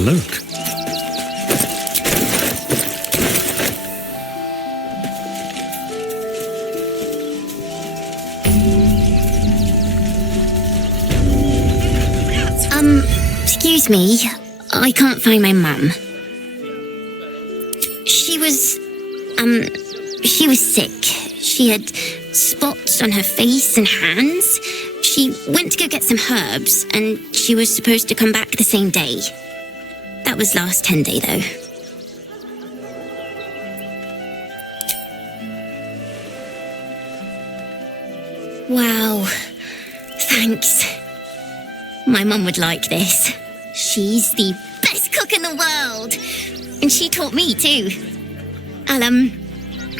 a look. Excuse me, I can't find my mum. She was sick. She had spots on her face and hands. She went to go get some herbs, and she was supposed to come back the same day. That was last 10 day, though. Wow. Thanks. My mum would like this. She's the best cook in the world. And she taught me, too.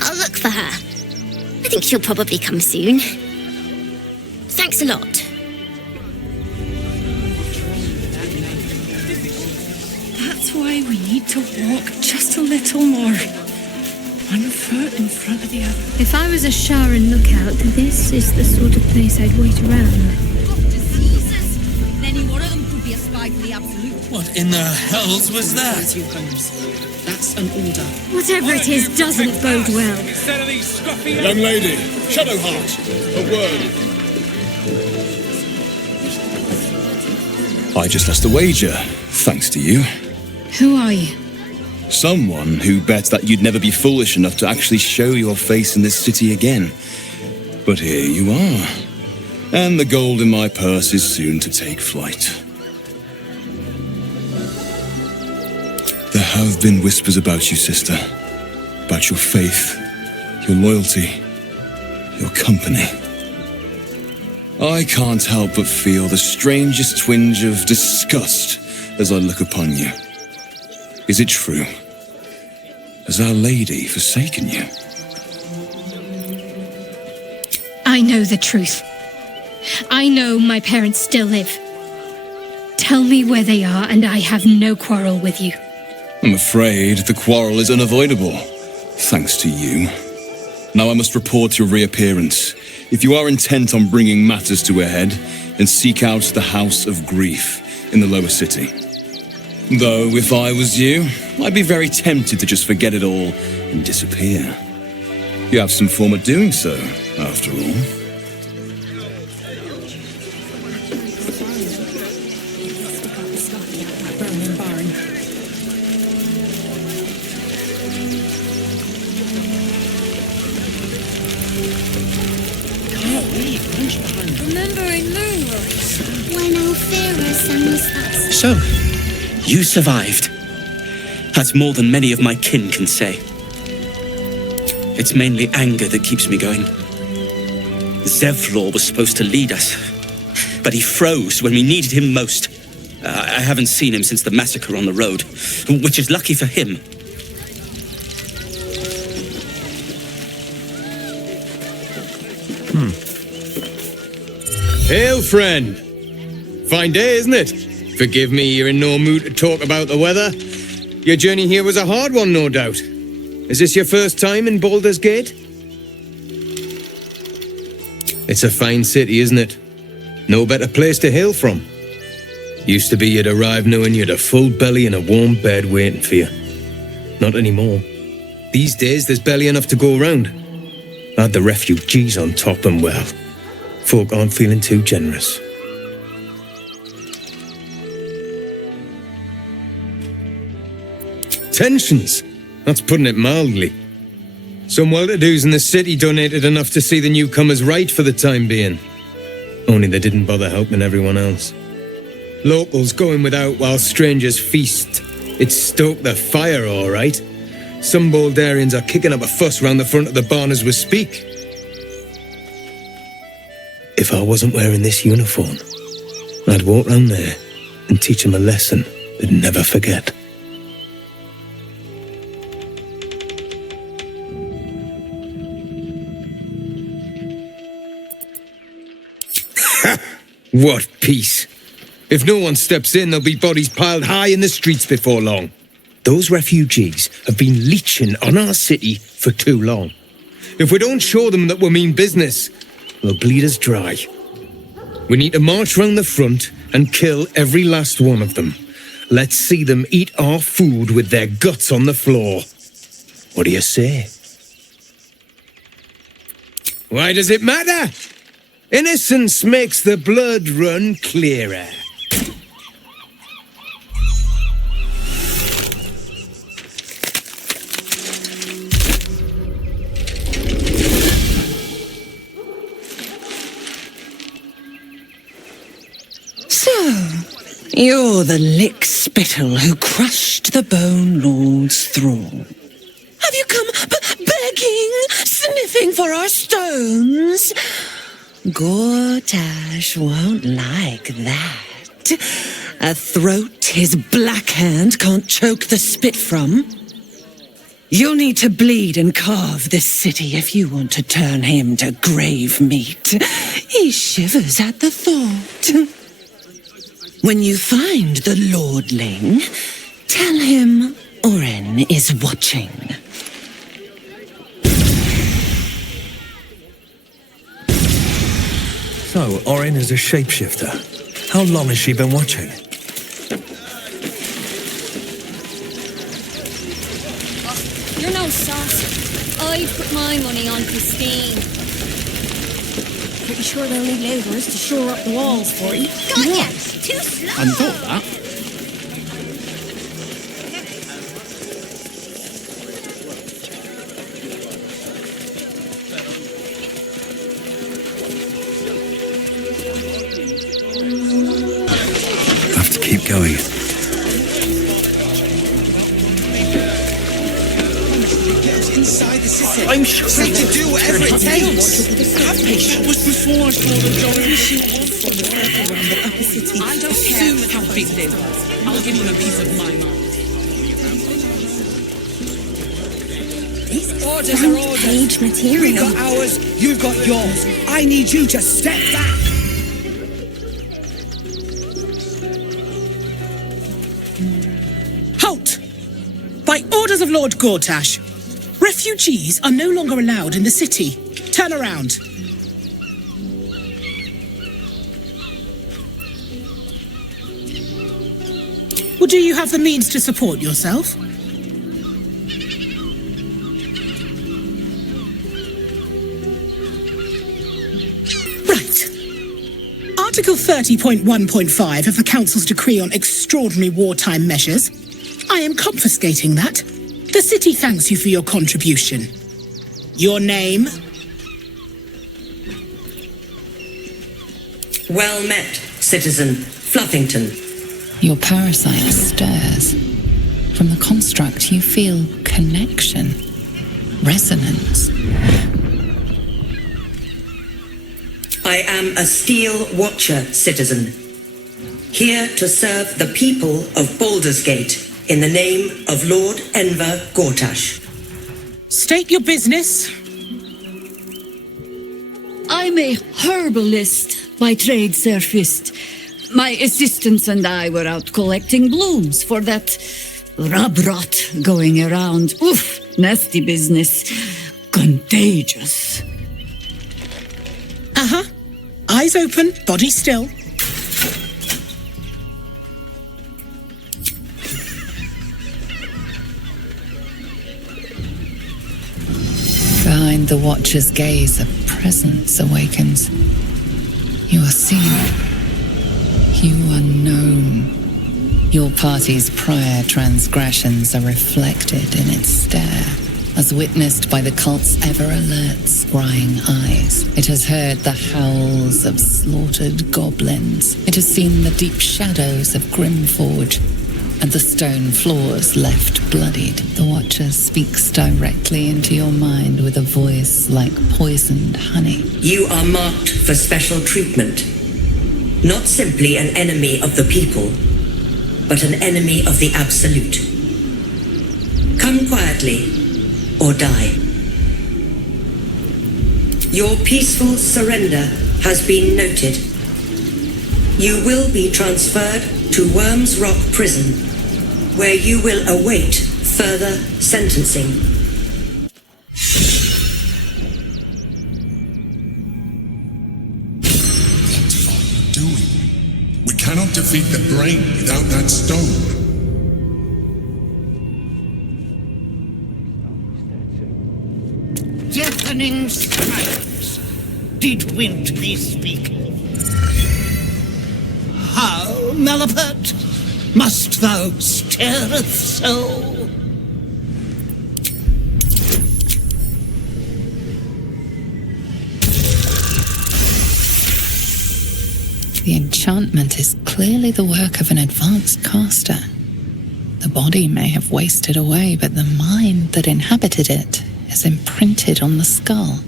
I'll look for her. I think she'll probably come soon. Thanks a lot. That's why we need to walk just a little more. One foot in front of the other. If I was a Sharon lookout, this is the sort of place I'd wait around. Diseases? Then any one of them could be a spy for the Absolute. What in the hells was that? That's an order. Whatever it is doesn't bode well. Instead of these scruffy... Young lady, Shadowheart, a word. I just lost a wager, thanks to you. Who are you? Someone who bet that you'd never be foolish enough to actually show your face in this city again. But here you are. And the gold in my purse is soon to take flight. There have been whispers about you, sister. About your faith, your loyalty, your company. I can't help but feel the strangest twinge of disgust as I look upon you. Is it true? Has Our Lady forsaken you? I know the truth. I know my parents still live. Tell me where they are, and I have no quarrel with you. I'm afraid the quarrel is unavoidable, thanks to you. Now I must report your reappearance. If you are intent on bringing matters to a head, then seek out the House of Grief in the lower city. Though, if I was you, I'd be very tempted to just forget it all and disappear. You have some form of doing so, after all. Remembering moonrise. When Alfira sang us that. So, you survived. That's more than many of my kin can say. It's mainly anger that keeps me going. Zevlor was supposed to lead us, but he froze when we needed him most. I haven't seen him since the massacre on the road, which is lucky for him. Hail, friend. Fine day, isn't it? Forgive me, you're in no mood to talk about the weather. Your journey here was a hard one, no doubt. Is this your first time in Baldur's Gate? It's a fine city, isn't it? No better place to hail from. Used to be you'd arrive knowing you had a full belly and a warm bed waiting for you. Not anymore. These days, there's barely enough to go around. Add the refugees on top and, well, folk aren't feeling too generous. Tensions. That's putting it mildly. Some well-to-dos in the city donated enough to see the newcomers right for the time being. Only they didn't bother helping everyone else. Locals going without while strangers feast. It stoked the fire, all right. Some Baldurians are kicking up a fuss round the front of the barn as we speak. If I wasn't wearing this uniform, I'd walk round there and teach them a lesson they'd never forget. What peace! If no one steps in, there'll be bodies piled high in the streets before long. Those refugees have been leeching on our city for too long. If we don't show them that we mean business, they'll bleed us dry. We need to march round the front and kill every last one of them. let's see them eat our food with their guts on the floor. What do you say? Why does it matter? Innocence makes the blood run clearer. You're the lick-spittle who crushed the Bone Lord's thrall. Have you come begging, sniffing for our stones? Gortash won't like that. A throat his black hand can't choke the spit from. You'll need to bleed and carve this city if you want to turn him to grave meat. He shivers at the thought. When you find the Lordling, tell him Oren is watching. So, Oren is a shapeshifter. How long has she been watching? You're no sauce. I'd put my money on Christine. Pretty sure they'll need labourers to shore up the walls for you. Got ya! Too slow! I hadn't thought of that. Have to keep going. I'm sure they can do whatever it takes. Have patience. It was before I saw the donation from the earth around the upper city. I don't care how big they were. I'll give them a piece of my mind. These orders are orders. Page material. We got ours, you've got yours. I need you to step back. Halt! By orders of Lord Gortash, refugees are no longer allowed in the city. Turn around. Well, do you have the means to support yourself? Right. Article 30.1.5 of the Council's Decree on Extraordinary Wartime Measures. I am confiscating that. The city thanks you for your contribution. Your name? Well met, Citizen Fluffington. Your parasite stirs. From the construct, you feel connection, resonance. I am a Steel Watcher, Citizen. Here to serve the people of Baldur's Gate in the name of Lord Enver Gortash. State your business. I'm a herbalist by trade, Sir Fist. My assistants and I were out collecting blooms for that rub rot going around. Oof, nasty business. Contagious. Uh-huh. Eyes open, body still. Behind the Watcher's gaze, a presence awakens. You are seen. You are known. Your party's prior transgressions are reflected in its stare, as witnessed by the cult's ever-alert, scrying eyes. It has heard the howls of slaughtered goblins. It has seen the deep shadows of Grimforge, and the stone floors left bloodied. The Watcher speaks directly into your mind with a voice like poisoned honey. You are marked for special treatment. Not simply an enemy of the people, but an enemy of the Absolute. Come quietly, or die. Your peaceful surrender has been noted. You will be transferred to Worms Rock Prison, where you will await further sentencing. We cannot defeat the brain without that stone. deafening silence did Wintry speak. How, Malapert, must thou stareth so? The enchantment is clearly the work of an advanced caster. The body may have wasted away, but the mind that inhabited it is imprinted on the skull.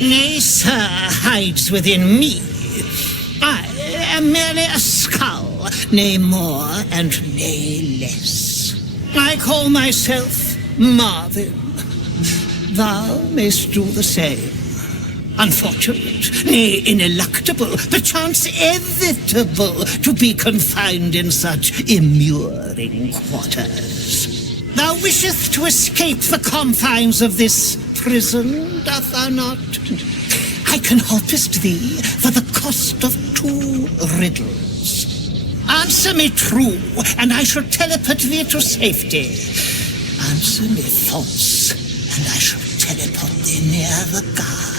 Nay, sir, hides within me. I am merely a skull, nay more and nay less. I call myself Marvin. Thou mayst do the same. Unfortunate, nay, ineluctable, perchance inevitable to be confined in such immuring quarters. Thou wishest to escape the confines of this prison, doth thou not? I can helpest thee for the cost of 2 riddles. Answer me true, and I shall teleport thee to safety. Answer me false, and I shall teleport thee near the guards.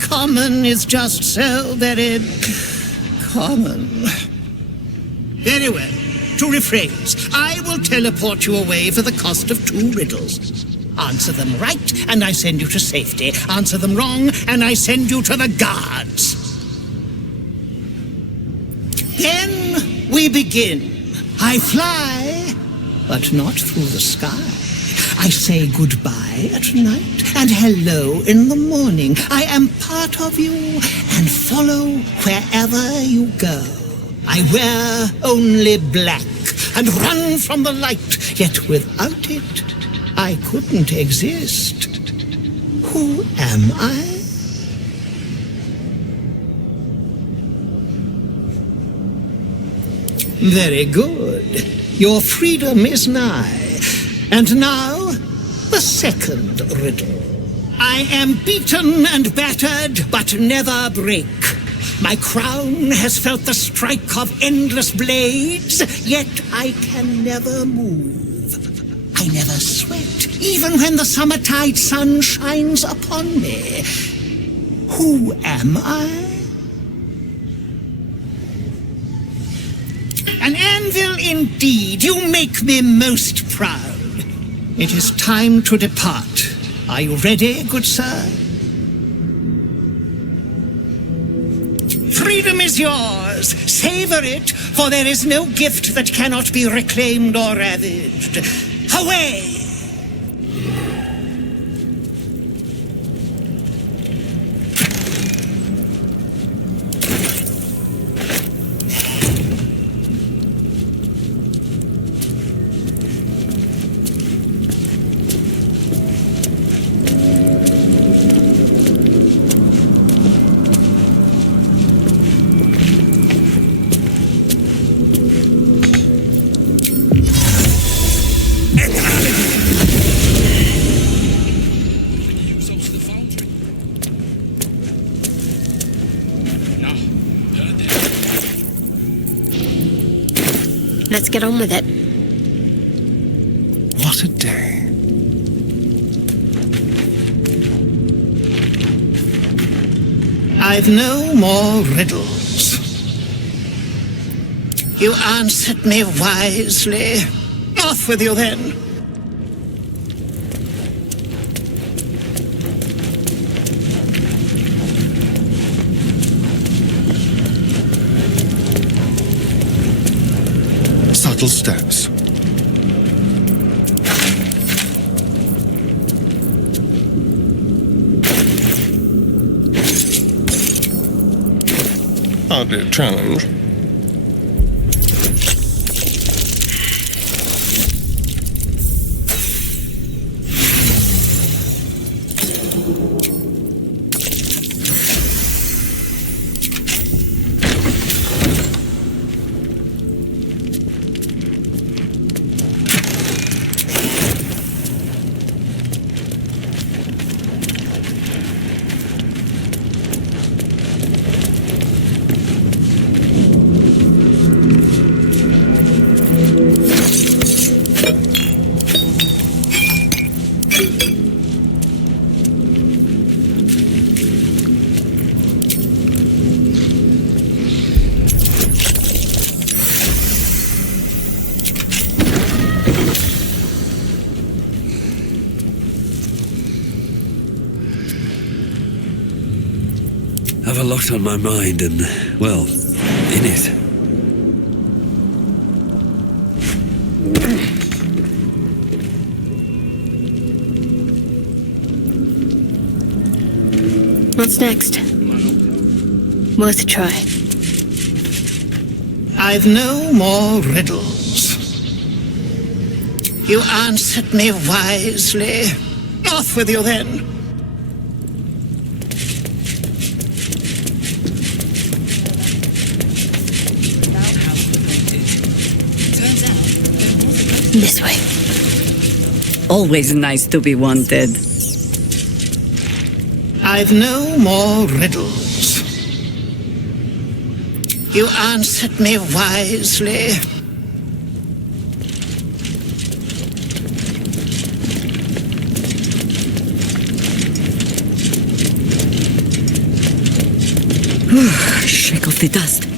Common is just so very common. Very well. To rephrase, I will teleport you away for the cost of 2 riddles. Answer them right, and I send you to safety. Answer them wrong, and I send you to the guards. Then we begin. I fly, but not through the sky. I say goodbye at night and hello in the morning. I am part of you and follow wherever you go. I wear only black and run from the light, yet without it, I couldn't exist. Who am I? Very good. Your freedom is nigh. And now, the second riddle. I am beaten and battered, but never break. My crown has felt the strike of endless blades, yet I can never move. I never sweat, even when the summertide sun shines upon me. Who am I? An anvil indeed. You make me most proud. It is time to depart. Are you ready, good sir? Freedom is yours. Savor it, for there is no gift that cannot be reclaimed or ravaged. Away! Let's get on with it. What a day. I've no more riddles. You answered me wisely. Off with you then. Subtle steps. Hardly a challenge. Have a lot on my mind and, well, in it. What's next? Worth a try. I've no more riddles. You answered me wisely. Off with you then. This way. Always nice to be wanted. I've no more riddles. You answered me wisely. Shake off the dust.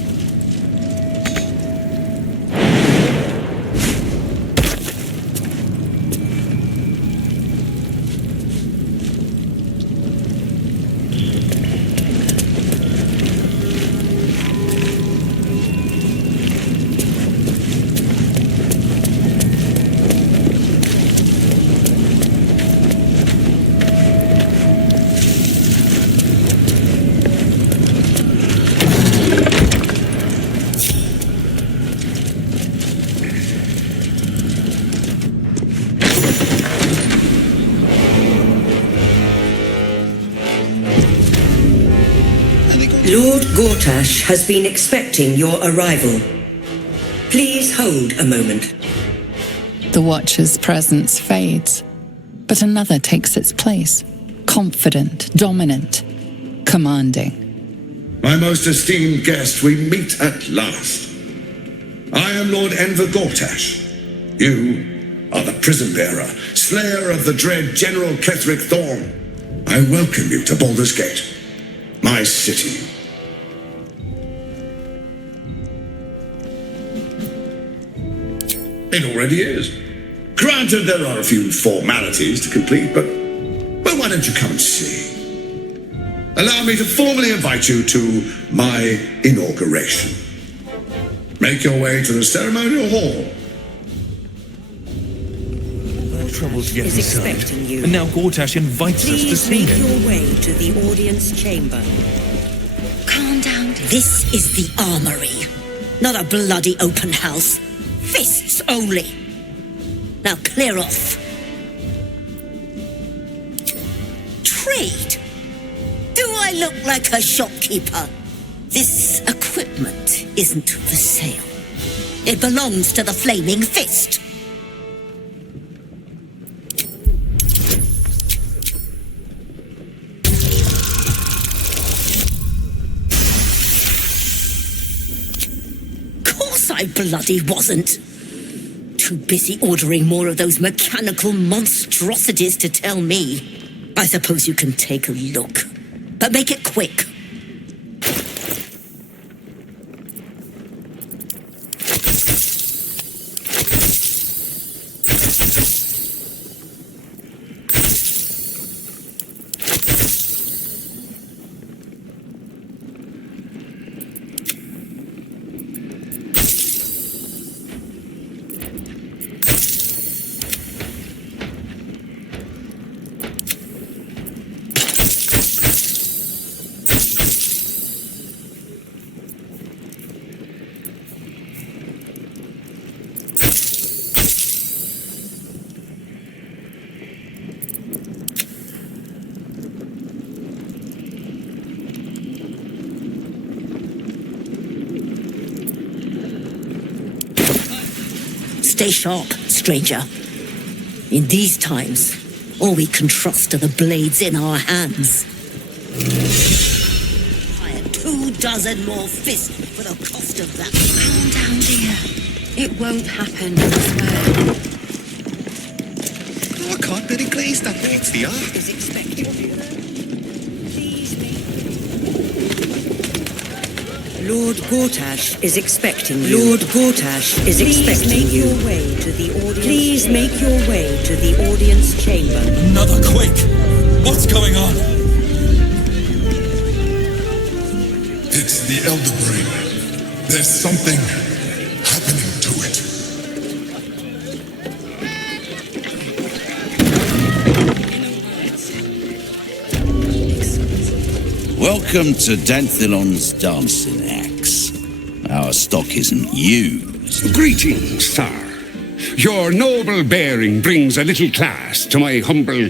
Lord Gortash has been expecting your arrival. Please hold a moment. The Watcher's presence fades, but another takes its place. Confident, dominant, commanding. My most esteemed guest, we meet at last. I am Lord Enver Gortash. You are the prison bearer, slayer of the dread General Ketheric Thorn. I welcome you to Baldur's Gate, my city. It already is. Granted, there are a few formalities to complete, but, well, why don't you come and see? Allow me to formally invite you to my inauguration. Make your way to the ceremonial hall. Trouble to get Is inside. expecting you. And now Gortash invites us to Please see make him. your way to the audience chamber. Calm down. This is the armory, not a bloody open house. Fists only. Now clear off. Trade? Do I look like a shopkeeper? This equipment isn't for sale. It belongs to the Flaming Fist. Course I bloody wasn't. Too busy ordering more of those mechanical monstrosities to tell me. I suppose you can take a look, but make it quick. Stay sharp, stranger. In these times, all we can trust are the blades in our hands. Fire 24 more fists for the cost of that. Calm down, dear. It won't happen, I swear. Oh, I can't really glaze that makes the art. Is expected. Lord Gortash is expecting you. Lord Gortash is expecting you. Please make your way to the audience chamber. Another quake! What's going on? It's the Elder Brain. There's something happening to it. Welcome to Danthilon's dancing axe. Our stock isn't used. Greetings, sir. Your noble bearing brings a little class to my humble...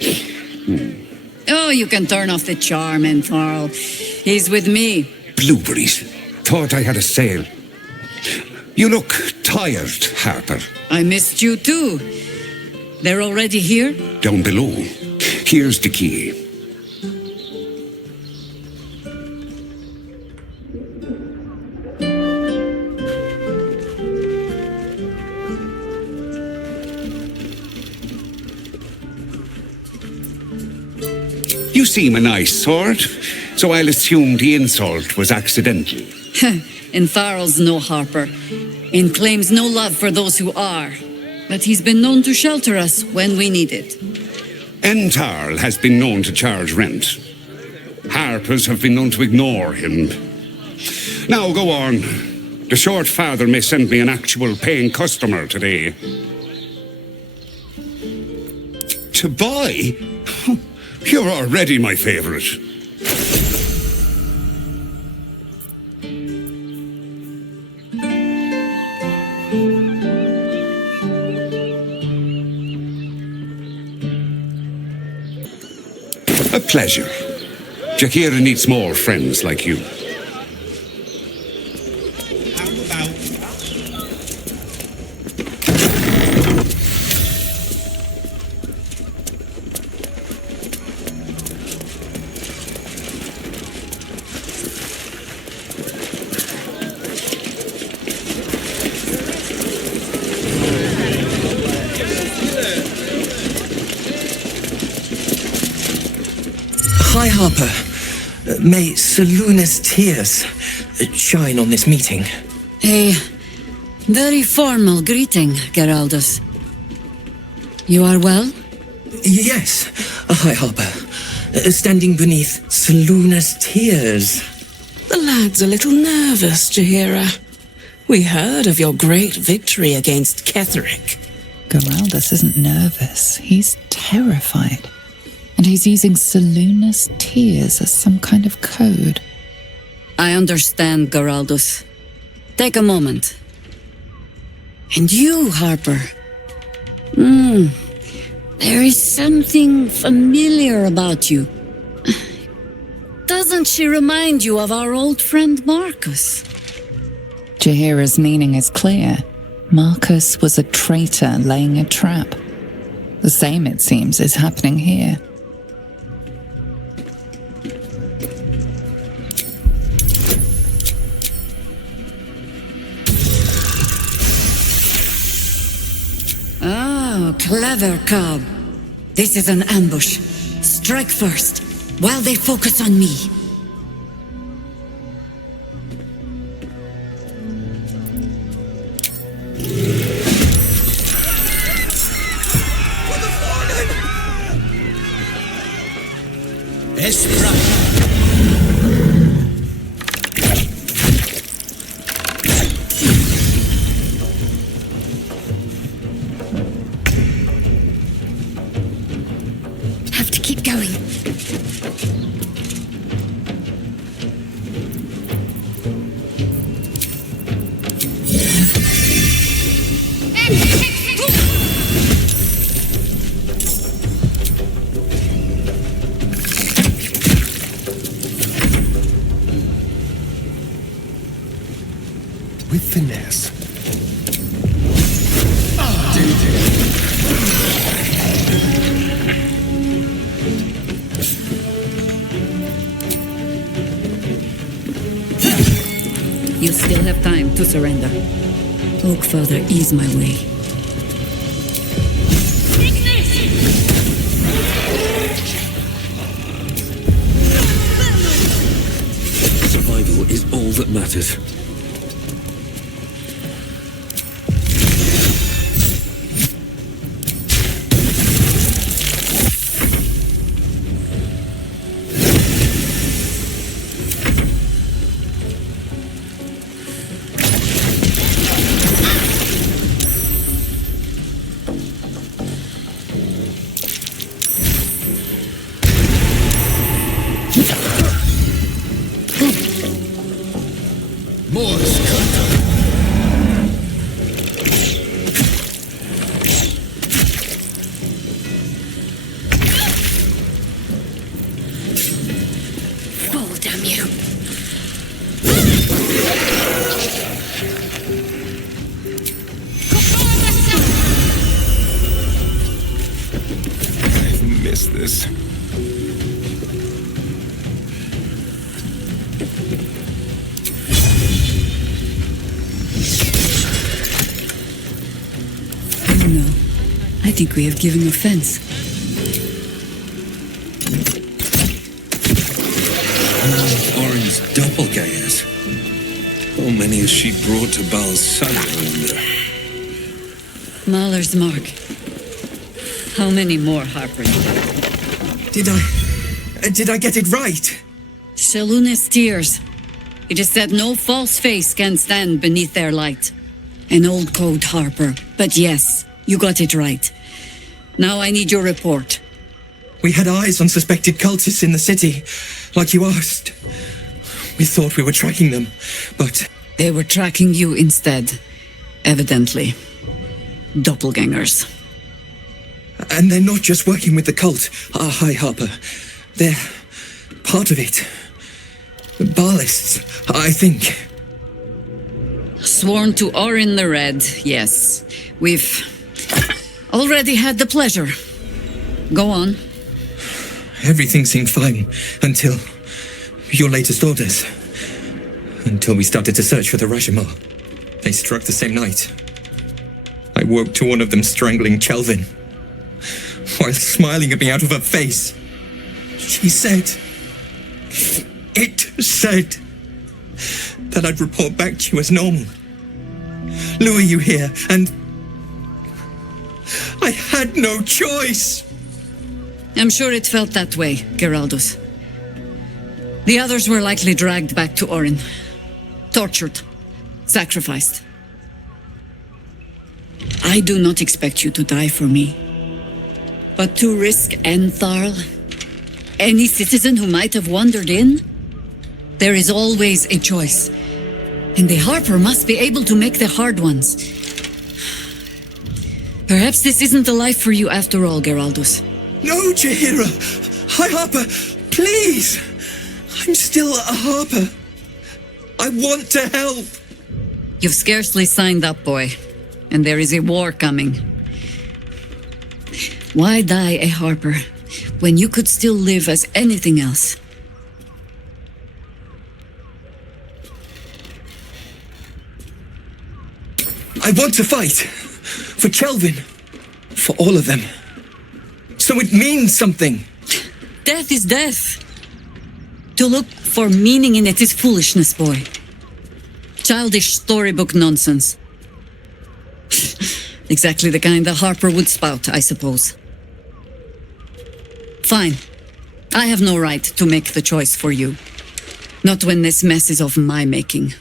Oh, you can turn off the charm, Entharl. He's with me. Blueberries. Thought I had a sale. You look tired, Harper. I missed you too. They're already here? Down below. Here's the key. You seem a nice sort, so I'll assume the insult was accidental. Entharl's no Harper, and claims no love for those who are. But he's been known to shelter us when we need it. Entharl has been known to charge rent. Harpers have been known to ignore him. Now go on. The short father may send me an actual paying customer today. To buy? You're already my favorite. A pleasure. Jaheira needs more friends like you. Hi, Harper. May Seluna's tears shine on this meeting. A very formal greeting, Geraldus. You are well? Yes. Hi, Harper. Standing beneath Seluna's tears. The lad's a little nervous, Jaheira. We heard of your great victory against Ketheric. Geraldus isn't nervous. He's terrified. And he's using Seluna's tears as some kind of code. I understand, Geraldus. Take a moment. And you, Harper. There is something familiar about you. Doesn't she remind you of our old friend Marcus? Jaheira's meaning is clear. Marcus was a traitor laying a trap. The same, it seems, is happening here. Oh, clever cub. This is an ambush. Strike first, while they focus on me. Have to keep going. With finesse. You still have time to surrender. Oak Father, ease my way. Survival is all that matters. Oh, damn you. I've missed this. Oh no. I think we have given offense. Orin's doppelgangers. How many has she brought to Bal's son, I wonder? Mahler's mark. How many more, Harper? Did I get it right? Shaluna's tears. It is said no false face can stand beneath their light. An old code, Harper. But yes, you got it right. Now I need your report. We had eyes on suspected cultists in the city, like you asked. We thought we were tracking them, but... They were tracking you instead, evidently. Doppelgangers. And they're not just working with the cult, High Harper. They're part of it. Balists, I think. Sworn to Orin the Red, yes. We've already had the pleasure. Go on. Everything seemed fine until your latest orders. Until we started to search for the Rashomar. They struck the same night. I woke to one of them strangling Chelvin, while smiling at me out of her face. She said... It said... that I'd report back to you as normal. Lure you here, and... I had no choice! I'm sure it felt that way, Geraldus. The others were likely dragged back to Orin. Tortured. Sacrificed. I do not expect you to die for me. But to risk Entharl, any citizen who might have wandered in, there is always a choice. And the Harper must be able to make the hard ones. Perhaps this isn't the life for you after all, Geraldus. No, Jaheira! High Harper, please! I'm still a Harper. I want to help. You've scarcely signed up, boy. And there is a war coming. Why die a Harper when you could still live as anything else? I want to fight. For Chelvin. For all of them. So it means something. Death is death. To look for meaning in it is foolishness, boy. Childish storybook nonsense. Exactly the kind the Harper would spout, I suppose. Fine. I have no right to make the choice for you. Not when this mess is of my making.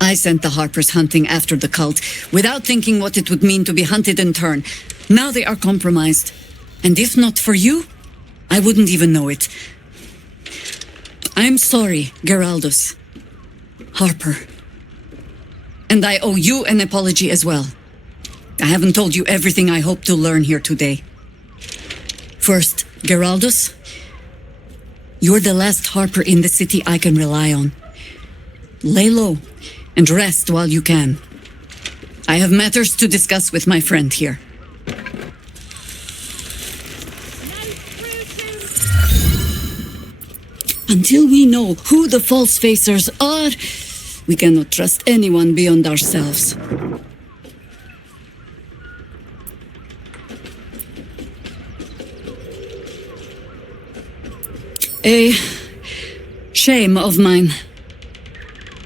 I sent the Harpers hunting after the cult, without thinking what it would mean to be hunted in turn. Now they are compromised. And if not for you, I wouldn't even know it. I'm sorry, Geraldus. Harper. And I owe you an apology as well. I haven't told you everything I hope to learn here today. First, Geraldus, you're the last Harper in the city I can rely on. Lay low and rest while you can. I have matters to discuss with my friend here. Until we know who the false facers are, we cannot trust anyone beyond ourselves. A shame of mine.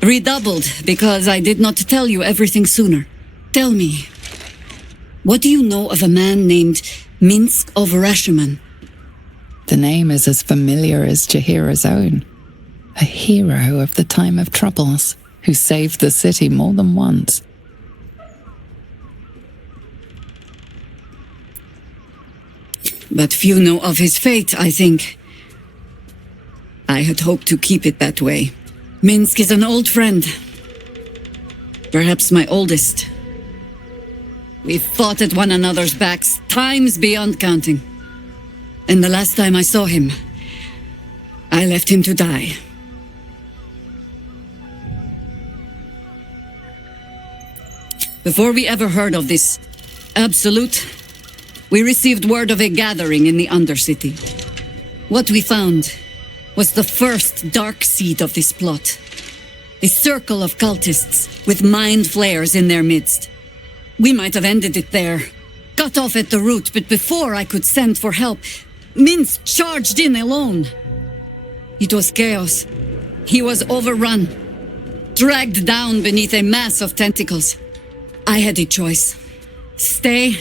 Redoubled because I did not tell you everything sooner. Tell me, what do you know of a man named Minsk of Rashomon? The name is as familiar as Jaheira's own. A hero of the time of troubles, who saved the city more than once. But few know of his fate, I think. I had hoped to keep it that way. Minsk is an old friend. Perhaps my oldest. We've fought at one another's backs times beyond counting. And the last time I saw him, I left him to die. Before we ever heard of this Absolute, we received word of a gathering in the Undercity. What we found was the first dark seed of this plot. A circle of cultists with mind flayers in their midst. We might have ended it there, cut off at the root, but before I could send for help, Minsk charged in alone. It was chaos. He was overrun, dragged down beneath a mass of tentacles. I had a choice. Stay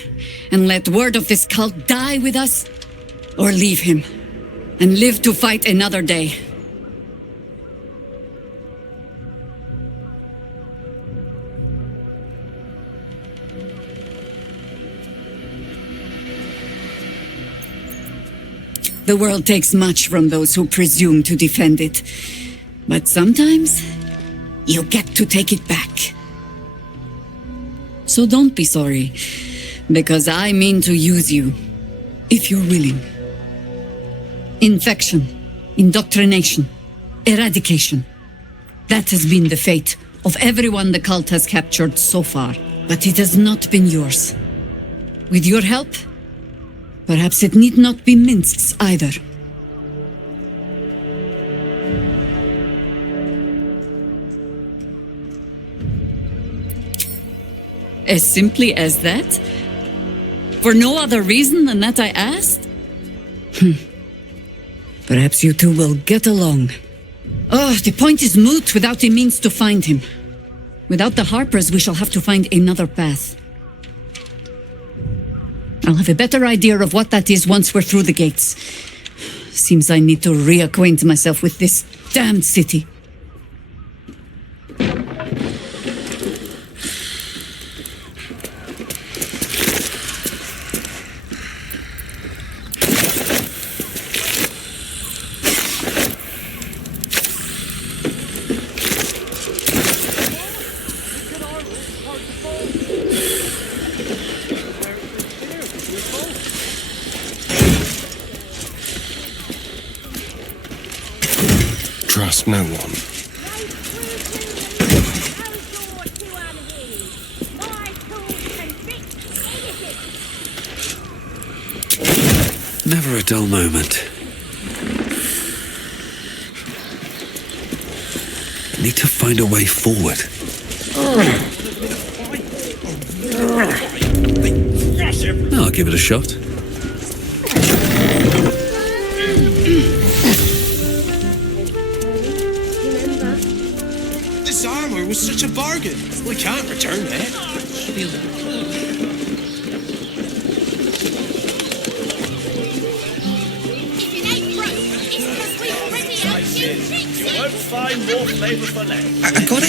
and let word of this cult die with us, or leave him and live to fight another day. The world takes much from those who presume to defend it. But sometimes, you get to take it back. So don't be sorry, because I mean to use you, if you're willing. Infection, indoctrination, eradication. That has been the fate of everyone the cult has captured so far. But it has not been yours. With your help, perhaps it need not be Minsk's either. As simply as that? For no other reason than that I asked? Perhaps you two will get along. Oh, the point is moot without a means to find him. Without the Harpers, we shall have to find another path. I'll have a better idea of what that is once we're through the gates. Seems I need to reacquaint myself with this damned city. Trust no one. Never a dull moment. Need to find a way forward. I'll give it a shot. This armor was such a bargain. We can't return it. You won't find more flavor for less. I got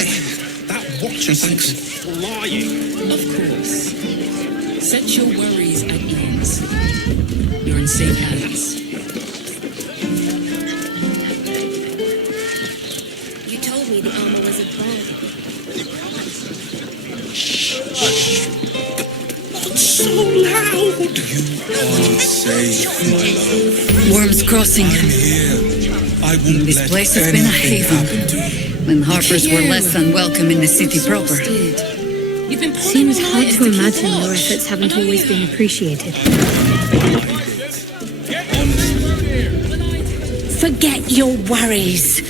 it. That watch is flying. Of course. Set your worries at ease. You're in safe hands. You told me the armor was a bargain. Not so loud. You are safe, my love. Worms Crossing. I'm here. I won't This let place has been a anything haven. happen to you. When Harpers were less than welcome in the city proper. Seems hard to imagine your efforts haven't always been appreciated. Forget your worries.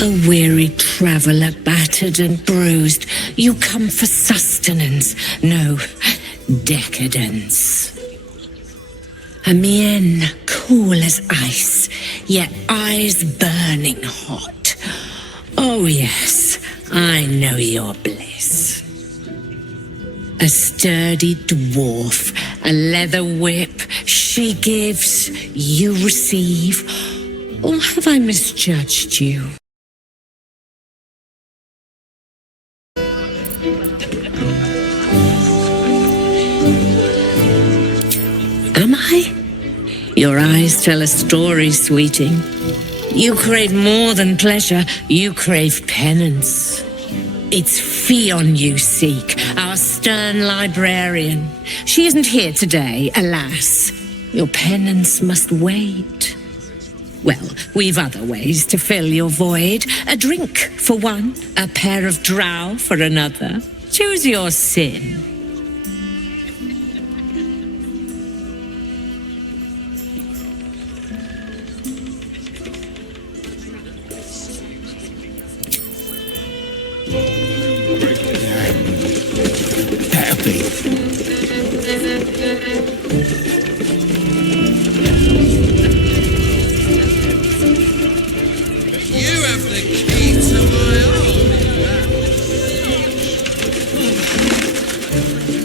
A weary traveller, battered and bruised, you come for sustenance, no decadence. A mien cool as ice, yet eyes burning hot. Oh yes, I know your bliss. A sturdy dwarf, a leather whip, she gives, you receive. Or have I misjudged you? I? Your eyes tell a story, sweeting. You crave more than pleasure, you crave penance. It's Fionn you seek, our stern librarian. She isn't here today, alas. Your penance must wait. Well, we've other ways to fill your void. A drink for one, a pair of drow for another. Choose your sin.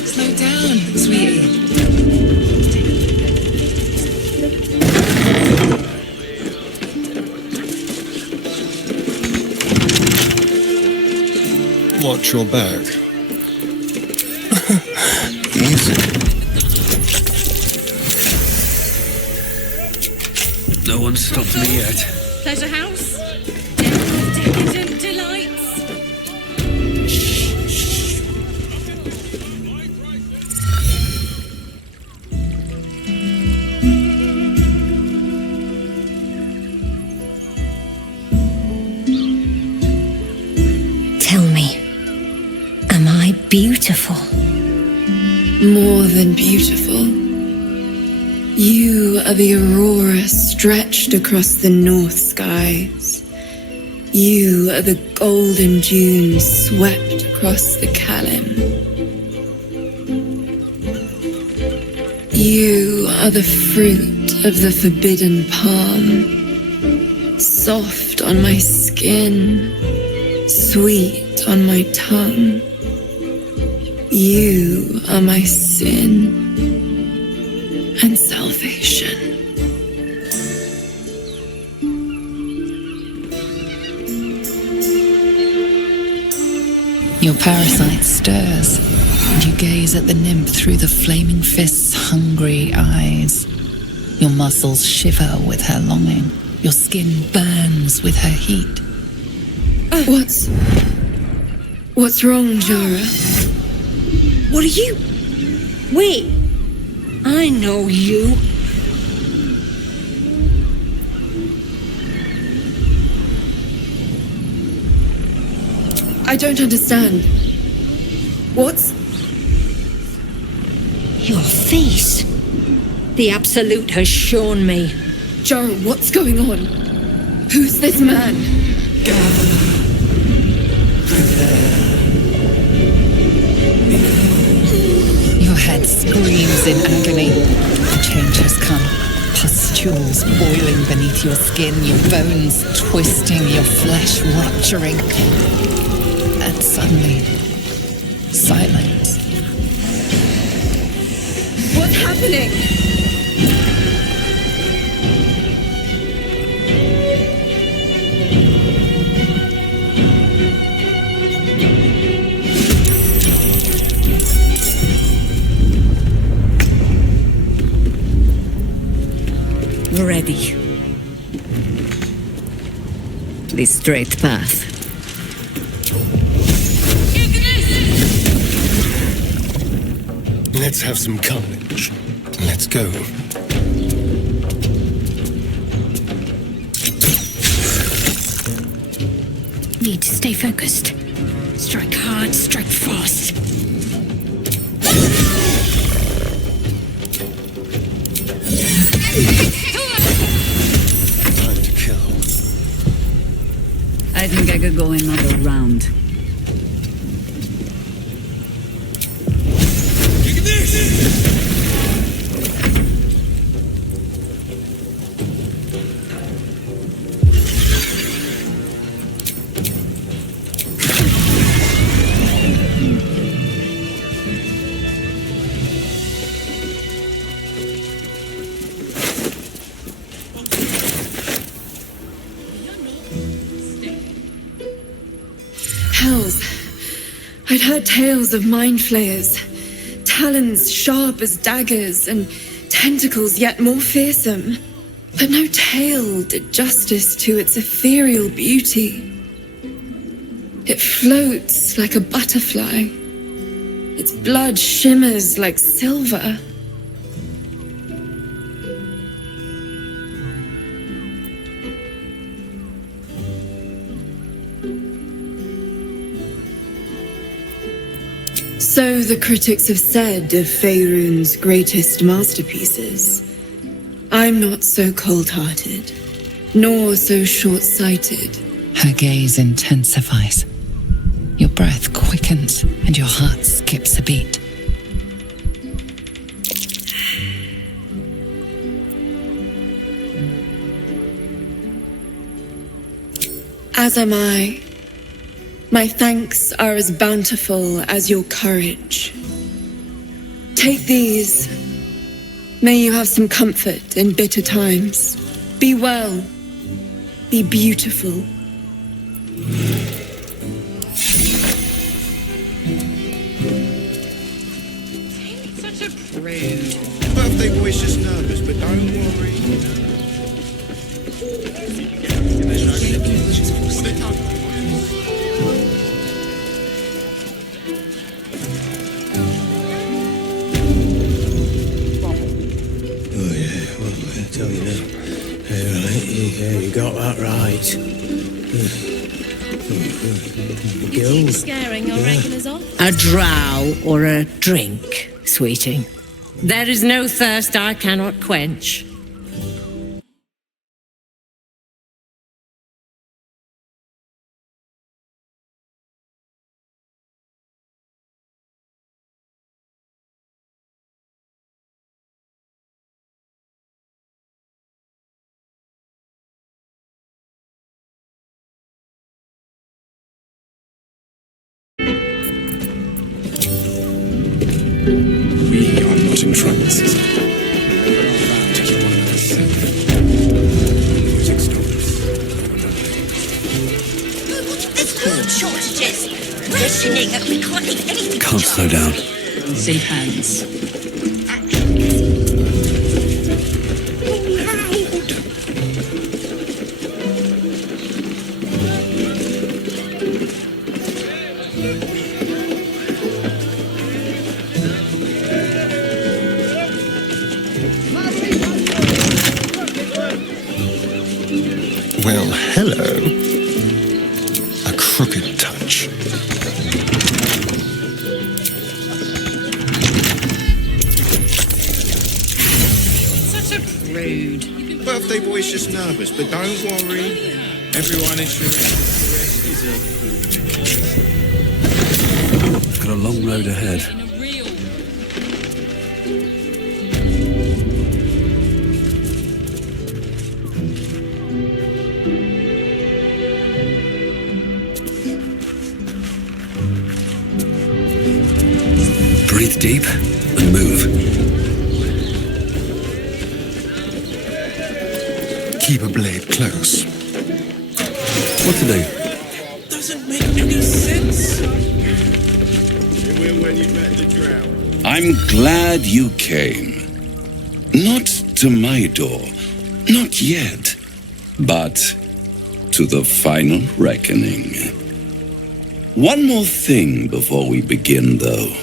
Slow down, sweetie. Watch your back. Easy. No one stopped me yet. Pleasure House? Decadent delights? Tell me, am I beautiful? More than beautiful. You are the aurora stretched across the north skies. You are the golden dunes swept across the Kalim. You are the fruit of the forbidden palm, soft on my skin, sweet on my tongue. You are my sin and salvation. Your parasite stirs, and you gaze at the nymph through the flaming fist's hungry eyes. Your muscles shiver with her longing. Your skin burns with her heat. What's wrong, Jara? What are you? Wait, I know you. I don't understand. What's... Your face. The Absolute has shown me. Jara, what's going on? Who's this man? Your head screams in agony. The change has come. Pustules boiling beneath your skin, your bones twisting, your flesh rupturing. And suddenly, silence. What's happening? Ready. The straight path. Let's have some carnage. Let's go. Need to stay focused. Strike hard, strike fast. Time to kill. I think I could go another round. Hells. I'd heard tales of mind flayers, talons sharp as daggers, and tentacles yet more fearsome, but no tail did justice to its ethereal beauty. It floats like a butterfly. Its blood shimmers like silver. So the critics have said of Faerun's greatest masterpieces. I'm not so cold-hearted, nor so short-sighted. Her gaze intensifies. Your breath quickens and your heart skips a beat. As am I. My thanks are as bountiful as your courage. Take these. May you have some comfort in bitter times. Be well. Be beautiful. Such a prude. Birthday boy's just nervous, but don't worry. Tell you now. Yeah, you got that right. Gills. Scaring or raking us off? A drow or a drink, sweeting. There is no thirst I cannot quench. We are not in trouble. Food shortages. Rationing. We can't eat anything. Can't slow down. Safe hands. Well, hello. A crooked touch. Such a prude. Birthday boy's just nervous, but don't worry. Everyone is sure. I've got a long road ahead. Breathe deep and move. Keep a blade close. What to do? Doesn't make any sense. When you met the drow. I'm glad you came. Not to my door, not yet, but to the final reckoning. One more thing before we begin, though.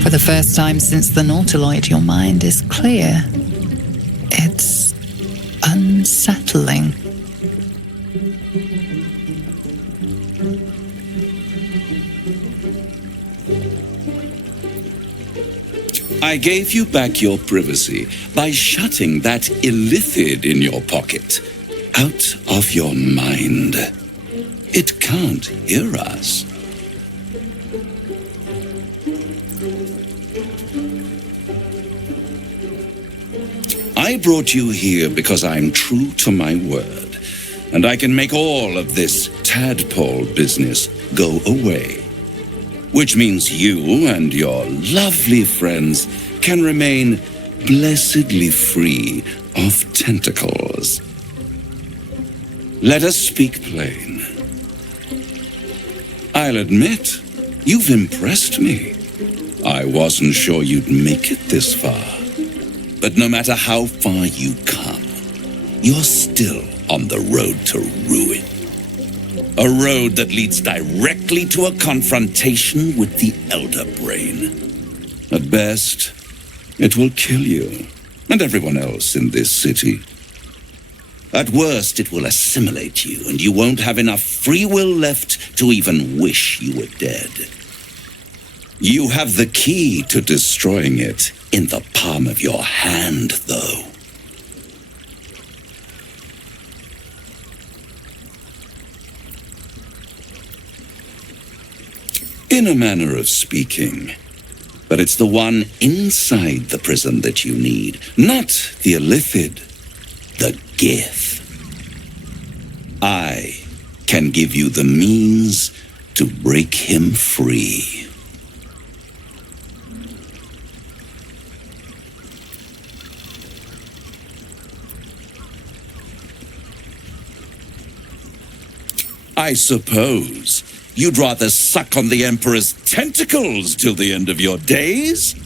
For the first time since the Nautiloid, your mind is clear. It's unsettling. I gave you back your privacy by shutting that illithid in your pocket out of your mind. It can't hear us. I brought you here because I'm true to my word, and I can make all of this tadpole business go away. which means you and your lovely friends can remain blessedly free of tentacles. Let us speak plain. I'll admit, you've impressed me. I wasn't sure you'd make it this far. But no matter how far you come, you're still on the road to ruin. A road that leads directly to a confrontation with the Elder Brain. At best, it will kill you and everyone else in this city. At worst, it will assimilate you, and you won't have enough free will left to even wish you were dead. You have the key to destroying it in the palm of your hand, though. In a manner of speaking. But it's the one inside the prison that you need, not the Illithid, the Gith. I can give you the means to break him free. I suppose you'd rather suck on the Emperor's tentacles till the end of your days?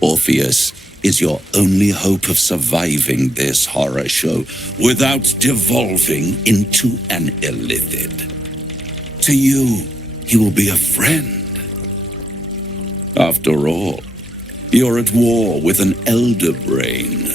Orpheus is your only hope of surviving this horror show without devolving into an Illithid. To you, he will be a friend. After all, you're at war with an Elder Brain.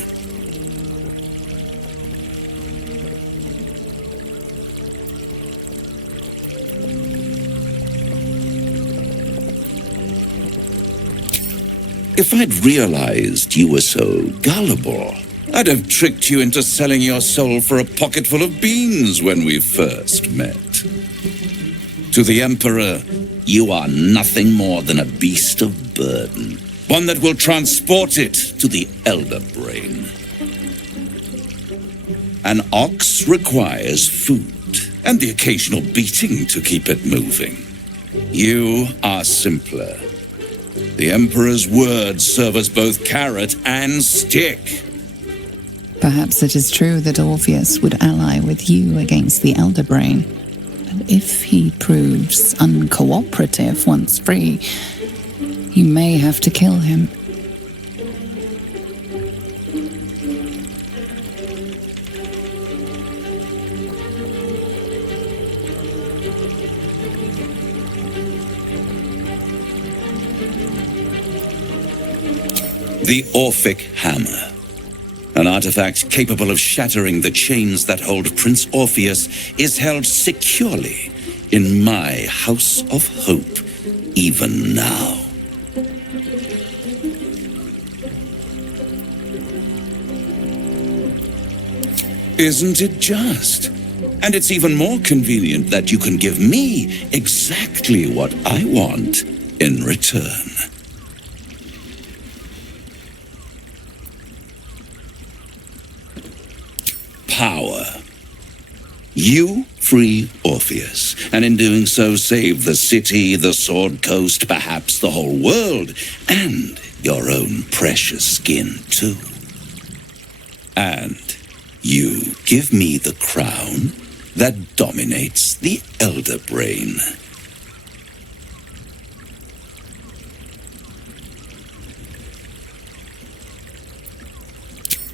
If I'd realized you were so gullible, I'd have tricked you into selling your soul for a pocketful of beans when we first met. To the Emperor, you are nothing more than a beast of burden, one that will transport it to the Elder Brain. An ox requires food and the occasional beating to keep it moving. You are simpler. The Emperor's words serve as both carrot and stick. Perhaps it is true that Orpheus would ally with you against the Elder Brain. But if he proves uncooperative once free, you may have to kill him. The Orphic Hammer. An artifact capable of shattering the chains that hold Prince Orpheus is held securely in my House of Hope, even now. Isn't it just? And it's even more convenient that you can give me exactly what I want in return. Power. You free Orpheus, and in doing so save the city, the Sword Coast, perhaps the whole world, and your own precious skin too. And you give me the crown that dominates the Elder Brain.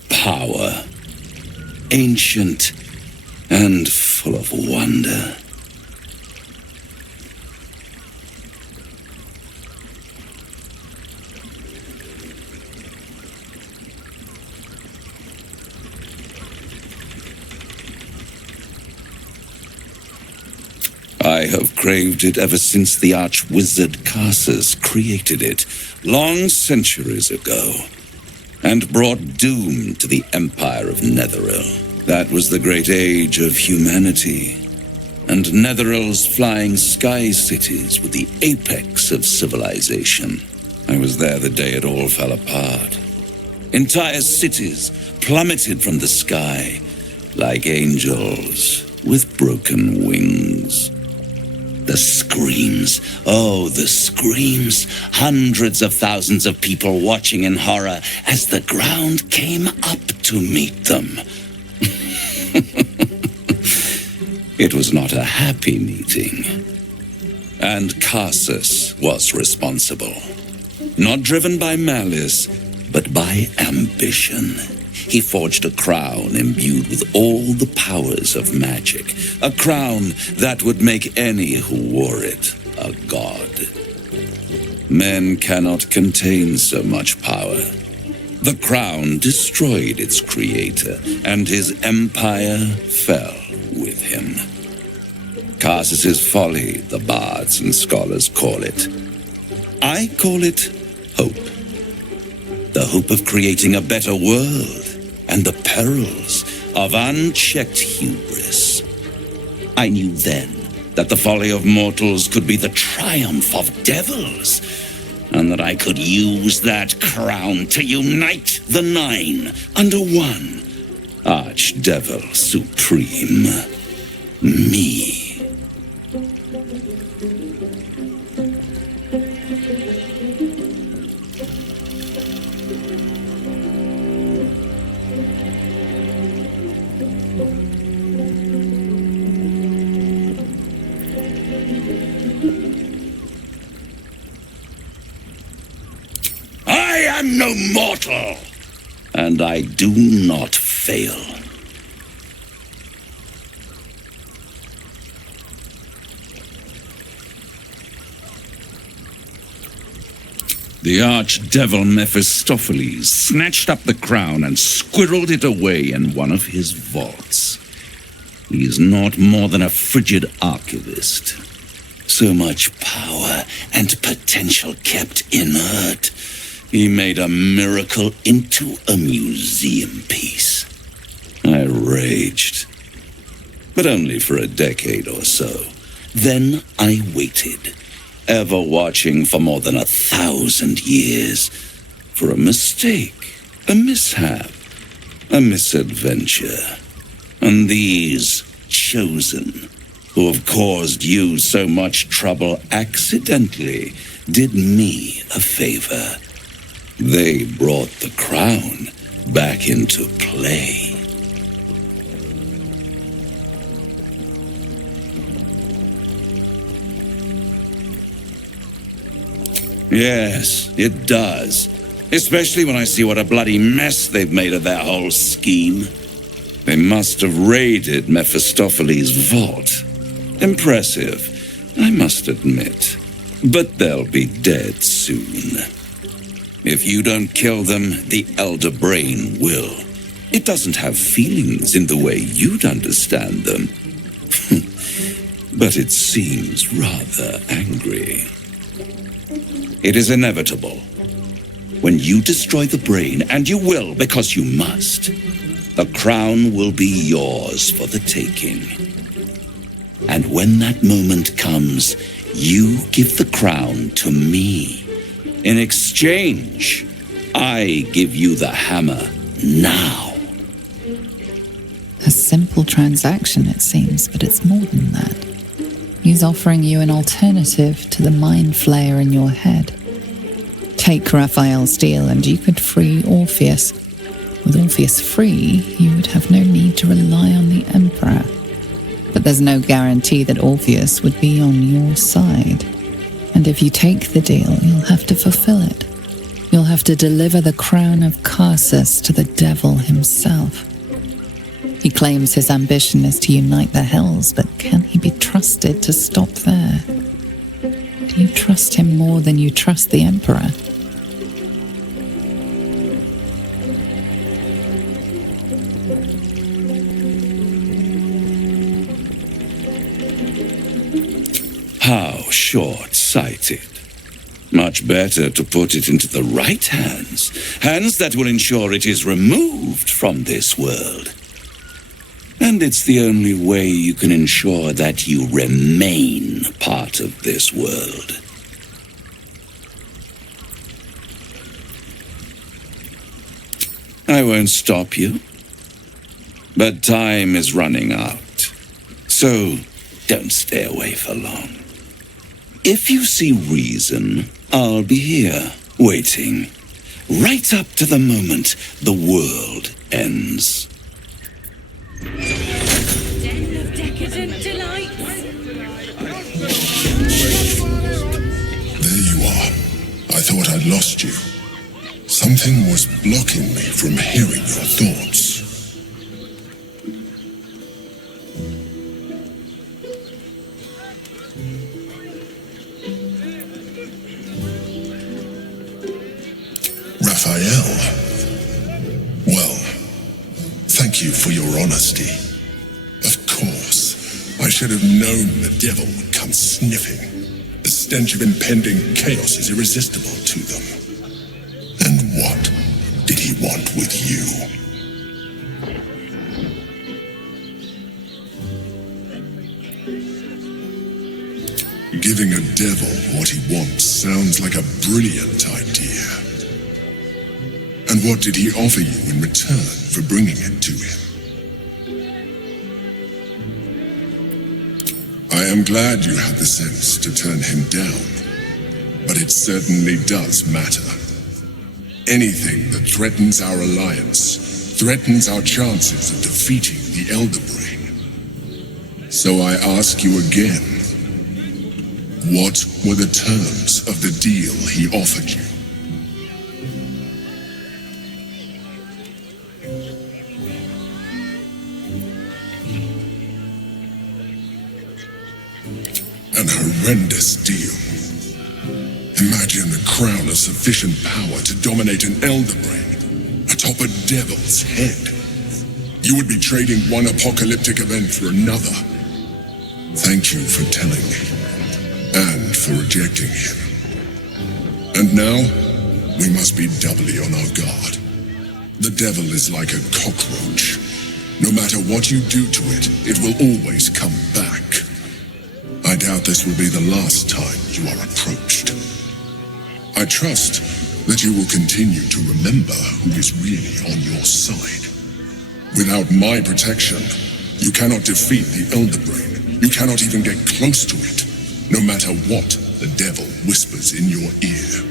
Power. Ancient and full of wonder. I have craved it ever since the arch-wizard Carsus created it, long centuries ago, and brought doom to the Empire of Netheril. That was the great age of humanity, and Netheril's flying sky cities were the apex of civilization. I was there the day it all fell apart. Entire cities plummeted from the sky like angels with broken wings. The screams. Oh, the screams. Hundreds of thousands of people watching in horror as the ground came up to meet them. It was not a happy meeting. And Karsus was responsible. Not driven by malice, but by ambition. He forged a crown imbued with all the powers of magic. A crown that would make any who wore it a god. Men cannot contain so much power. The crown destroyed its creator, and his empire fell with him. Karsus's folly, the bards and scholars call it. I call it hope. The hope of creating a better world, and the perils of unchecked hubris. I knew then that the folly of mortals could be the triumph of devils, and that I could use that crown to unite the Nine under one Archdevil Supreme. Me. I am no mortal, and I do not fail. The archdevil Mephistopheles snatched up the crown and squirreled it away in one of his vaults. He is not more than a frigid archivist. So much power and potential kept inert. He made a miracle into a museum piece. I raged, but only for a decade or so. Then I waited, ever watching for more than 1,000 years, for a mistake, a mishap, a misadventure. And these chosen, who have caused you so much trouble accidentally, did me a favor. They brought the crown back into play. Yes, it does. Especially when I see what a bloody mess they've made of their whole scheme. They must have raided Mephistopheles' vault. Impressive, I must admit. But they'll be dead soon. If you don't kill them, the Elder Brain will. It doesn't have feelings in the way you'd understand them. But it seems rather angry. It is inevitable. When you destroy the brain, and you will because you must, the crown will be yours for the taking. And when that moment comes, you give the crown to me. In exchange, I give you the hammer now. A simple transaction, it seems, but it's more than that. He's offering you an alternative to the mind flayer in your head. Take Raphael's deal and you could free Orpheus. With Orpheus free, you would have no need to rely on the Emperor. But there's no guarantee that Orpheus would be on your side. And if you take the deal, you'll have to fulfill it. You'll have to deliver the crown of Karsus to the devil himself. He claims his ambition is to unite the hells, but can he be trusted to stop there? Do you trust him more than you trust the Emperor? How short-sighted. Much better to put it into the right hands. Hands that will ensure it is removed from this world. And it's the only way you can ensure that you remain part of this world. I won't stop you. But time is running out. So don't stay away for long. If you see reason, I'll be here, waiting, right up to the moment the world ends. Den of decadent delights. There you are. I thought I'd lost you. Something was blocking me from hearing your thoughts. Raphael. Well, thank you for your honesty. Of course, I should have known the devil would come sniffing. The stench of impending chaos is irresistible to them. And what did he want with you? Giving a devil what he wants sounds like a brilliant idea. And what did he offer you in return for bringing it to him? I am glad you had the sense to turn him down, but it certainly does matter. Anything that threatens our alliance threatens our chances of defeating the Elder Brain. So I ask you again, what were the terms of the deal he offered you? An horrendous deal. Imagine a crown of sufficient power to dominate an Elder Brain atop a devil's head. You would be trading one apocalyptic event for another. Thank you for telling me, and for rejecting him. And now, we must be doubly on our guard. The devil is like a cockroach. No matter what you do to it, it will always come back. I doubt this will be the last time you are approached. I trust that you will continue to remember who is really on your side. Without my protection, you cannot defeat the Elder Brain. You cannot even get close to it, no matter what the devil whispers in your ear.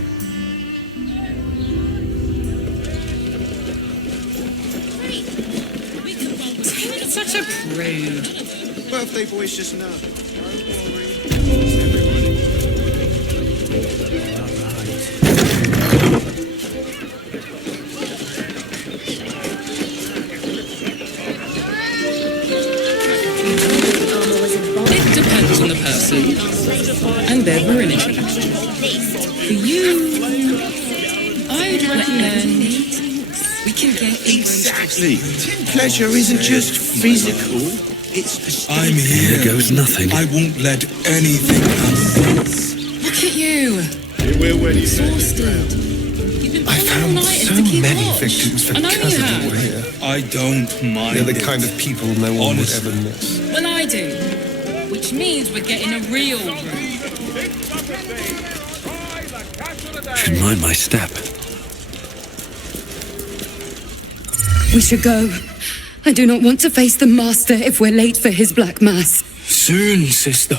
It's such a prude. Birthday boy's just nervous. It depends on the person and their religion. For you, I'd recommend we can get Exactly. Pleasure isn't just physical. It's I'm here. Here goes nothing. I won't let anything happen. Look at you. We're exhausted. I found so many victims for I know you Khazad have. were here. I don't mind. They're the it. kind of people no one would ever miss. Well, I do. Which means we're getting a real room. Should mind my step. We should go. I do not want to face the Master if we're late for his Black Mass. Soon, sister.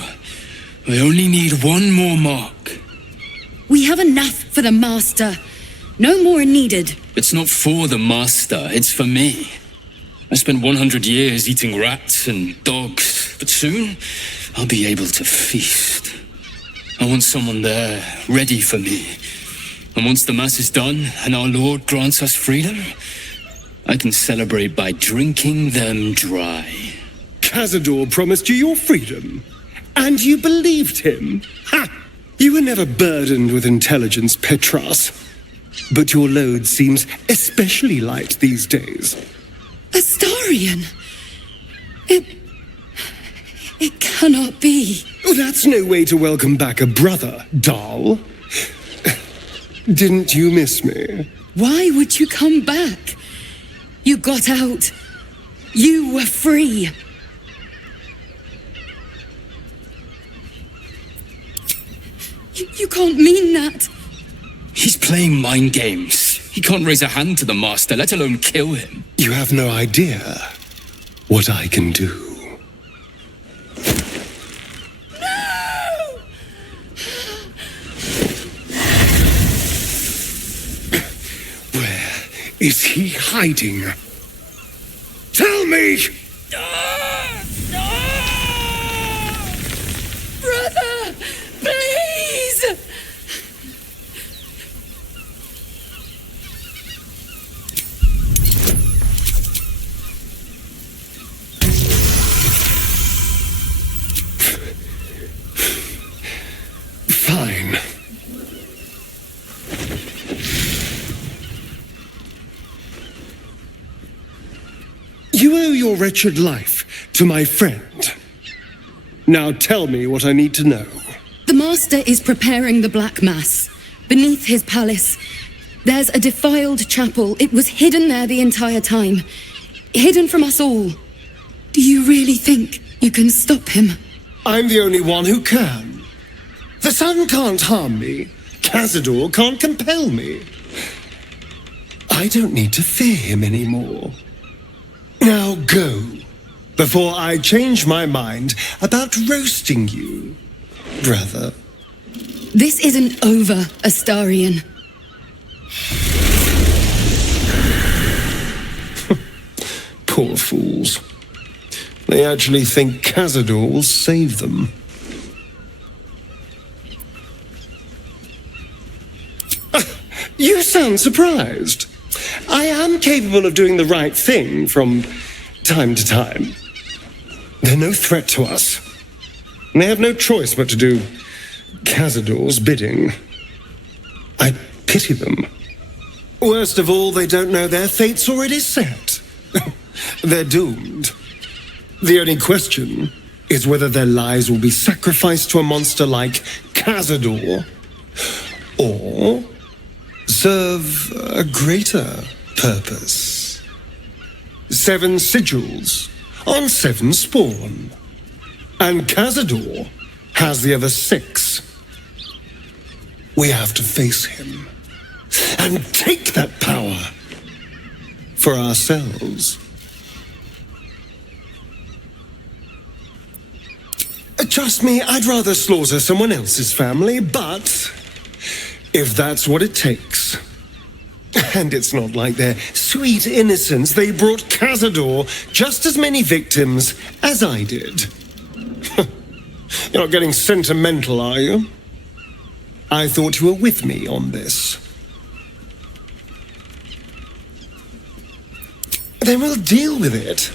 I only need one more mark. We have enough for the Master. No more are needed. It's not for the Master, it's for me. I spent 100 years eating rats and dogs, but soon I'll be able to feast. I want someone there, ready for me. And once the Mass is done and our Lord grants us freedom, I can celebrate by drinking them dry. Cazador promised you your freedom, and you believed him? Ha! You were never burdened with intelligence, Petras. But your load seems especially light these days. Astarion! It cannot be. Oh, that's no way to welcome back a brother, doll. Didn't you miss me? Why would you come back? You got out. You were free. You can't mean that. He's playing mind games. He can't raise a hand to the Master, let alone kill him. You have no idea what I can do. No! is he hiding? Tell me! Brother! Please! Fine. You owe your wretched life to my friend. Now tell me what I need to know. The Master is preparing the Black Mass. Beneath his palace, there's a defiled chapel. It was hidden there the entire time. Hidden from us all. Do you really think you can stop him? I'm the only one who can. The sun can't harm me. Cazador can't compel me. I don't need to fear him anymore. Now go, before I change my mind about roasting you, brother. This isn't over, Astarion. Poor fools. They actually think Cazador will save them. You sound surprised. I am capable of doing the right thing from time to time. They're no threat to us. They have no choice but to do Cazador's bidding. I pity them. Worst of all, they don't know their fate's already set. They're doomed. The only question is whether their lives will be sacrificed to a monster like Cazador, or serve a greater purpose. 7 sigils on 7 spawn. And Cazador has the other 6. We have to face him and take that power for ourselves. Trust me, I'd rather slaughter someone else's family, but if that's what it takes. And it's not like their sweet innocence. They brought Cazador just as many victims as I did. You're not getting sentimental, are you? I thought you were with me on this. Then we'll deal with it.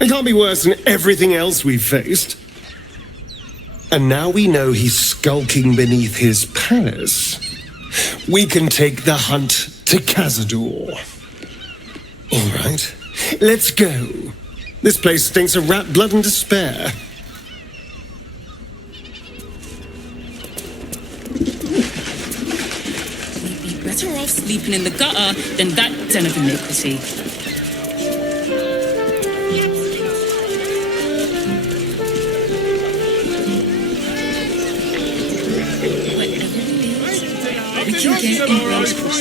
It can't be worse than everything else we've faced. And now we know he's skulking beneath his palace. We can take the hunt to Cazador. All right, let's go. This place stinks of rat blood and despair. We'd be better off sleeping in the gutter than that den of iniquity.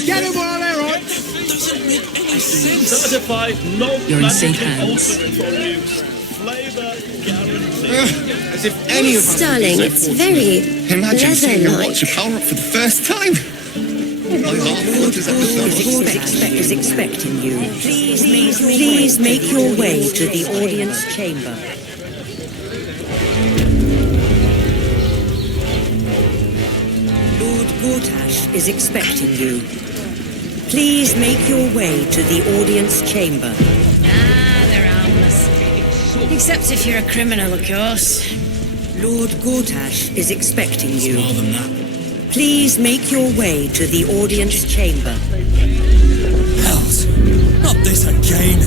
Get him while they're on! Doesn't make any sense. Certified, no. You're in safe hands. As if any of us. Darling, it's very Imagine seeing your leather-like. watch power up for the first time. Is expecting you. Please make your way to the audience chamber. Lord Gortash is expecting you. Please make your way to the audience chamber. They're harmless. Except if you're a criminal, of course. Lord Gortash is expecting you. More than that. Please make your way to the audience chamber. Hells! Not this again!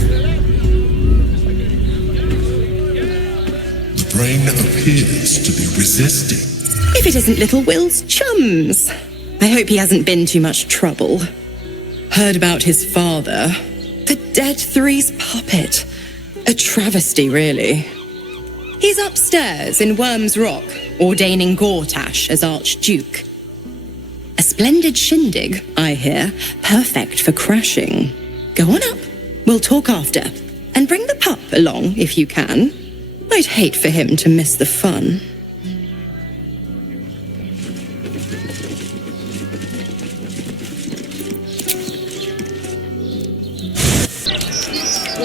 The brain appears to be resisting. If it isn't little Will's chums. I hope he hasn't been too much trouble. Heard about his father. The Dead Three's puppet. A travesty, really. He's upstairs in Worm's Rock, ordaining Gortash as Archduke. A splendid shindig, I hear. Perfect for crashing. Go on up. We'll talk after. And bring the pup along, if you can. I'd hate for him to miss the fun.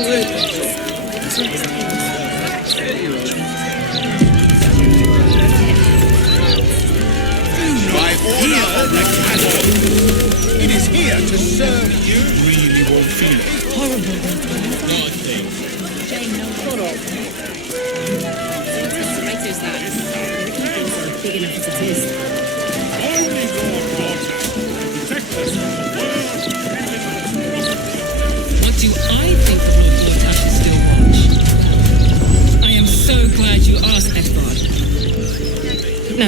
By order of the castle, it is here to serve you. Really won't feel it. Horrible. Nothing. Jane, no photo. Right, is that? The keepings are big enough as it is. Only your daughter can protect us from the worst What do I think of Lord Gortash's still watch? I am so glad you asked, Edvard. No,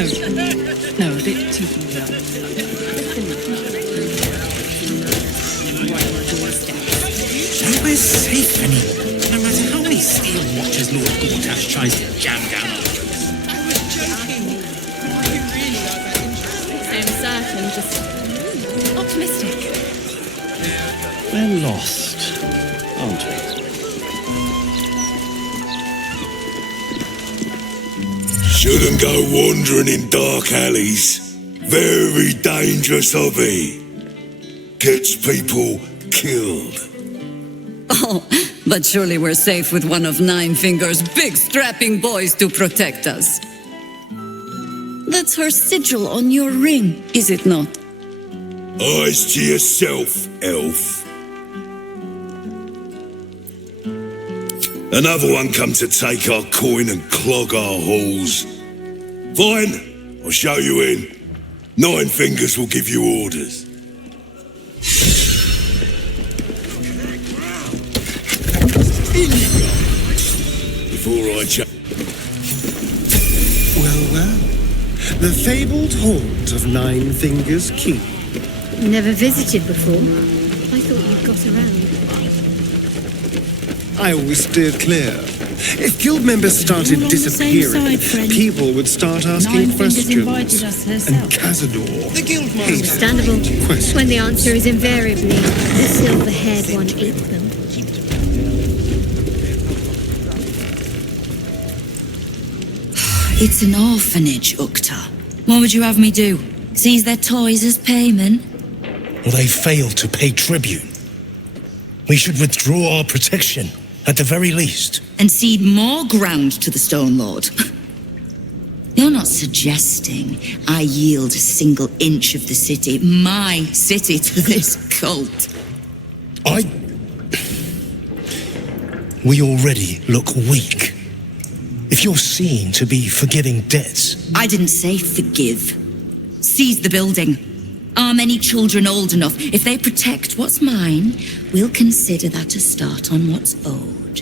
a bit too young. Nowhere's safe anymore, no matter how many steel watches Lord Gortash tries to jam down our throats. I'm certain, just optimistic. We're lost, aren't we? Shouldn't go wandering in dark alleys. Very dangerous hobby. Gets people killed. Oh, but surely we're safe with one of Nine Fingers' big strapping boys to protect us. That's her sigil on your ring, is it not? Eyes to yourself, elf. Another one come to take our coin and clog our halls. Fine, I'll show you in. Nine Fingers will give you orders. Before I Well, the fabled haunt of Nine Fingers Keep. Never visited before. I thought you got around. I always steered clear. If guild members started disappearing, people would start asking questions. And Cazador The guild Understandable. When the answer is invariably the silver-haired one ate them. It's an orphanage, Ukta. What would you have me do? Seize their toys as payment? Well, they failed to pay tribute. We should withdraw our protection, at the very least. And cede more ground to the Stone Lord? You're not suggesting I yield a single inch of the city, my city, to this cult? We already look weak. If you're seen to be forgiving debts... I didn't say forgive. Seize the building. Are many children old enough? If they protect what's mine, we'll consider that a start on what's owed.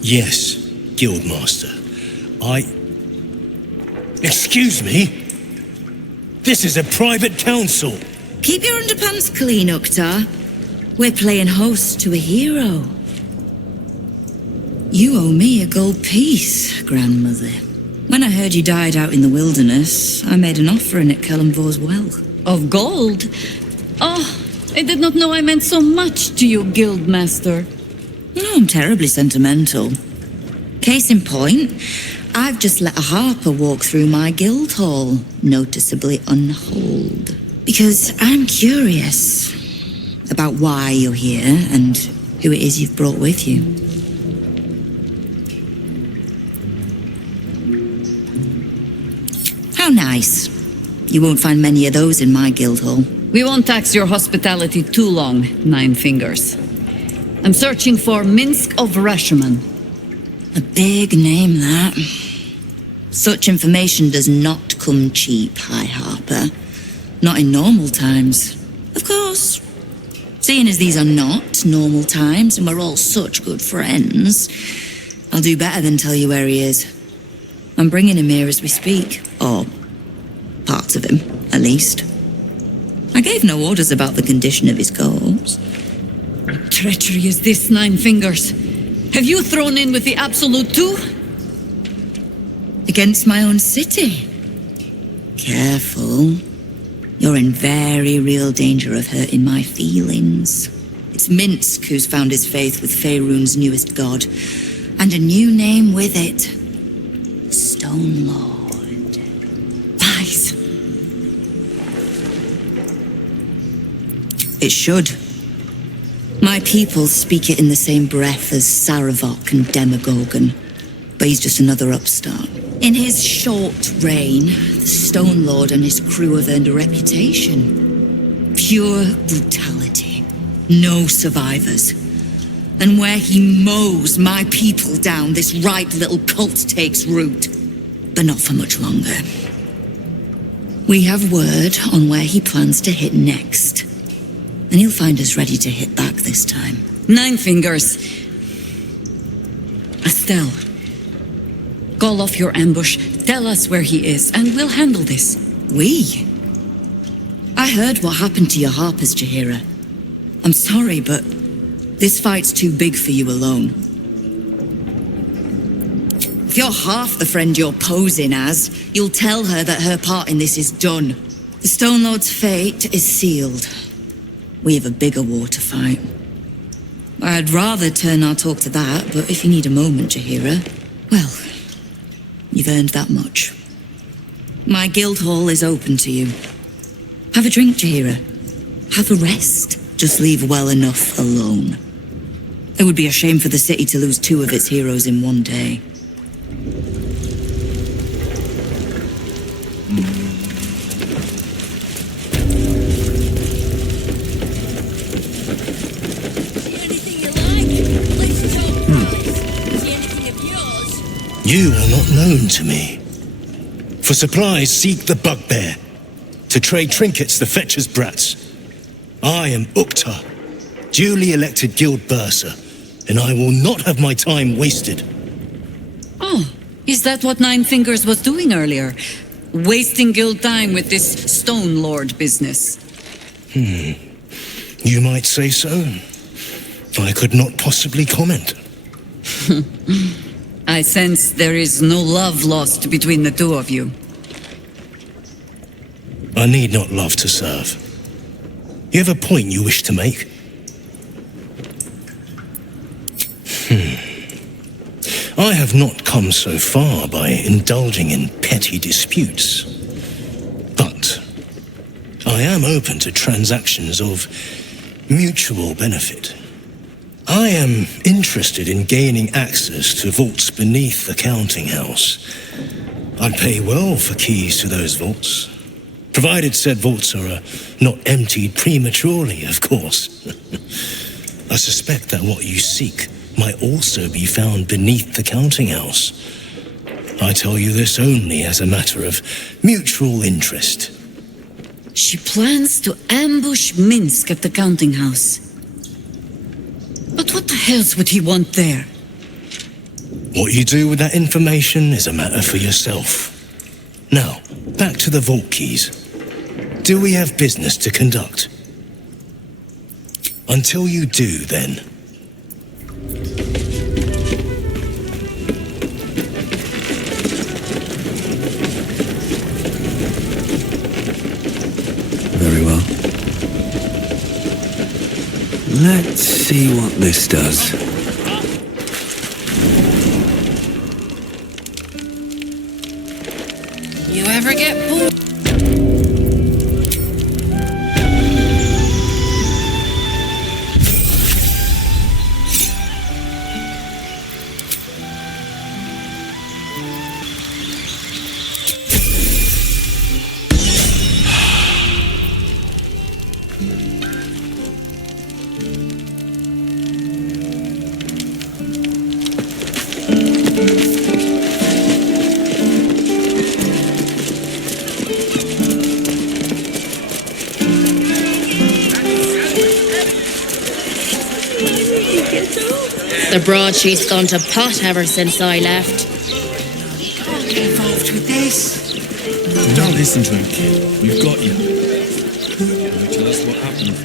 Yes, Guildmaster. Excuse me? This is a private council. Keep your underpants clean, Uktar. We're playing host to a hero. You owe me a gold piece, grandmother. When I heard you died out in the wilderness, I made an offering at Kellenvor's well. Of gold? Oh, I did not know I meant so much to you, Guildmaster. No, I'm terribly sentimental. Case in point, I've just let a harper walk through my guild hall, noticeably unholed. Because I'm curious about why you're here and who it is you've brought with you. How nice. You won't find many of those in my guild hall. We won't tax your hospitality too long, Nine Fingers. I'm searching for Minsk of Rashomon. A big name, that. Such information does not come cheap, High Harper. Not in normal times. Of course. Seeing as these are not normal times and we're all such good friends, I'll do better than tell you where he is. I'm bringing him here as we speak. Or parts of him, at least. I gave no orders about the condition of his corpse. What treachery is this, Nine Fingers? Have you thrown in with the Absolute too? Against my own city? Careful. You're in very real danger of hurting my feelings. It's Minsk who's found his faith with Faerun's newest god, and a new name with it. Stone Lord. Lies. It should. My people speak it in the same breath as Saravok and Demogorgon, but he's just another upstart. In his short reign, the Stone Lord and his crew have earned a reputation. Pure brutality. No survivors. And where he mows my people down, this right little cult takes root. But not for much longer. We have word on where he plans to hit next. And he'll find us ready to hit back this time. Nine Fingers. Estelle. Call off your ambush, tell us where he is, and we'll handle this. We? I heard what happened to your harpers, Jaheira. I'm sorry, but this fight's too big for you alone. If you're half the friend you're posing as, you'll tell her that her part in this is done. The Stone Lord's fate is sealed. We have a bigger war to fight. I'd rather turn our talk to that, but if you need a moment, Jaheira, well, you've earned that much. My guild hall is open to you. Have a drink, Jaheira. Have a rest. Just leave well enough alone. It would be a shame for the city to lose two of its heroes in one day. You are not known to me. For supplies, seek the bugbear. To trade trinkets, the fetcher's brats. I am Ukta, duly elected guild bursar, and I will not have my time wasted. Oh, is that what Nine Fingers was doing earlier? Wasting guild time with this Stone Lord business? You might say so. I could not possibly comment. I sense there is no love lost between the two of you. I need not love to serve. You have a point you wish to make? I have not come so far by indulging in petty disputes. But I am open to transactions of mutual benefit. I am interested in gaining access to vaults beneath the counting house. I'd pay well for keys to those vaults, provided said vaults are not emptied prematurely, of course. I suspect that what you seek might also be found beneath the counting house. I tell you this only as a matter of mutual interest. She plans to ambush Minsk at the counting house. But what the hells would he want there? What you do with that information is a matter for yourself. Now, back to the vault keys. Do we have business to conduct? Until you do, then. Very well. Let's see what this does. You ever get bored? The broadsheet's gone to pot ever since I left. Can't get involved with this. Don't listen to him, kid. We've got you. Now tell us what happened.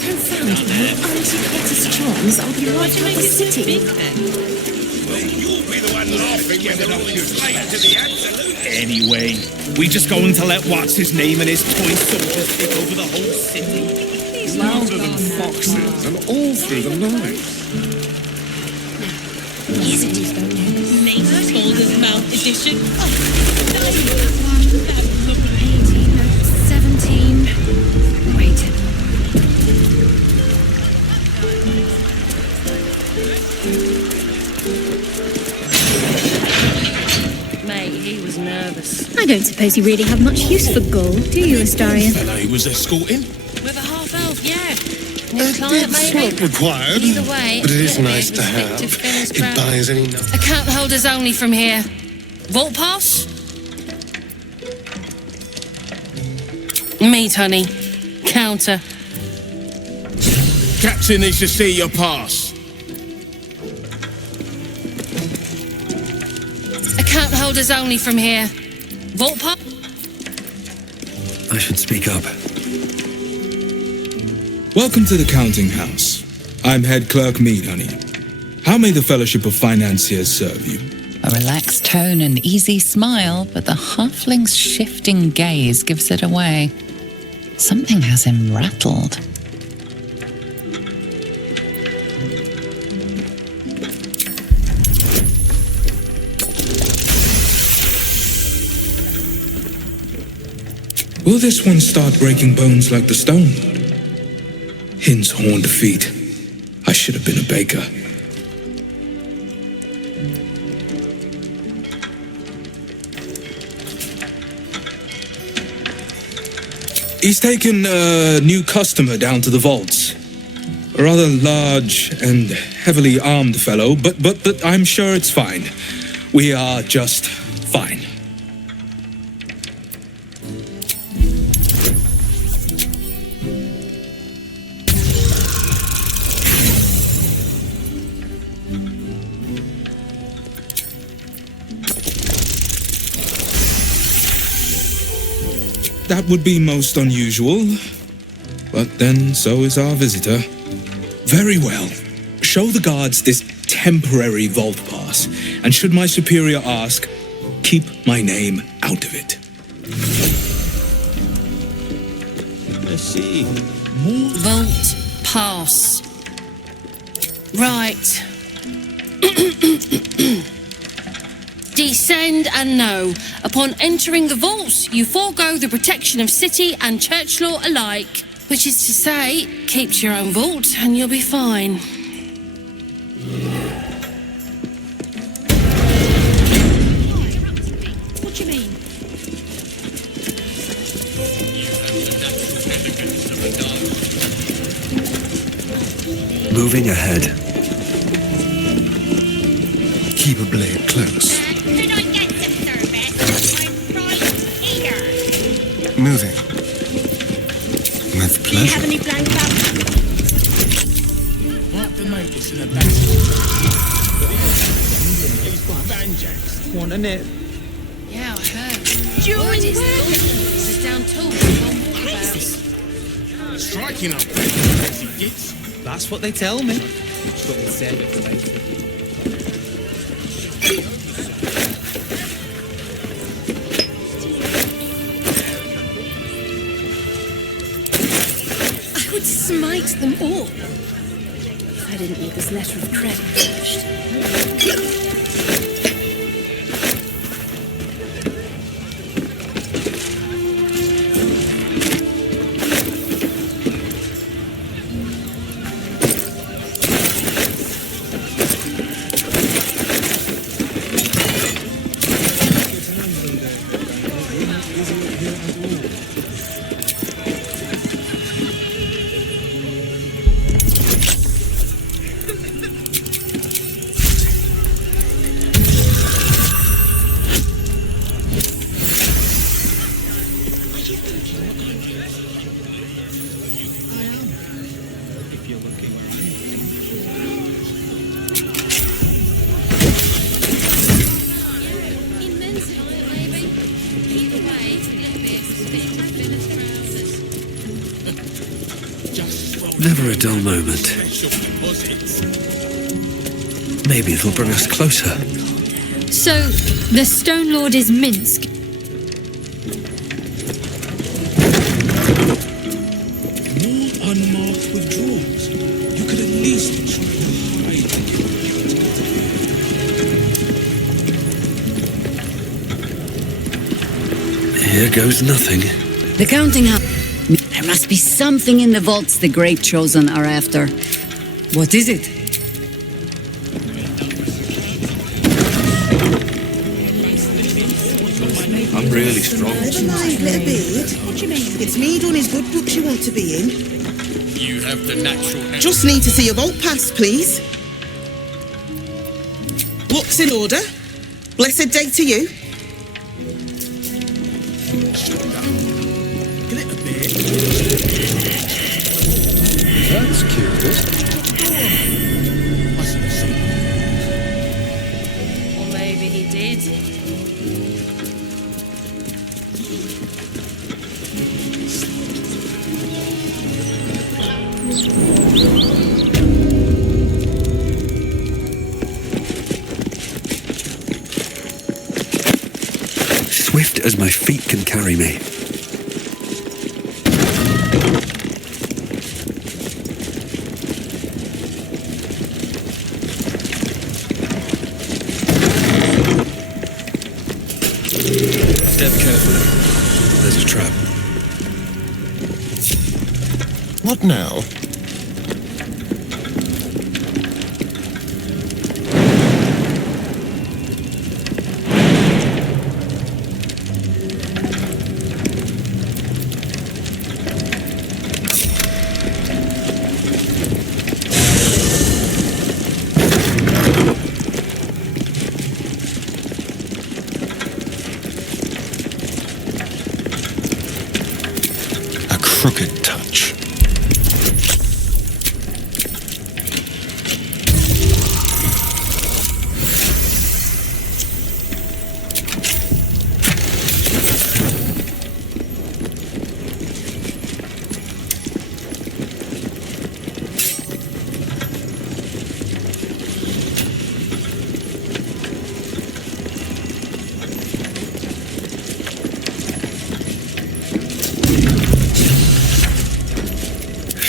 Confound my antiquated charms. I'll be right out the city. You'll be the one laughing when the knock you straight to the absolute. Anyway, we just going to let what's his name and his toy soldiers take over the whole city. Louder than foxes and all through the night. Yes, it is. Neighbors told us Paramount edition. Oh, 17. Wait. Mate, he was nervous. I don't suppose you really have much use for gold, do you, Astarion? Fellow he was escorting? With a half-elf, yeah. It's not required, Either way, but it is it'll be nice a to have. respective Finnish It crowd. buys any... Account holders only from here. Vault pass? Meat, honey. Counter. Captain needs to see your pass. Account holders only from here. Vault pass? I should speak up. Welcome to the counting house. I'm head clerk Mead, honey. How may the Fellowship of Financiers serve you? A relaxed tone and easy smile, but the halfling's shifting gaze gives it away. Something has him rattled. Will this one start breaking bones like the stone? Hin's horned feet. I should have been a baker. He's taken a new customer down to the vaults. A rather large and heavily armed fellow, but I'm sure it's fine. We are just fine. That would be most unusual, but then so is our visitor. Very well. Show the guards this temporary vault pass, and should my superior ask, keep my name out of it. Let's see. Vault pass. Right. Descend and know. Upon entering the vaults, you forego the protection of city and church law alike. Which is to say, keep to your own vault and you'll be fine. What do you mean? Moving ahead. Keep a blade close. Can I get some service? I'm right here. Moving. With Do you have pleasure. any blank up? Mark the notice in the back. He's got banjacks. Want a nip? Yeah, I heard. Word is This is down tools on walkthroughs. Striking up crazy gits. That's what they tell me. That's what they said. I would smite them all. If I didn't need this letter of credit first. Never a dull moment. Maybe it'll bring us closer. So, the Stone Lord is Minsk. More unmarked withdrawals. You could at least try to hide. Here goes nothing. The counting up. There must be something in the vaults the Great Chosen are after. What is it? I'm really strong. What do you mean? It's me doing his good books you want to be in. You have the natural... Just need to see your vault pass, please. Books in order. Blessed day to you. That's curious. Or maybe he did. Swift as my feet can carry me. Step carefully. There's a trap. What now? Crooked touch.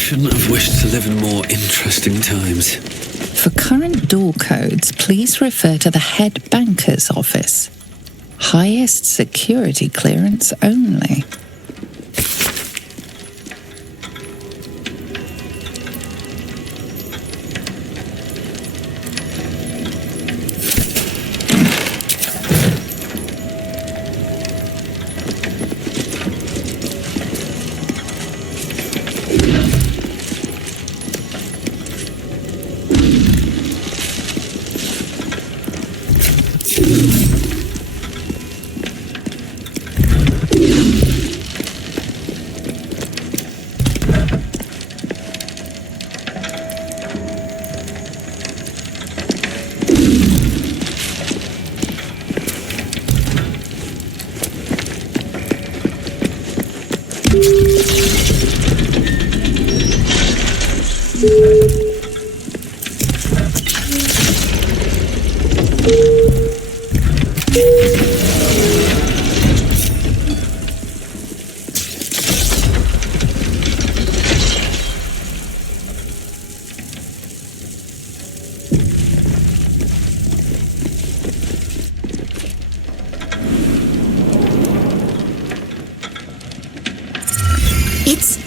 Shouldn't have wished to live in more interesting times. For current door codes, please refer to the head banker's office. Highest security clearance only.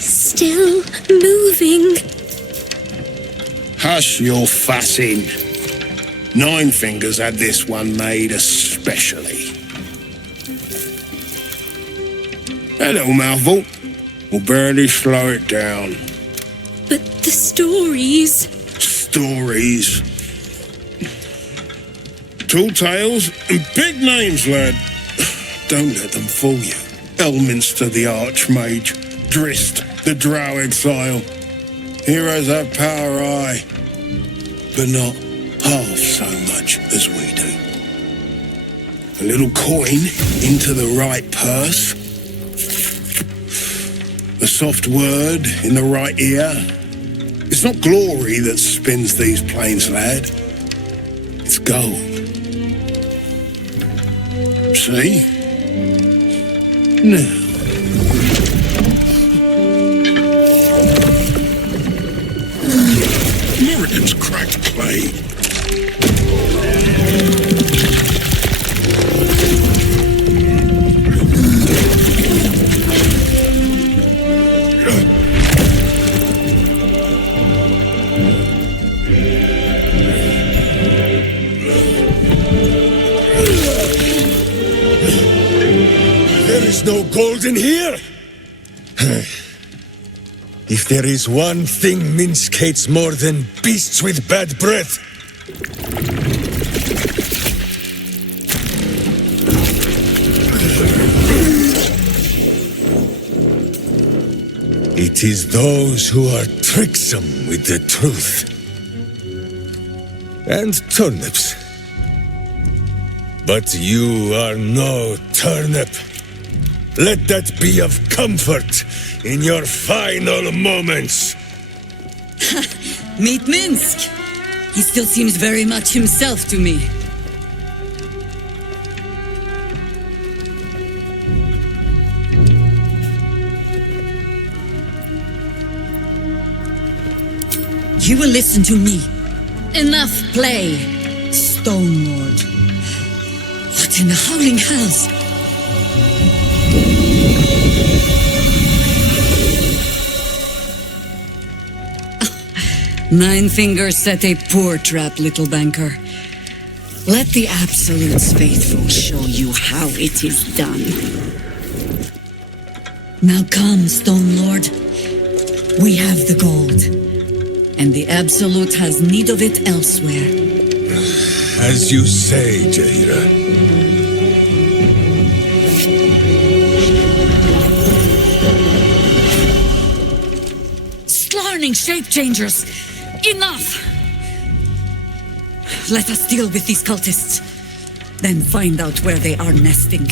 Still moving. Hush your fussing. Nine Fingers had this one made especially. That little mouthful will barely slow it down. But the stories... Stories? Tall tales and big names, lad. Don't let them fool you. Elminster the Archmage, Drist the Drow Exile. Heroes have power, aye, but not half so much as we do. A little coin into the right purse, a soft word in the right ear. It's not glory that spins these plains, lad. It's gold. See? Now. Americans cracked clay. is no gold in here! If there is one thing Minsk hates more than beasts with bad breath, it is those who are tricksome with the truth. And turnips. But you are no turnip. Let that be of comfort in your final moments. Meet Minsk. He still seems very much himself to me. You will listen to me. Enough play, Stone Lord. What in the howling hells? Nine Fingers set a poor trap, little banker. Let the Absolute's faithful show you how it is done. Now come, Stone Lord. We have the gold, and the Absolute has need of it elsewhere. As you say, Jaira. Slarning shape-changers! Enough! Let us deal with these cultists, then find out where they are nesting.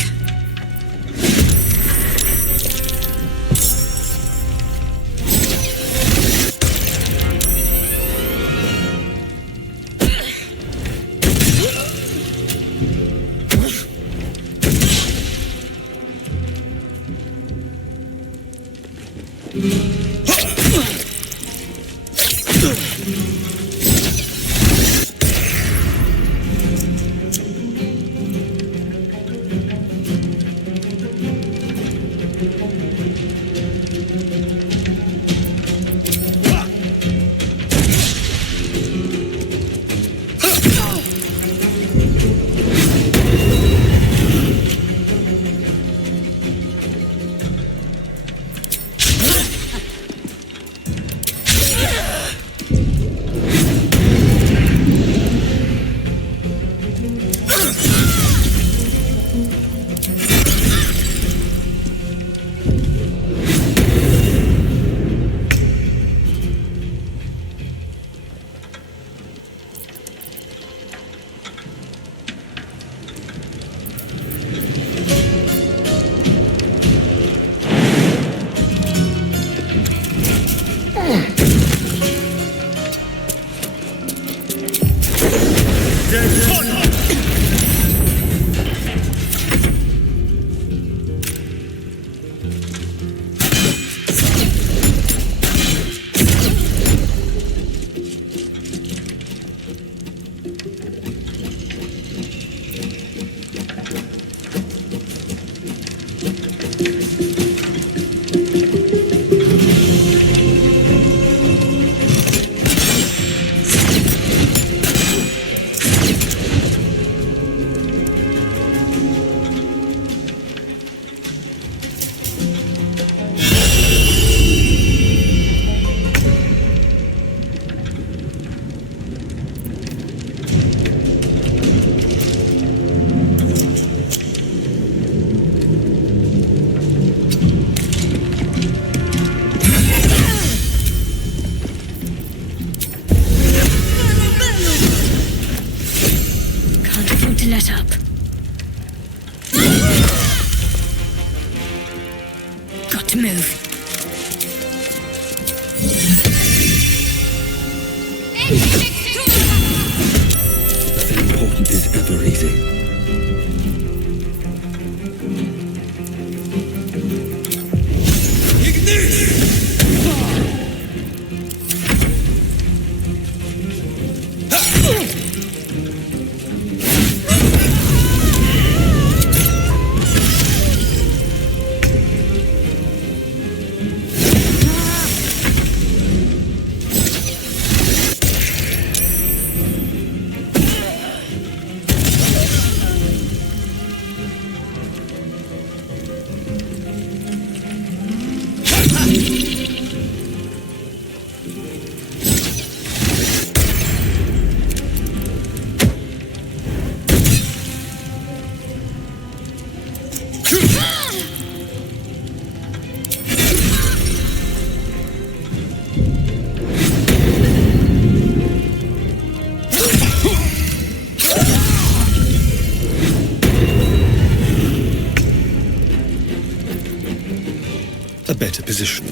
into position.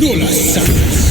No la sabes.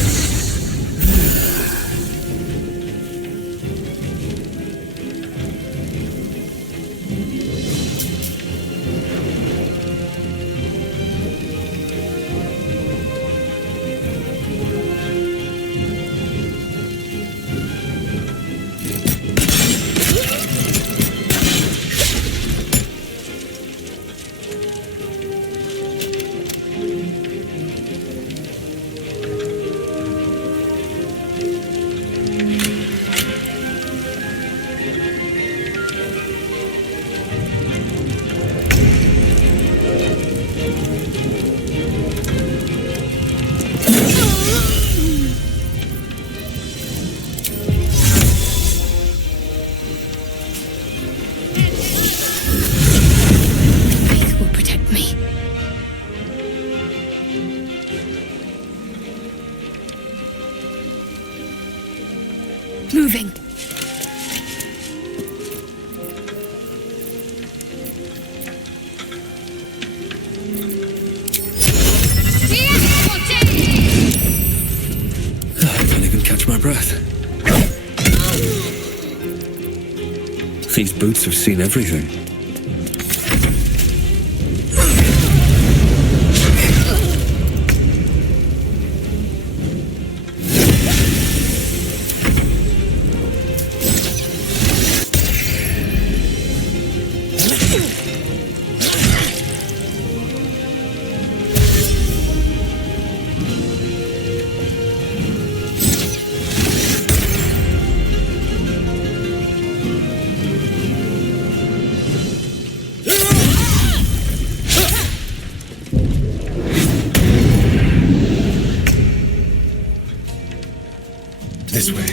Moving. I can't even catch my breath. These boots have seen everything. This way.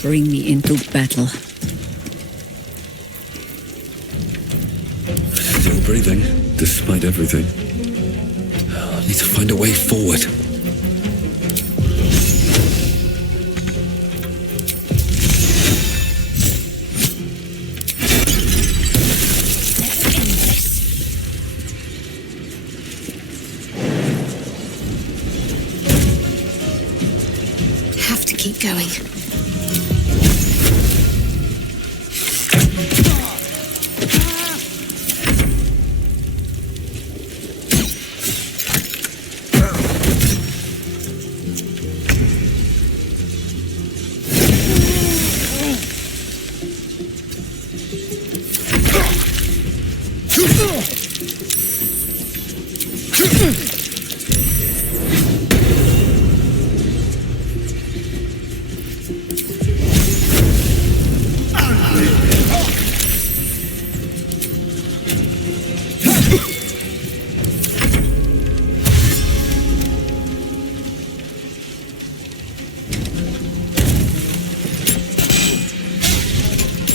Bring me into battle. Still breathing, despite everything. I need to find a way forward. Have to keep going.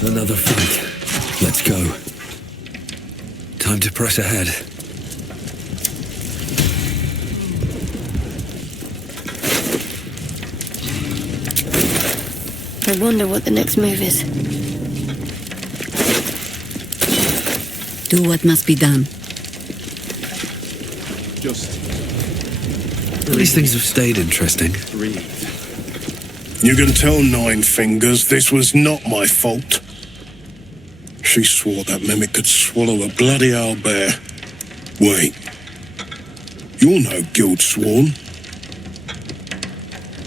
Another fight. Let's go. Time to press ahead. I wonder what the next move is. Do what must be done. These things have stayed interesting. You can tell Nine Fingers this was not my fault. She swore that mimic could swallow a bloody owlbear. Wait. You're no guild sworn.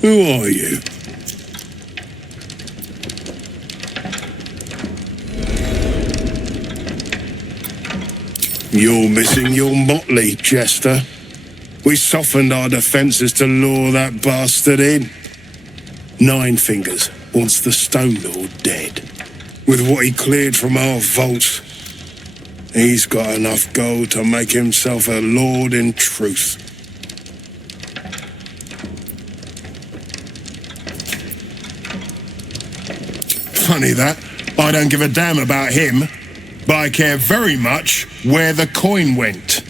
Who are you? You're missing your motley, Jester. We softened our defences to lure that bastard in. Nine Fingers wants the Stone Lord dead. With what he cleared from our vaults, he's got enough gold to make himself a lord in truth. Funny that. I don't give a damn about him, but I care very much where the coin went.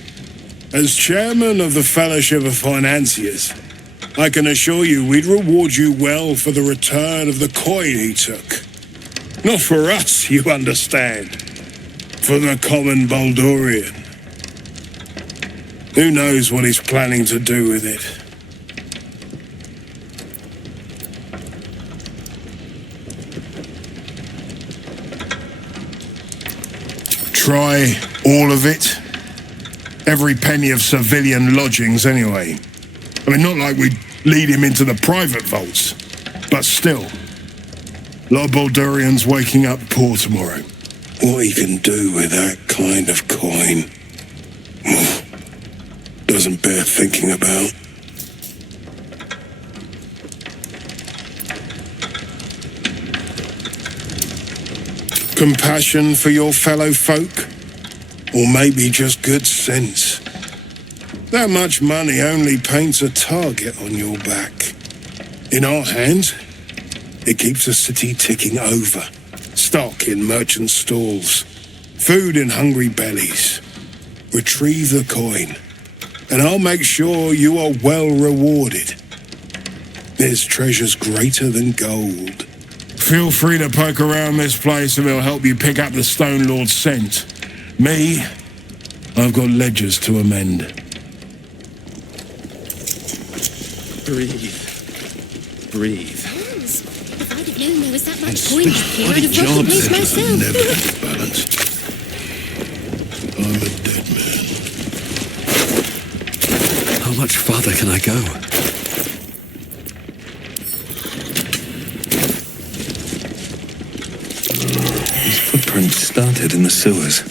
As chairman of the Fellowship of Financiers, I can assure you we'd reward you well for the return of the coin he took. Not for us, you understand. For the common Baldurian. Who knows what he's planning to do with it? Try all of it? Every penny of civilian lodgings, anyway. I mean, not like we'd lead him into the private vaults, but still. A lot of Baldurians waking up poor tomorrow. What he can do with that kind of coin doesn't bear thinking about. Compassion for your fellow folk? Or maybe just good sense? That much money only paints a target on your back. In our hands, it keeps the city ticking over. Stock in merchant stalls, food in hungry bellies. Retrieve the coin, and I'll make sure you are well rewarded. There's treasures greater than gold. Feel free to poke around this place and it'll help you pick up the Stone Lord's scent. Me, I've got ledgers to amend. Breathe. Breathe. If I'd have known there was that much And coin back here, I'd have rushed the place myself. Never get balanced. I'm a dead man. How much farther can I go? His footprints started in the sewers.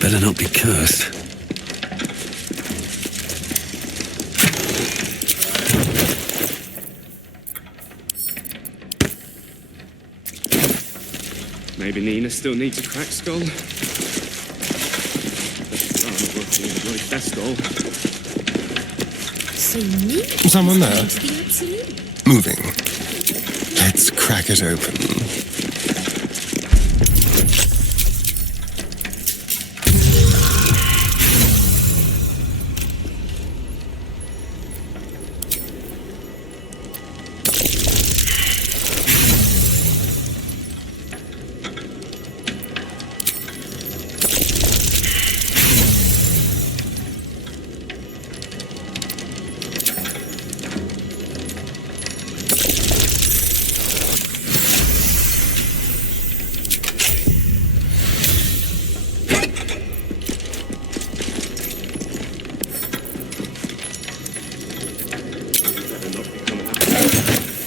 Better not be cursed. Maybe Nina still needs a cracked skull. Best skull. So Nina Someone there? is the absolute. Moving. Let's crack it open.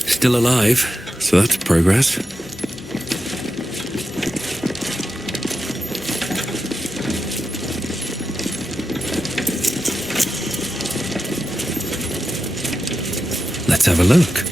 Still alive, so that's progress. Let's have a look.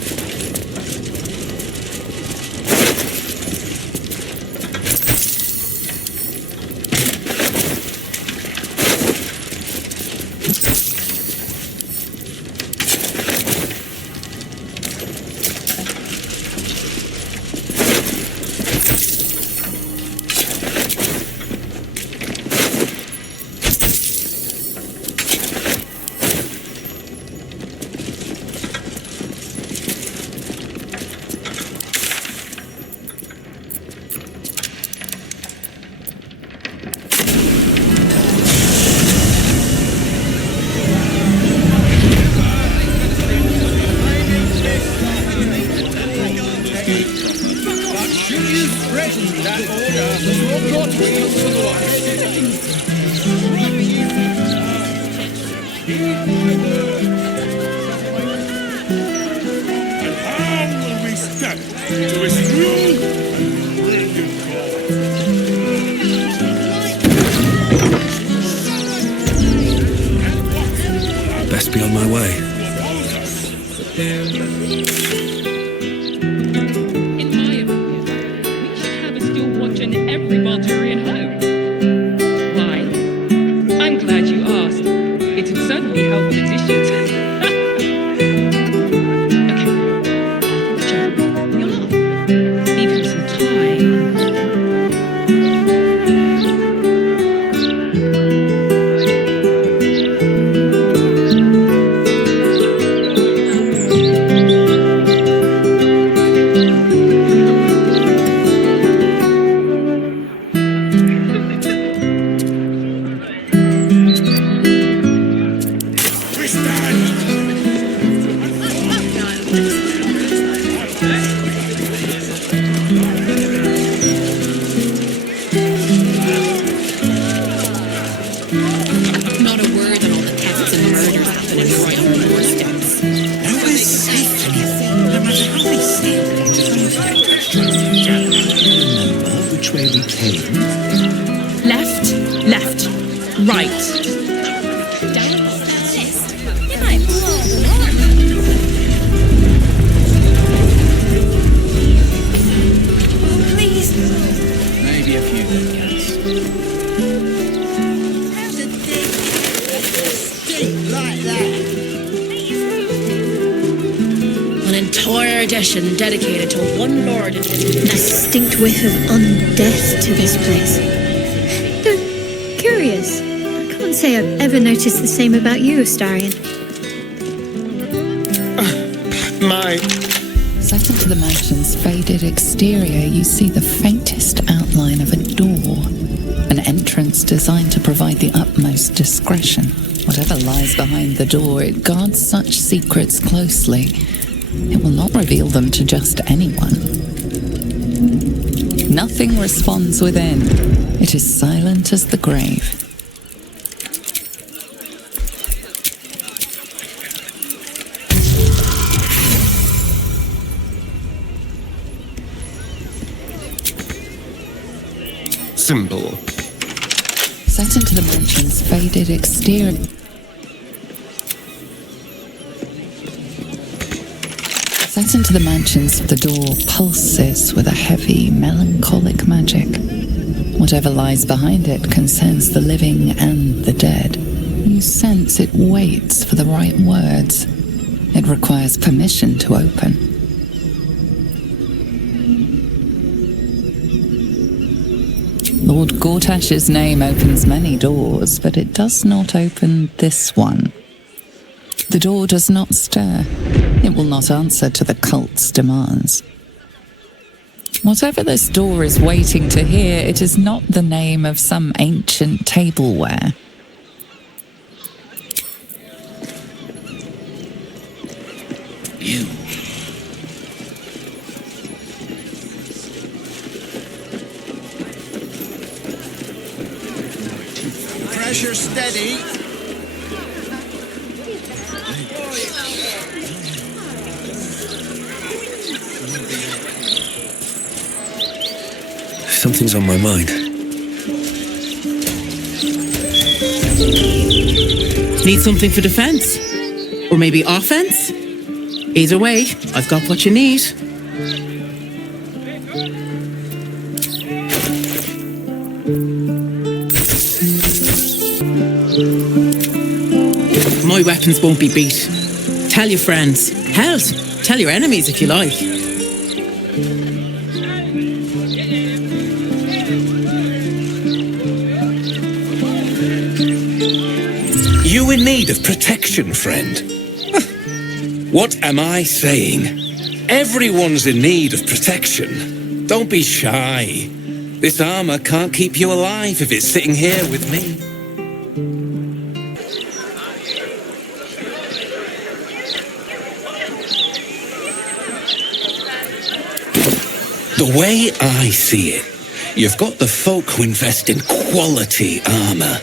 on my way. In my opinion, we should have a still watch in every Baldurian home. Why? I'm glad you asked. It would certainly help the dishes. Dedicated to one lord and his distinct whiff of undeath to this place. Though curious, I can't say I've ever noticed the same about you, Astarion. Set into the mansion's faded exterior, you see the faintest outline of a door. An entrance designed to provide the utmost discretion. Whatever lies behind the door, it guards such secrets closely. It will not reveal them to just anyone. Nothing responds within. It is silent as the grave. Symbol. Set into the mansion's faded exterior. Set into the mansions, the door pulses with a heavy, melancholic magic. Whatever lies behind it concerns the living and the dead. You sense it waits for the right words. It requires permission to open. Lord Gortash's name opens many doors, but it does not open this one. The door does not stir. It will not answer to the cult's demands. Whatever this door is waiting to hear, it is not the name of some ancient tableware. You. Pressure steady. Something's on my mind. Need something for defense? Or maybe offense? Either way, I've got what you need. My weapons won't be beat. Tell your friends. Hell, tell your enemies if you like. You in need of protection, friend? What am I saying? Everyone's in need of protection. Don't be shy. This armor can't keep you alive if it's sitting here with me. The way I see it, you've got the folk who invest in quality armor.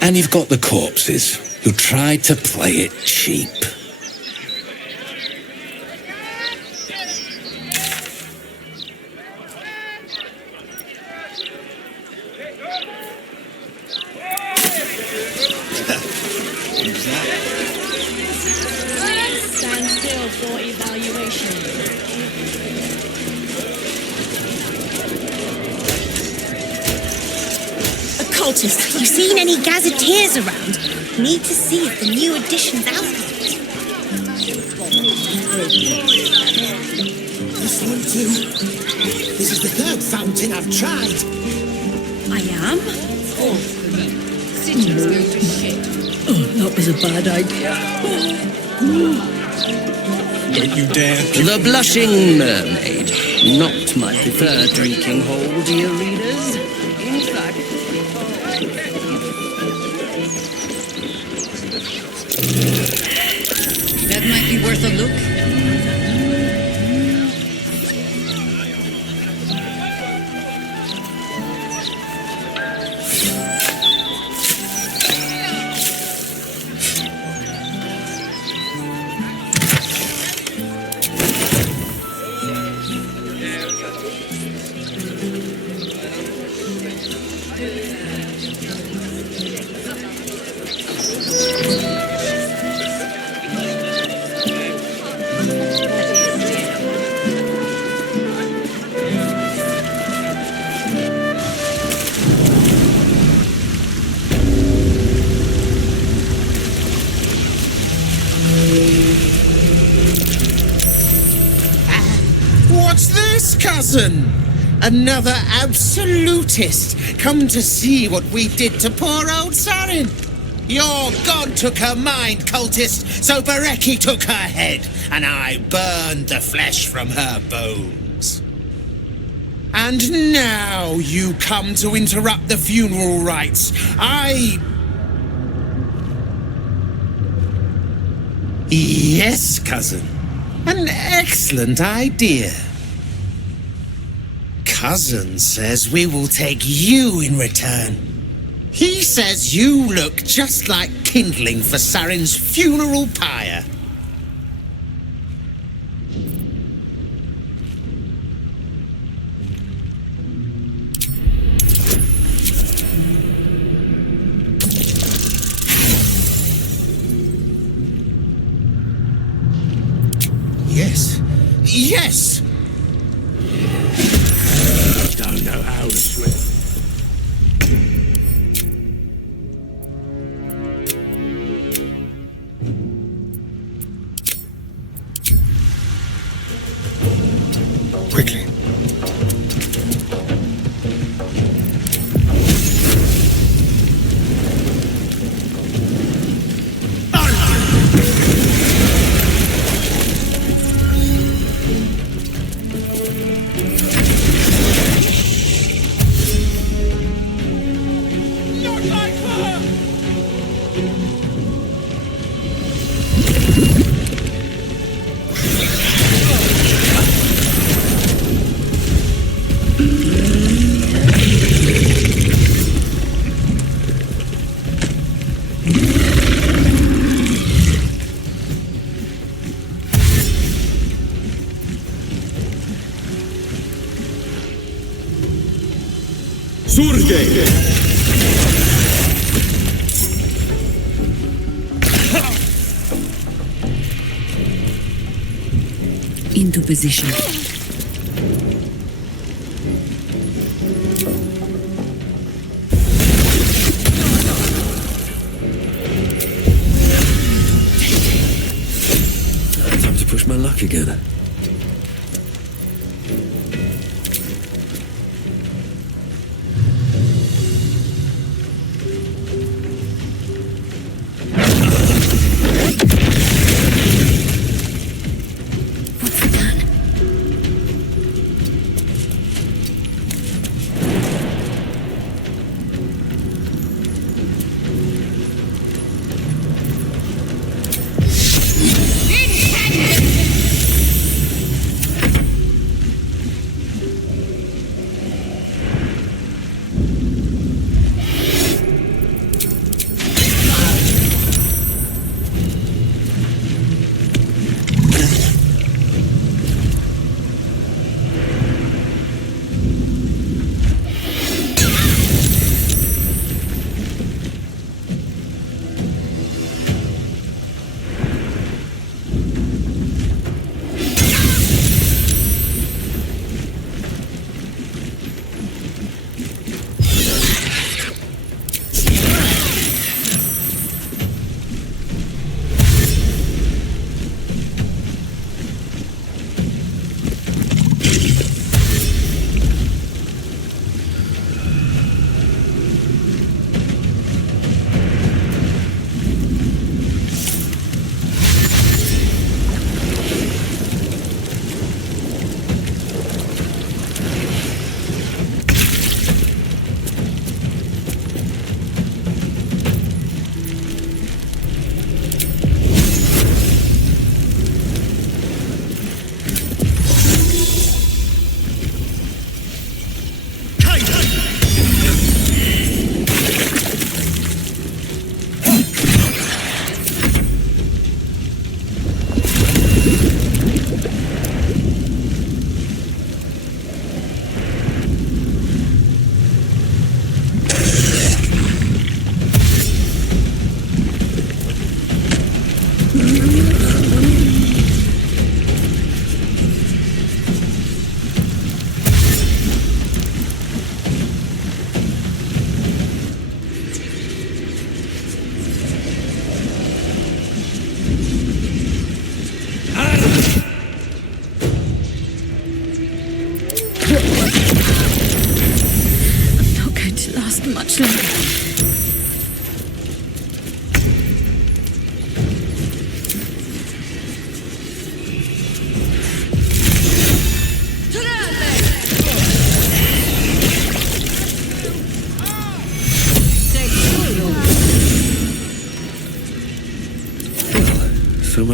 And you've got the corpses who try to play it cheap. for evaluation. Occultist, you seen any gazetteers around? Need to see if the new edition's out yet. This one too. This is the third fountain I've tried. I am? Cities go to shit. Oh, that was a bad idea. Don't you dare. The Blushing Mermaid. Not my preferred drinking hole, dear readers. In fact... That might be worth a look. What's this, cousin? Another absolutist come to see what we did to poor old Sarin. Your god took her mind, cultist, so Bereki took her head, and I burned the flesh from her bones. And now you come to interrupt the funeral rites. Yes, cousin. An excellent idea. Cousin says we will take you in return. He says you look just like kindling for Sarin's funeral pyre. Yes. Yes! Don't know how to swim. Quickly. Surge! Into position. Time to push my luck again.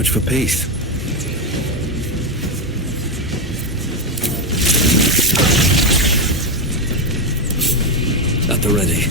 much for peace. At the ready.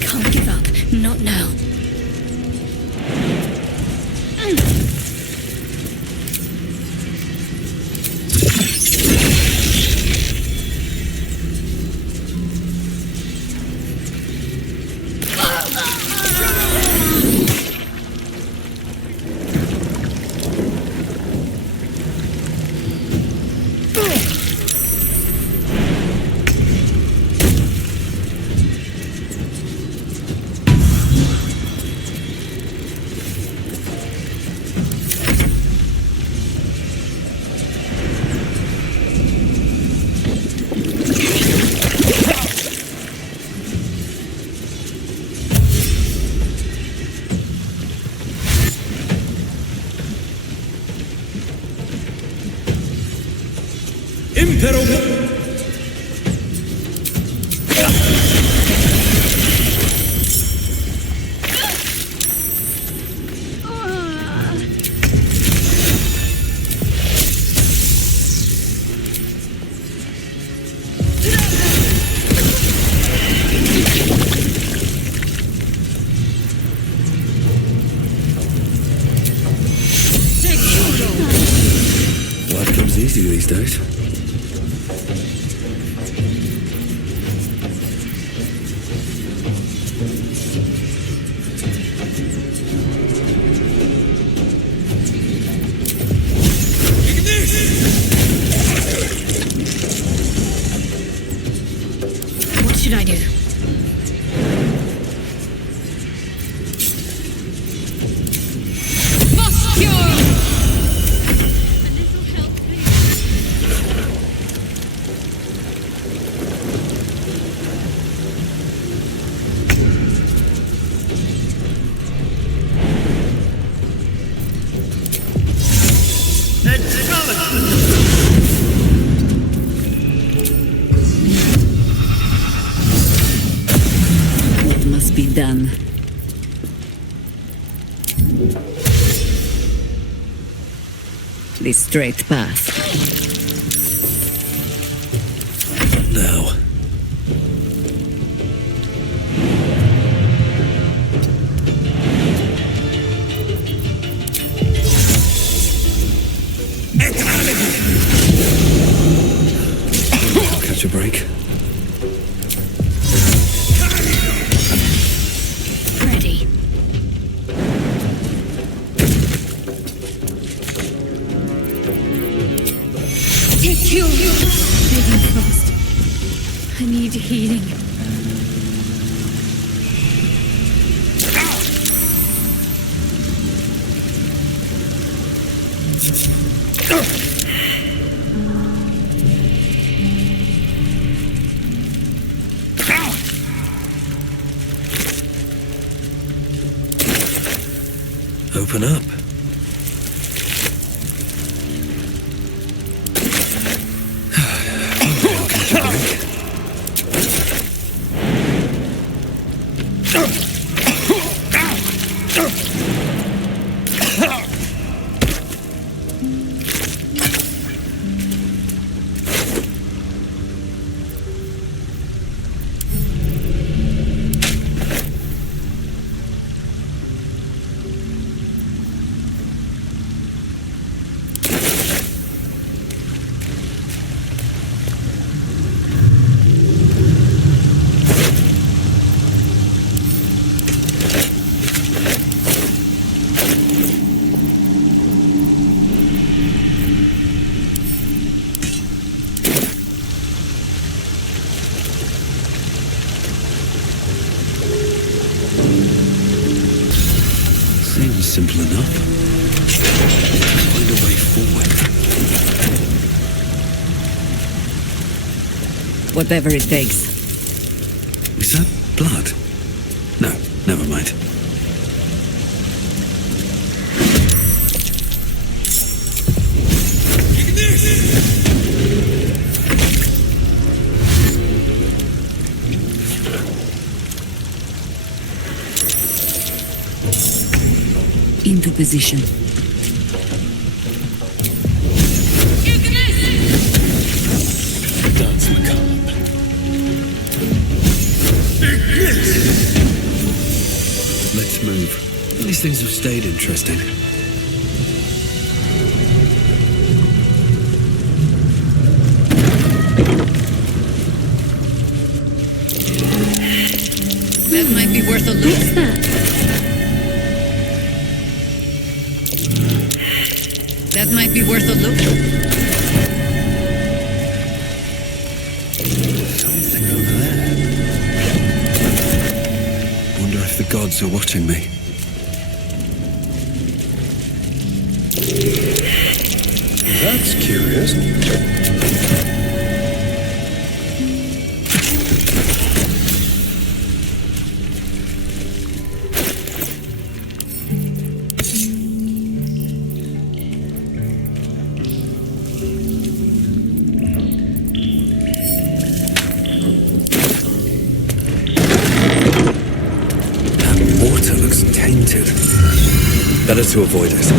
Can't give up. Not now. Life comes easy these days. What should I do? What must be done? The straight path. Now. Catch a break. Ready. Take you! Begging fast. I need healing. Open up. Seems simple enough. Find a way forward. Whatever it takes. Is that blood? No, never mind. Into position. That's macabre. Let's move. These things have stayed interesting. That might be worth a look. What's that? That might be worth a look. Something over there. Wonder if the gods are watching me. That's curious. Tainted. Better to avoid it.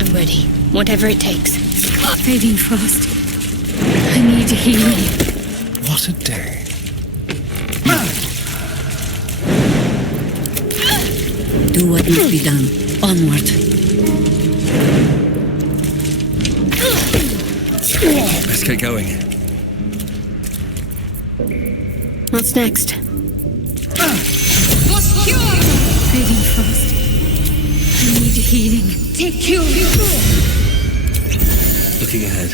I'm ready. Whatever it takes. Fading fast. I need healing. What a day. Do what must be done. Onward. Let's get going. What's next? Fading fast. I need healing. Take cure. Looking ahead.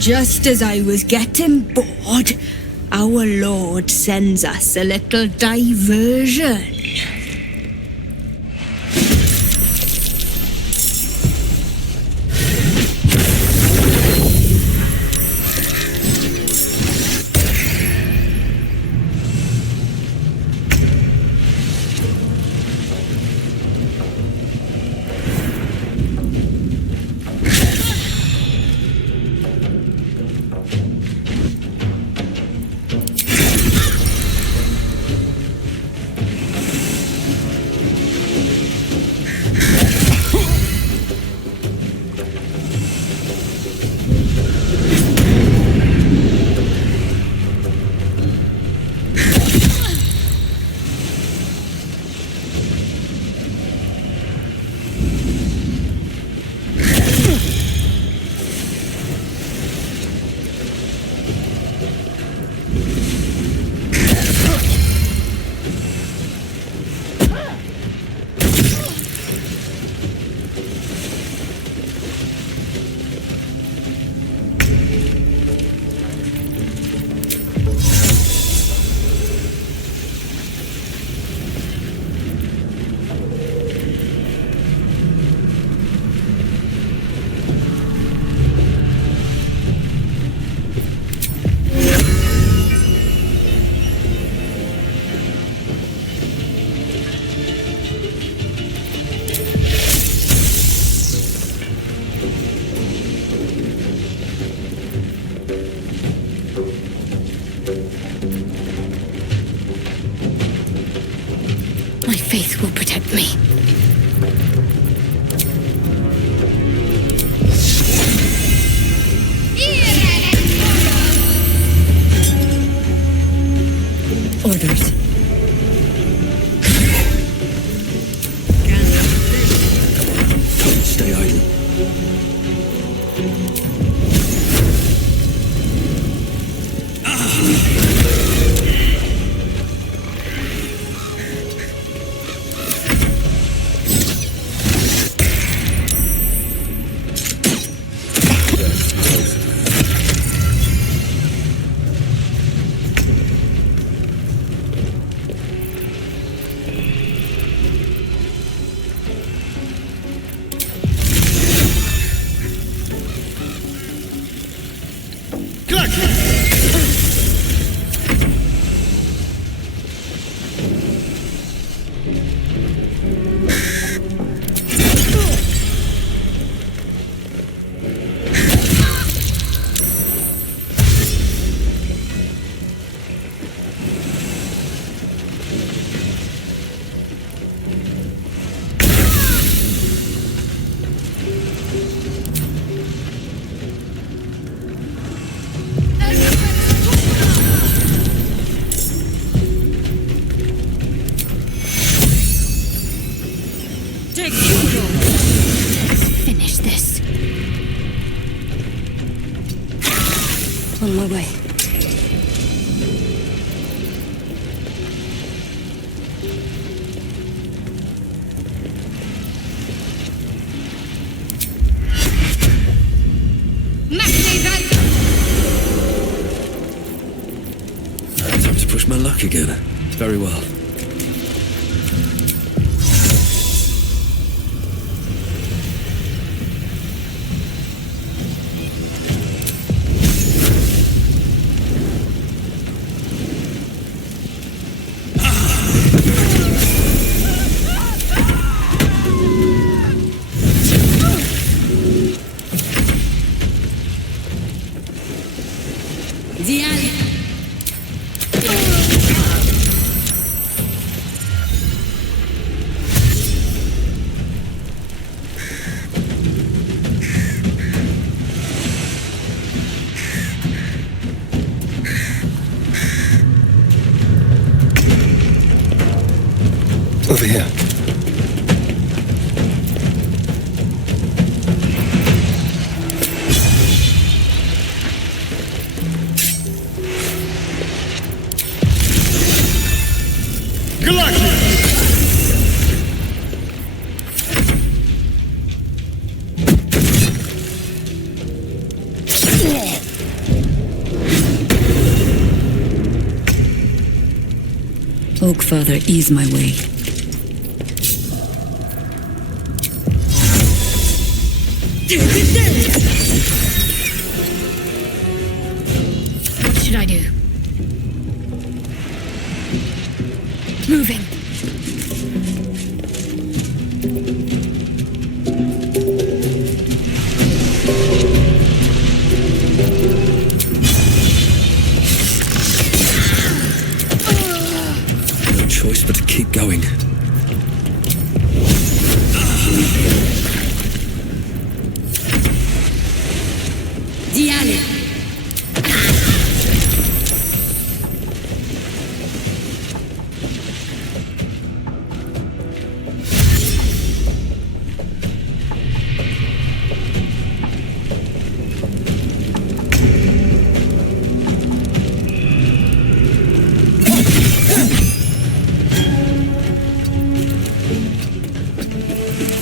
Just as I was getting bored, our Lord sends us a little diversion. Finish this. On my way. Time to push my luck again. Very well. Over here. Oak Father, ease my way. What should I do? Moving. No choice but to keep going.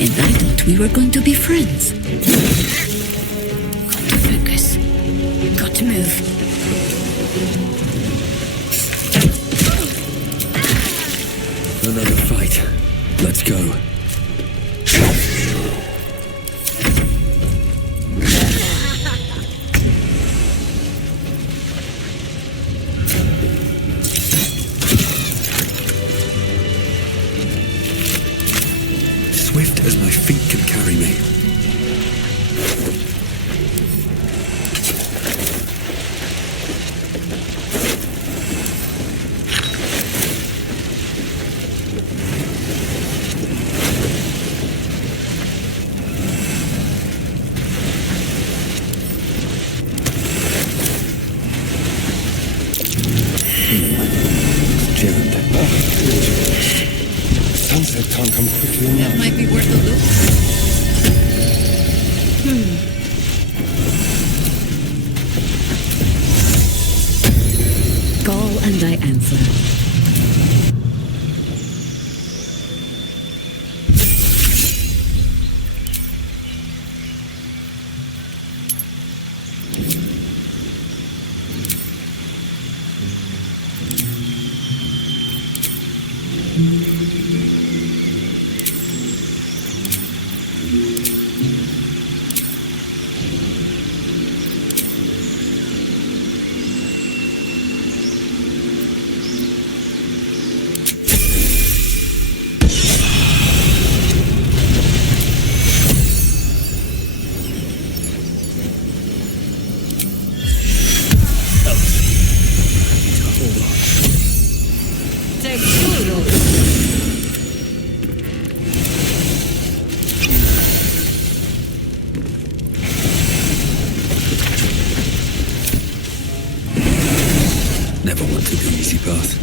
And I thought we were going to be friends. Got to focus. Got to move. Another fight. Let's go. Swift as my feet can carry me. took the easy path.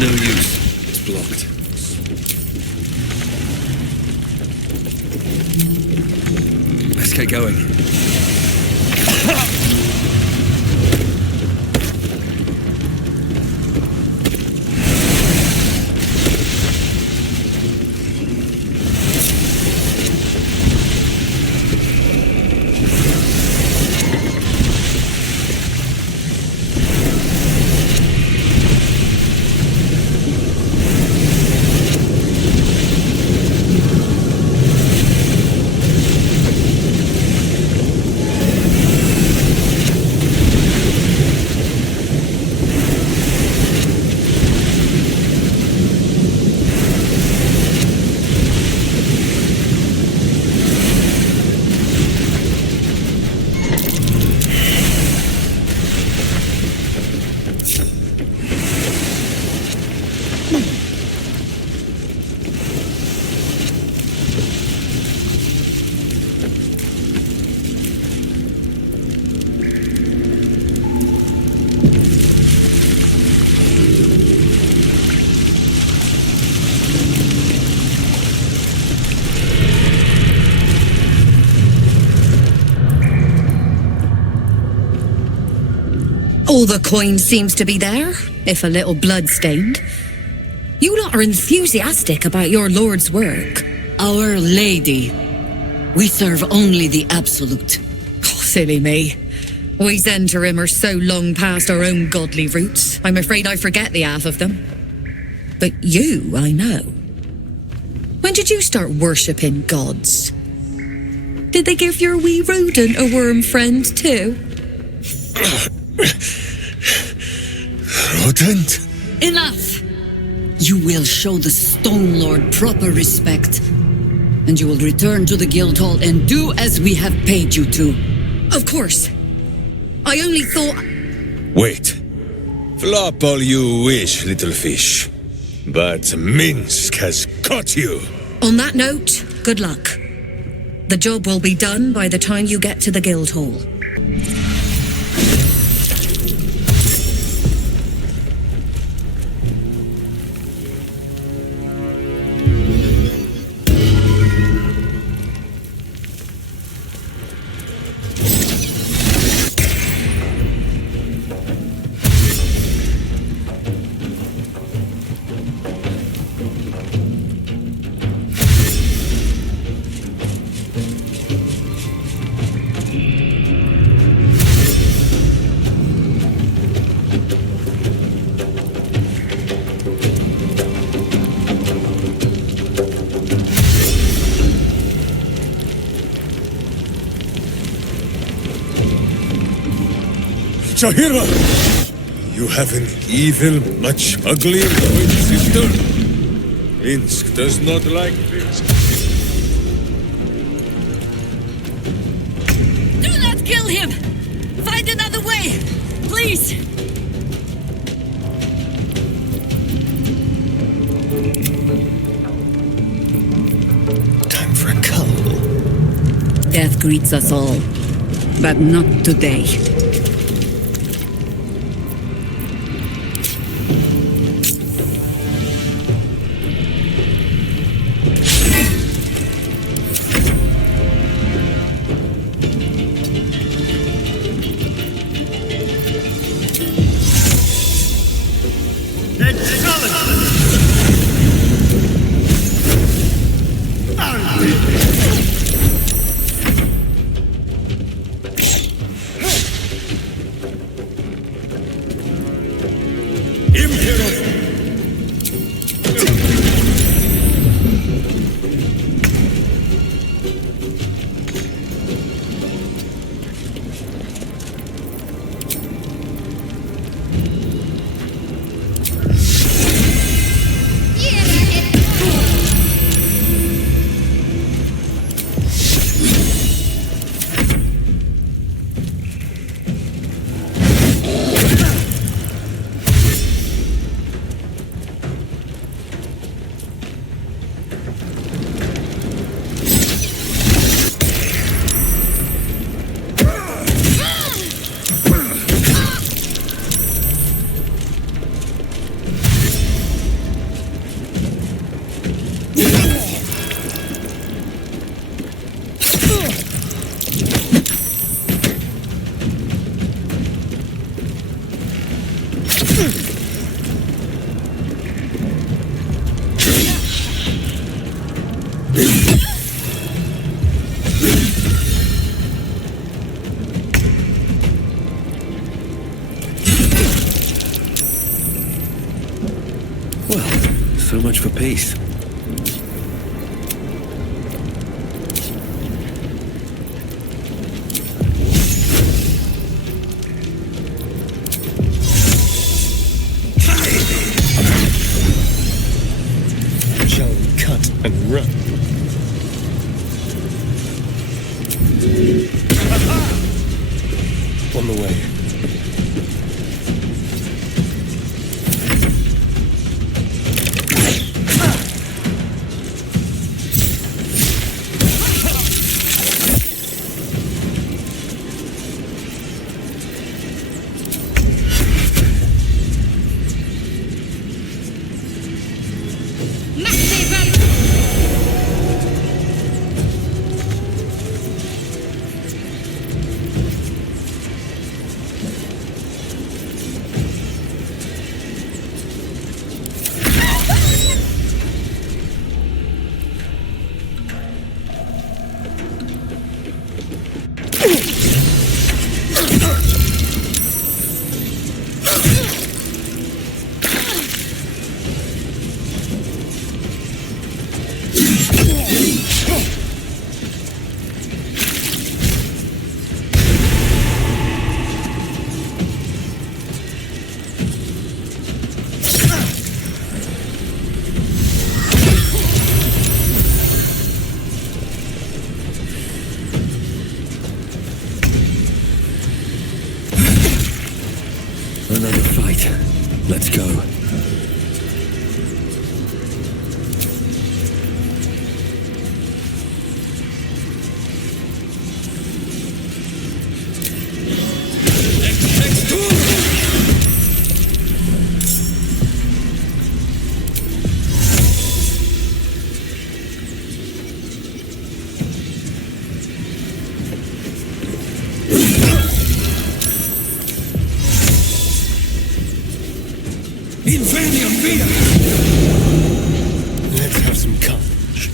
No use. It's blocked. Let's get going. All the coin seems to be there, if a little blood-stained. You lot are enthusiastic about your lord's work. Our Lady. We serve only the absolute. Oh, silly me. We Zentarim are so long past our own godly roots, I'm afraid I forget the half of them. But you, I know. When did you start worshipping gods? Did they give your wee rodent a worm friend too? Rodent? Enough! You will show the Stone Lord proper respect, and you will return to the Guildhall and do as we have paid you to. Of course. I only thought... Wait. Flop all you wish, little fish. But Minsk has caught you. On that note, good luck. The job will be done by the time you get to the Guildhall. Shahira! You have an evil, much uglier twin sister. Minsk does not like this. Do not kill him! Find another way! Please! Time for a cull. Death greets us all, but not today. Well, so much for peace. Shall we cut and run? On the way. Another fight. Let's go. Let's have some carnage.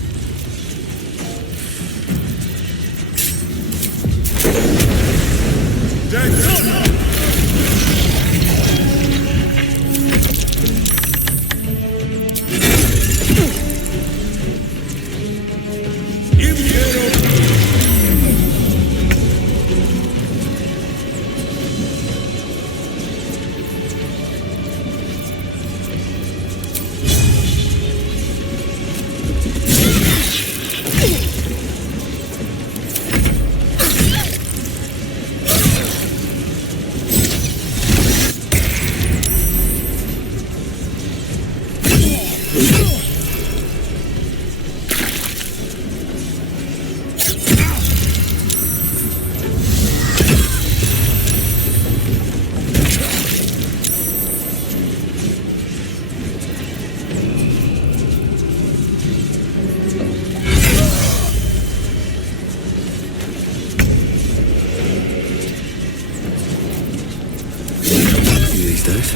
These days.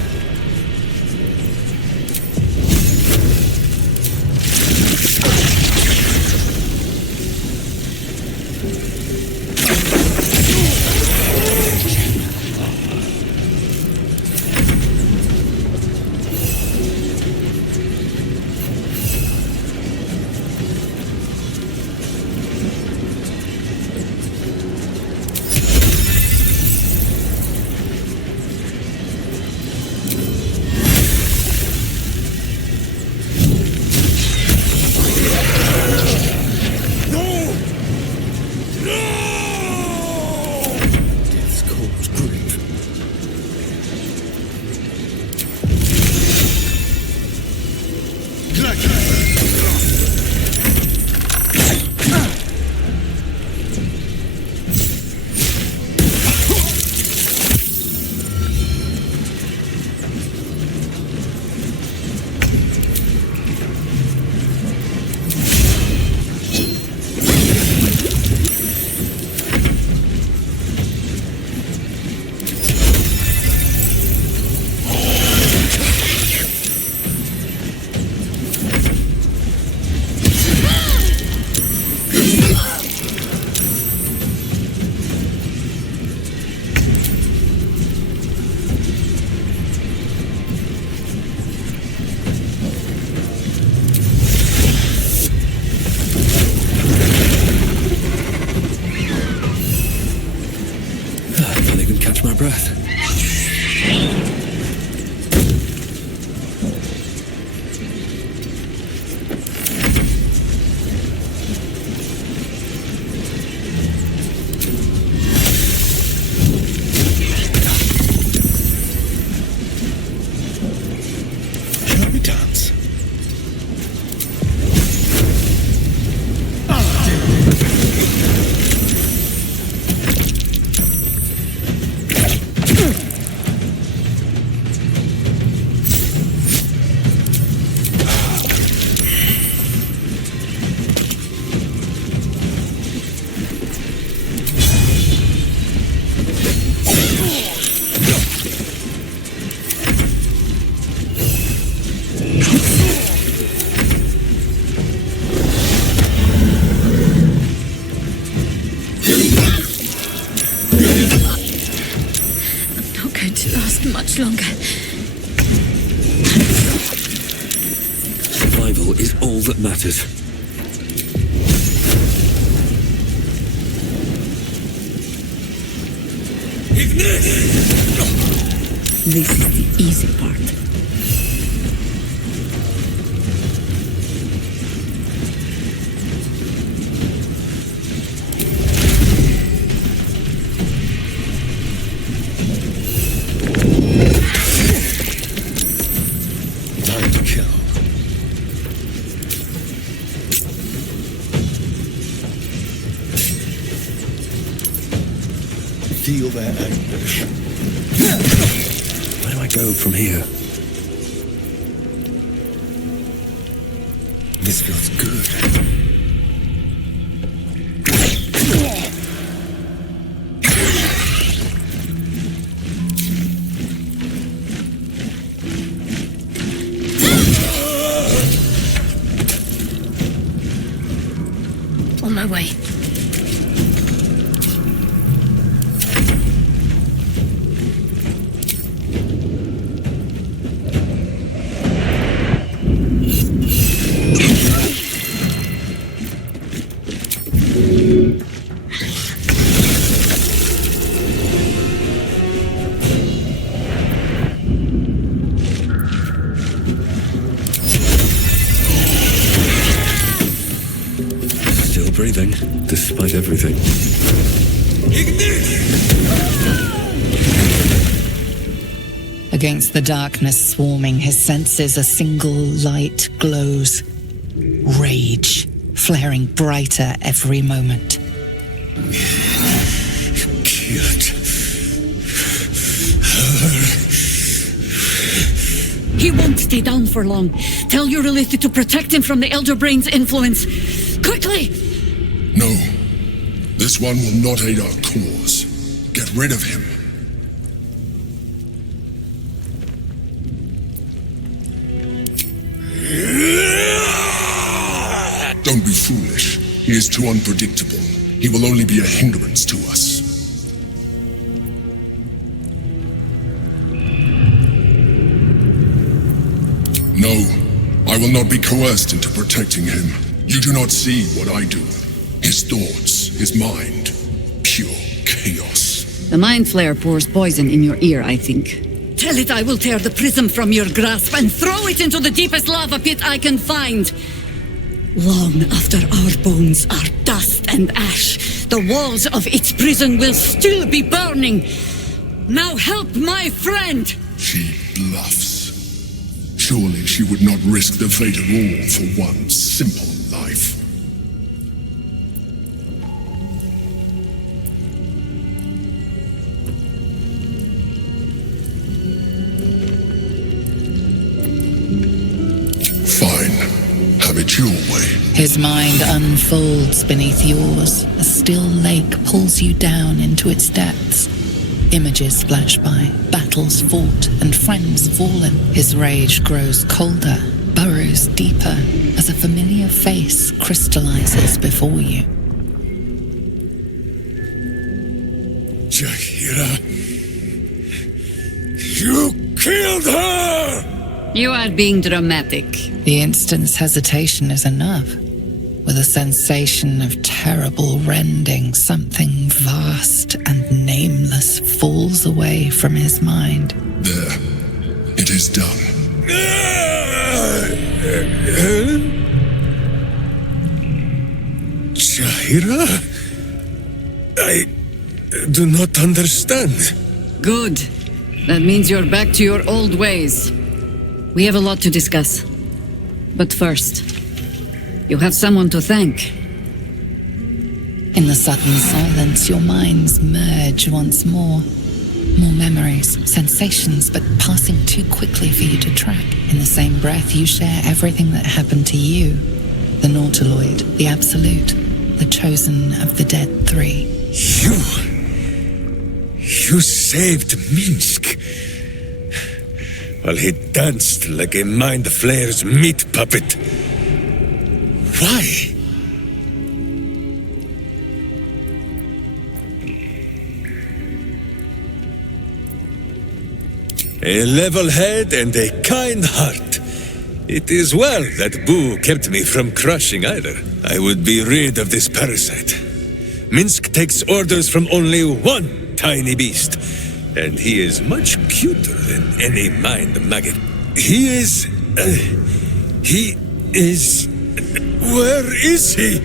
Not going to last much longer. Survival is all that matters. This is the easy part. Time to kill. Feel their anguish. Where do I go from here? This feels good. On my way. Still breathing, despite everything. Against the darkness swarming his senses, a single light glows. Rage, flaring brighter every moment. Killed He won't stay down for long. Tell your Elitha to protect him from the Elder Brain's influence. Quickly! No. This one will not aid our cause. Get rid of him. Don't be foolish. He is too unpredictable. He will only be a hindrance to us. No, I will not be coerced into protecting him. You do not see what I do. His thoughts, his mind, pure chaos. The mind flare pours poison in your ear, I think. Tell it I will tear the prism from your grasp and throw it into the deepest lava pit I can find. Long after our bones are dust and ash, the walls of its prison will still be burning. Now help my friend! She bluffs. Surely she would not risk the fate of all for one simple life. Fine. Have it your way. His mind unfolds beneath yours. A still lake pulls you down into its depths. Images flash by, battles fought, and friends fallen. His rage grows colder, burrows deeper, as a familiar face crystallizes before you. Jaheira! You killed her! You are being dramatic. The instant's hesitation is enough. With a sensation of terrible rending, something vast and nameless falls away from his mind. There. It is done. Jaheira? I do not understand. Good. That means you're back to your old ways. We have a lot to discuss. But first, you have someone to thank. In the sudden silence, your minds merge once more. More memories, sensations, but passing too quickly for you to track. In the same breath, you share everything that happened to you. The Nautiloid, the Absolute, the chosen of the Dead Three. You saved Minsk. while he danced like a mind flayer's meat puppet. Why? A level head and a kind heart. It is well that Boo kept me from crushing either. I would be rid of this parasite. Minsk takes orders from only one tiny beast, and he is much cuter than any mind maggot. He is... Where is he?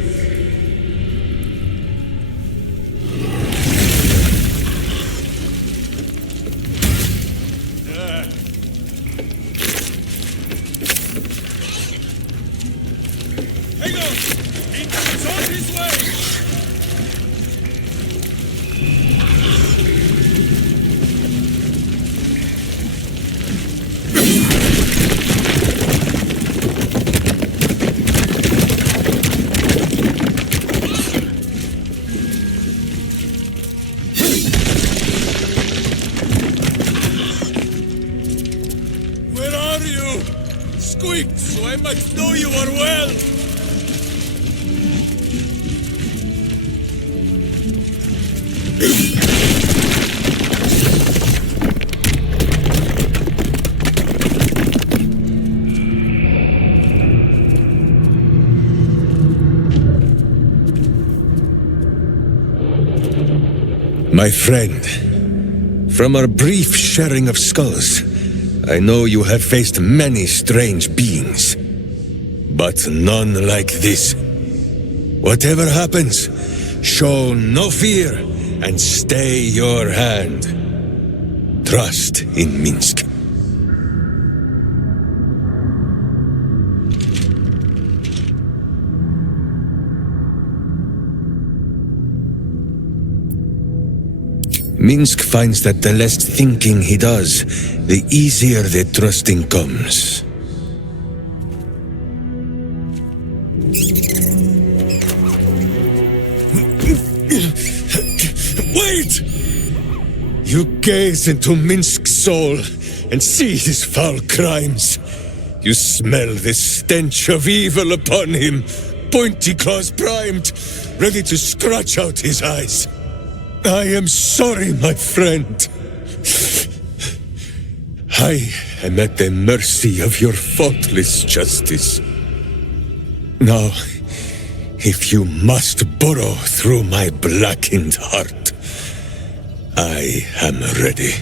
So I might know you are well. My friend, from our brief sharing of skulls, I know you have faced many strange beings, but none like this. Whatever happens, show no fear and stay your hand. Trust in Minsk. Minsk finds that the less thinking he does, the easier the trusting comes. Wait! You gaze into Minsk's soul and see his foul crimes. You smell the stench of evil upon him, pointy claws primed, ready to scratch out his eyes. I am sorry, my friend. I am at the mercy of your faultless justice. Now, if you must burrow through my blackened heart, I am ready.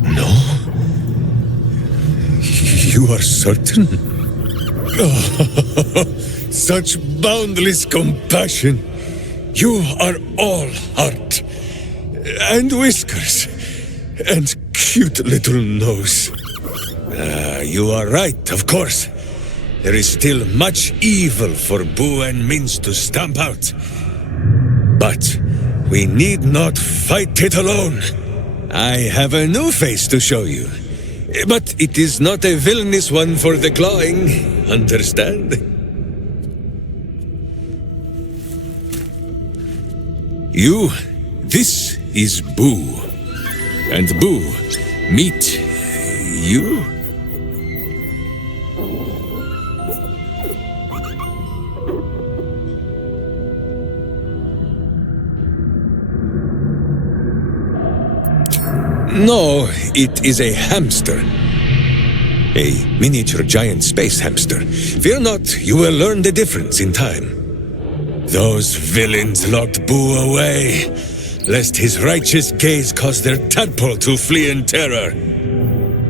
No? You are certain? Oh, such boundless compassion. You are all heart, and whiskers, and cute little nose. You are right, of course. There is still much evil for Boo and Minsk to stamp out. But we need not fight it alone. I have a new face to show you. But it is not a villainous one for the clawing, understand? This is Boo. And Boo, meet you? No, it is a hamster. A miniature giant space hamster. Fear not, you will learn the difference in time. Those villains locked Boo away, lest his righteous gaze cause their tadpole to flee in terror.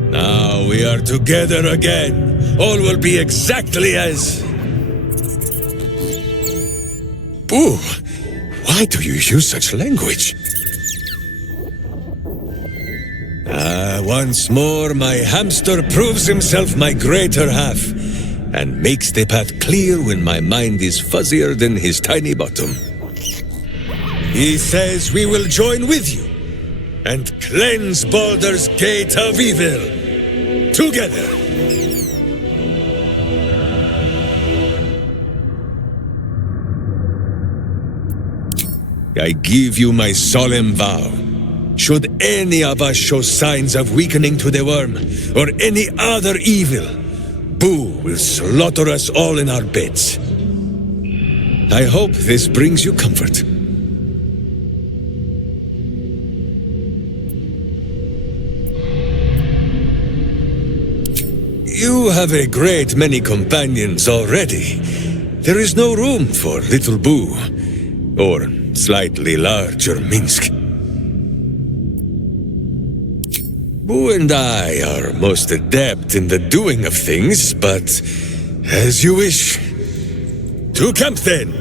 Now we are together again. All will be exactly as... Boo, why do you use such language? Once more my hamster proves himself my greater half, and makes the path clear when my mind is fuzzier than his tiny bottom. He says we will join with you, and cleanse Baldur's gate of evil, together. I give you my solemn vow. Should any of us show signs of weakening to the worm, or any other evil, Boo will slaughter us all in our beds. I hope this brings you comfort. You have a great many companions already. There is no room for little Boo, or slightly larger Minsk. Boo and I are most adept in the doing of things, but as you wish. To camp then!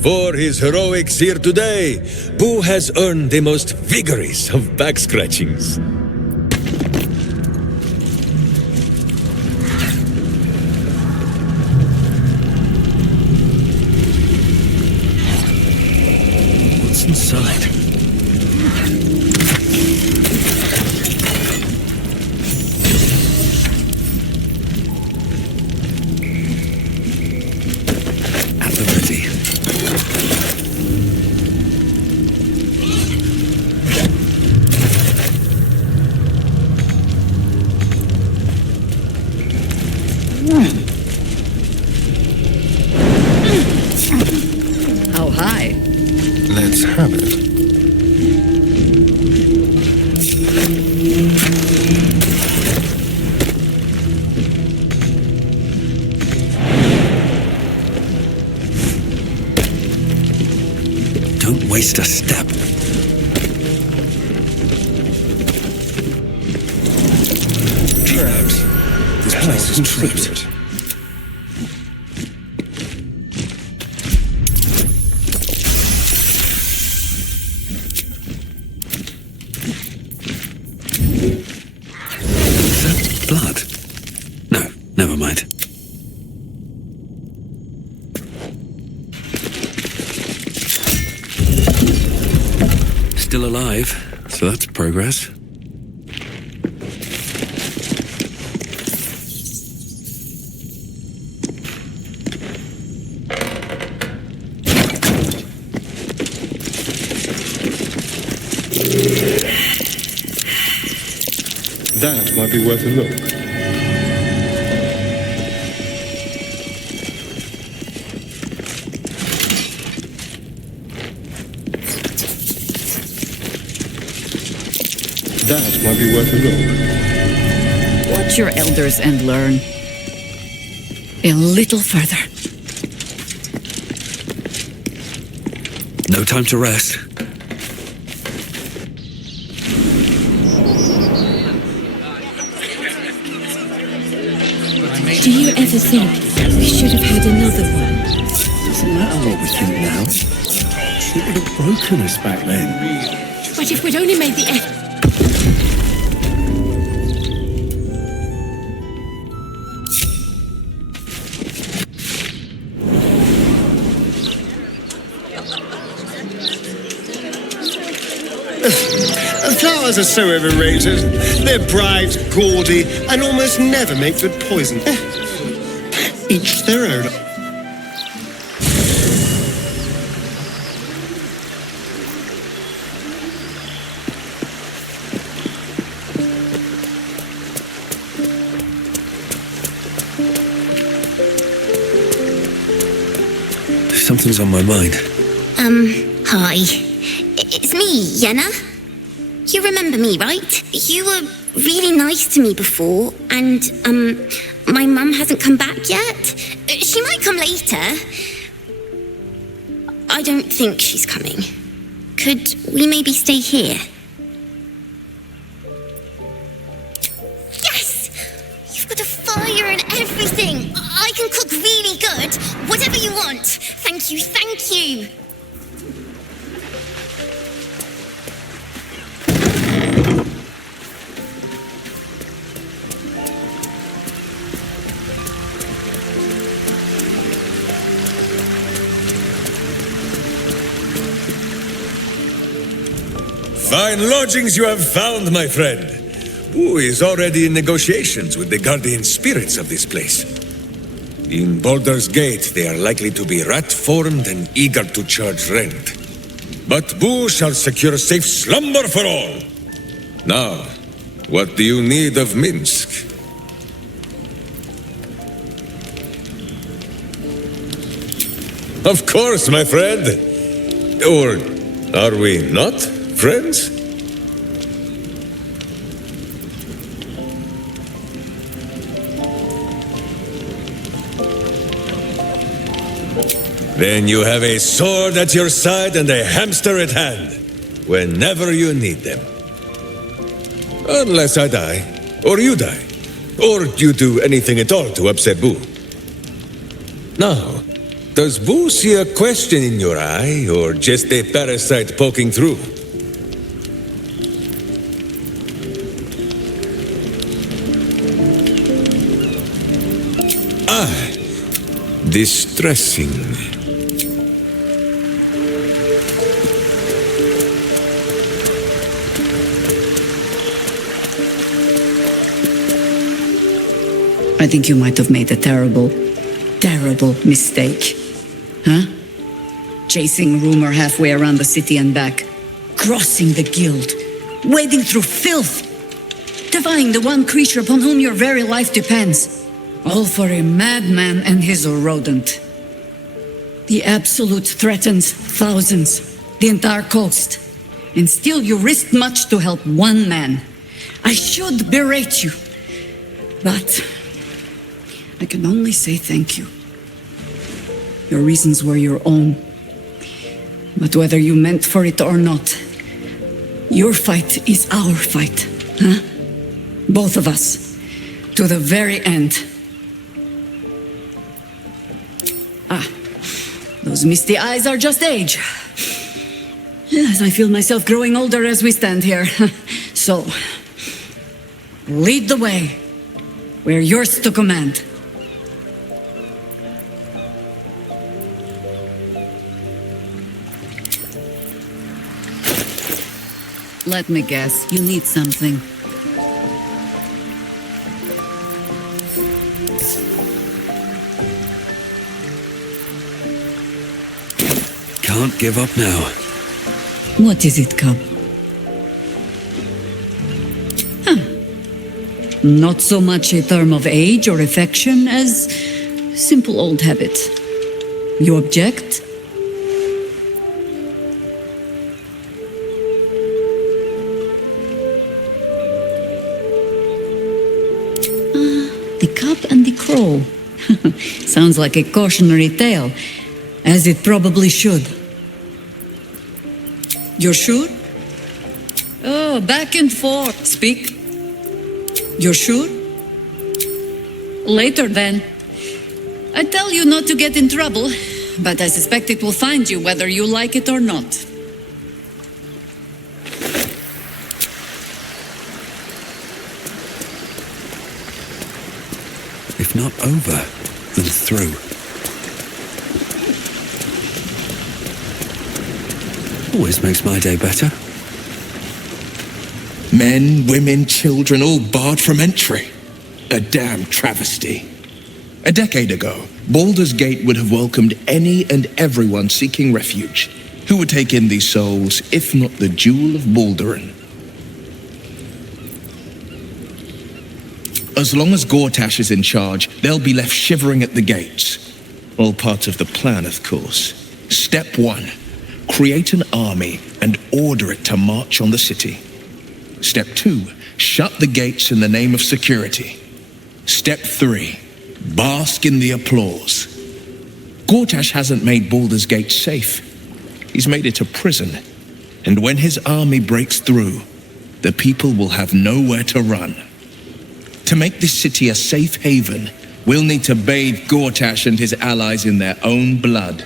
For his heroics here today, Boo has earned the most vigorous of back scratchings. What's inside? How high? Let's have it. Don't waste a step. Traps. This place is trapped. Blood? No, never mind. Still alive, so that's progress. That might be worth a look. That might be worth a look. Watch your elders and learn. A little further. No time to rest. Do you ever think we should have had another one? Doesn't matter what we think now. It would have broken us back then. But if we'd only made the effort... Flowers are so overrated. They're bright, gaudy, and almost never make good poison. Each their own. Something's on my mind. Hi. It's me, Yenna. You remember me, right? You were really nice to me before, and, my mum hasn't come back yet. She might come later. I don't think she's coming. Could we maybe stay here? Yes! You've got a fire and everything. I can cook really good. Whatever you want. Thank you, thank you. Fine lodgings you have found, my friend. Boo is already in negotiations with the guardian spirits of this place. In Baldur's Gate, they are likely to be rat-formed and eager to charge rent. but Boo shall secure safe slumber for all. Now, what do you need of Minsk? Of course, my friend. Or are we not friends? Then you have a sword at your side and a hamster at hand, whenever you need them. Unless I die, or you die, or you do anything at all to upset Boo. Now, does Boo see a question in your eye, or just a parasite poking through? Ah, distressing. I think you might have made a terrible mistake. Huh? Chasing rumor halfway around the city and back. Crossing the guild. Wading through filth. Defying the one creature upon whom your very life depends. All for a madman and his rodent. The Absolute threatens thousands. The entire coast. And still you risked much to help one man. I should berate you. But I can only say thank you. Your reasons were your own. But whether you meant for it or not, your fight is our fight, huh? Both of us. To the very end. Ah, those misty eyes are just age. Yes, I feel myself growing older as we stand here. So, lead the way. We're yours to command. Let me guess, you need something. Can't give up now. What is it, cub? Not so much a term of age or affection as simple old habit. You object? The cup and the crow. Sounds like a cautionary tale, as it probably should. You're sure? Oh, back and forth. Speak. You're sure? Later, then. I tell you not to get in trouble, but I suspect it will find you whether you like it or not. If not over, then through. Always makes my day better. Men, women, children, all barred from entry. A damn travesty. A decade ago, Baldur's Gate would have welcomed any and everyone seeking refuge, who would take in these souls, if not the jewel of Baldurin. As long as Gortash is in charge, they'll be left shivering at the gates. All part of the plan, of course. Step 1, create an army and order it to march on the city. Step 2, shut the gates in the name of security. Step 3, bask in the applause. Gortash hasn't made Baldur's Gate safe. He's made it a prison. And when his army breaks through, the people will have nowhere to run. To make this city a safe haven, we'll need to bathe Gortash and his allies in their own blood.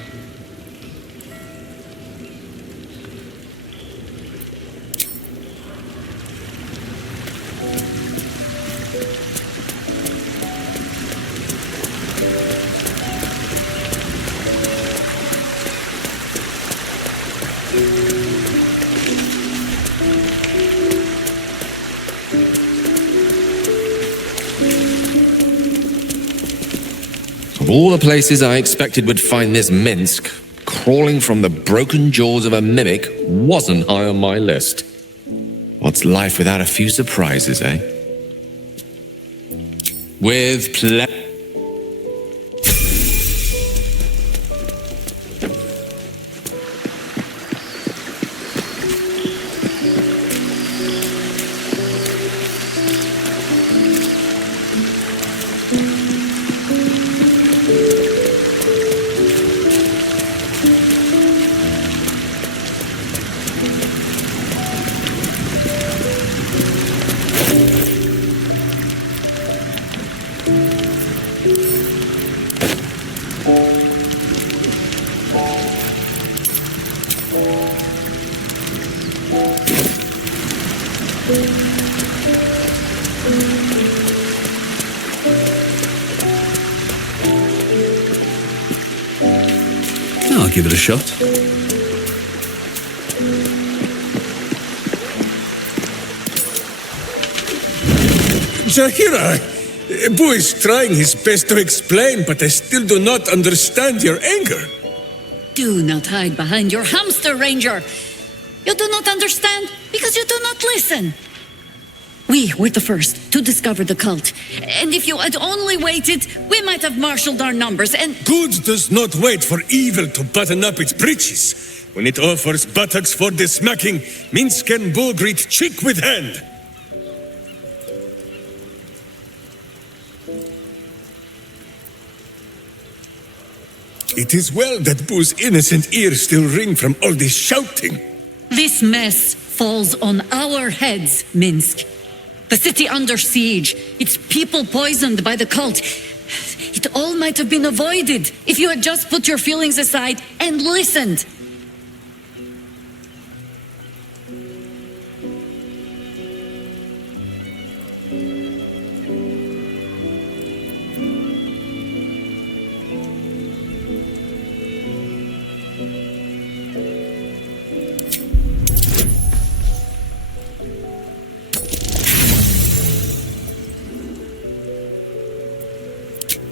Of all the places I expected would find this Minsk, crawling from the broken jaws of a mimic wasn't high on my list. What's life without a few surprises, eh? With I'll give it a shot. Jaheira, Boo is trying his best to explain, but I still do not understand your anger. Do not hide behind your hamster, Ranger. You do not understand because you do not listen. We were the first to discover the cult. And if you had only waited, we might have marshaled our numbers and... Good does not wait for evil to button up its breeches. When it offers buttocks for the smacking, Minsk and Boo greet cheek with hand. It is well that Boo's innocent ears still ring from all this shouting. This mess falls on our heads, Minsk. The city under siege, its people poisoned by the cult. It all might have been avoided if you had just put your feelings aside and listened.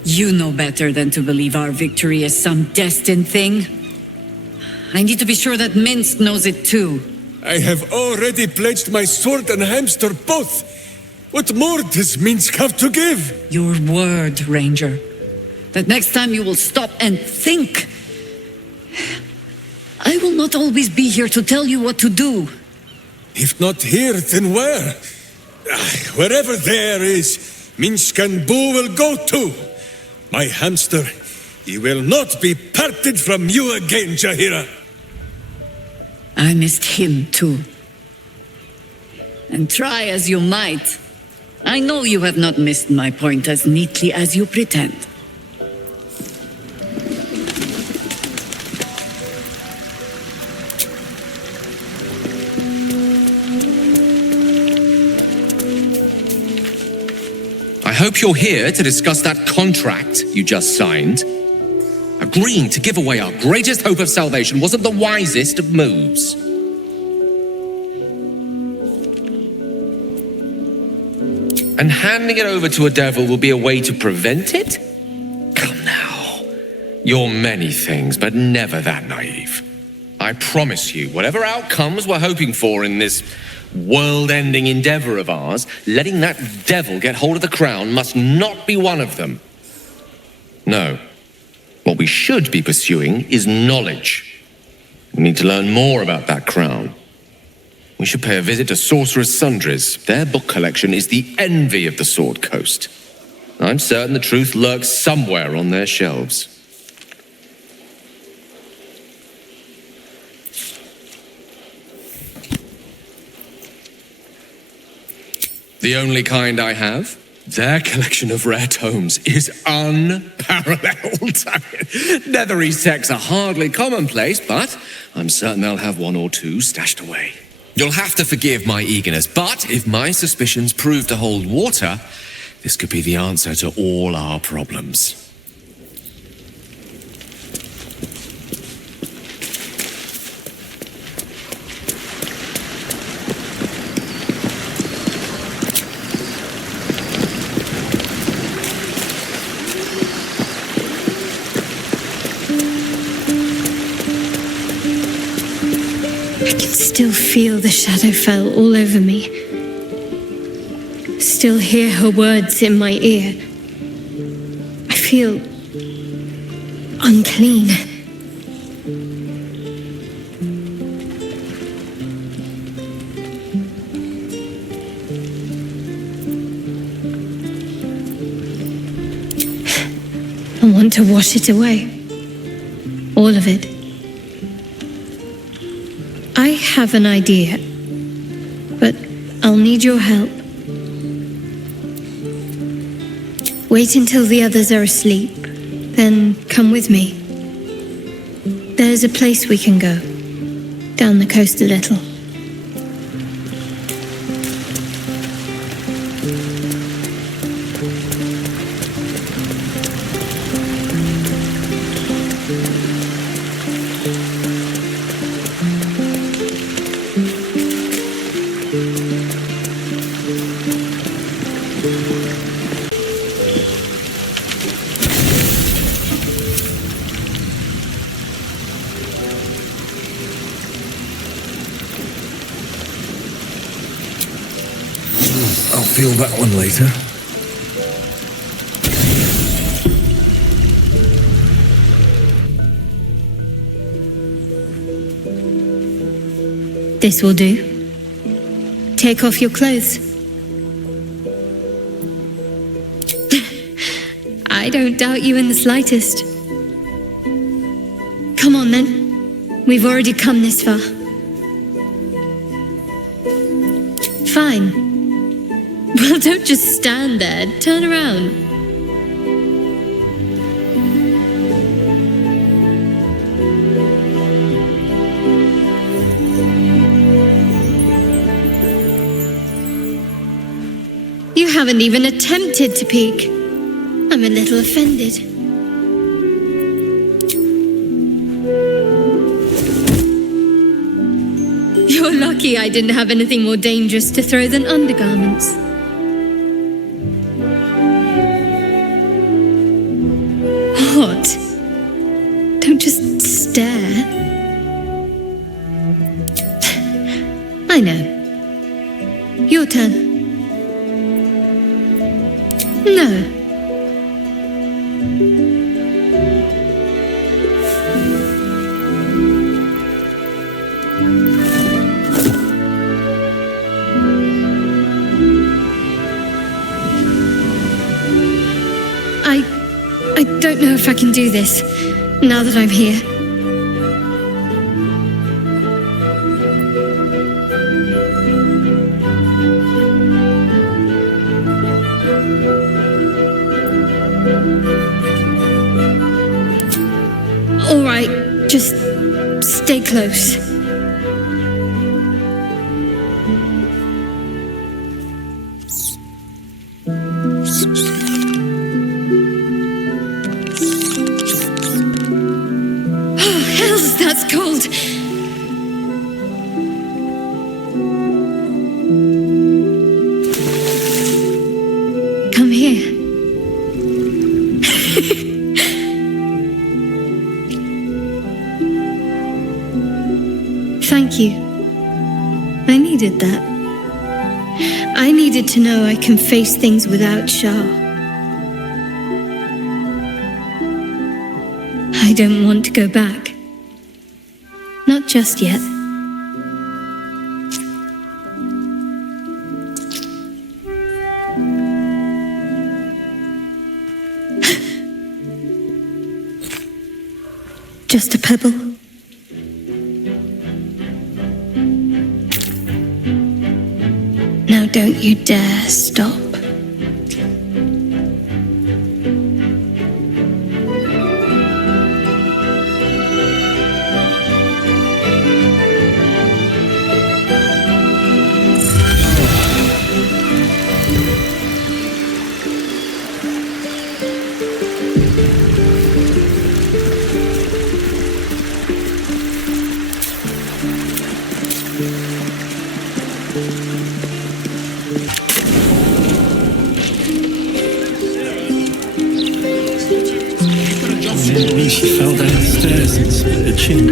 You know better than to believe our victory is some destined thing. I need to be sure that Minsk knows it too. I have already pledged my sword and hamster both. What more does Minsk have to give? Your word, Ranger. That next time you will stop and think. I will not always be here to tell you what to do. If not here, then where? Wherever there is, Minsk and Boo will go too. My hamster, he will not be parted from you again, Jaheira. I missed him too. And try as you might, I know you have not missed my point as neatly as you pretend. I hope you're here to discuss that contract you just signed. Agreeing to give away our greatest hope of salvation wasn't the wisest of moves. And handing it over to a devil will be a way to prevent it? Come now. You're many things, but never that naive. I promise you, whatever outcomes we're hoping for in this world-ending endeavor of ours, letting that devil get hold of the crown must not be one of them. No. What we should be pursuing is knowledge. We need to learn more about that crown. We should pay a visit to Sorcerer's Sundries. Their book collection is the envy of the Sword Coast. I'm certain the truth lurks somewhere on their shelves. The only kind I have. Their collection of rare tomes is unparalleled. Netherese texts are hardly commonplace, but I'm certain they'll have one or two stashed away. You'll have to forgive my eagerness, but if my suspicions prove to hold water, this could be the answer to all our problems. Still feel the Shadowfell all over me. Still hear her words in my ear. I feel unclean. I want to wash it away. All of it. I have an idea, but I'll need your help. Wait until the others are asleep, then come with me. There's a place we can go, down the coast a little. I'll feel that one later. This will do. Take off your clothes. I don't doubt you in the slightest. Come on then. We've already come this far. Fine. Well, don't just stand there. Turn around. You haven't even attempted to peek. I'm a little offended. You're lucky I didn't have anything more dangerous to throw than undergarments. What? Don't just stare. I know. Your turn. No. I don't know if I can do this, now that I'm here. All right, just stay close. Oh, hells, that's cold. Come here. Thank you. I needed that. I needed to know I can face things without Shah. I don't want to go back. Not just yet. Just a pebble. Now don't you dare stop. She fell down the stairs and split her chin. I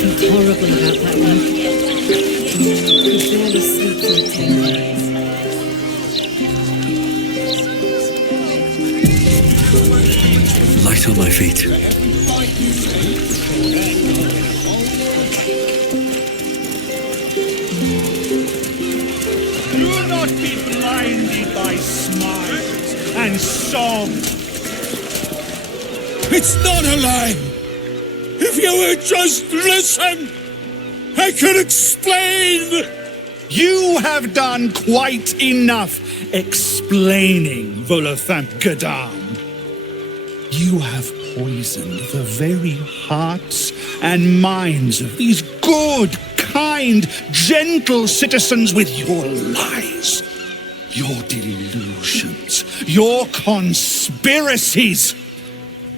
felt horrible about that one. Light on my feet. Do not be blinded by smiles and song. It's not a lie. If you would just listen, I could explain. You have done quite enough explaining, Volothamp Gadam. You have poisoned the very hearts and minds of these good, kind, gentle citizens with your lies, your delusions, your conspiracies.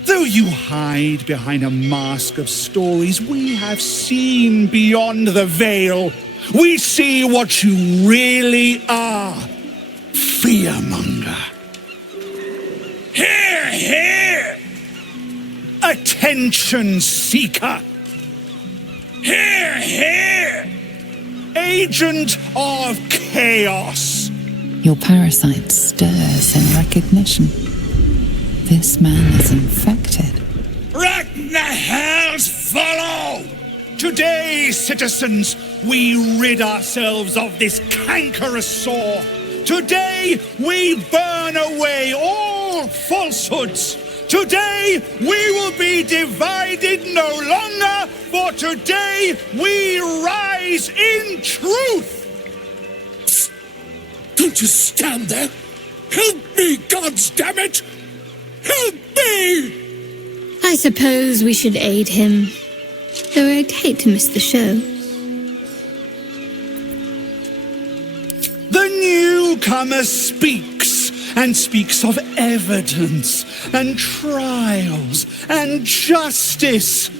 Though you hide behind a mask of stories, we have seen beyond the veil. We see what you really are. Fearmonger. Hear, hear! Attention seeker. Hear, hear! Agent of chaos. Your parasite stirs in recognition. This man is infected. Ragnahells follow! Today, citizens, we rid ourselves of this cankerous sore. Today, we burn away all falsehoods. Today, we will be divided no longer, for today, we rise in truth. Don't just stand there. Help me, goddammit! Help me! I suppose we should aid him. Though I'd hate to miss the show. The newcomer speaks, and speaks of evidence, and trials, and justice.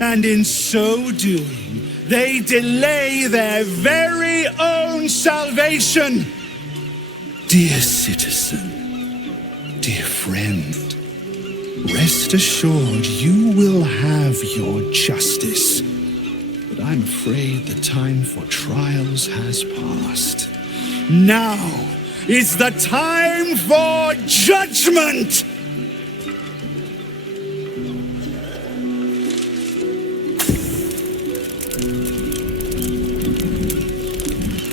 And in so doing, they delay their very own salvation. Dear citizen, dear friend, rest assured you will have your justice. But I'm afraid the time for trials has passed. Now is the time for judgment!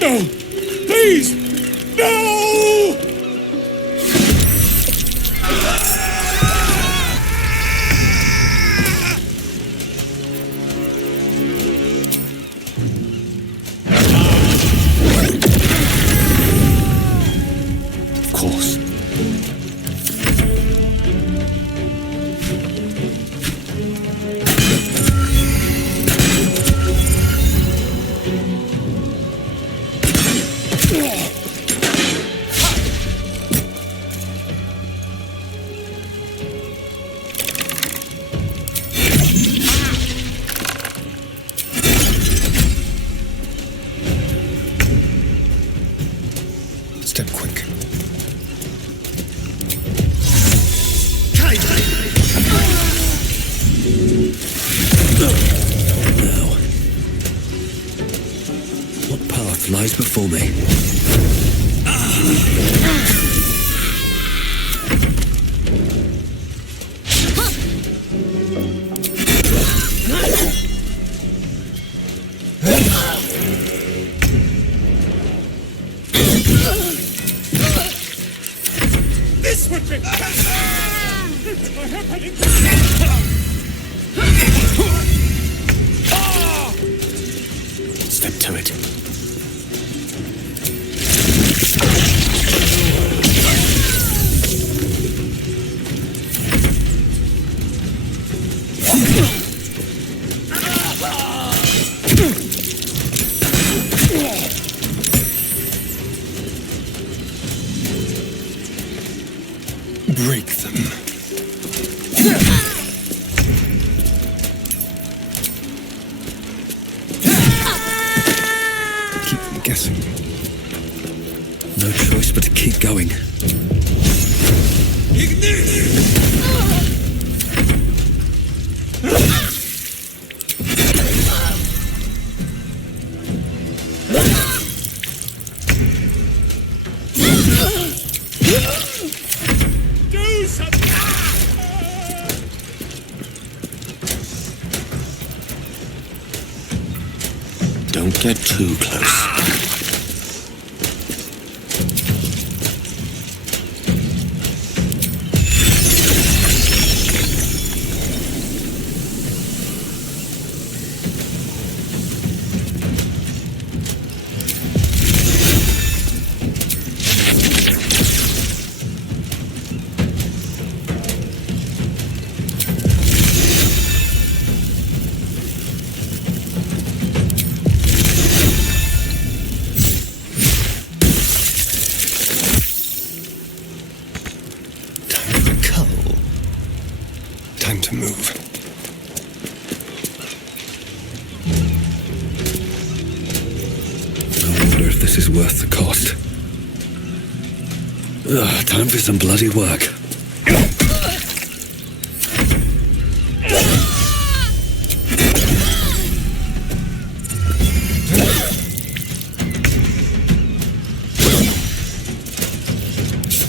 No! Please! No! Of course. Step quick. Now, what path lies before me? This would be... Step to it. Break them. Keep them guessing. No choice but to keep going. Do something! get too close. Time to move. I wonder if this is worth the cost. Ugh, time for some bloody work.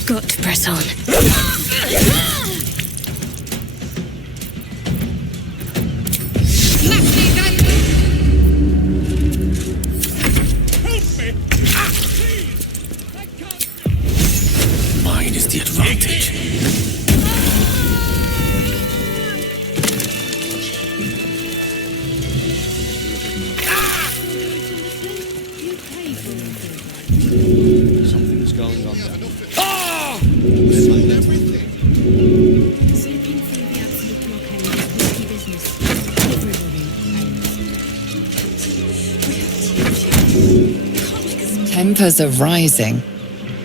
Got to press on. Mine is the advantage. Something's going on there. Tempers are rising.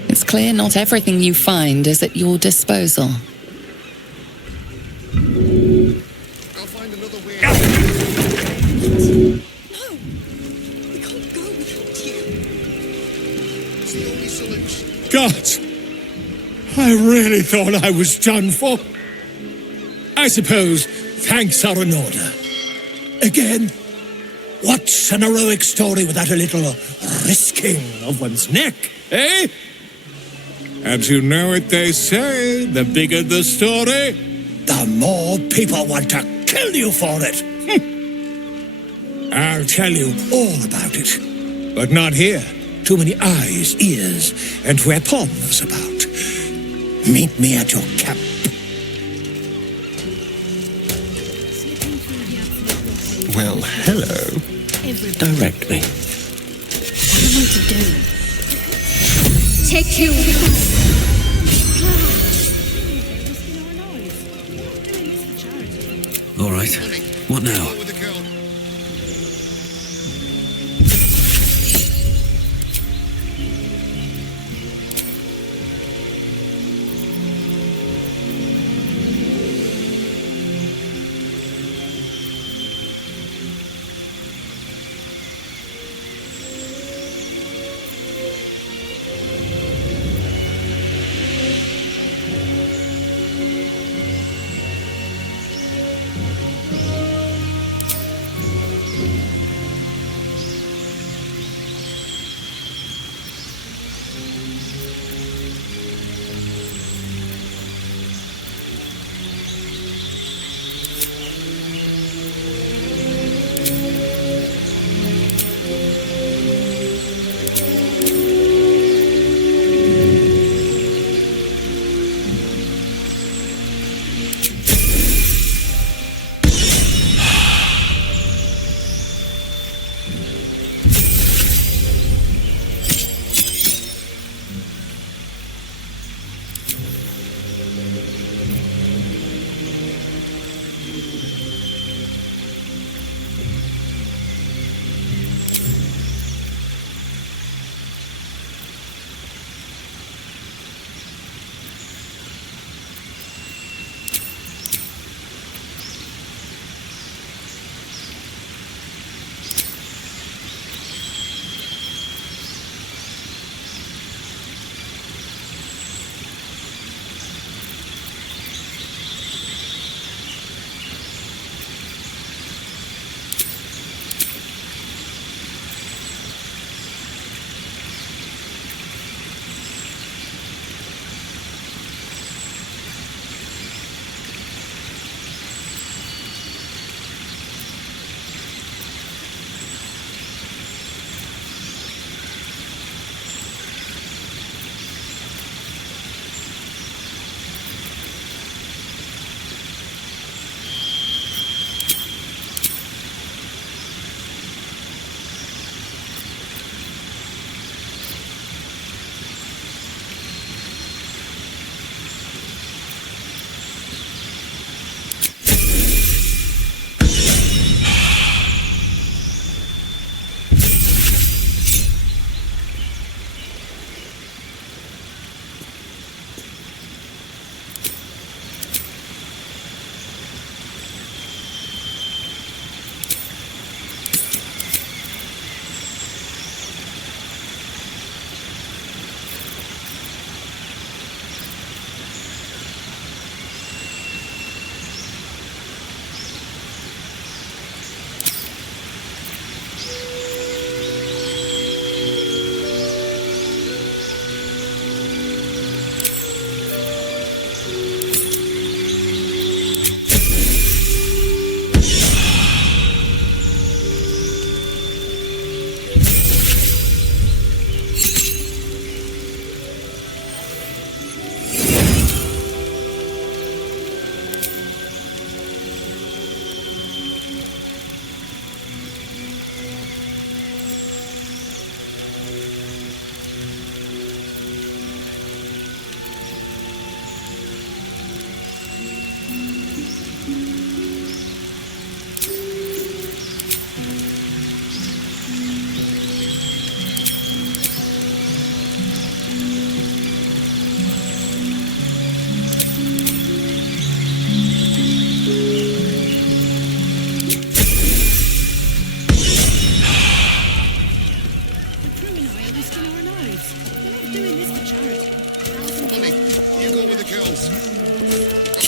It's clear not everything you find is at your disposal. God, I really thought I was done for. I suppose thanks are in order. Again, what's an heroic story without a little risking of one's neck, eh? And you know what they say, the bigger the story, the more people want to kill you for it. I'll tell you all about it, but not here. Too many eyes, ears, and weapons about. Meet me at your camp. Well, hello. Direct me. What am I to do? Take you. All right. What now?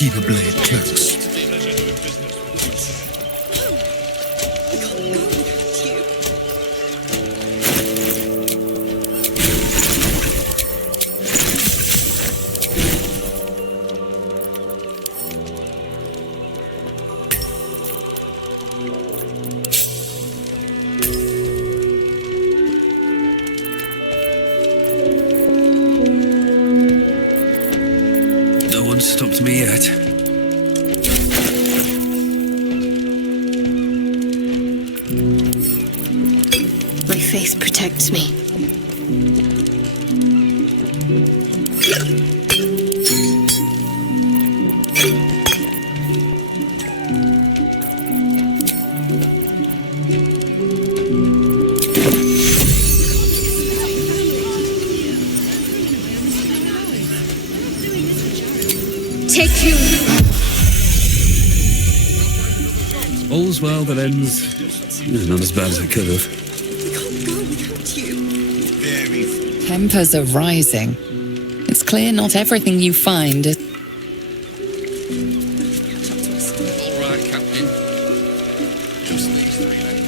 keep a blade close. No one stopped me yet. My faith protects me. Take you. All's well that ends. Not as bad as it could have. Tempers are rising. It's clear not everything you find is... All right, Captain. Just these three then.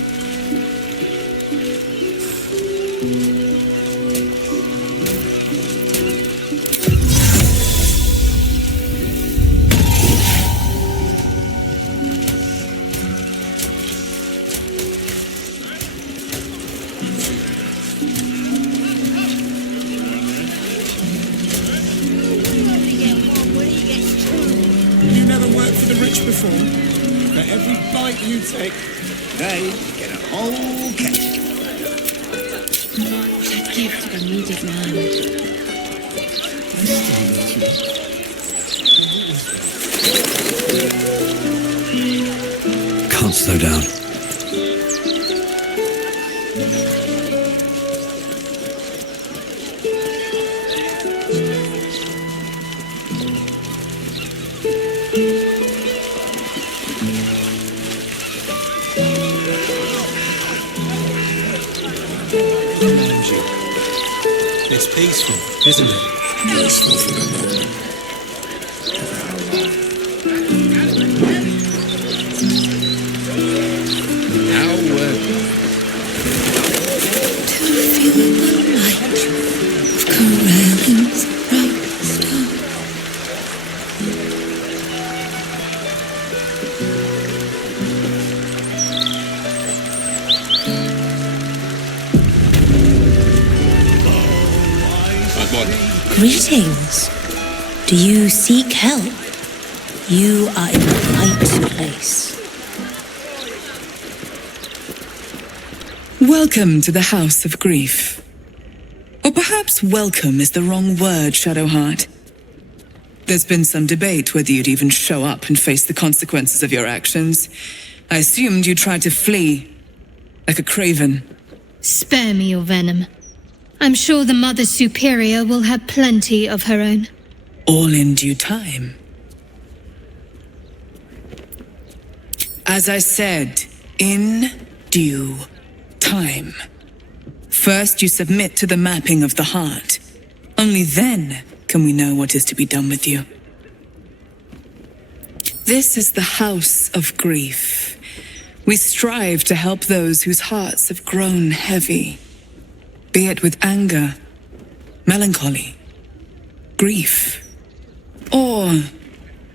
You never worked for the rich before. For every bite you take, they get a whole cake. What I'd give to the needed man. Can't slow down. It's peaceful, isn't it? Peaceful for the moment. Greetings. Do you seek help? You are in the right place. Welcome to the House of Grief. Or perhaps welcome is the wrong word, Shadowheart. There's been some debate whether you'd even show up and face the consequences of your actions. I assumed you tried to flee, like a craven. Spare me your venom. I'm sure the Mother Superior will have plenty of her own. All in due time. As I said, in due time. First, you submit to the mapping of the heart. Only then can we know what is to be done with you. This is the House of Grief. We strive to help those whose hearts have grown heavy. Be it with anger, melancholy, grief, or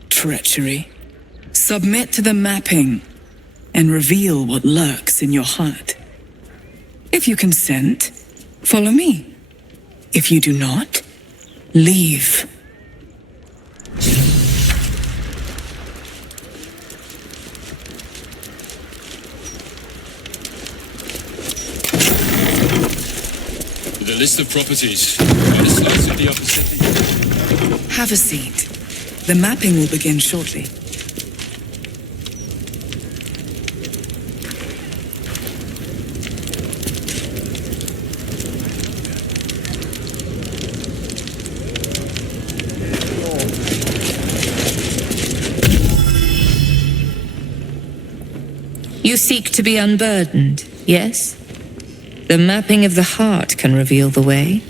treachery. Submit to the mapping and reveal what lurks in your heart. If you consent, follow me. If you do not, leave. The list of properties. By the size of the opposite. Have a seat. The mapping will begin shortly. You seek to be unburdened, yes? The mapping of the heart can reveal the way.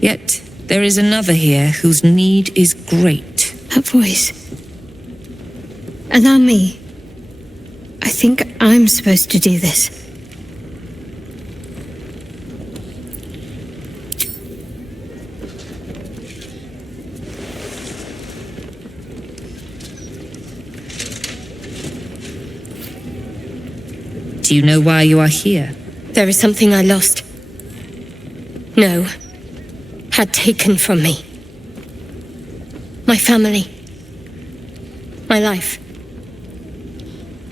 Yet, there is another here whose need is great. That voice. Allow me. I think I'm supposed to do this. Do you know why you are here? There is something I lost. No. Had taken from me. My family. My life.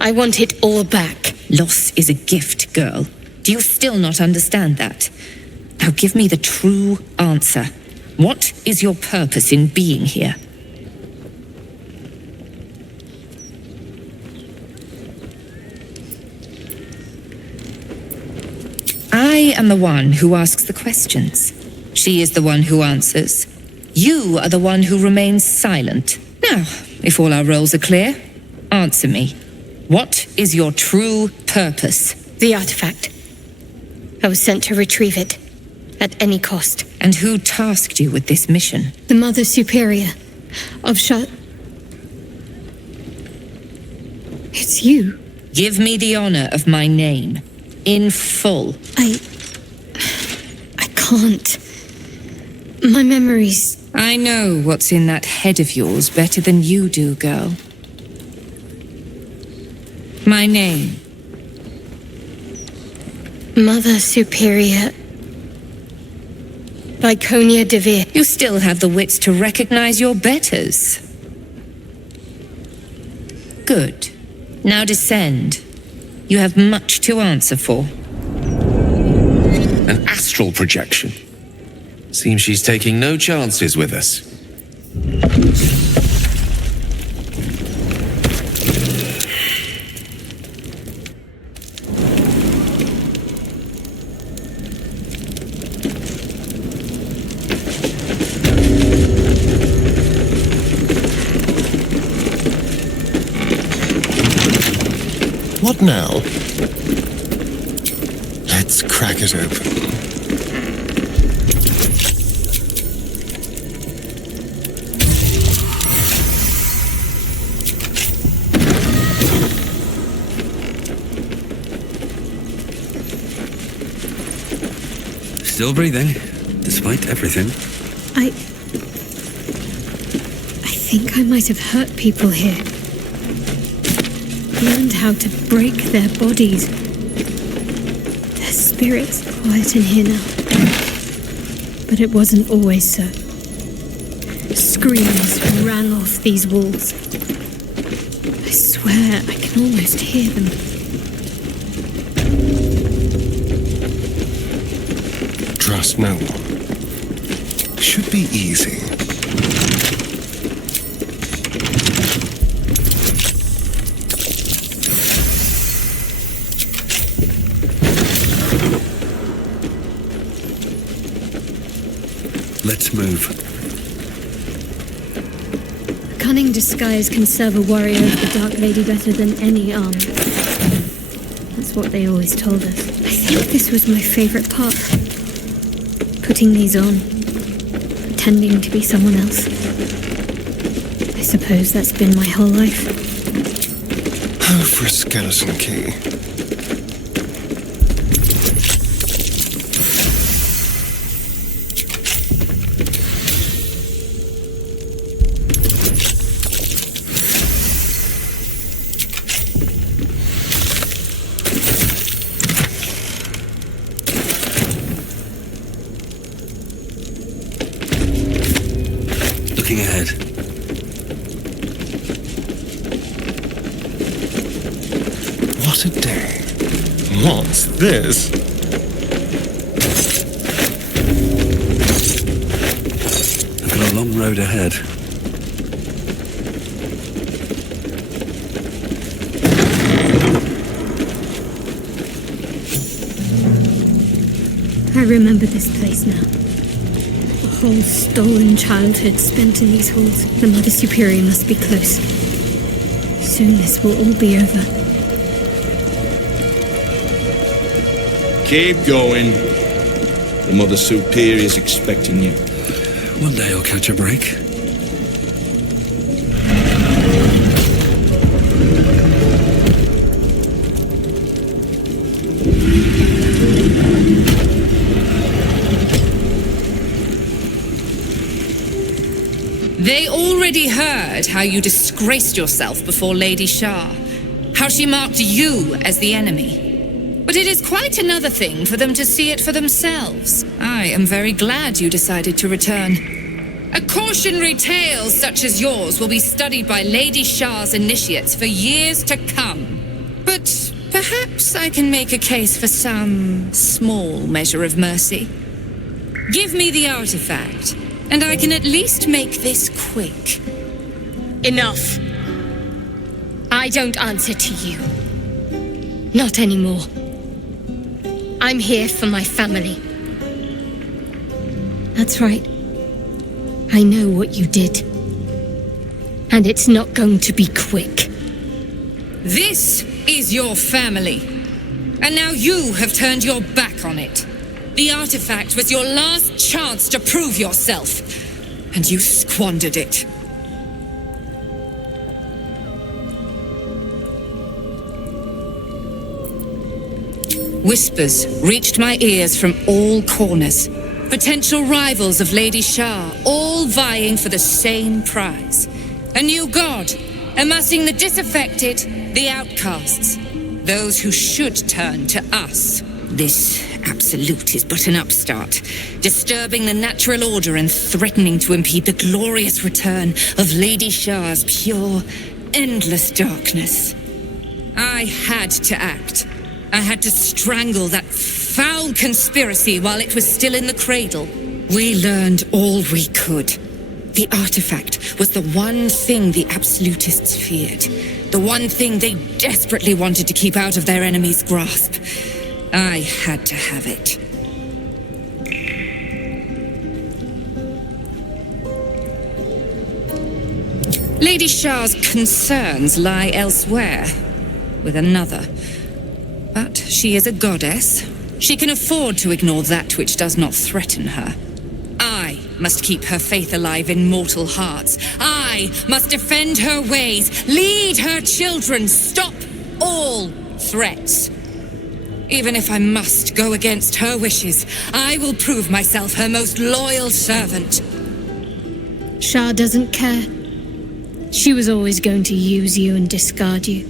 I want it all back. Loss is a gift, girl. Do you still not understand that? Now give me the true answer. What is your purpose in being here? I am the one who asks the questions. She is the one who answers. You are the one who remains silent. Now, if all our roles are clear, answer me. What is your true purpose? The artifact. I was sent to retrieve it, at any cost. And who tasked you with this mission? The Mother Superior of It's you. Give me the honor of my name. In full. I can't. My memories... I know what's in that head of yours better than you do, girl. My name. Mother Superior... Viconia de Veer. You still have the wits to recognize your betters. Good. Now descend. You have much to answer for. An astral projection. Seems she's taking no chances with us. What now? Let's crack it open. Still breathing, despite everything. I think I might have hurt people here. Learned how to break their bodies. Their spirits quiet in here now. But it wasn't always so. Screams rang off these walls. I swear I can almost hear them. Trust no one. Should be easy. Let's move. A cunning disguise can serve a warrior of the Dark Lady better than any armor. That's what they always told us. I think this was my favorite part. Putting these on. Pretending to be someone else. I suppose that's been my whole life. Oh, for a skeleton key. Looking ahead. What a day. What's this? I've got a long road ahead. I remember this place now. A whole stolen childhood spent in these halls. The Mother Superior must be close. Soon this will all be over. Keep going. The Mother Superior's expecting you. One day I'll catch a break. They already heard how you disgraced yourself before Lady Shah, how she marked you as the enemy. But it is quite another thing for them to see it for themselves. I am very glad you decided to return. A cautionary tale such as yours will be studied by Lady Shah's initiates for years to come. But perhaps I can make a case for some small measure of mercy. Give me the artifact, and I can at least make this quick. Enough. I don't answer to you. Not anymore. I'm here for my family. That's right. I know what you did. And it's not going to be quick. This is your family. And now you have turned your back on it. The artifact was your last chance to prove yourself. And you squandered it. Whispers reached my ears from all corners. Potential rivals of Lady Shah, all vying for the same prize. A new god, amassing the disaffected, the outcasts. Those who should turn to us. This absolute is but an upstart, disturbing the natural order and threatening to impede the glorious return of Lady Shah's pure, endless darkness. I had to act. I had to strangle that foul conspiracy while it was still in the cradle. We learned all we could. The artifact was the one thing the absolutists feared. The one thing they desperately wanted to keep out of their enemy's grasp. I had to have it. Lady Shah's concerns lie elsewhere, with another. But she is a goddess. She can afford to ignore that which does not threaten her. I must keep her faith alive in mortal hearts. I must defend her ways, lead her children, stop all threats. Even if I must go against her wishes, I will prove myself her most loyal servant. Shah doesn't care. She was always going to use you and discard you.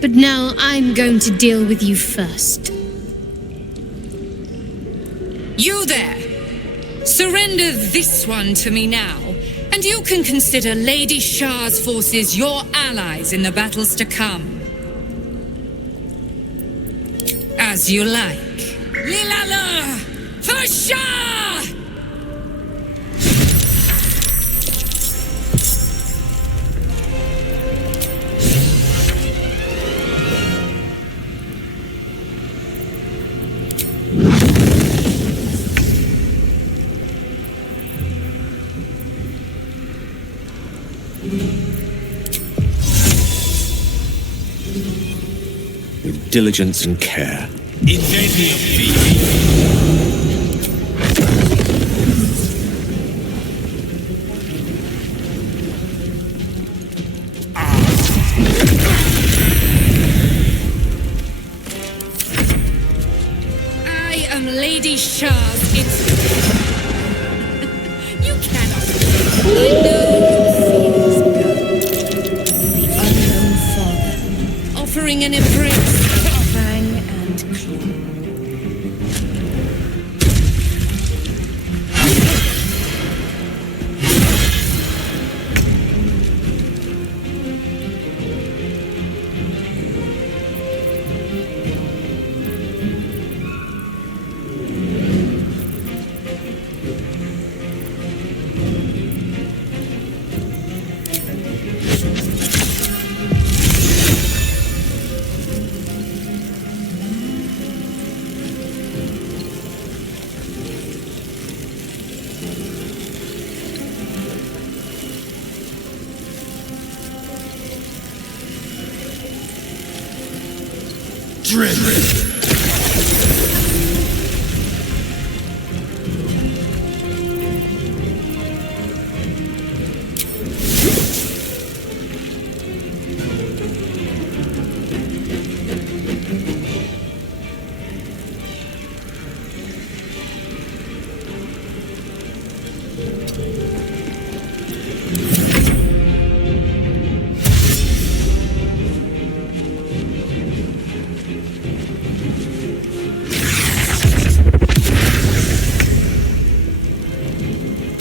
But now I'm going to deal with you first. You there! Surrender this one to me now, and you can consider Lady Shah's forces your allies in the battles to come. As you like. Lilala! For Shah! With diligence and care. I am Lady Shah's You cannot. I know the unknown father, offering an embrace, fang and claw.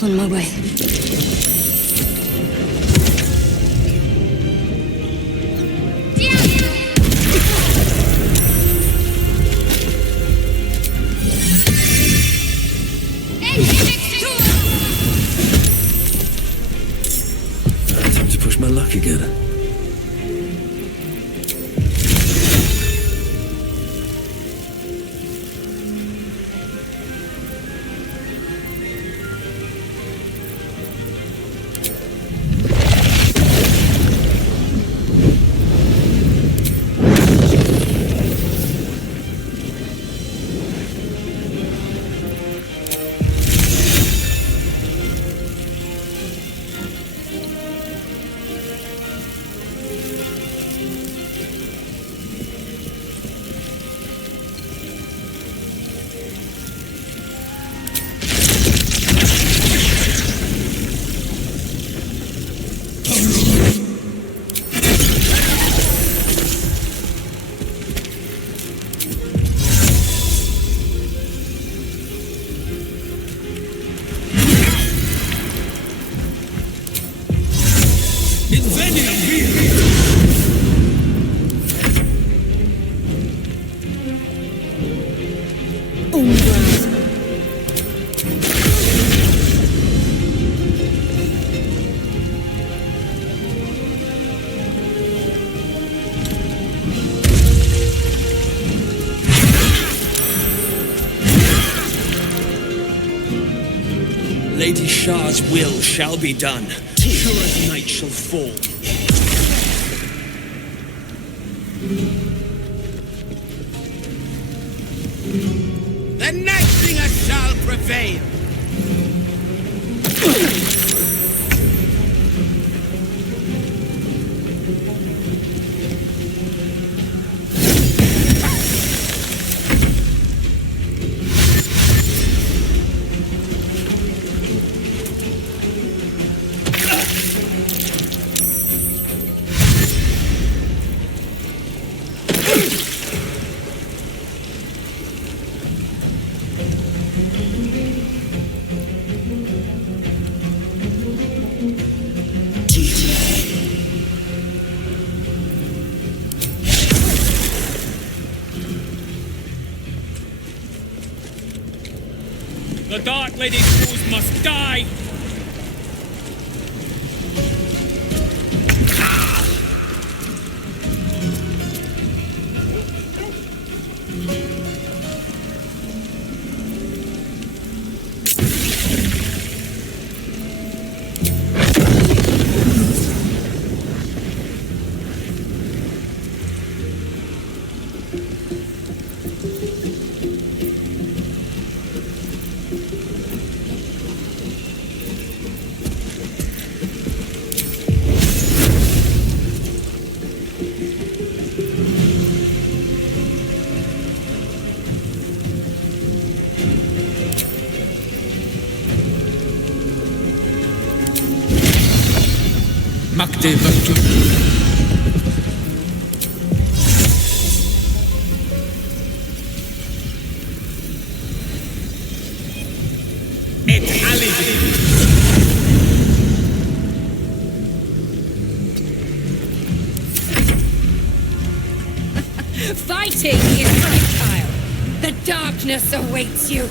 On my way. Time to push my luck again. Lady Shah's will shall be done. Sure as night shall fall. The Nightbringer shall prevail! The Dark Lady's crews must die! Makte Baldur. Fighting is futile. The darkness awaits you.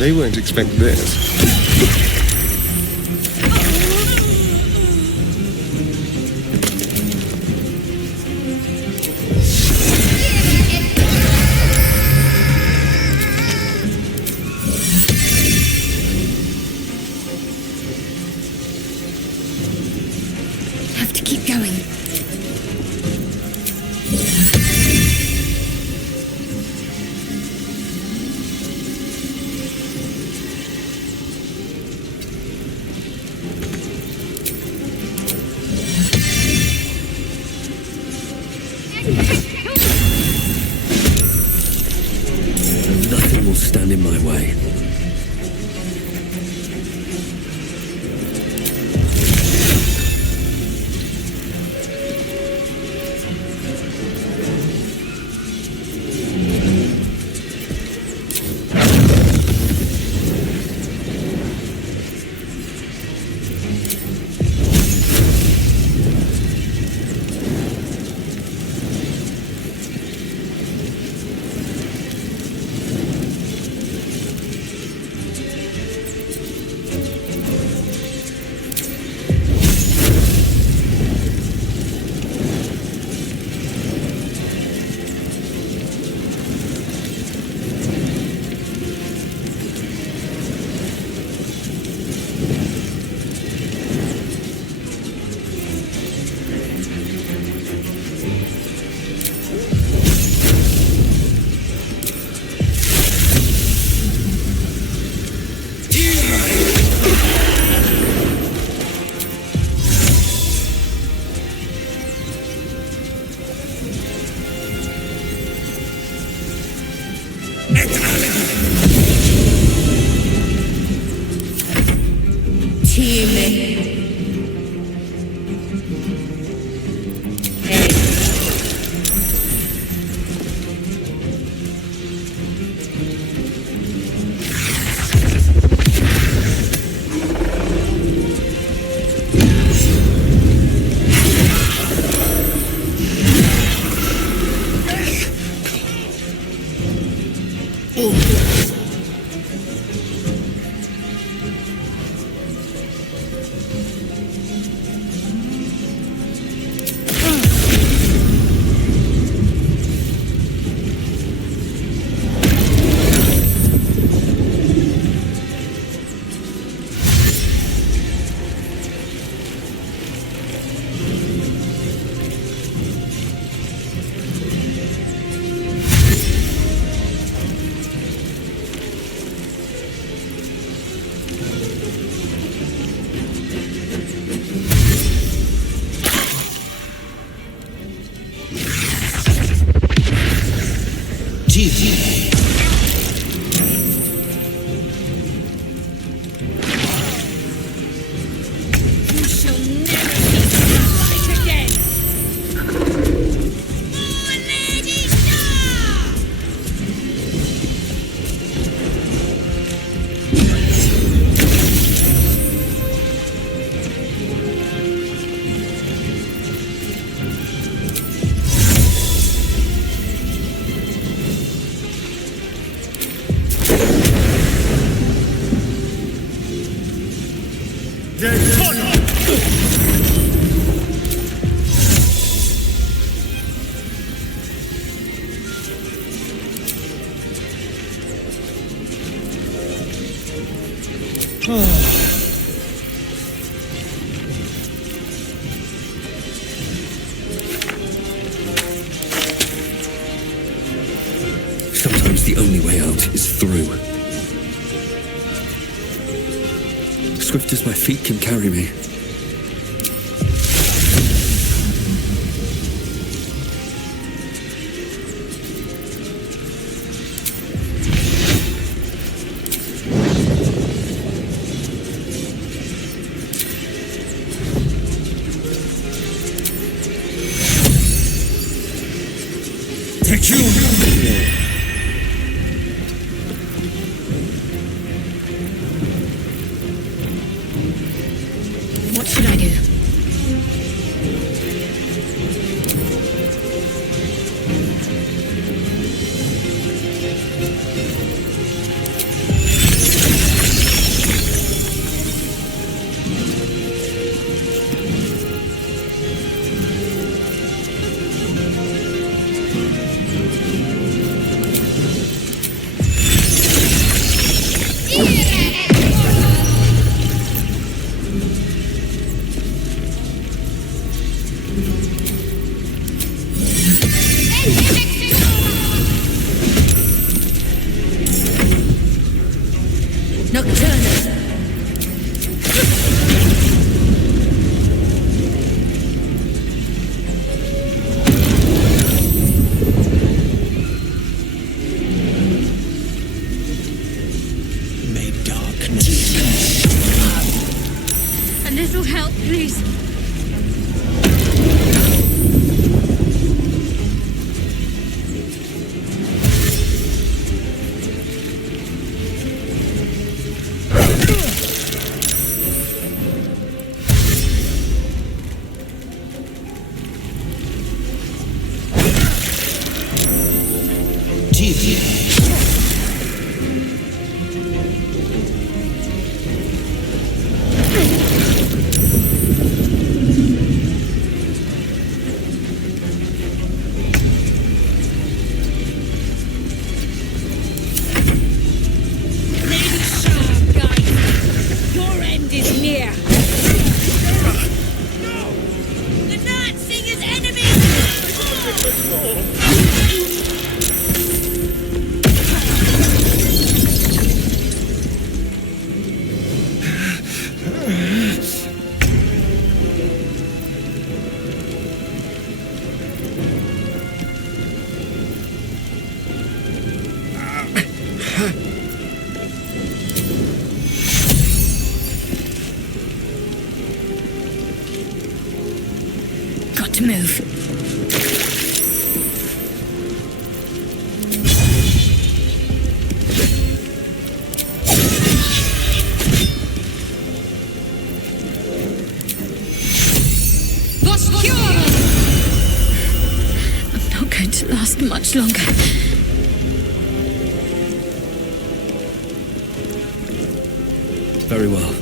They won't expect this. stand in my way. Sometimes the only way out is through. Swift as my feet can carry me. What should I do? Your end is near. The Night Singer's enemy! Got to move. I'm not going to last much longer. Very well.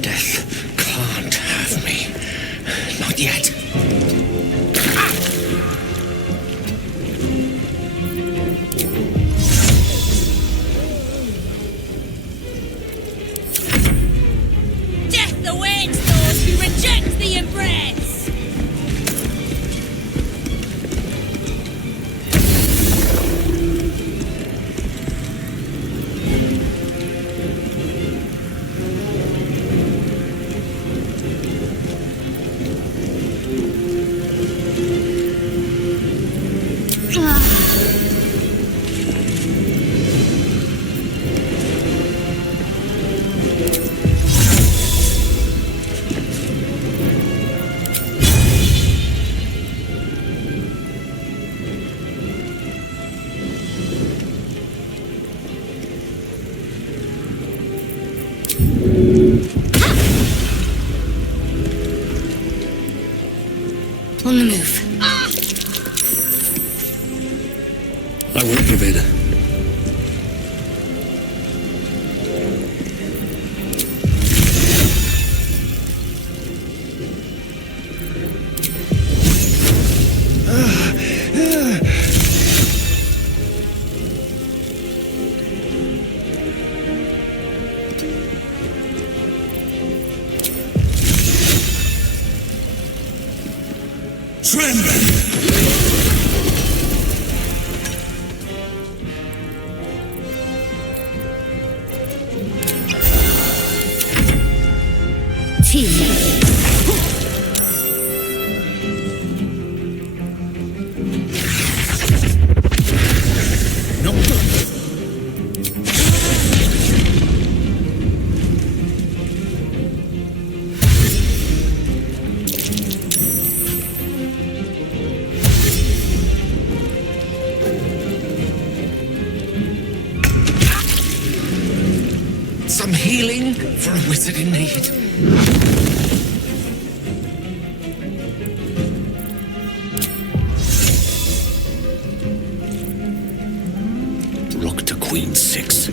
Death can't have me. Not yet. Death awaits those who reject the embrace! On the move. I won't give in. for a wizard in need. Rook to Queen 6.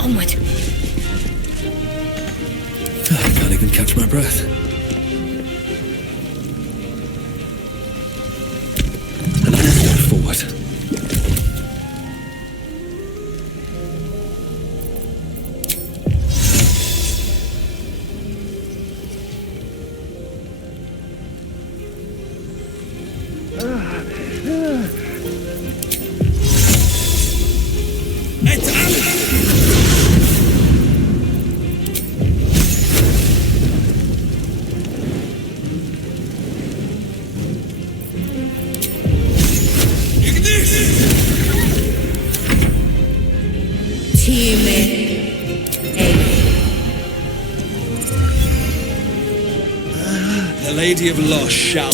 Onward. I can't even catch my breath. And I step forward. The Lady of Loss shall...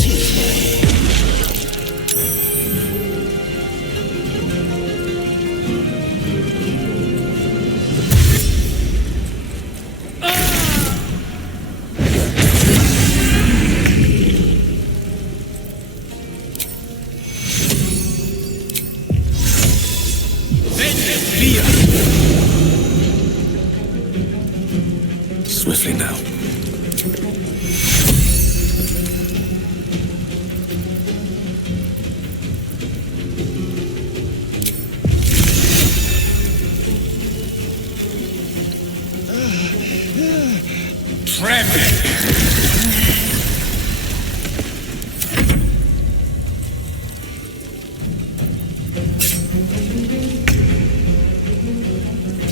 Swiftly now.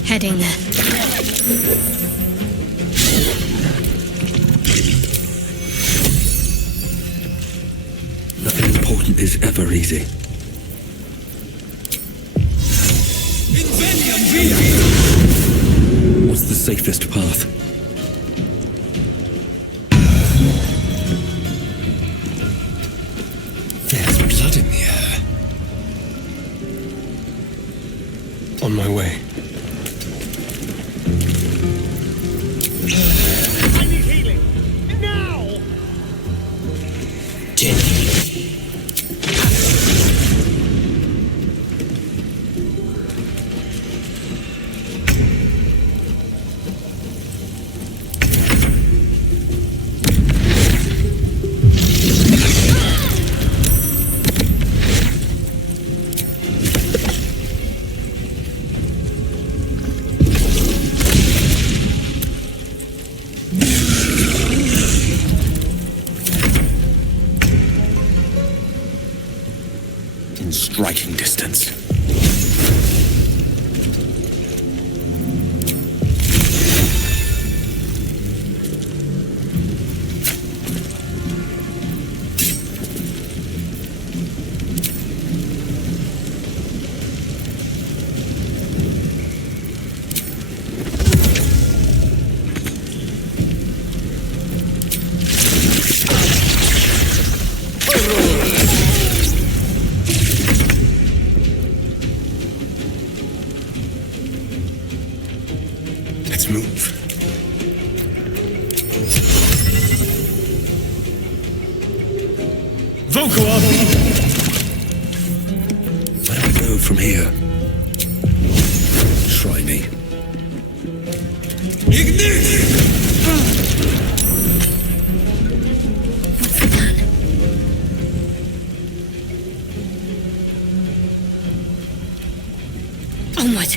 Heading there. Nothing important is ever easy. What's the safest path? There's blood in the air. On my way. I need healing. Now! Let's move. Vocal RP! Where do we go from here? Try me. What's the plan? Onward.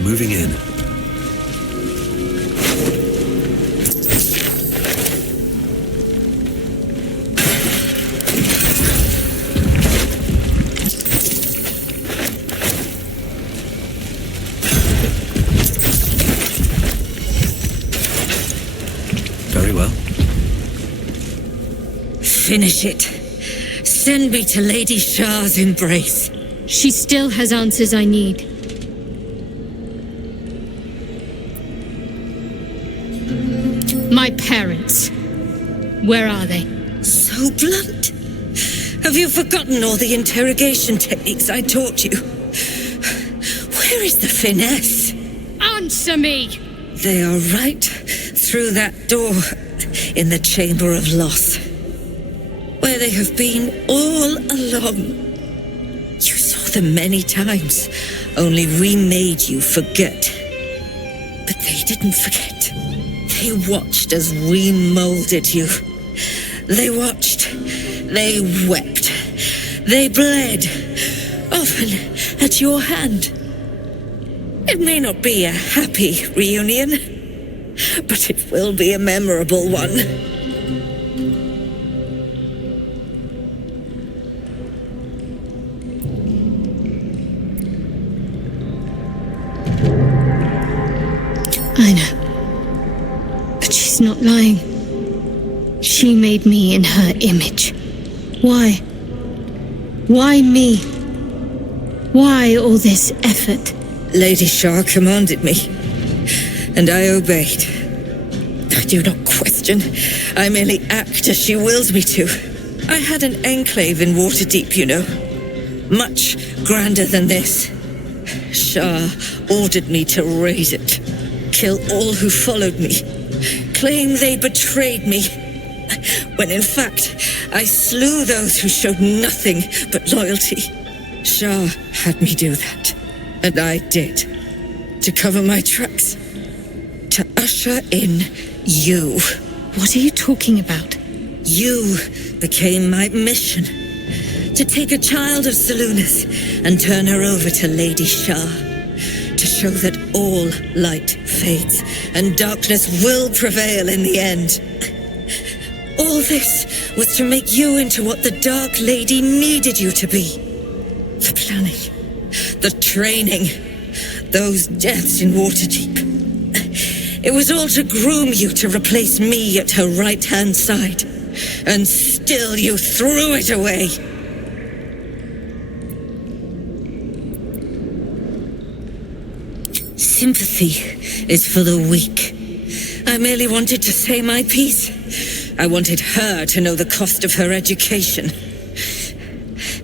Moving in. Very well. Finish it. Send me to Lady Shah's embrace. She still has answers I need. My parents. Where are they? So blunt. Have you forgotten all the interrogation techniques I taught you? Where is the finesse? Answer me! They are right through that door in the Chamber of Loss, where they have been all along. You saw them many times, only we made you forget. But they didn't forget. They watched as we molded you. They watched. They wept. They bled. Often at your hand. It may not be a happy reunion, but it will be a memorable one. I know. But she's not lying. She made me in her image. Why? Why me? Why all this effort? Lady Shah commanded me, and I obeyed. I do not question. I merely act as she wills me to. I had an enclave in Waterdeep, you know. Much grander than this. Shah ordered me to raise it. Kill all who followed me. Claim they betrayed me. When in fact, I slew those who showed nothing but loyalty. Shah had me do that. And I did. To cover my tracks. To usher in you. What are you talking about? You became my mission. To take a child of Selûne's and turn her over to Lady Shah. To show that all light fades and darkness will prevail in the end. All this was to make you into what the Dark Lady needed you to be. The planning, the training, those deaths in Waterdeep. It was all to groom you to replace me at her right-hand side. And still you threw it away. Sympathy is for the weak. I merely wanted to say my piece. I wanted her to know the cost of her education.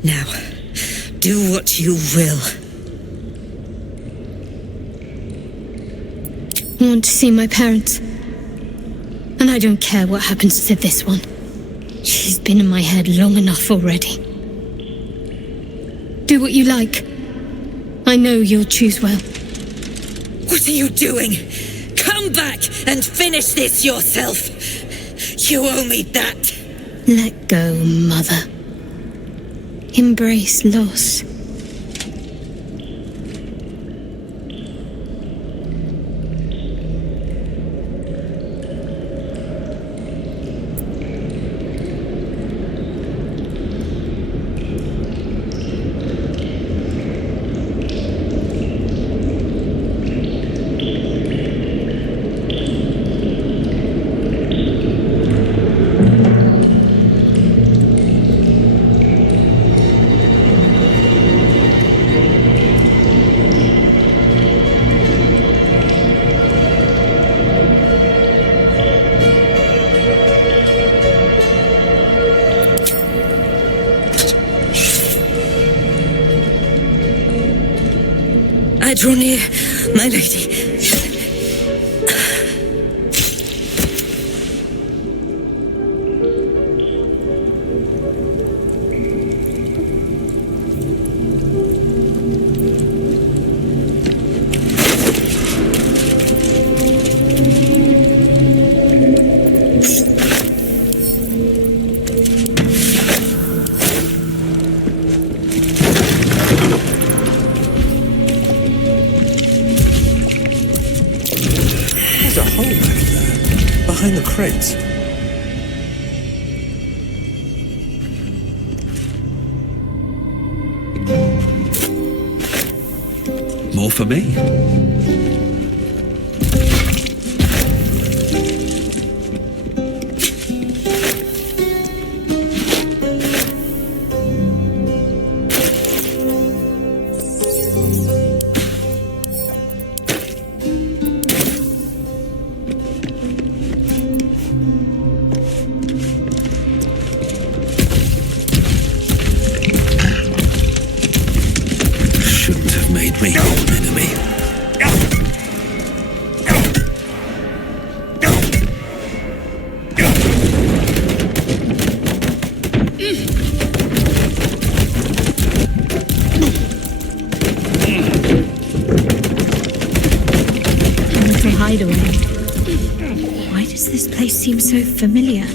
Now, do what you will. I want to see my parents. And I don't care what happens to this one. She's been in my head long enough already. Do what you like. I know you'll choose well. What are you doing? Come back and finish this yourself. You owe me that. Let go, Mother. Embrace loss. I draw near, my lady. Behind the crates. More for me? Made me an enemy. A little hideaway. Why does this place seem so familiar?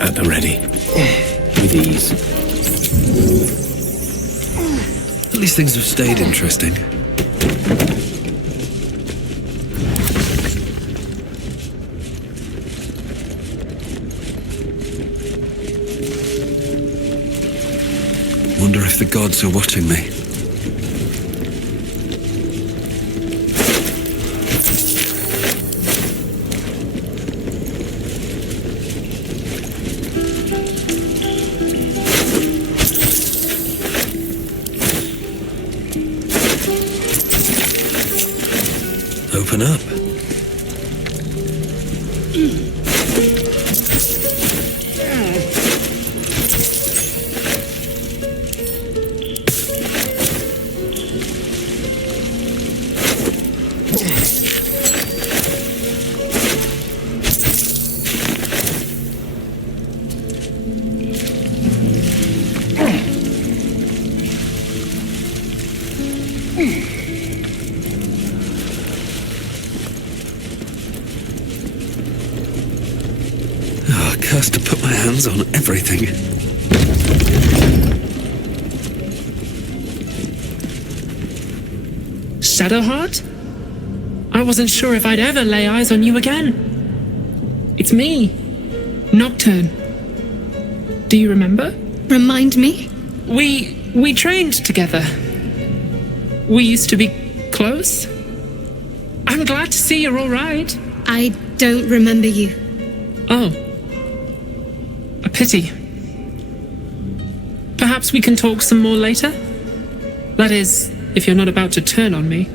At the ready. With ease. At least things have stayed interesting. Wonder if the gods are watching me. Open up. Oh, cursed to put my hands on everything. Shadowheart? I wasn't sure if I'd ever lay eyes on you again. It's me, Nocturne. Do you remember? Remind me? We trained together. We used to be close. I'm glad to see you're all right. I don't remember you. Oh. A pity. Perhaps we can talk some more later? That is, if you're not about to turn on me.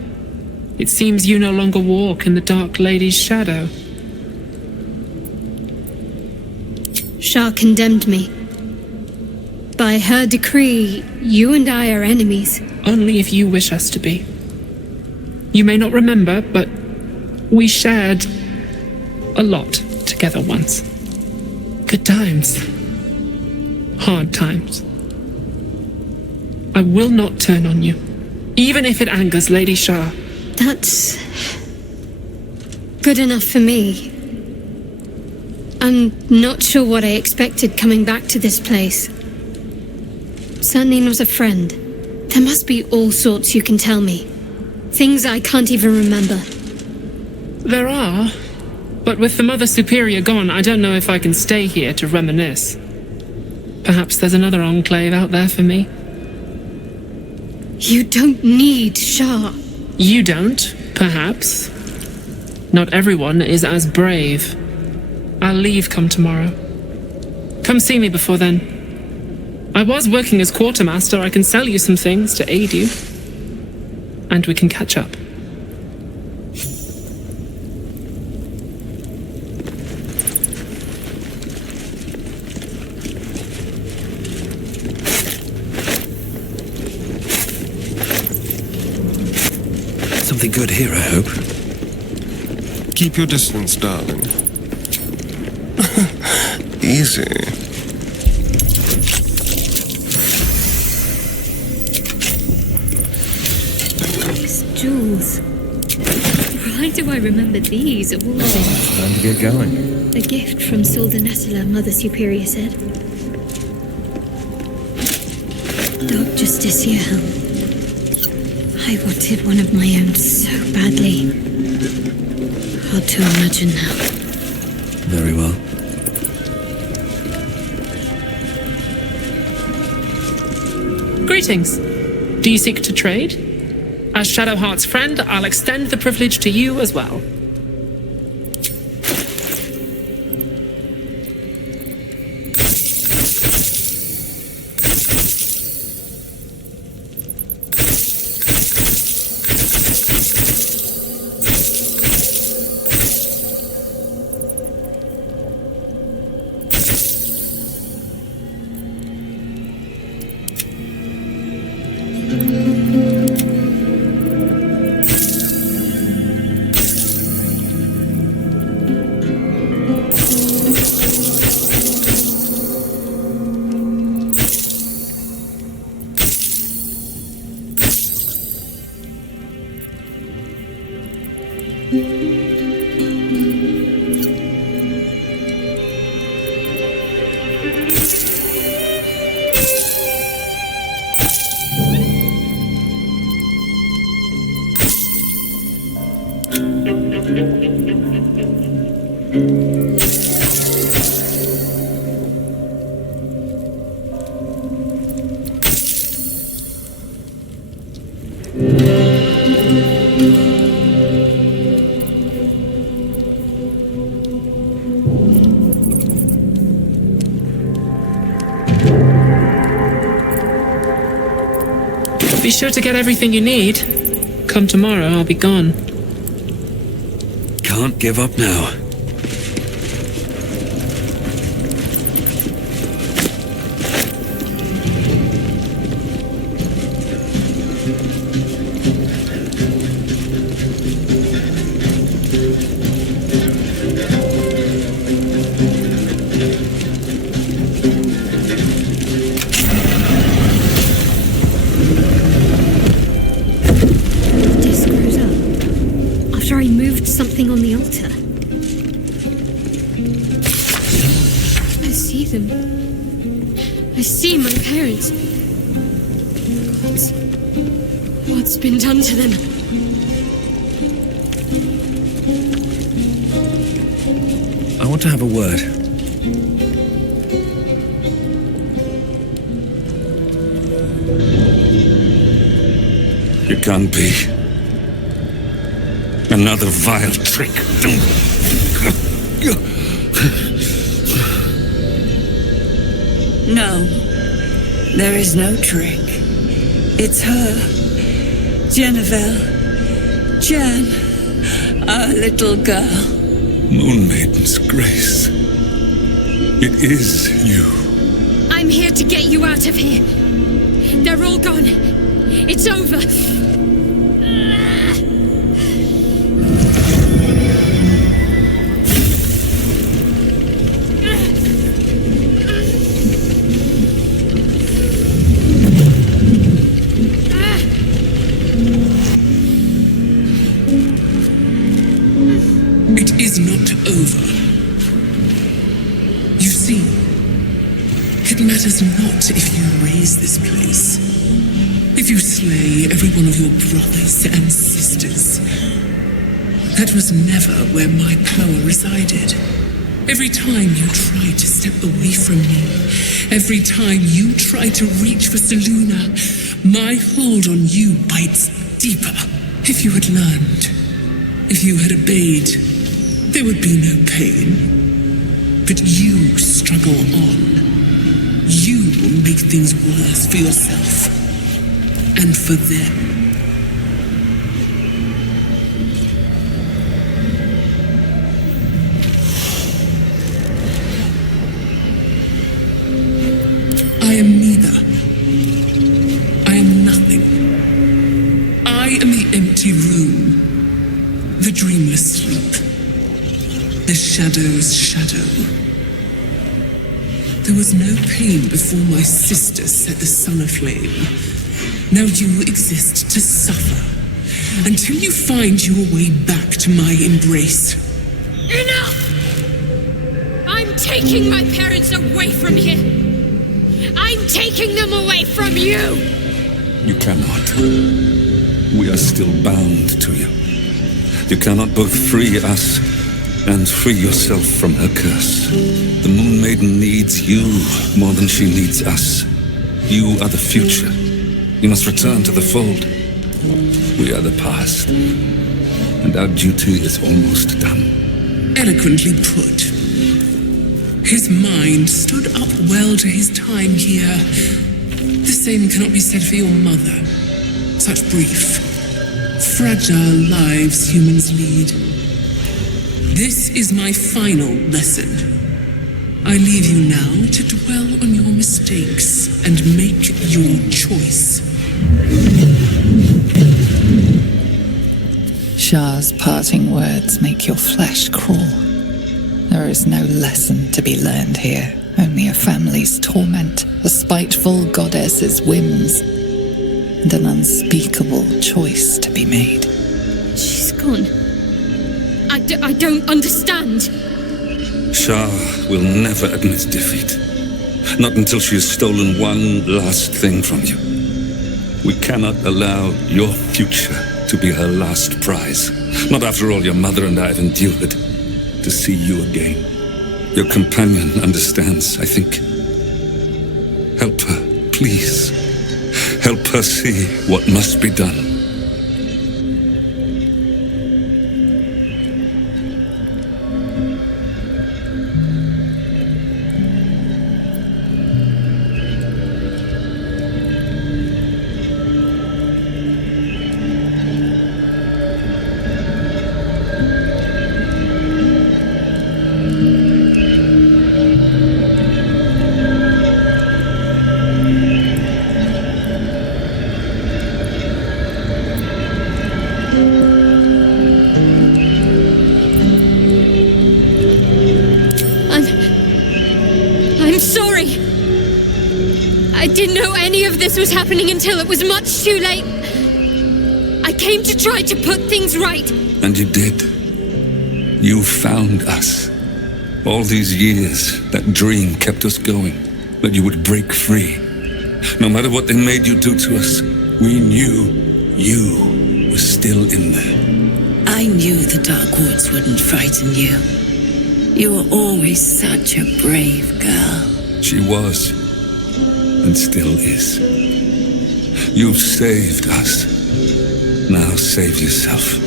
It seems you no longer walk in the Dark Lady's shadow. Shah condemned me. By her decree, you and I are enemies. Only if you wish us to be. You may not remember, but we shared a lot together once. Good times. Hard times. I will not turn on you, even if it angers Lady Shah. That's good enough for me. I'm not sure what I expected coming back to this place. Certainly not a friend. There must be all sorts you can tell me. Things I can't even remember. There are, but with the Mother Superior gone, I don't know if I can stay here to reminisce. Perhaps there's another enclave out there for me. You don't need Shah. You don't, perhaps. Not everyone is as brave. I'll leave come tomorrow. Come see me before then. I was working as quartermaster. I can sell you some things to aid you. And we can catch up. Something good here, I hope. Keep your distance, darling. Easy. These jewels. Why do I remember these of all things? Time to get going. A gift from Soldanetula, Mother Superior said. Dark Justicia helm. I wanted one of my own so badly. Hard to imagine now. Very well. Greetings. Do you seek to trade? As Shadowheart's friend, I'll extend the privilege to you as well. Be sure to get everything you need. Come tomorrow, I'll be gone. Can't give up now. Something on the altar. I see them. I see my parents. What's been done to them? I want to have a word. It can't be. Another vile trick. No, there is no trick. It's her. Jennifer. Jan. Our little girl. Moon Maiden's grace. It is you. I'm here to get you out of here. They're all gone. It's over. It is not over. You see, it matters not if you raise this place, if you slay every one of your brothers and sisters. That was never where my power resided. Every time you try to step away from me, every time you try to reach for Seluna, my hold on you bites deeper. If you had learned, if you had obeyed, there would be no pain. But you struggle on. You will make things worse for yourself and for them. I am neither. I am nothing. I am the empty room, the dreamless sleep, the shadow's shadow. There was no pain before my sister set the sun aflame. Now you exist to suffer, until you find your way back to my embrace. Enough! I'm taking my parents away from here. I'm taking them away from you! You cannot. We are still bound to you. You cannot both free us and free yourself from her curse. The Moon Maiden needs you more than she needs us. You are the future. You must return to the fold. We are the past, and our duty is almost done. Eloquently put. His mind stood up well to his time here. The same cannot be said for your mother. Such brief, fragile lives humans lead. This is my final lesson. I leave you now to dwell on your mistakes and make your choice. Shah's parting words make your flesh crawl. There is no lesson to be learned here, only a family's torment, a spiteful goddess's whims, and an unspeakable choice to be made. She's gone. I don't understand. Shah will never admit defeat. Not until she has stolen one last thing from you. We cannot allow your future to be her last prize. Not after all your mother and I have endured. To see you again. Your companion understands, I think. Help her, please. Help her see what must be done. I'm sorry. I didn't know any of this was happening until it was much too late. I came to try to put things right. And you did. You found us. All these years, that dream kept us going. That you would break free. No matter what they made you do to us, we knew you were still in there. I knew the Dark Woods wouldn't frighten you. You were always such a brave girl. She was, and still is. You've saved us. Now save yourself.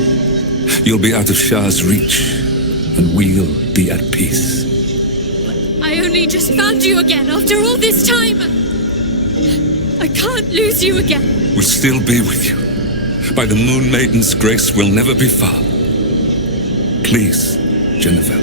You'll be out of Shah's reach, and we'll be at peace. I only just found you again after all this time. I can't lose you again. We'll still be with you. By the Moon Maiden's grace, we'll never be far. Please, Jennifer.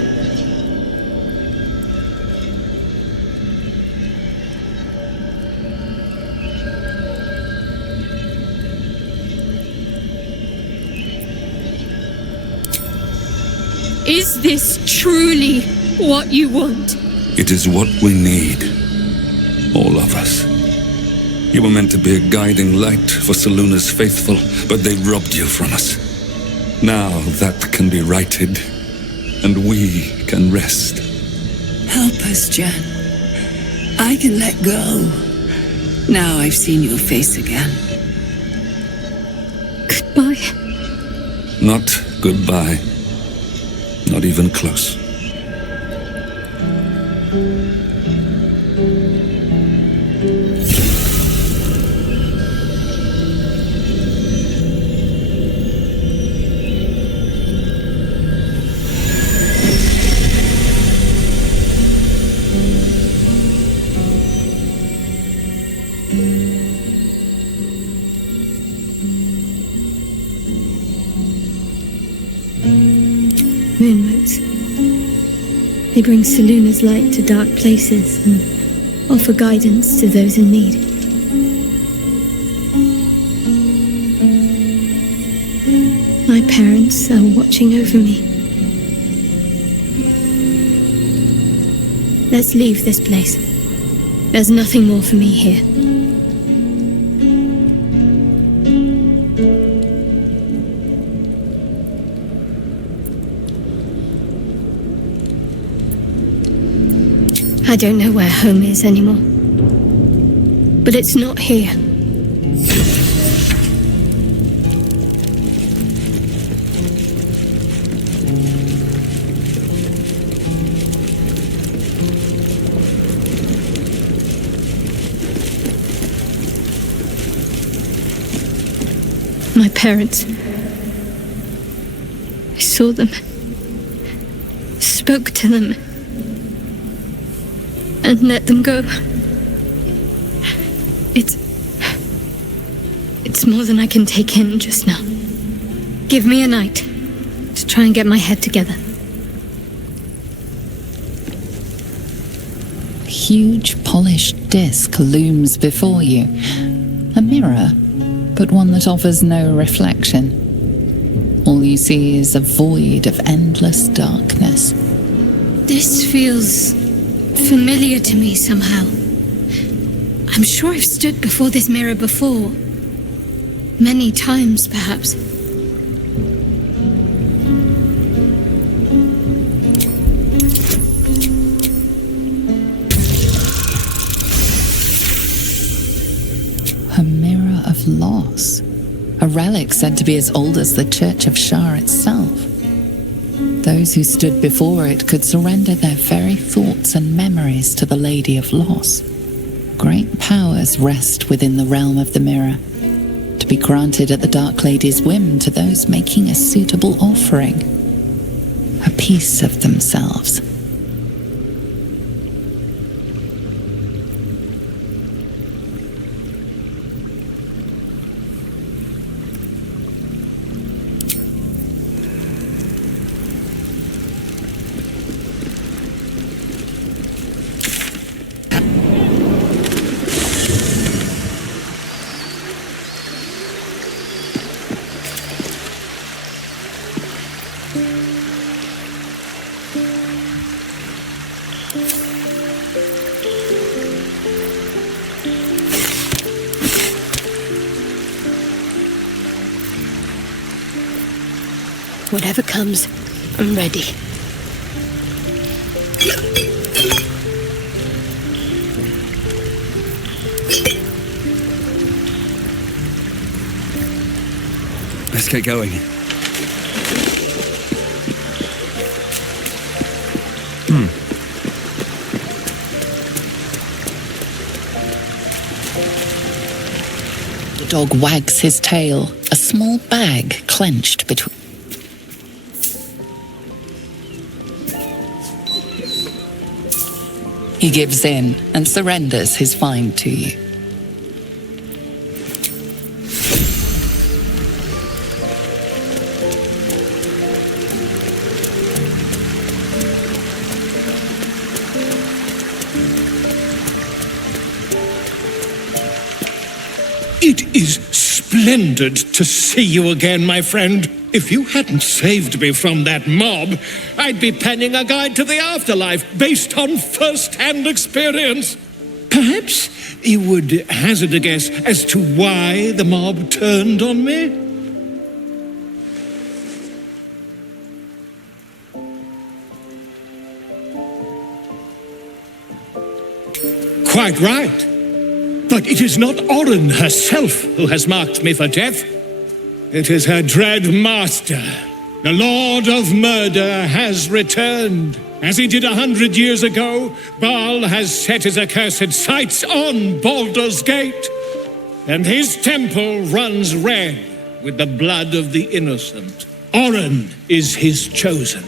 Is this truly what you want? It is what we need. All of us. You were meant to be a guiding light for Seluna's faithful, but they robbed you from us. Now that can be righted, and we can rest. Help us, Jan. I can let go. Now I've seen your face again. Goodbye. Not goodbye. Not even close. Moonmotes. They bring Seluna's light to dark places and offer guidance to those in need. My parents are watching over me. Let's leave this place. There's nothing more for me here. I don't know where home is anymore. But it's not here. My parents. I saw them. Spoke to them. And let them go. It's more than I can take in just now. Give me a night to try and get my head together. A huge polished disc looms before you. A mirror, but one that offers no reflection. All you see is a void of endless darkness. This feels familiar to me somehow. I'm sure I've stood before this mirror before. Many times, perhaps. A mirror of loss. A relic said to be as old as the Church of Shah itself. Those who stood before it could surrender their very thoughts and memories to the Lady of Loss. Great powers rest within the realm of the mirror, to be granted at the Dark Lady's whim to those making a suitable offering, a piece of themselves. Whatever comes, I'm ready. Let's get going. The dog wags his tail, a small bag clenched between. He gives in and surrenders his find to you. It is splendid to see you again, my friend. If you hadn't saved me from that mob, I'd be penning a guide to the afterlife based on first-hand experience. Perhaps you would hazard a guess as to why the mob turned on me? Quite right. But it is not Orin herself who has marked me for death. It is her dread master. The Lord of Murder has returned. As he did 100 years ago, Baal has set his accursed sights on Baldur's Gate. And his temple runs red with the blood of the innocent. Orin is his chosen.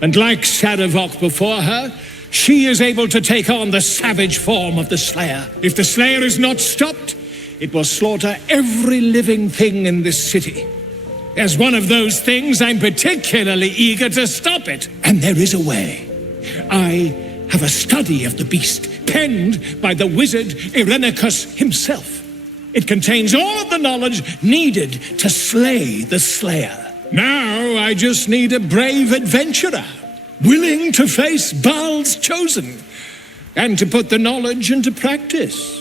And like Sarevok before her, she is able to take on the savage form of the Slayer. If the Slayer is not stopped, it will slaughter every living thing in this city. As one of those things, I'm particularly eager to stop it. And there is a way. I have a study of the beast, penned by the wizard Irenicus himself. It contains all of the knowledge needed to slay the Slayer. Now I just need a brave adventurer, willing to face Baal's chosen, and to put the knowledge into practice.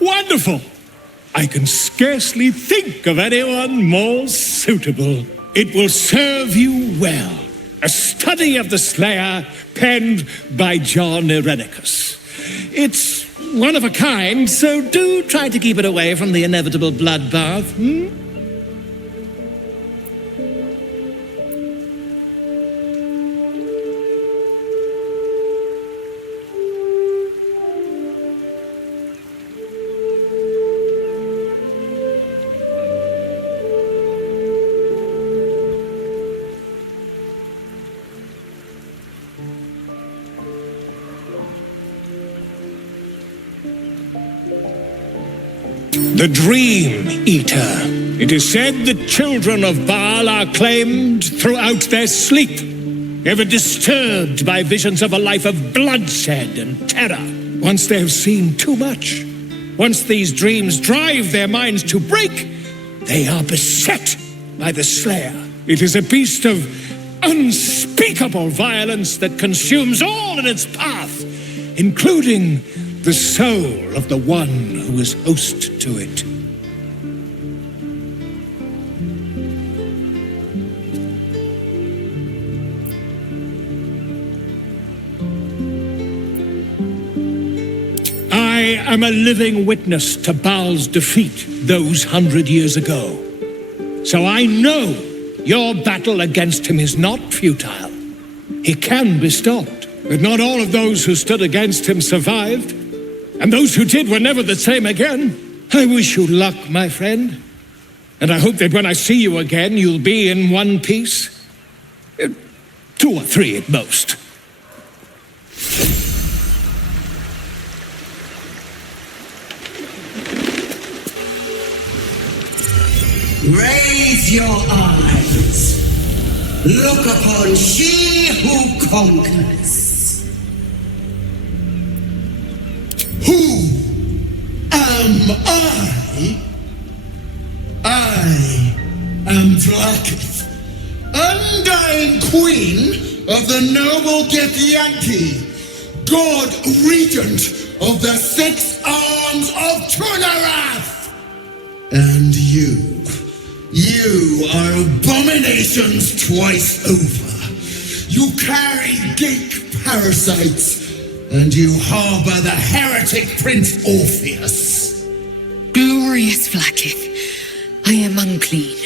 Wonderful! I can scarcely think of anyone more suitable. It will serve you well. A study of the Slayer, penned by John Irenicus. It's one of a kind, so do try to keep it away from the inevitable bloodbath, The Dream Eater. It is said the children of Baal are claimed throughout their sleep, ever disturbed by visions of a life of bloodshed and terror. Once they have seen too much, once these dreams drive their minds to break, they are beset by the Slayer. It is a beast of unspeakable violence that consumes all in its path, including the soul of the one who is host to it. I am a living witness to Baal's defeat those 100 years ago. So I know your battle against him is not futile. He can be stopped, but not all of those who stood against him survived. And those who did were never the same again. I wish you luck, my friend. And I hope that when I see you again, you'll be in one piece. 2 or 3 at most. Raise your eyes. Look upon she who conquers. Who am I? I am Blacketh, undying queen of the noble Githyanki, god regent of the 6 arms of Tunarath. And you are abominations twice over. You carry geek parasites, and you harbor the heretic Prince Orpheus. Glorious Blacketh, I am unclean.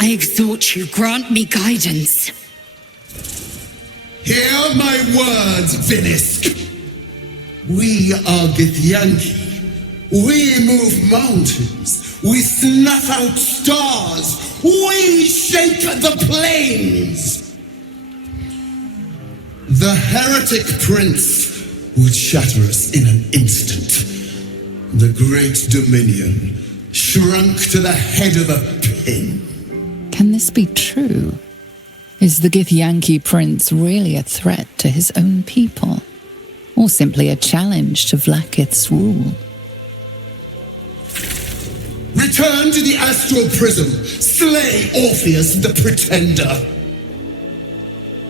I exhort you, grant me guidance. Hear my words, Vinisk. We are Githyanki. We move mountains. We snuff out stars. We shake the plains. The heretic prince would shatter us in an instant. The great dominion shrunk to the head of a pin. Can this be true? Is the Githyanki prince really a threat to his own people? Or simply a challenge to Vlaakith's rule? Return to the astral prism. Slay Orpheus the Pretender.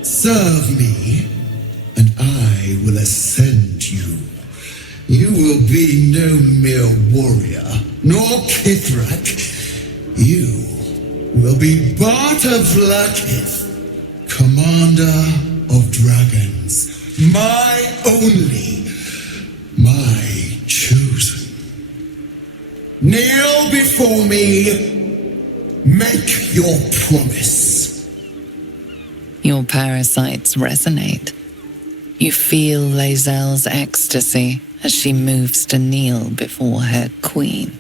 Serve me, and I will ascend you. You will be no mere warrior, nor Kithrak. You will be Barta Vlaakith, commander of dragons. My only, my chosen. Kneel before me. Make your promise. Your parasites resonate. You feel Lae'zel's ecstasy as she moves to kneel before her queen.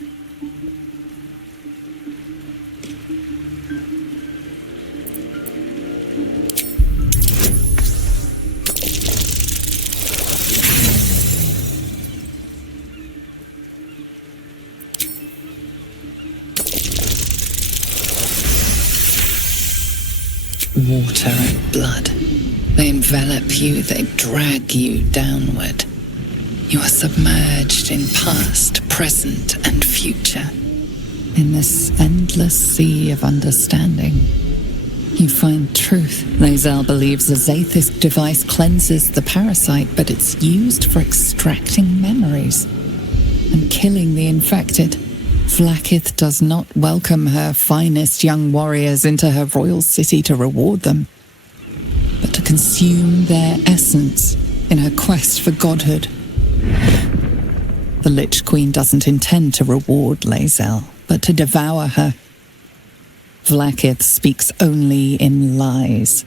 Water and blood. They envelop you, they drag you downward. You are submerged in past, present, and future. In this endless sea of understanding, you find truth. Lae'zel believes a Zaithist device cleanses the parasite, but it's used for extracting memories and killing the infected. Vlaakith does not welcome her finest young warriors into her royal city to reward them, but to consume their essence in her quest for godhood. The Lich Queen doesn't intend to reward Lae'zel, but to devour her. Vlaakith speaks only in lies.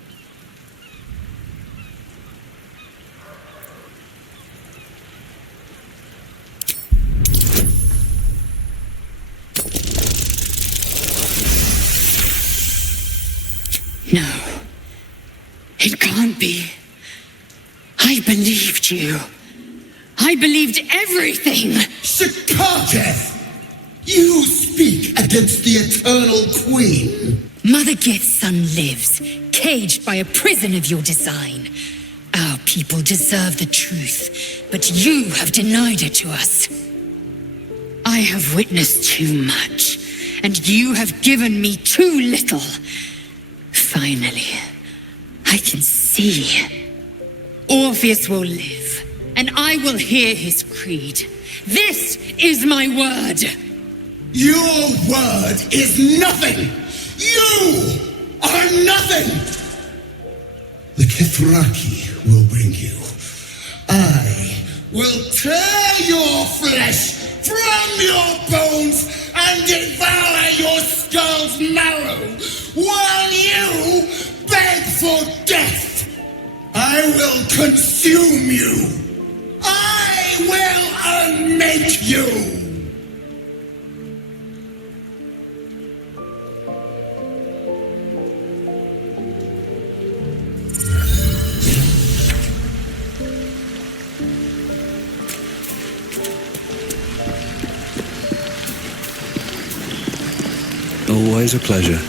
No. It can't be. I believed you. I believed everything. Shikaketh! You speak against the Eternal Queen. Mother Gith's son lives, caged by a prison of your design. Our people deserve the truth, but you have denied it to us. I have witnessed too much, and you have given me too little. Finally, I can see. Orpheus will live, and I will hear his creed. This is my word. Your word is nothing. You are nothing. The Kithraki will bring you. I will tear your flesh from your bones and devour your skull's marrow while you beg for death. I will consume you. I will unmake you. Always a pleasure.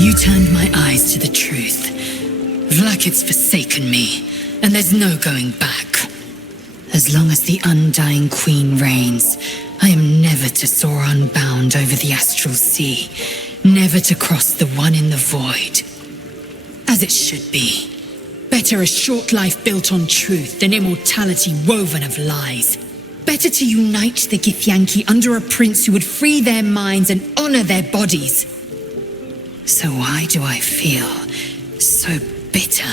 You turned my eyes to the truth. Vlaakith's forsaken me, and there's no going back. As long as the undying queen reigns, I am never to soar unbound over the astral sea, never to cross the one in the void. As it should be. Better a short life built on truth than immortality woven of lies. Better to unite the Githyanki under a prince who would free their minds and honor their bodies. So why do I feel so bitter?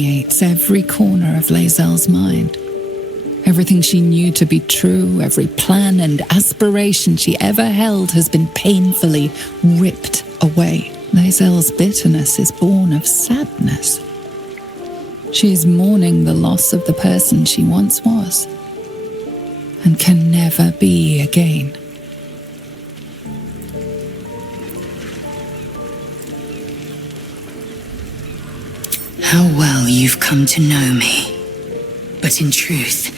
permeates every corner of Lae'zel's mind. Everything she knew to be true, every plan and aspiration she ever held has been painfully ripped away. Lae'zel's bitterness is born of sadness. She is mourning the loss of the person she once was, and can never be again. How well you've come to know me. But in truth,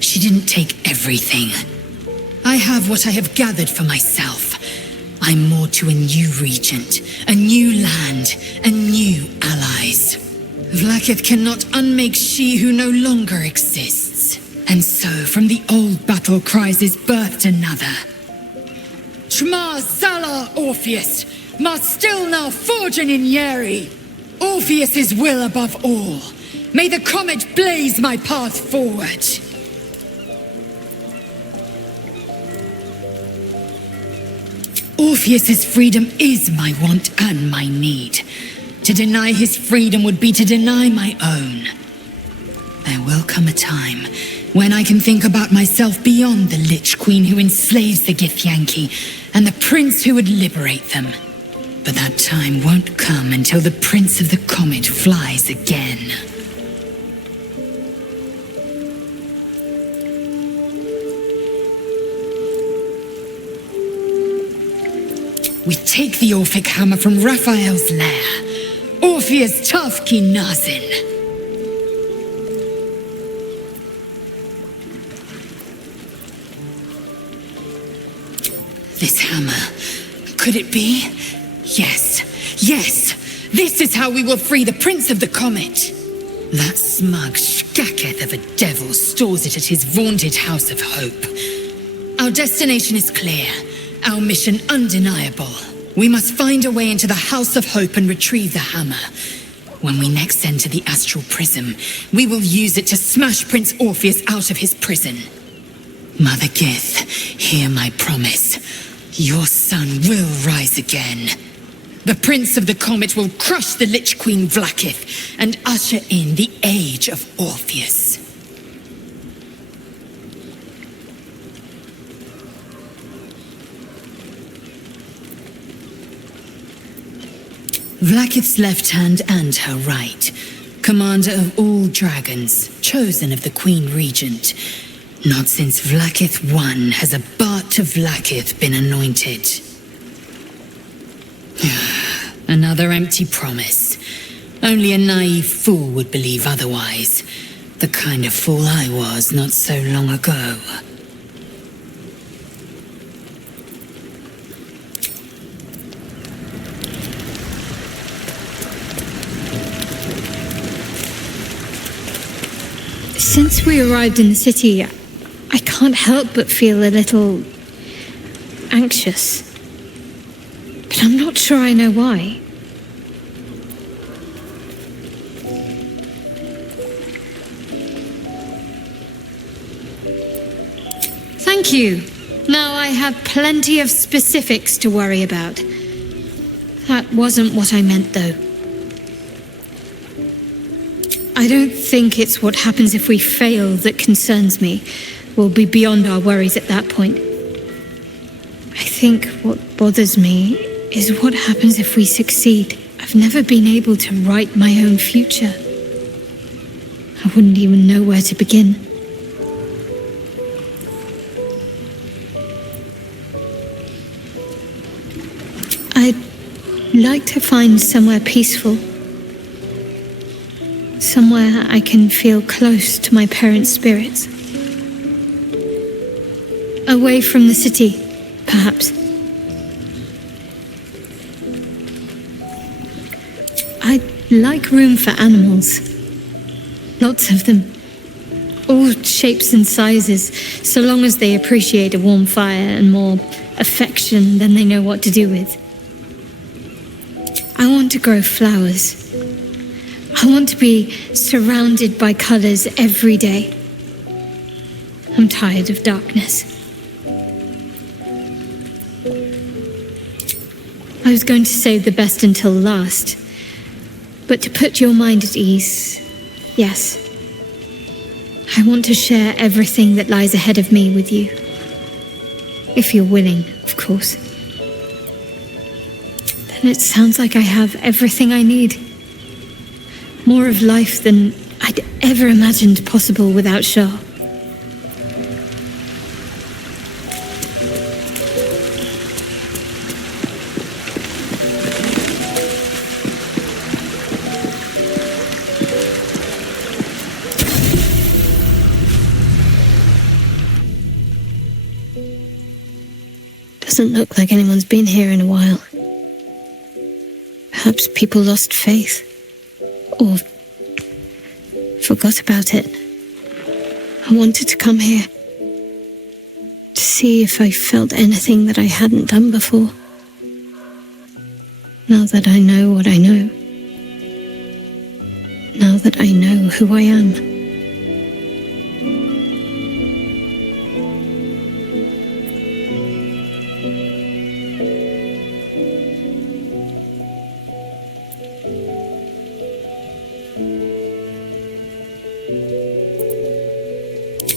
she didn't take everything. I have what I have gathered for myself. I'm more to a new regent, a new land, and new allies. Vlaakith cannot unmake she who no longer exists. And so, from the old battle cries is birthed another. Shma Salar Orpheus, Ma Stilna Forgin in Yeri. Orpheus's will above all. May the comet blaze my path forward. Orpheus's freedom is my want and my need. To deny his freedom would be to deny my own. There will come a time when I can think about myself beyond the Lich Queen who enslaves the Githyanki and the prince who would liberate them. But that time won't come until the Prince of the Comet flies again. We take the Orphic hammer from Raphael's lair. Orpheus Tafki Nazin. This hammer, could it be? Yes, yes! This is how we will free the Prince of the Comet! That smug shkaketh of a devil stores it at his vaunted House of Hope. Our destination is clear, our mission undeniable. We must find a way into the House of Hope and retrieve the hammer. When we next enter the Astral Prism, we will use it to smash Prince Orpheus out of his prison. Mother Gith, hear my promise. Your son will rise again. The Prince of the Comet will crush the Lich Queen Vlaakith and usher in the Age of Orpheus. Vlaakith's left hand and her right, commander of all dragons, chosen of the Queen Regent. Not since Vlaakith I has a Bart to Vlaakith been anointed. Another empty promise. Only a naive fool would believe otherwise. The kind of fool I was not so long ago. Since we arrived in the city, I can't help but feel a little anxious. But I'm not sure I know why. Thank you. Now I have plenty of specifics to worry about. That wasn't what I meant, though. I don't think it's what happens if we fail that concerns me. We'll be beyond our worries at that point. I think what bothers me is what happens if we succeed. I've never been able to write my own future. I wouldn't even know where to begin. I'd like to find somewhere peaceful. Somewhere I can feel close to my parents' spirits. Away from the city, perhaps. I'd like room for animals. Lots of them. All shapes and sizes, so long as they appreciate a warm fire and more affection than they know what to do with. I want to grow flowers. I want to be surrounded by colors every day. I'm tired of darkness. I was going to save the best until last, but to put your mind at ease, Yes. I want to share everything that lies ahead of me with you. If you're willing, of course. Then it sounds like I have everything I need. More of life than I'd ever imagined possible without Shah. Doesn't look like anyone's been here in a while. Perhaps people lost faith. Or forgot about it. I wanted to come here to see if I felt anything that I hadn't done before. Now that I know what I know. Now that I know who I am.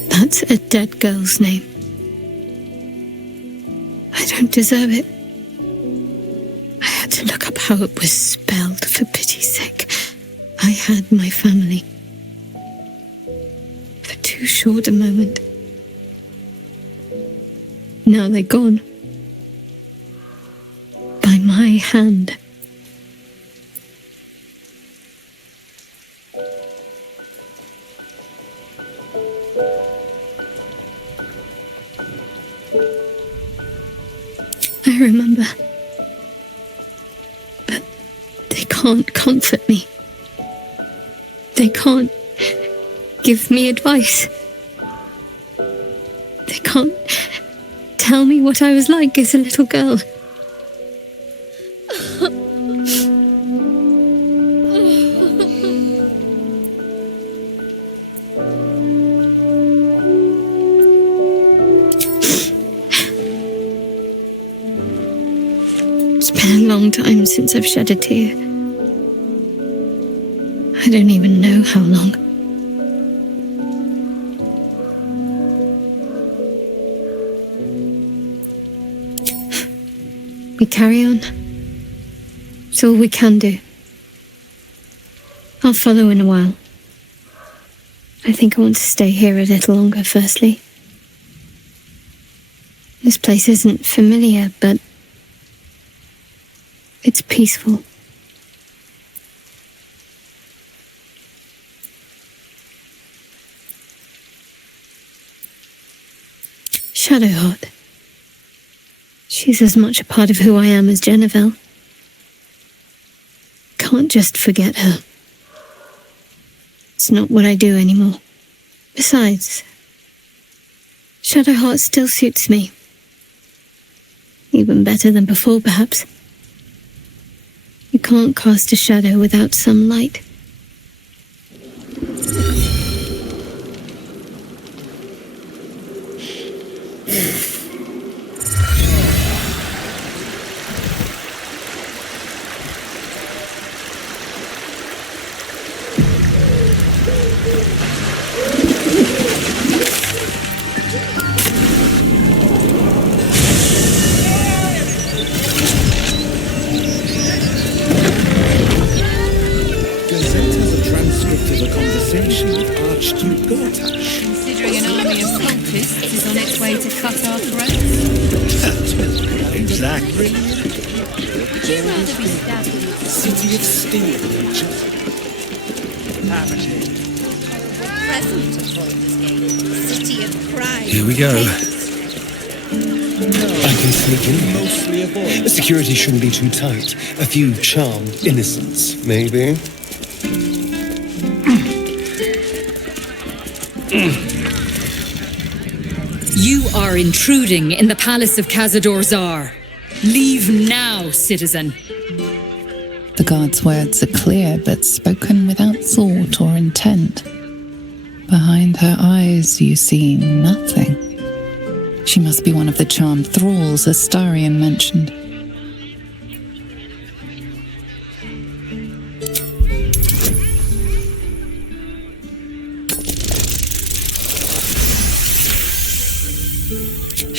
That's a dead girl's name. I don't deserve it. I had to look up how it was spelled, for pity's sake. I had my family. For too short a moment. Now they're gone. By my hand. I remember. But they can't comfort me. They can't give me advice. They can't tell me what I was like as a little girl. It's been a long time since I've shed a tear. I don't even know how long. We carry on. It's all we can do. I'll follow in a while. I think I want to stay here a little longer, firstly. This place isn't familiar, but it's peaceful. Shadowheart. She's as much a part of who I am as Jennifer. Can't just forget her. It's not what I do anymore. Besides, Shadowheart still suits me. Even better than before, perhaps. You can't cast a shadow without some light. Considering an army of cultists is on its way to cut our throats. Exactly. Would you rather be stabbed in the City of Steel, Richard. present of Baldur's Gate? City of Pride. Here we go. I can sneak in. Mostly avoid. Security shouldn't be too tight. A few charmed innocents, maybe. You are intruding in the palace of Cazador Zar. Leave now, citizen. The guard's words are clear, but spoken without thought or intent. Behind her eyes, you see nothing. She must be one of the charmed thralls Astarion mentioned.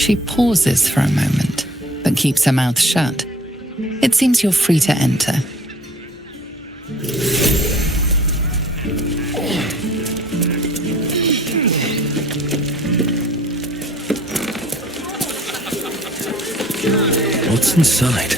She pauses for a moment, but keeps her mouth shut. It seems you're free to enter. What's inside?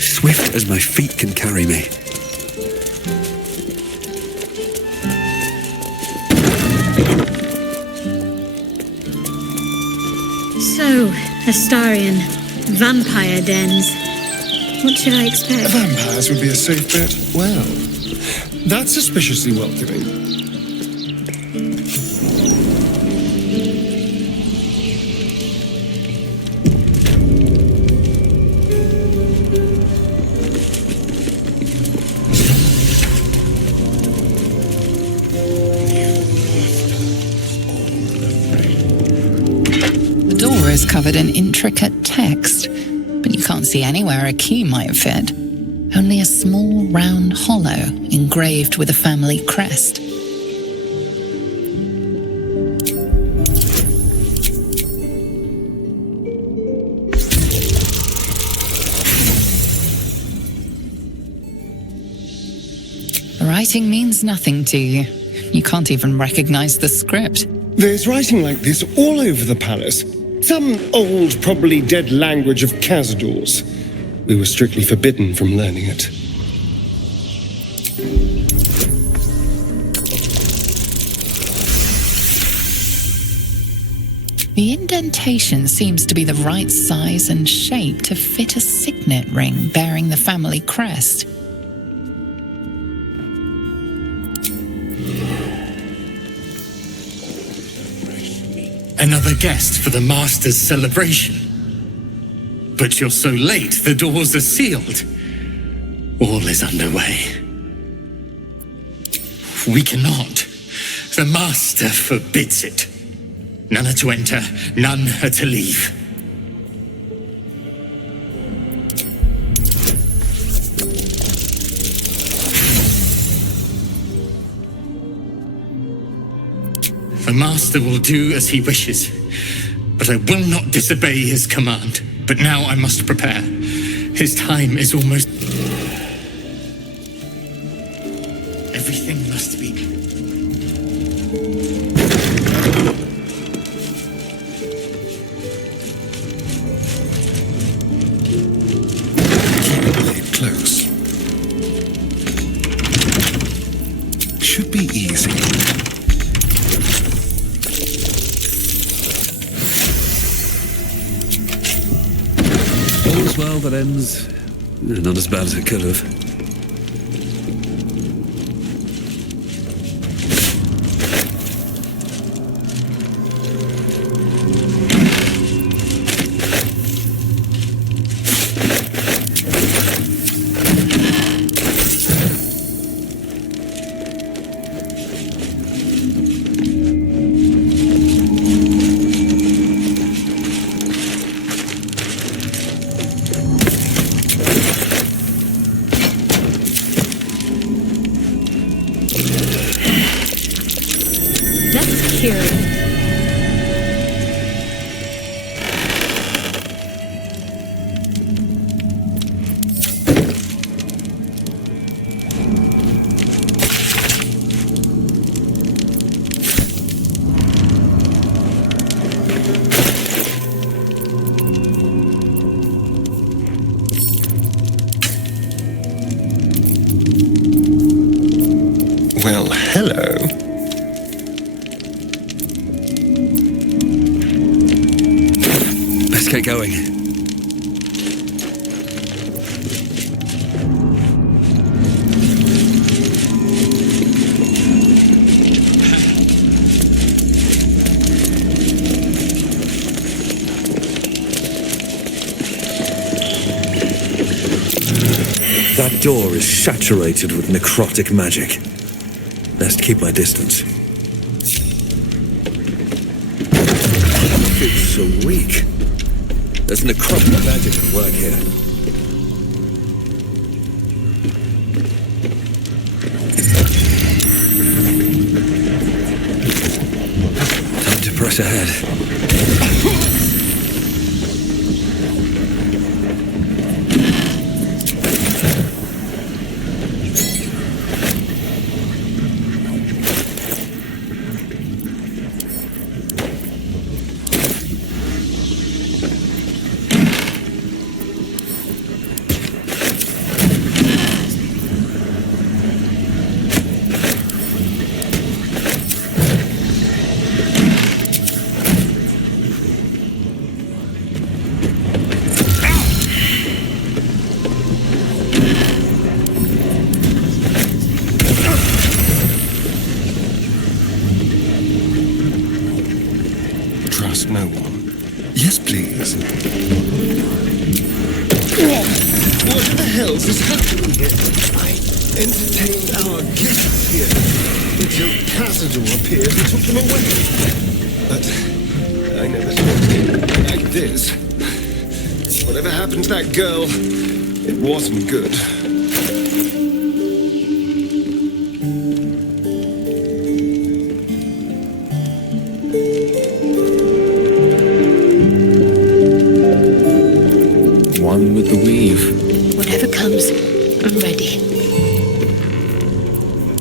Swift as my feet can carry me. So, Astarion, vampire dens. What should I expect? Vampires would be a safe bet. Well, that's suspiciously welcoming. Covered in intricate text, but you can't see anywhere a key might fit. Only a small round hollow engraved with a family crest. The writing means nothing to you. You can't even recognize the script. There's writing like this all over the palace. Some old, probably dead language of Cazador's. We were strictly forbidden from learning it. The indentation seems to be the right size and shape to fit a signet ring bearing the family crest. Another guest for the Master's celebration. But you're so late, the doors are sealed. All is underway. We cannot. The Master forbids it. None are to enter, none are to leave. The Master will do as he wishes, but I will not disobey his command. But now I must prepare. His time is almost... Everything must be... Keep the blade close. Should be easy. All's well that ends. Not as bad as it could have. Well, hello. Let's get going. That door is saturated with necrotic magic. Best keep my distance. feels so weak. There's necrotic magic at work here. Time to press ahead. Trust no one. Yes, please. What the hell is happening here? I entertained our guests here until Cazador appeared and took them away. But I never saw anything like this. Whatever happened to that girl, it wasn't good. One with the weave. Whatever comes, I'm ready.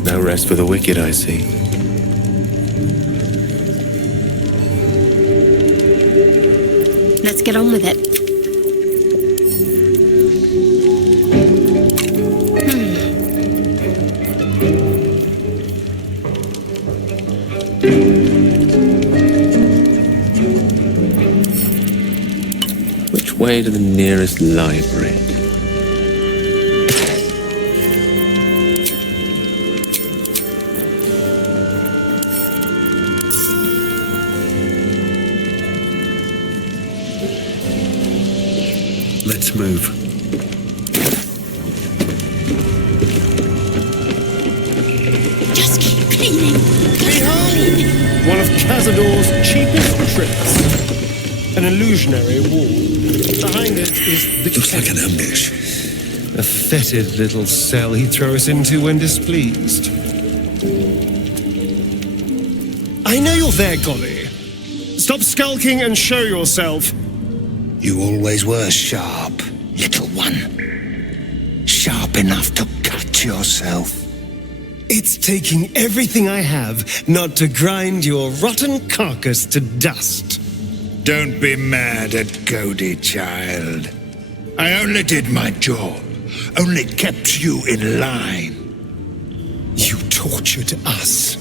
No rest for the wicked, I see. Let's get on with it. Which way to the nearest library? Let's move. Just keep cleaning. Behold! One of Cazador's cheapest tricks. An illusionary wall. Behind it is the Looks like an ambush. a fetid little cell he throws into when displeased. I know you're there, Golly. Stop skulking and show yourself. You always were sharp, little one. Sharp enough to cut yourself. It's taking everything I have not to grind your rotten carcass to dust. Don't be mad at Godi, child. I only did my job. Only kept you in line. You tortured us.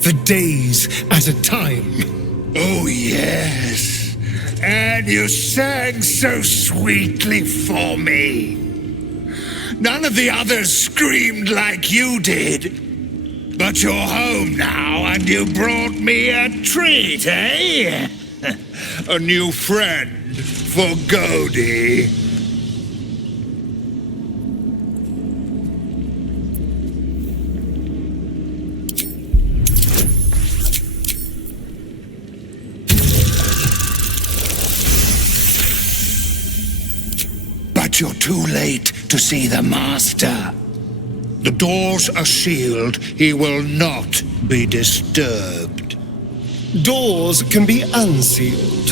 For days at a time. Oh, yes. And you sang so sweetly for me. None of the others screamed like you did. But you're home now, and you brought me a treat, eh? A new friend for Godi. But you're too late to see the Master. The doors are sealed. He will not be disturbed. Doors can be unsealed.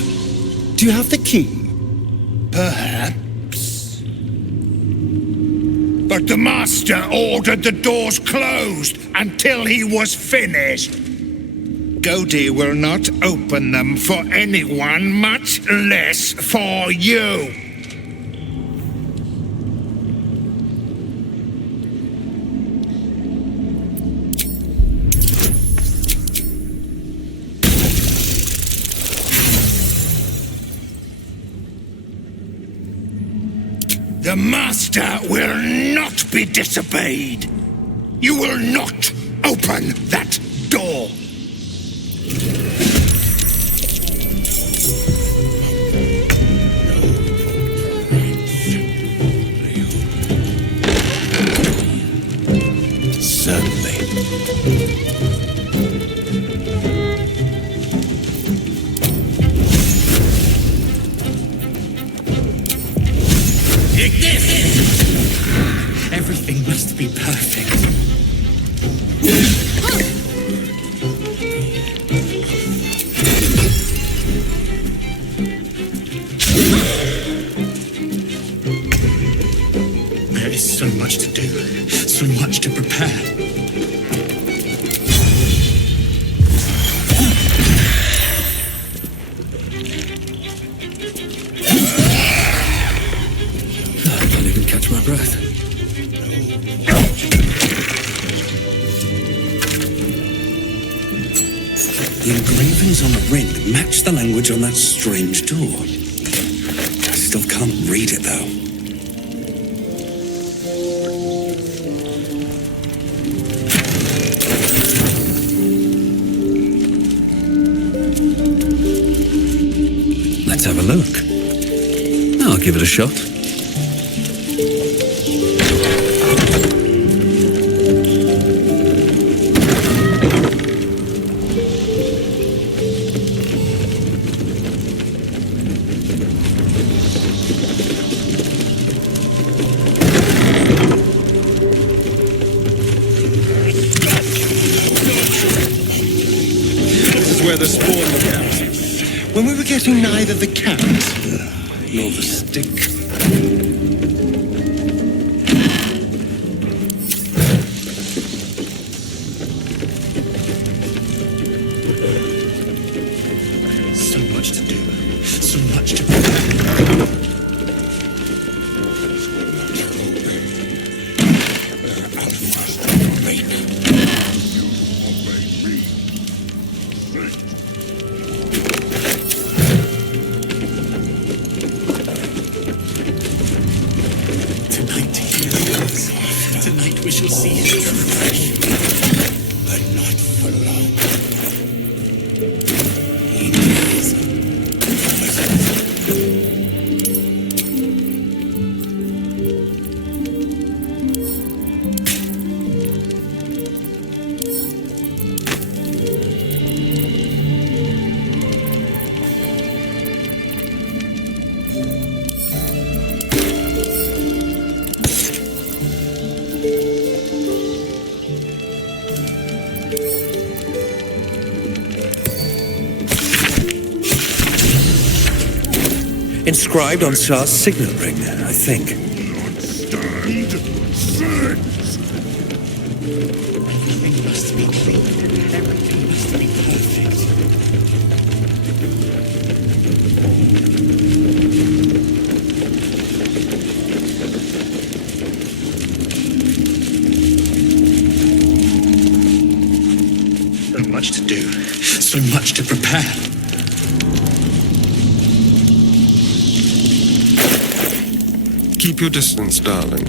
Do you have the key? Perhaps. But the Master ordered the doors closed until he was finished. Godi will not open them for anyone, much less for you. The Master will not be disobeyed. You will not open that door. Certainly. Everything must be perfect. There is so much to do, so much to prepare. I can't even catch my breath. The engravings on the ring match the language on that strange door. I still can't read it, though. Let's have a look. I'll give it a shot. This is where the spawn was kept. When we were getting neither the cat nor the stick. So much to do, so much to prepare. Tonight we shall see his true But not for long. Inscribed on Shah's signet ring, I think. Stand sense. Everything must be clean. Everything must be perfect. So much to do, so much to prepare. Keep your distance, darling.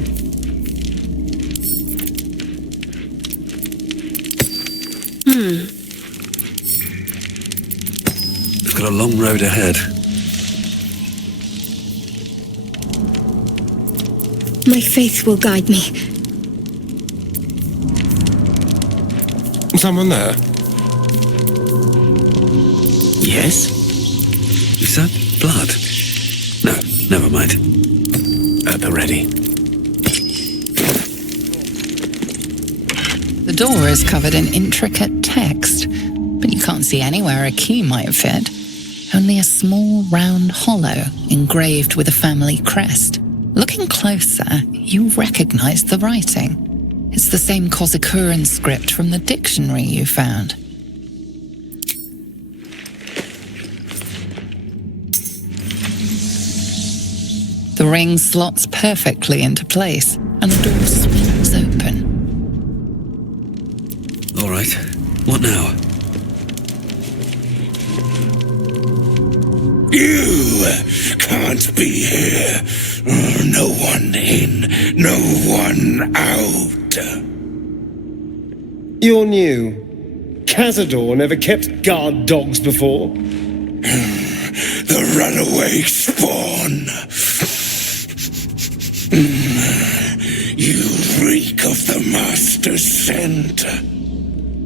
We've got a long road ahead. My faith will guide me. Someone there? Yes? Is that blood? No, never mind. At the ready. The door is covered in intricate text, but you can't see anywhere a key might fit. Only a small round hollow engraved with a family crest. Looking closer, you recognize the writing. It's the same Kozakuran script from the dictionary you found. The ring slots perfectly into place, and the door swings open. All right. What now? You can't be here. No one in, no one out. You're new. Cazador never kept guard dogs before. The runaway spawn. You reek of the Master's scent.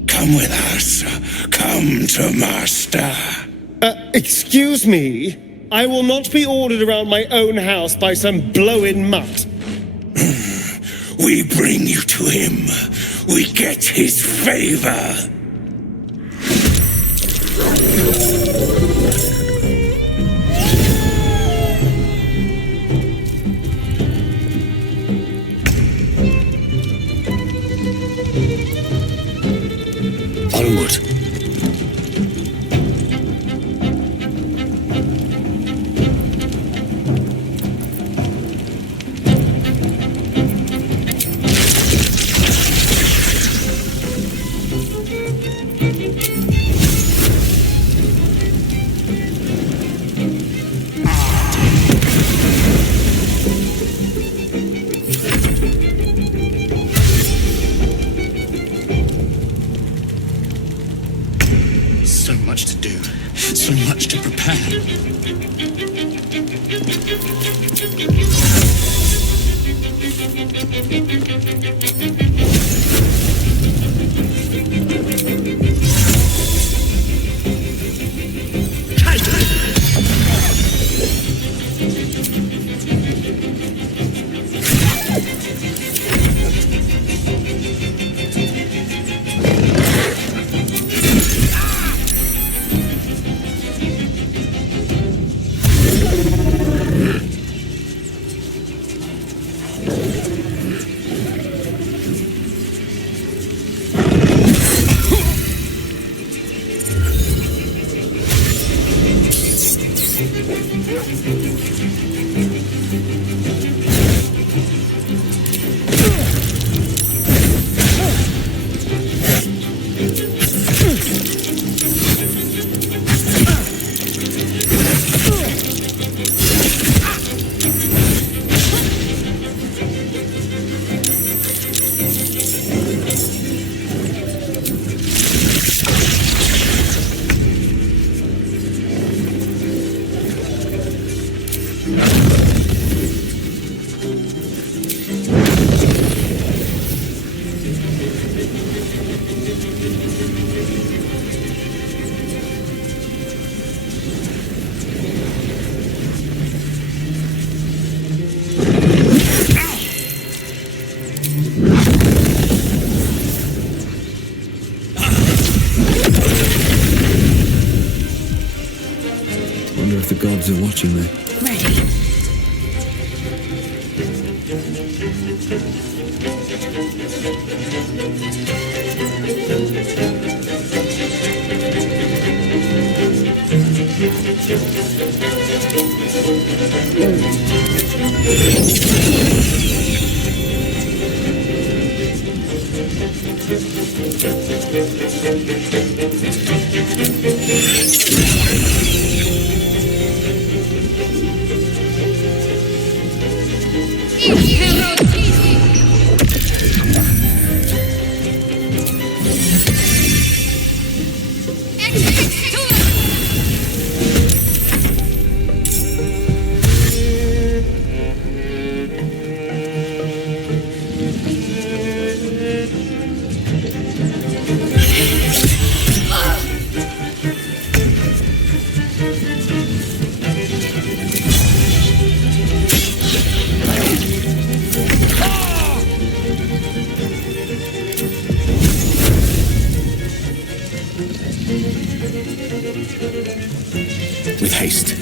Come with us. Come to Master. Excuse me? I will not be ordered around my own house by some blow-in mutt. We bring you to him. We get his favor. Onward. So much to do, so much to prepare. Wonder if the gods are watching me. Ready. With haste.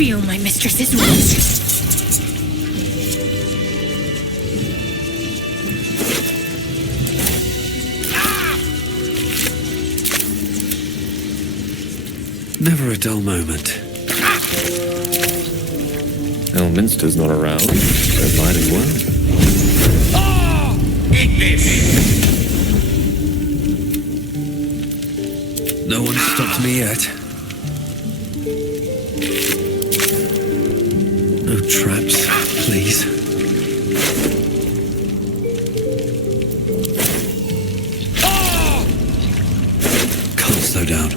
feel my mistress's wrath. Never a dull moment. Elminster's not around, so might as well. Eat this! No one stopped me yet. No traps, please. Can't slow down.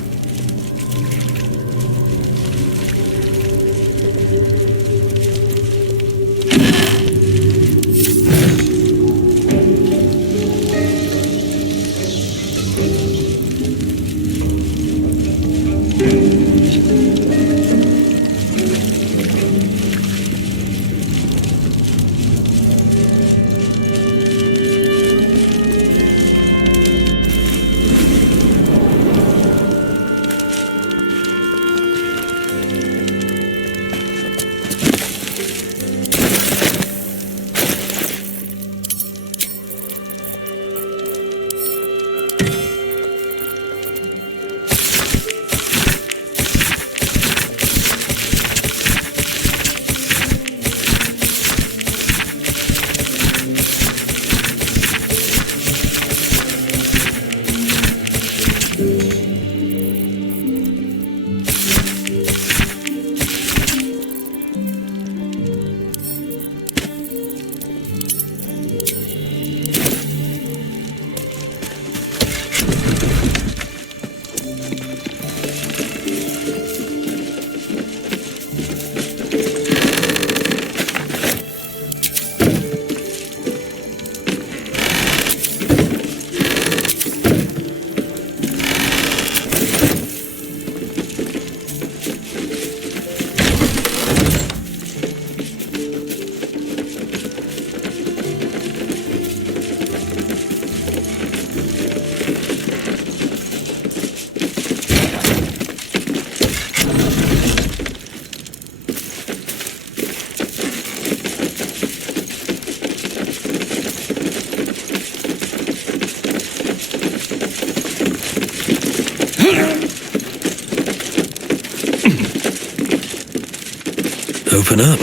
Open up.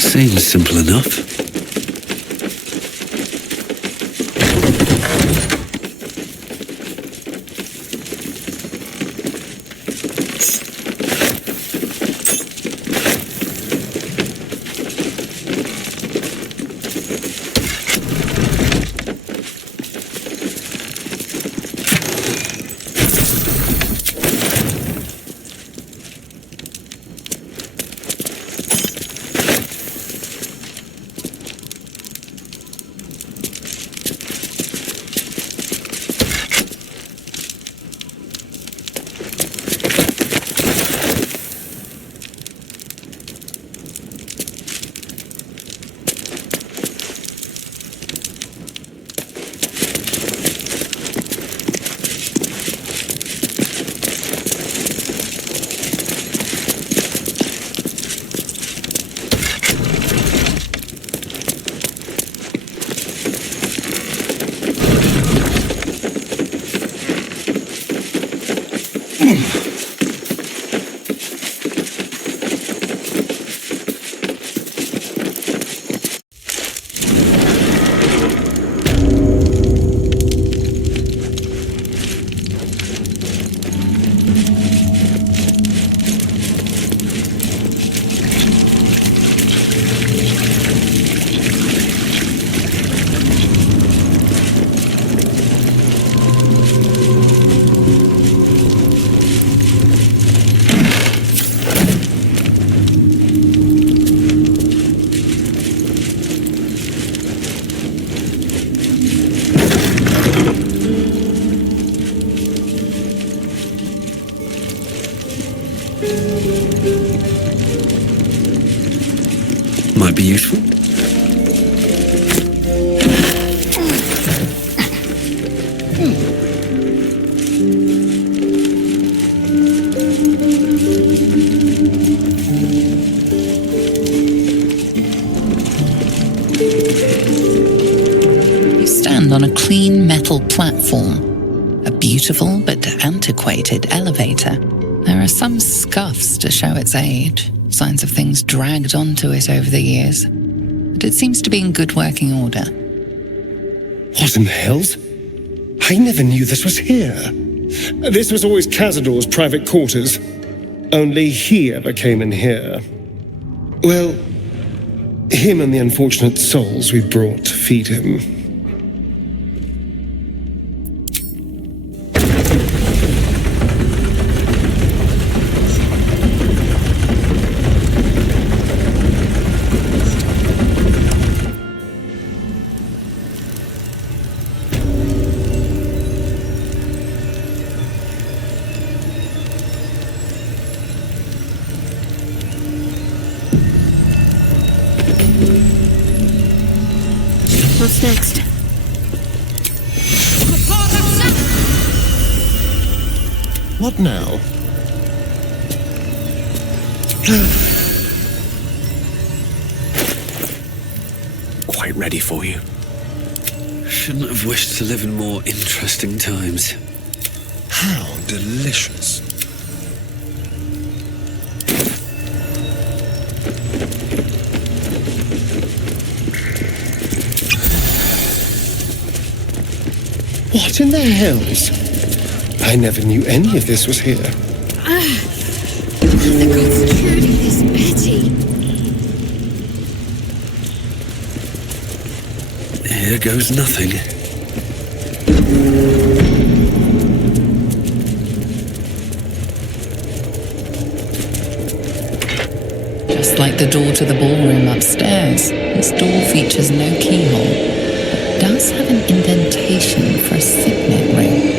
Seems simple enough. Might be useful. You stand on a clean metal platform, a beautiful but antiquated elevator. There are some scuffs to show its age, signs of things dragged onto it over the years, but it seems to be in good working order. What in the hells? I never knew this was here. This was always Cazador's private quarters. Only he ever came in here. Well, him and the unfortunate souls we brought to feed him. What's next? What now? Quite ready for you. Shouldn't have wished to live in more interesting times. How delicious. What in the hells? I never knew any of this was here. The gods truly this Betty. Here goes nothing. Just like the door to the ballroom upstairs, this door features no keyhole, but does have an indentation for a signet ring.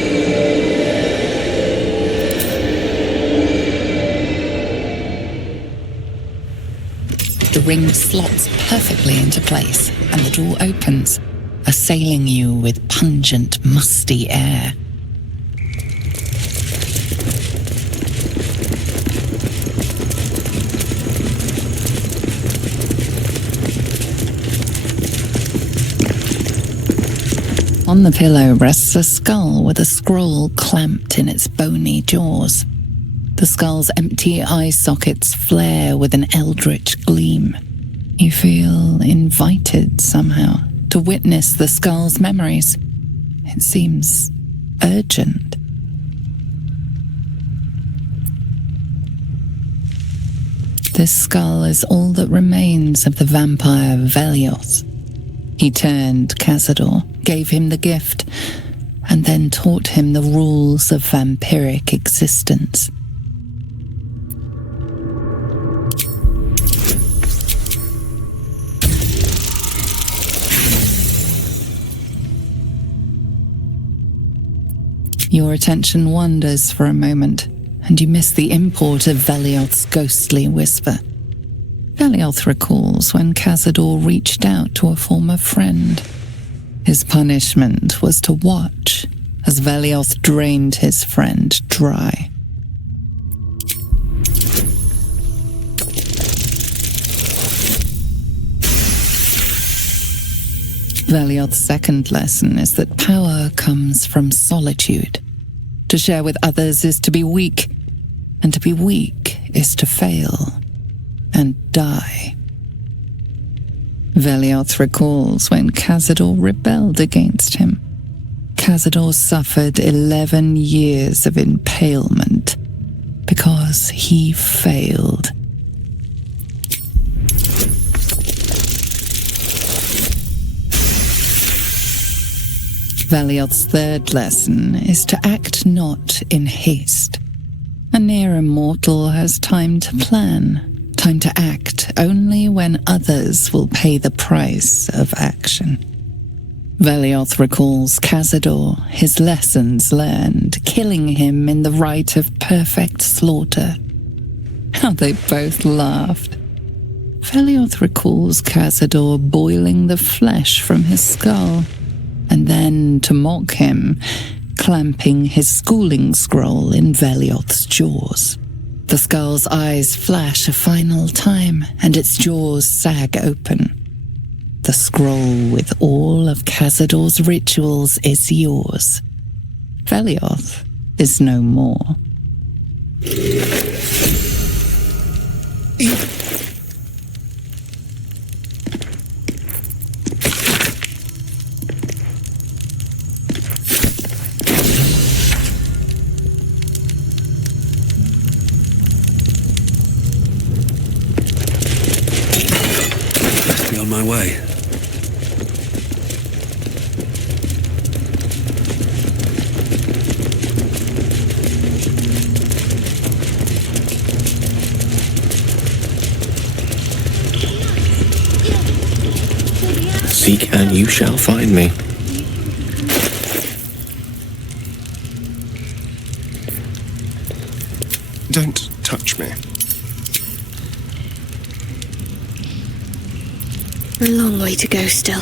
The ring slots perfectly into place, and the door opens, assailing you with pungent, musty air. On the pillow rests a skull with a scroll clamped in its bony jaws. The skull's empty eye sockets flare with an eldritch gleam. You feel invited somehow to witness the skull's memories. It seems urgent. This skull is all that remains of the vampire Velioth. He turned Cazador, gave him the gift, and then taught him the rules of vampiric existence. Your attention wanders for a moment, and you miss the import of Velioth's ghostly whisper. Velioth recalls when Cazador reached out to a former friend. His punishment was to watch as Velioth drained his friend dry. Velioth's second lesson is that power comes from solitude. To share with others is to be weak, and to be weak is to fail and die. Velioth recalls when Cazador rebelled against him. Cazador suffered 11 years of impalement because he failed. Velioth's third lesson is to act not in haste. A near immortal has time to plan, time to act only when others will pay the price of action. Velioth recalls Cazador, his lessons learned, killing him in the rite of perfect slaughter. How they both laughed. Velioth recalls Cazador boiling the flesh from his skull, and then, to mock him, clamping his schooling scroll in Velioth's jaws. The skull's eyes flash a final time, and its jaws sag open. The scroll with all of Cazador's rituals is yours. Velioth is no more. Must be on my way. Seek and you shall find me. Don't touch me. A long way to go still.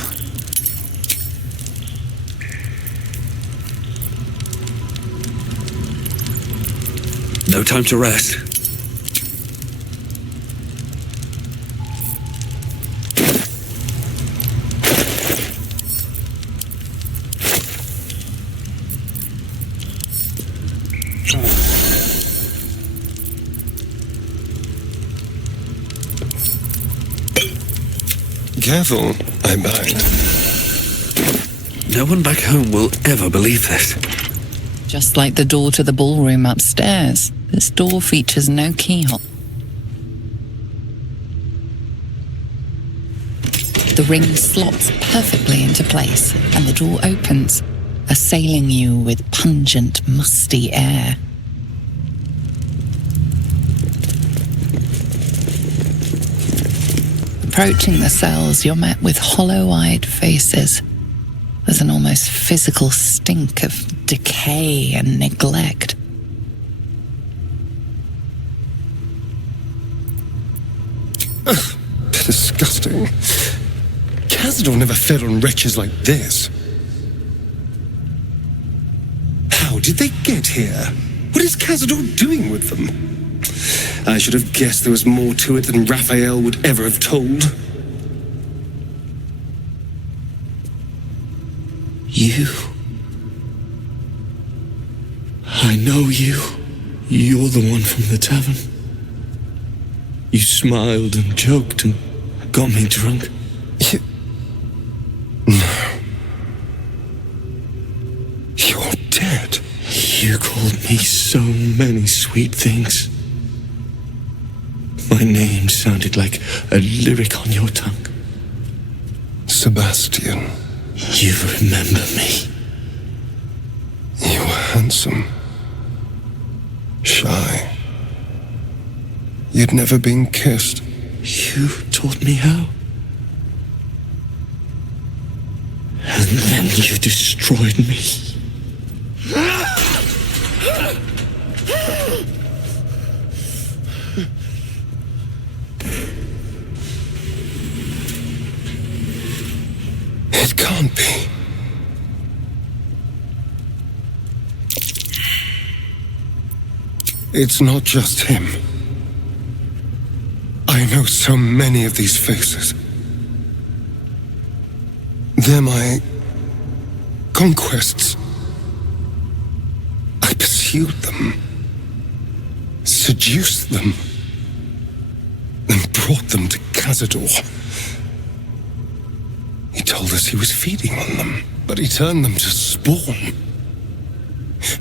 No time to rest. Careful, I bind. No one back home will ever believe this. Just like the door to the ballroom upstairs, this door features no keyhole. The ring slots perfectly into place, and the door opens, assailing you with pungent, musty air. Approaching the cells, you're met with hollow-eyed faces. There's an almost physical stink of decay and neglect. Ugh, disgusting. Cazador never fed on wretches like this. How did they get here? What is Cazador doing with them? I should have guessed there was more to it than Raphael would ever have told. You. I know you. You're the one from the tavern. You smiled and joked and got me drunk. No. You're dead. You called me so many sweet things. My name sounded like a lyric on your tongue. Sebastian. You remember me. You were handsome. Shy. You'd never been kissed. You taught me how. And then you destroyed me. It can't be. It's not just him. I know so many of these faces. They're my conquests. I pursued them, seduced them, then brought them to Cazador. He told us he was feeding on them, but he turned them to spawn.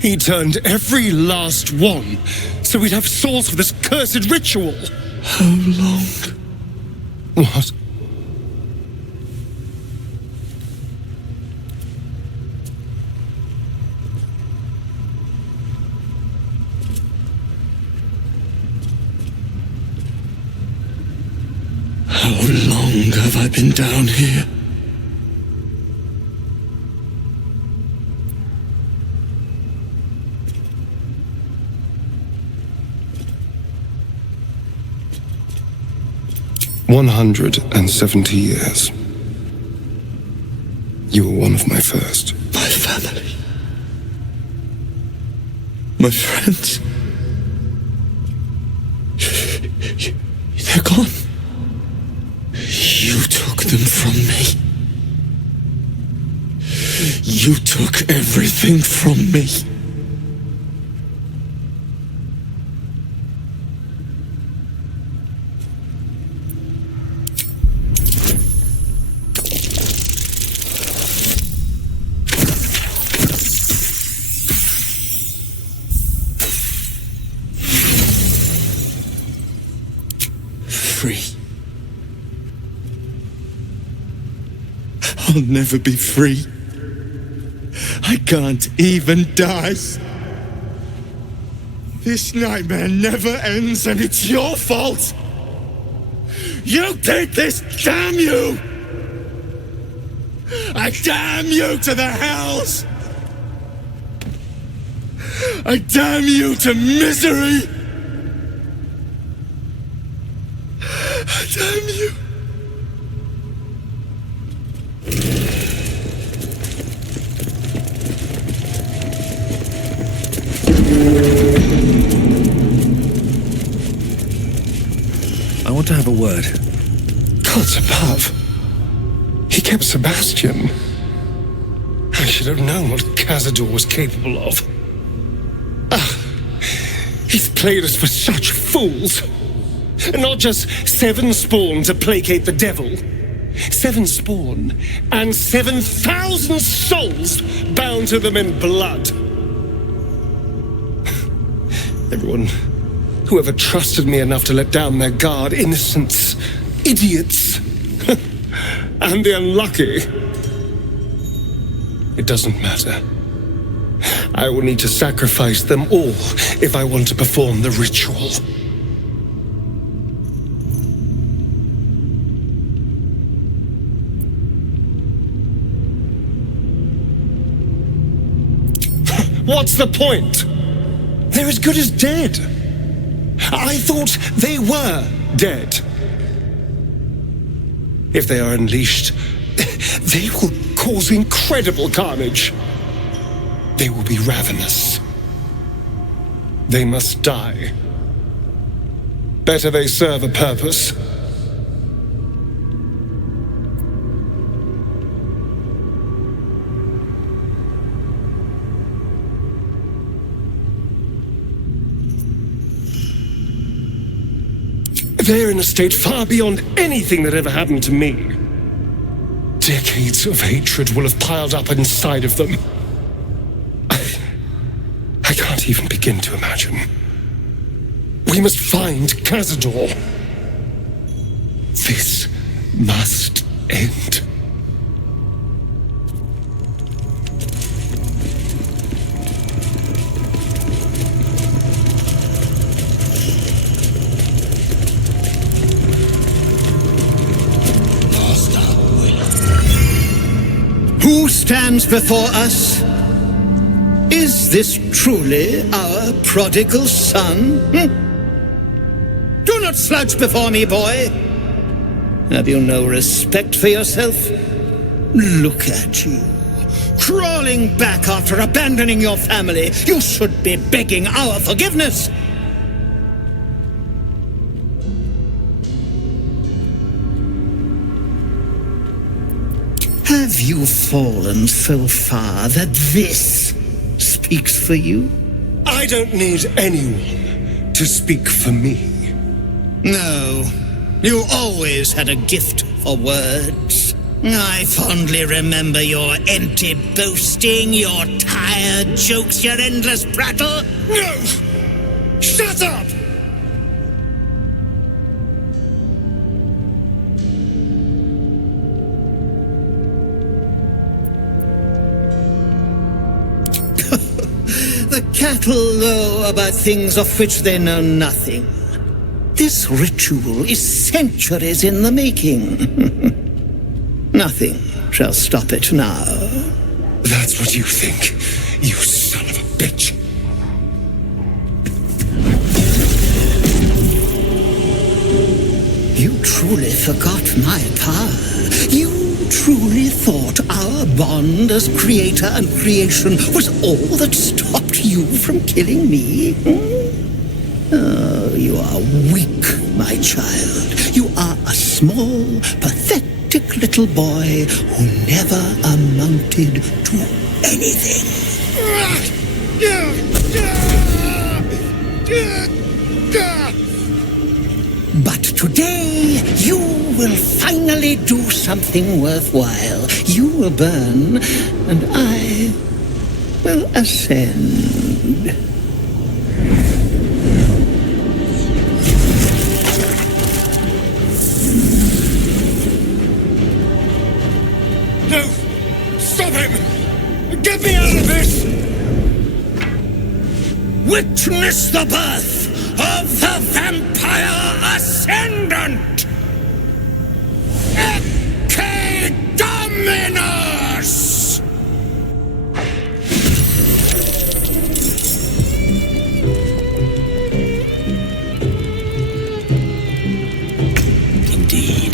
He turned every last one, so we'd have souls for this cursed ritual. How long? What? How long have I been down here? 170 years. You were one of my first. My family. My friends. They're gone. You took them from me. You took everything from me. Free. I'll never be free. I can't even die. This nightmare never ends, and it's your fault. You did this, damn you! I damn you to the hells! I damn you to misery! I damn you! I want to have a word. Gods above. He kept Sebastian. I should have known what Cazador was capable of. He's played us for such fools. And not just 7 spawn to placate the devil. 7 spawn and 7,000 souls bound to them in blood. Everyone who ever trusted me enough to let down their guard, innocents, idiots, and the unlucky. It doesn't matter. I will need to sacrifice them all if I want to perform the ritual. What's the point? They're as good as dead. I thought they were dead. If they are unleashed, they will cause incredible carnage. They will be ravenous. They must die. Better they serve a purpose. They're in a state far beyond anything that ever happened to me. Decades of hatred will have piled up inside of them. I can't even begin to imagine. We must find Cazador. This must end. Who stands before us? Is this truly our prodigal son? Do not slouch before me, boy. Have you no respect for yourself? Look at you, crawling back after abandoning your family. You should be begging our forgiveness. Have you fallen so far that this speaks for you? I don't need anyone to speak for me. No, you always had a gift for words. I fondly remember your empty boasting, your tired jokes, your endless prattle. No! Shut up! The cattle know about things of which they know nothing. This ritual is centuries in the making. Nothing shall stop it now. That's what you think, you son of a bitch. You truly forgot my power. You truly thought our bond as creator and creation was all that stopped you from killing me? Oh, you are weak, my child. You are a small, pathetic little boy who never amounted to anything. But today, you will finally do something worthwhile. You will burn, and I will ascend. No! Stop him! Get me out of this! Witness the birth of the Vampire Ascendant! Ecce Dominus! Indeed.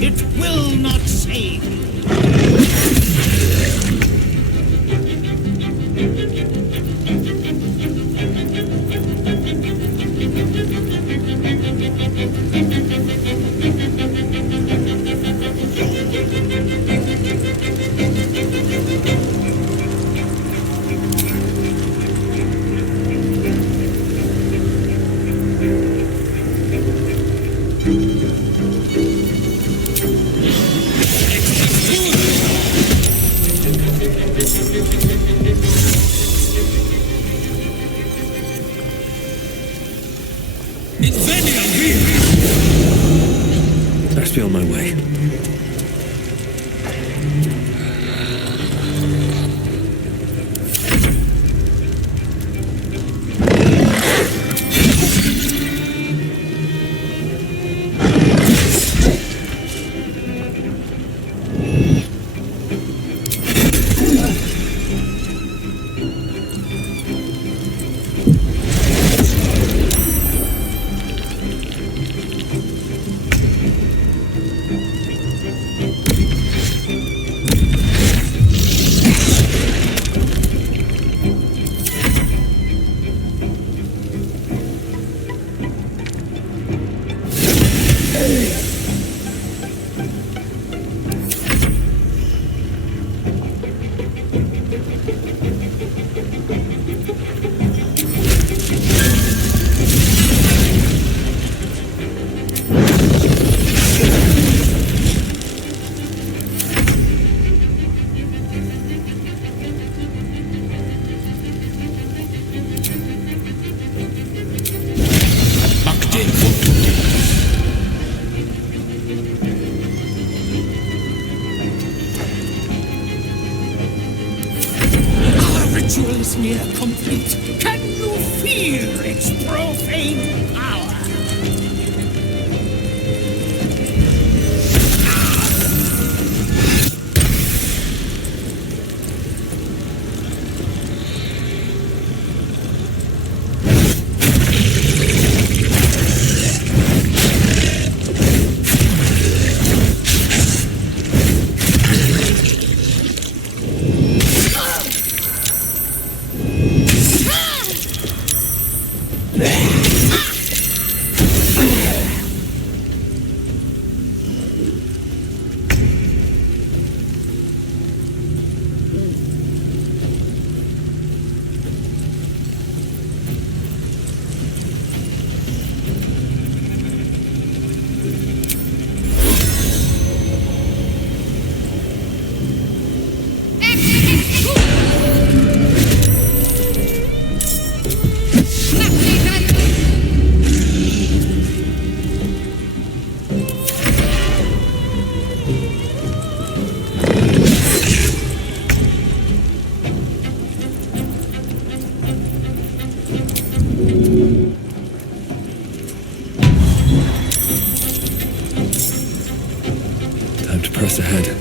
It will not save. Best be on my way. ritual is near complete. Can you feel its profane power? Time to press ahead.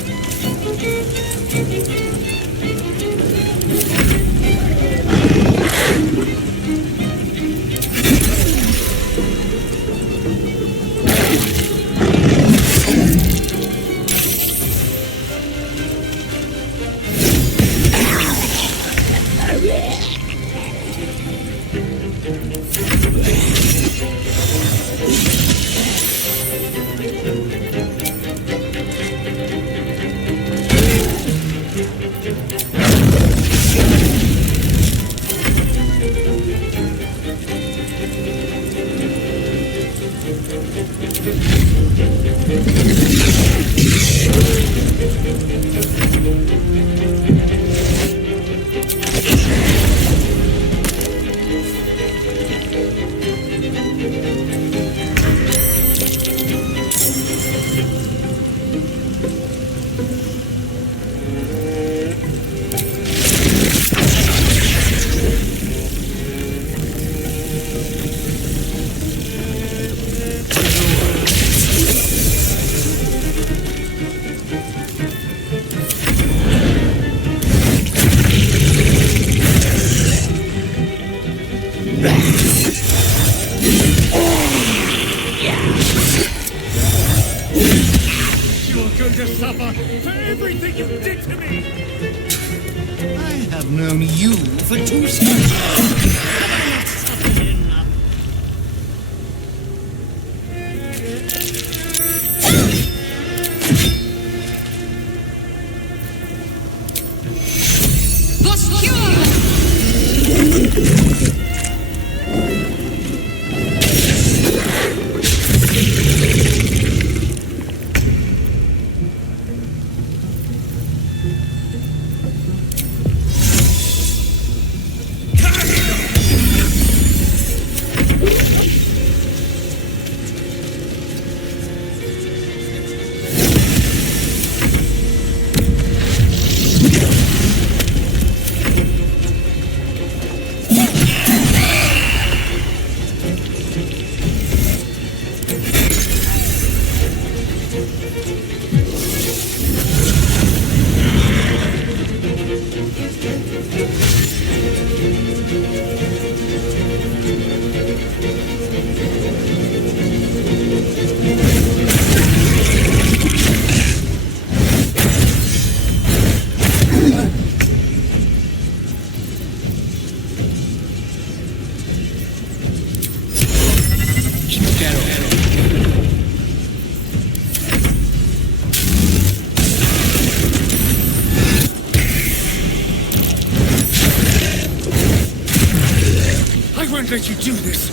Let you do this.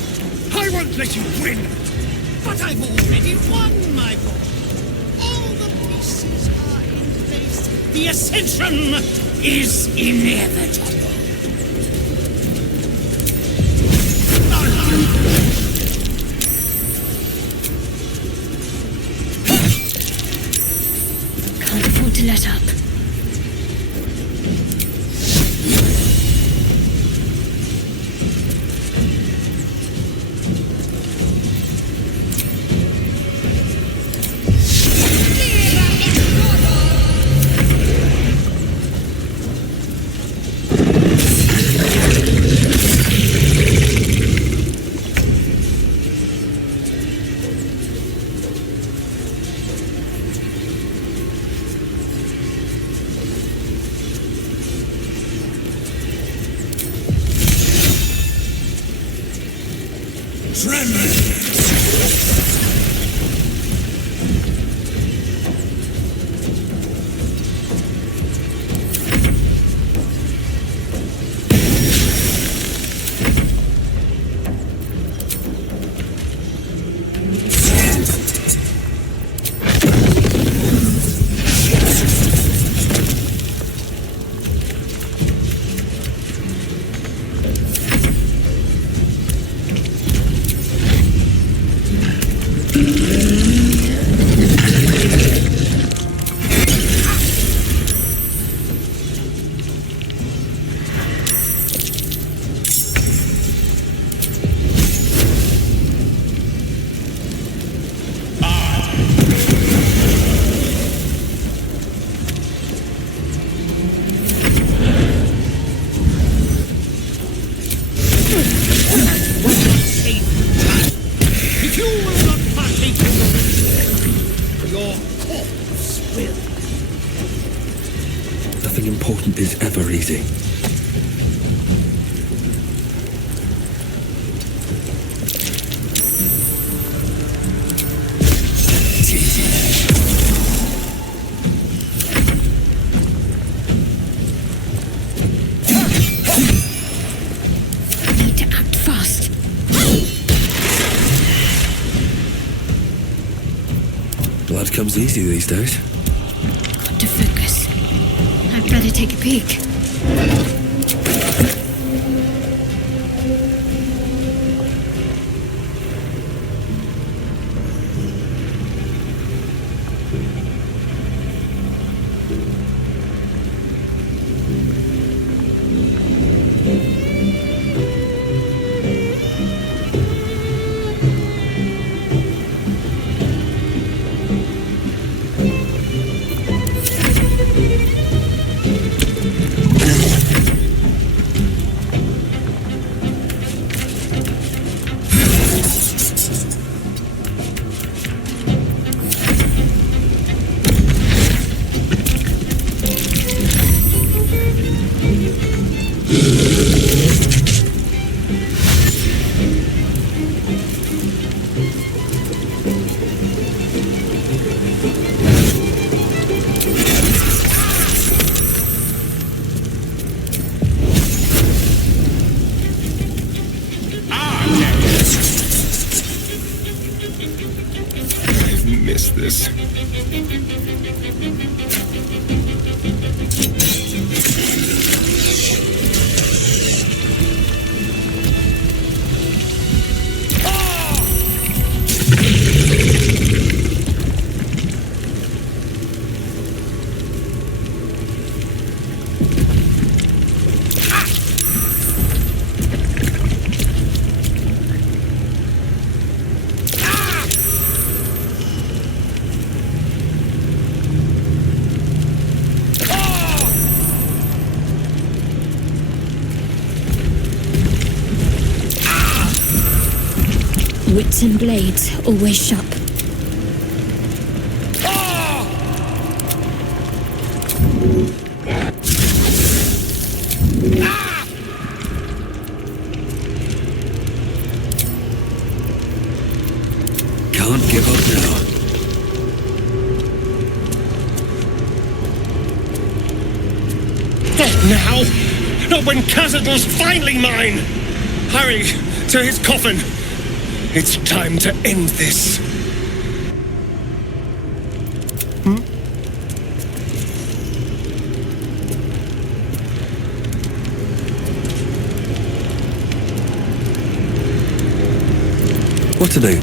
I won't let you win. But I've already won, my boy. All the pieces are in place. The ascension is inevitable. Can't afford to let up. nothing important is ever easy. I need to act fast. Blood comes easy these days. Got to focus. I'd better take a peek. Missed this. Wits and blades, always sharp. Can't give up now. Not now! Not when Cazador's finally mine! Hurry, to his coffin! It's time to end this. What to do?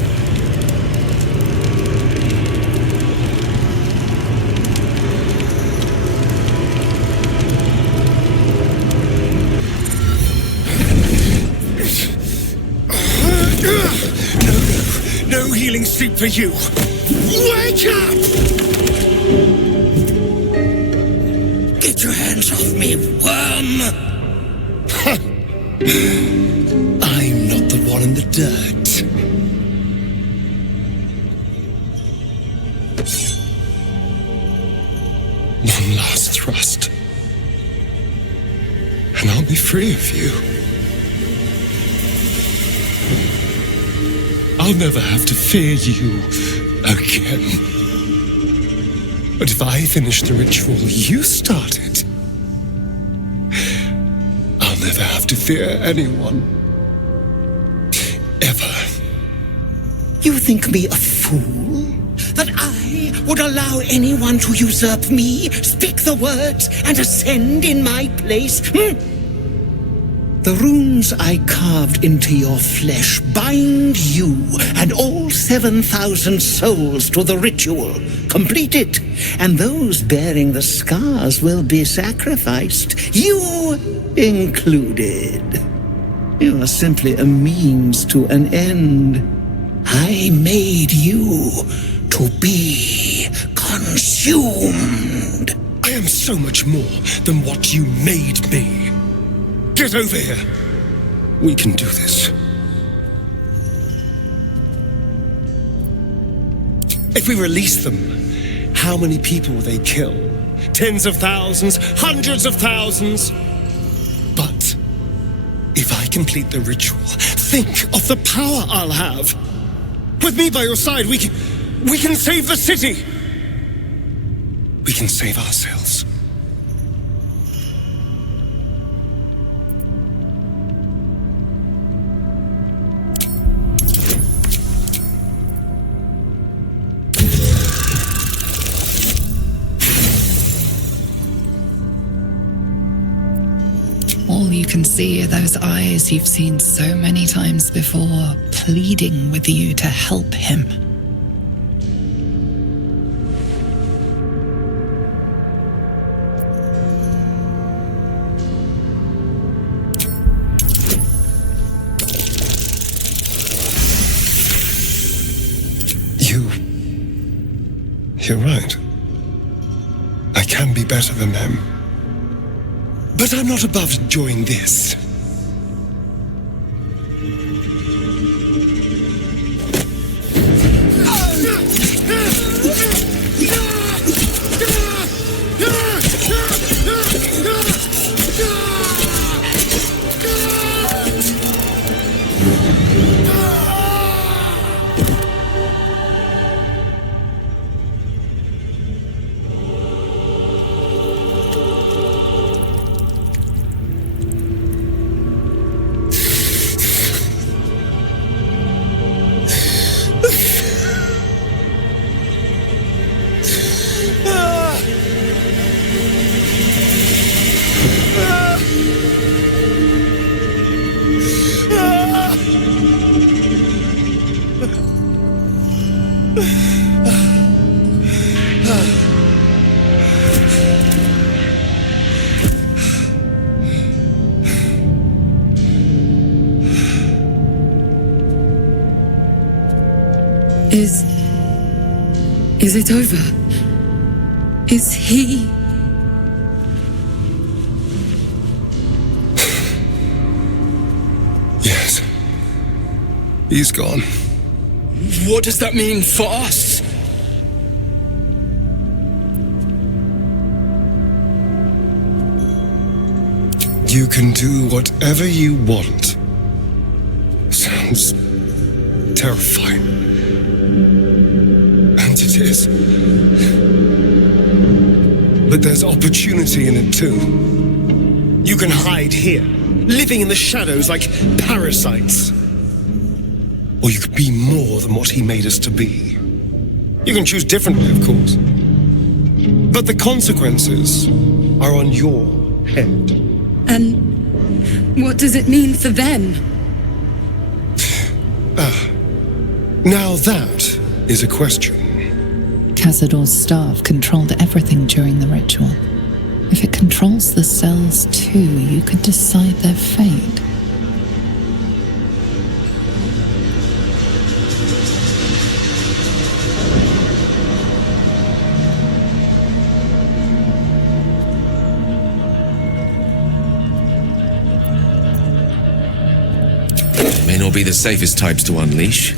No healing sleep for you. Wake up! Get your hands off me, worm! I'm not the one in the dirt. One last thrust, and I'll be free of you. I'll never have to fear you again. But if I finish the ritual you started, I'll never have to fear anyone. Ever. You think me a fool? That I would allow anyone to usurp me, speak the words, and ascend in my place? The runes I carved into your flesh bind you and all 7,000 souls to the ritual. Complete it, and those bearing the scars will be sacrificed, you included. You are simply a means to an end. I made you to be consumed. I am so much more than what you made me. Get over here. We can do this. If we release them, how many people will they kill? Tens of thousands, hundreds of thousands. But if I complete the ritual, think of the power I'll have. With me by your side, we can save the city. We can save ourselves. All you can see are those eyes you've seen so many times before, pleading with you to help him. You're right. I can be better than them. But I'm not above enjoying this. Is it over? Is he... Yes. He's gone. What does that mean for us? You can do whatever you want. Sounds terrifying. And it is. But there's opportunity in it too. You can hide here, living in the shadows like parasites. Or you could be more than what he made us to be. You can choose differently, of course. But the consequences are on your head. And what does it mean for them? Now that is a question. Cazador's staff controlled everything during the ritual. If it controls the cells too, you could decide their fate. May not be the safest types to unleash,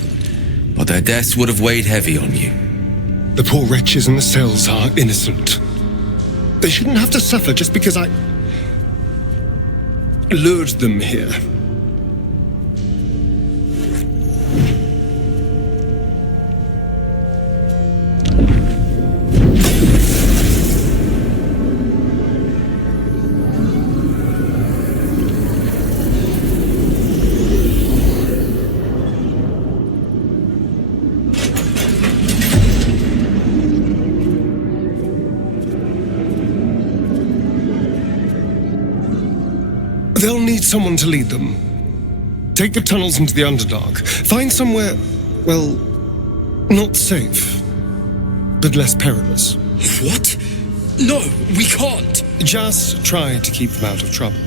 but their deaths would have weighed heavy on you. The poor wretches in the cells are innocent. They shouldn't have to suffer just because I lured them here. They'll need someone to lead them. Take the tunnels into the Underdark. Find somewhere, well, not safe, but less perilous. What? No, we can't. Just try to keep them out of trouble.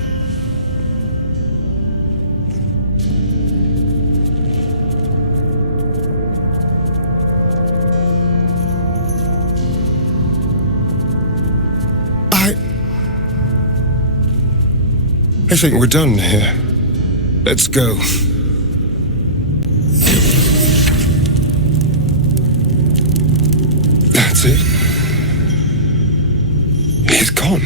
I think we're done here. Let's go. That's it. He's gone.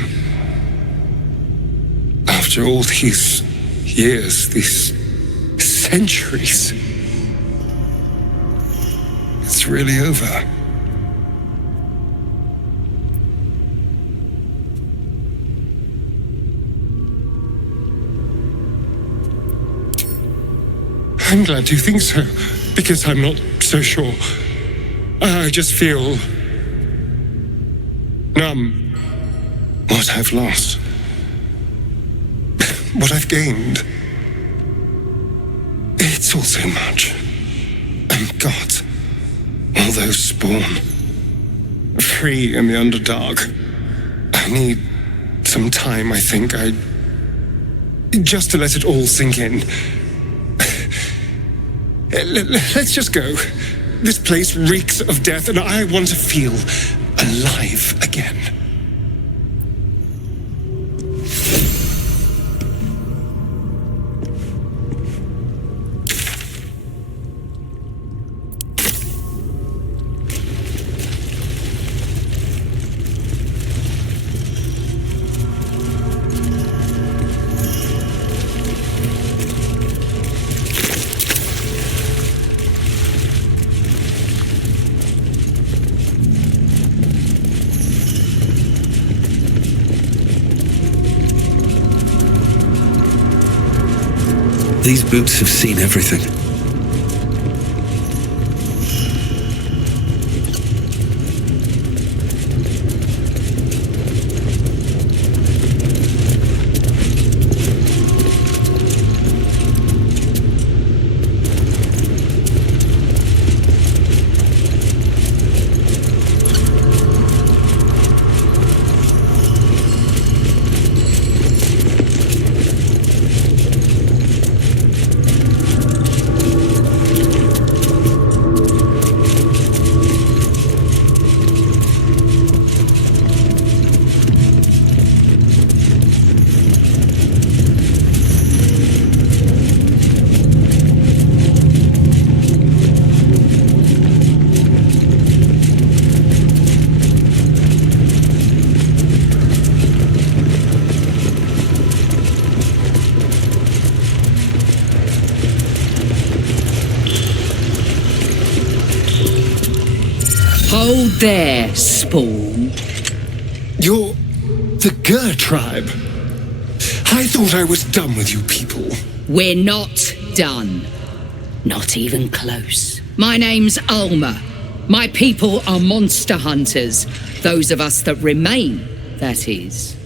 After all these years, these centuries, it's really over. I'm glad you think so, because I'm not so sure. I just feel numb. What I've lost, what I've gained, it's all so much. And God, all those spawn, free in the Underdark. I need some time, I think. Just to let it all sink in. Let's just go. This place reeks of death, and I want to feel alive again. These boots have seen everything. Hold there, Spawn. You're the Gur tribe. I thought I was done with you people. We're not done. Not even close. My name's Alma. My people are monster hunters. Those of us that remain, that is.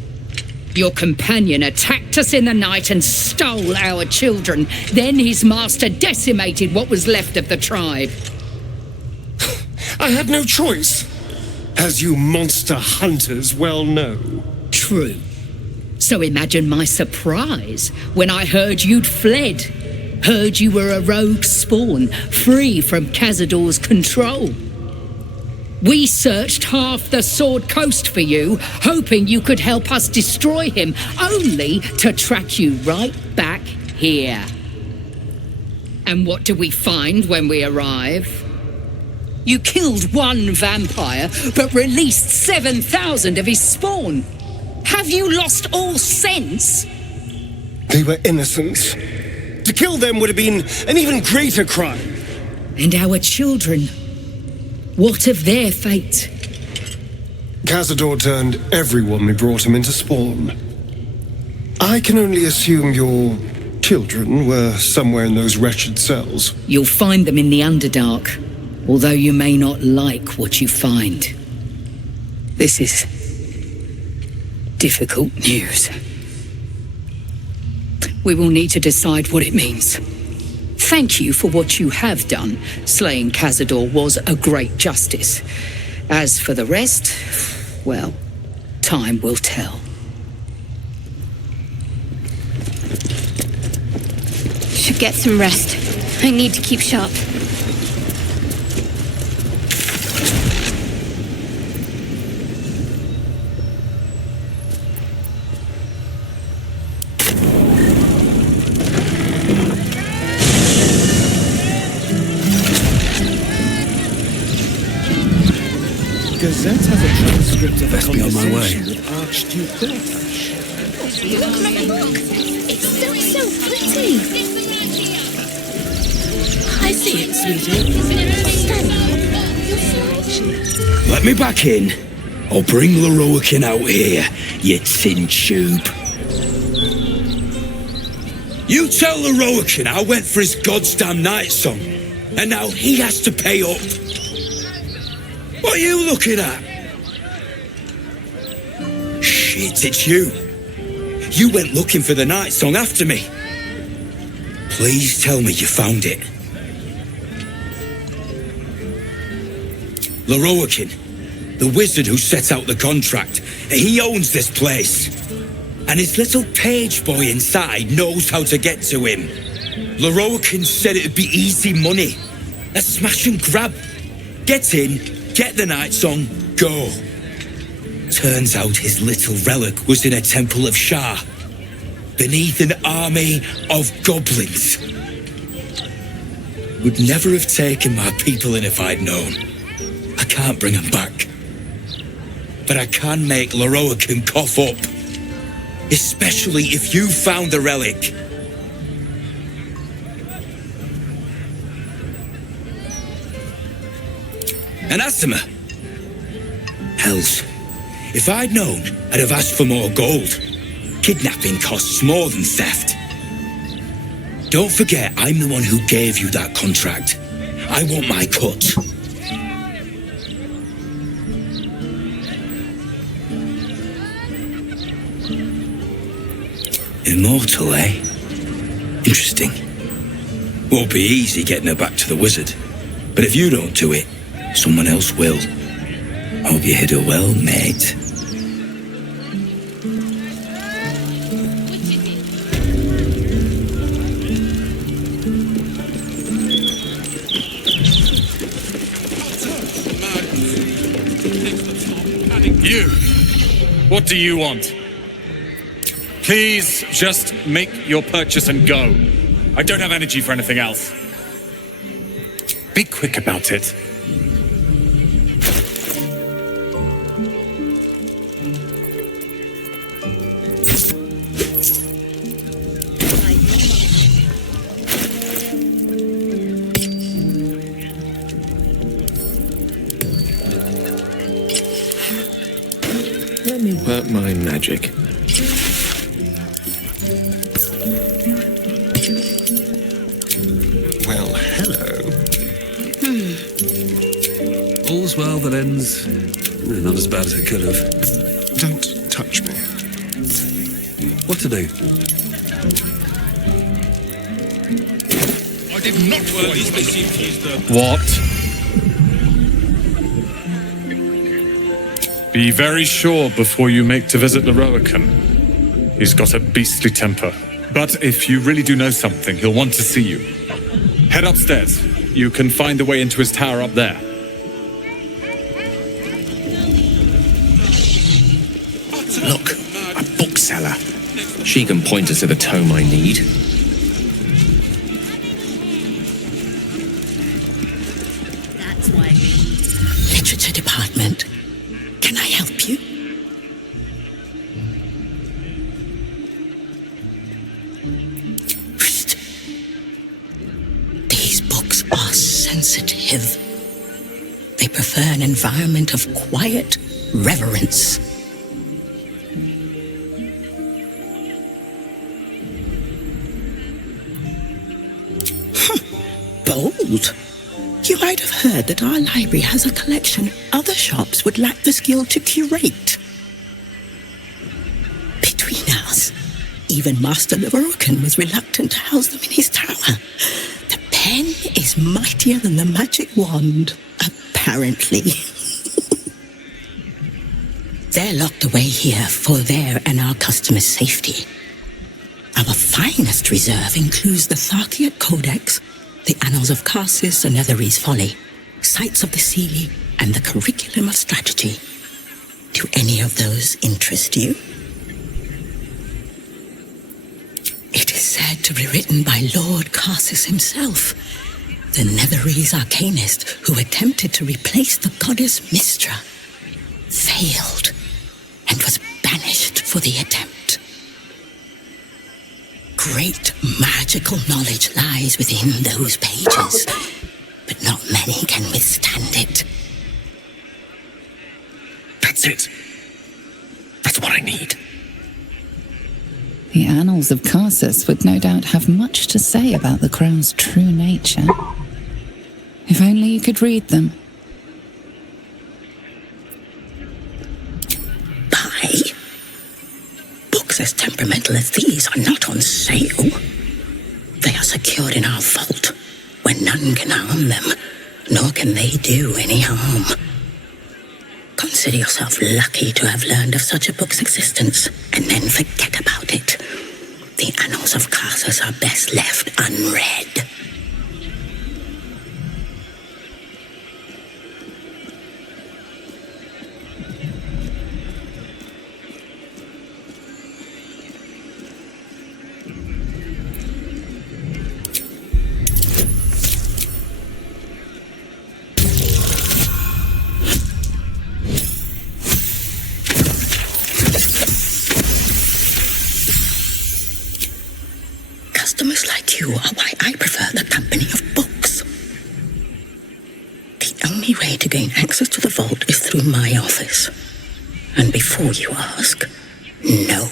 Your companion attacked us in the night and stole our children. Then his master decimated what was left of the tribe. I had no choice, as you monster hunters well know. True. So imagine my surprise when I heard you'd fled. Heard you were a rogue spawn, free from Cazador's control. We searched half the Sword Coast for you, hoping you could help us destroy him, only to track you right back here. And what do we find when we arrive? You killed one vampire, but released 7,000 of his spawn. Have you lost all sense? They were innocents. To kill them would have been an even greater crime. And our children? What of their fate? Cazador turned everyone we brought him into spawn. I can only assume your children were somewhere in those wretched cells. You'll find them in the Underdark. Although you may not like what you find. This is difficult news. We will need to decide what it means. Thank you for what you have done. Slaying Cazador was a great justice. As for the rest, well, time will tell. Should get some rest. I need to keep sharp. Gazette has a transcript of Best be on my way. with Archduke Beltash. Look at my book. It's so pretty. I see it, sweetie. Stella, Let me back in. I'll bring Leroican out here, you tin tube. You tell Leroican I went for his goddamn night song, and now he has to pay up. What are you looking at? Shit, it's you. You went looking for the night song after me. Please tell me you found it. Leroican, the wizard who set out the contract, he owns this place. And his little page boy inside knows how to get to him. Leroican said it'd be easy money. A smash and grab. Get in, get the night song, go. Turns out his little relic was in a temple of Shah, beneath an army of goblins. Would never have taken my people in if I'd known. I can't bring them back. But I can make Leroican cough up. Especially if you found the relic. And Asima. Hells. If I'd known, I'd have asked for more gold. Kidnapping costs more than theft. Don't forget, I'm the one who gave you that contract. I want my cut. Immortal, eh? Interesting. Won't be easy getting her back to the wizard. But if you don't do it, someone else will. Hope you hit her well, mate. You! What do you want? Please, just make your purchase and go. I don't have energy for anything else. Be quick about it. Let me work my magic. Well, hello. All's well that ends. Not as bad as it could have. Don't touch me. What to do? I did not What? Be very sure before you make to visit Leroican. He's got a beastly temper. But if you really do know something, he'll want to see you. Head upstairs. You can find the way into his tower up there. Look, a bookseller. She can point us to the tome I need. that's why. Literature department. Can I help you? Psst. These books are sensitive. They prefer an environment of quiet reverence. Bold. You might have heard that our library has a collection other shops would lack the skill to curate. Between us, even Master Leroican was reluctant to house them in his tower. The pen is mightier than the magic wand, apparently. They're locked away here for their and our customers' safety. Our finest reserve includes the Tharkiot Codex, the Annals of Karsus and Netherese Folly, Sights of the Seelie, and the Curriculum of Strategy. Do any of those interest you? It is said to be written by Lord Karsus himself, the Netherese arcanist who attempted to replace the goddess Mystra failed and was banished for the attempt. Great magical knowledge lies within those pages, but not many can withstand it. That's it. That's what I need. The annals of Karsus would no doubt have much to say about the crown's true nature. If only you could read them. Buy? Books as temperamental as these are not on sale. They are secured in our vault, where none can harm them, nor can they do any harm. Consider yourself lucky to have learned of such a book's existence, and then forget about it. The annals of Karsus are best left unread. Customers like you are why I prefer the company of books. The only way to gain access to the vault is through my office. And before you ask, no,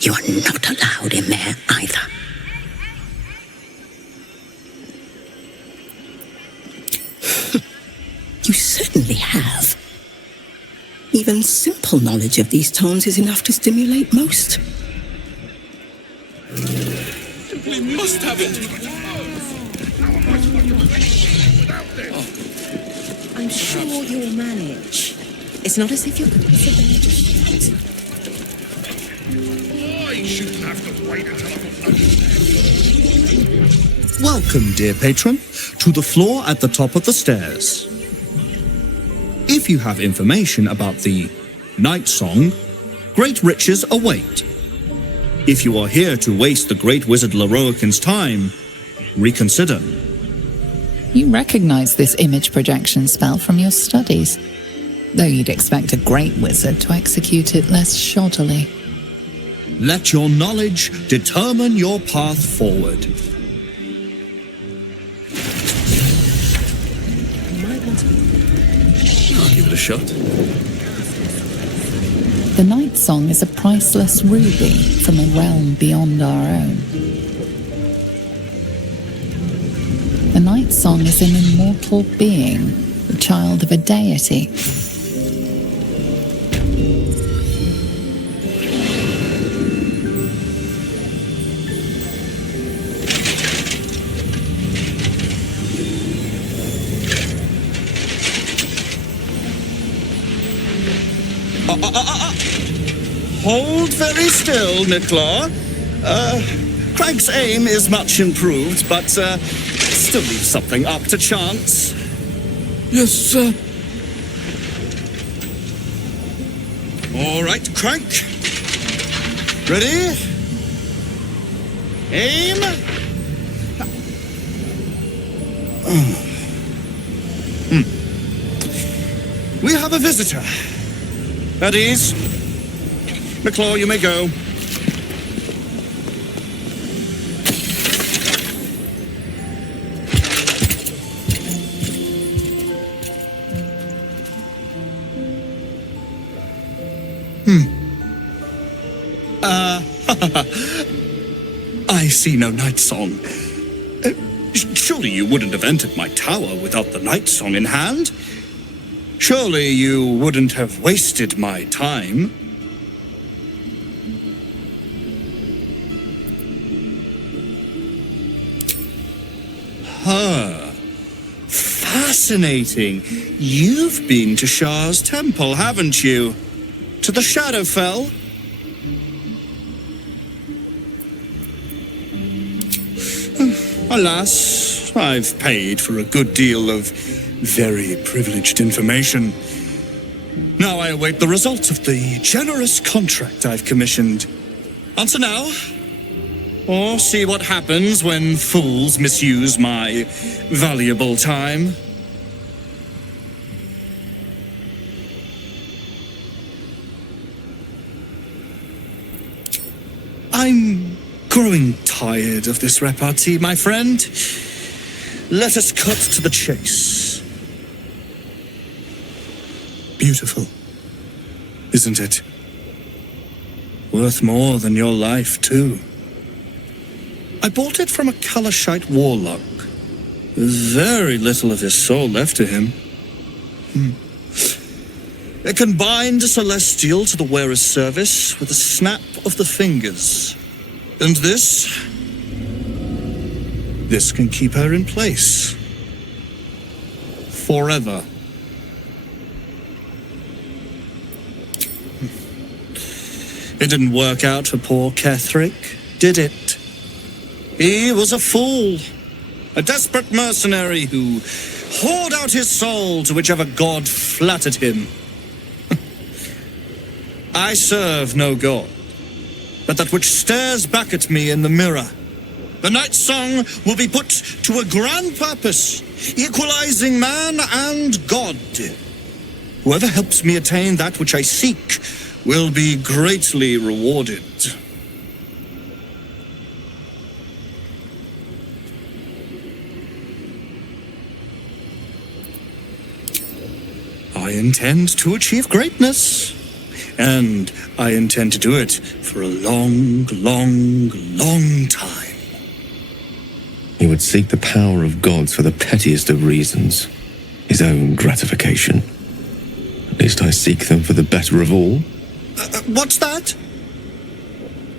you are not allowed in there either. You certainly have. Even simple knowledge of these tones is enough to stimulate most. We must have it. I'm sure you'll manage. It's not as if you're going to disobey just yet. I shouldn't have to wait until Welcome, dear patron, to the floor at the top of the stairs. If you have information about the Night Song, great riches await. If you are here to waste the great wizard Leroican's time, reconsider. You recognize this image projection spell from your studies, though you'd expect a great wizard to execute it less shoddily. Let your knowledge determine your path forward. I'll give it a shot. The Night Song is a priceless ruby from a realm beyond our own. The Night Song is an immortal being, the child of a deity. Hold very still, Nicklaw. Craig's aim is much improved, but still leaves something up to chance. Yes, sir. All right, Craig. Ready? Aim. We have a visitor. At ease. Nicklaw, you may go. I see no Night Song. Surely you wouldn't have entered my tower without the Night Song in hand? Surely you wouldn't have wasted my time? Huh. Fascinating. You've been to Shah's temple, haven't you? To the Shadowfell? Alas, I've paid for a good deal of very privileged information. Now I await the results of the generous contract I've commissioned. Answer now, or see what happens when fools misuse my valuable time. I'm growing tired of this repartee, my friend. Let us cut to the chase. Beautiful, isn't it? Worth more than your life, too. I bought it from a Kalashite warlock. There's very little of his soul left to him. It can bind a celestial to the wearer's service with a snap of the fingers. And this can keep her in place. Forever. It didn't work out for poor Ketherick, did it? He was a fool. A desperate mercenary who poured out his soul to whichever god flattered him. I serve no god, but that which stares back at me in the mirror. The night song will be put to a grand purpose, equalizing man and god. Whoever helps me attain that which I seek will be greatly rewarded. I intend to achieve greatness, and I intend to do it for a long, long, long time. He would seek the power of gods for the pettiest of reasons, his own gratification. At least I seek them for the better of all. What's that?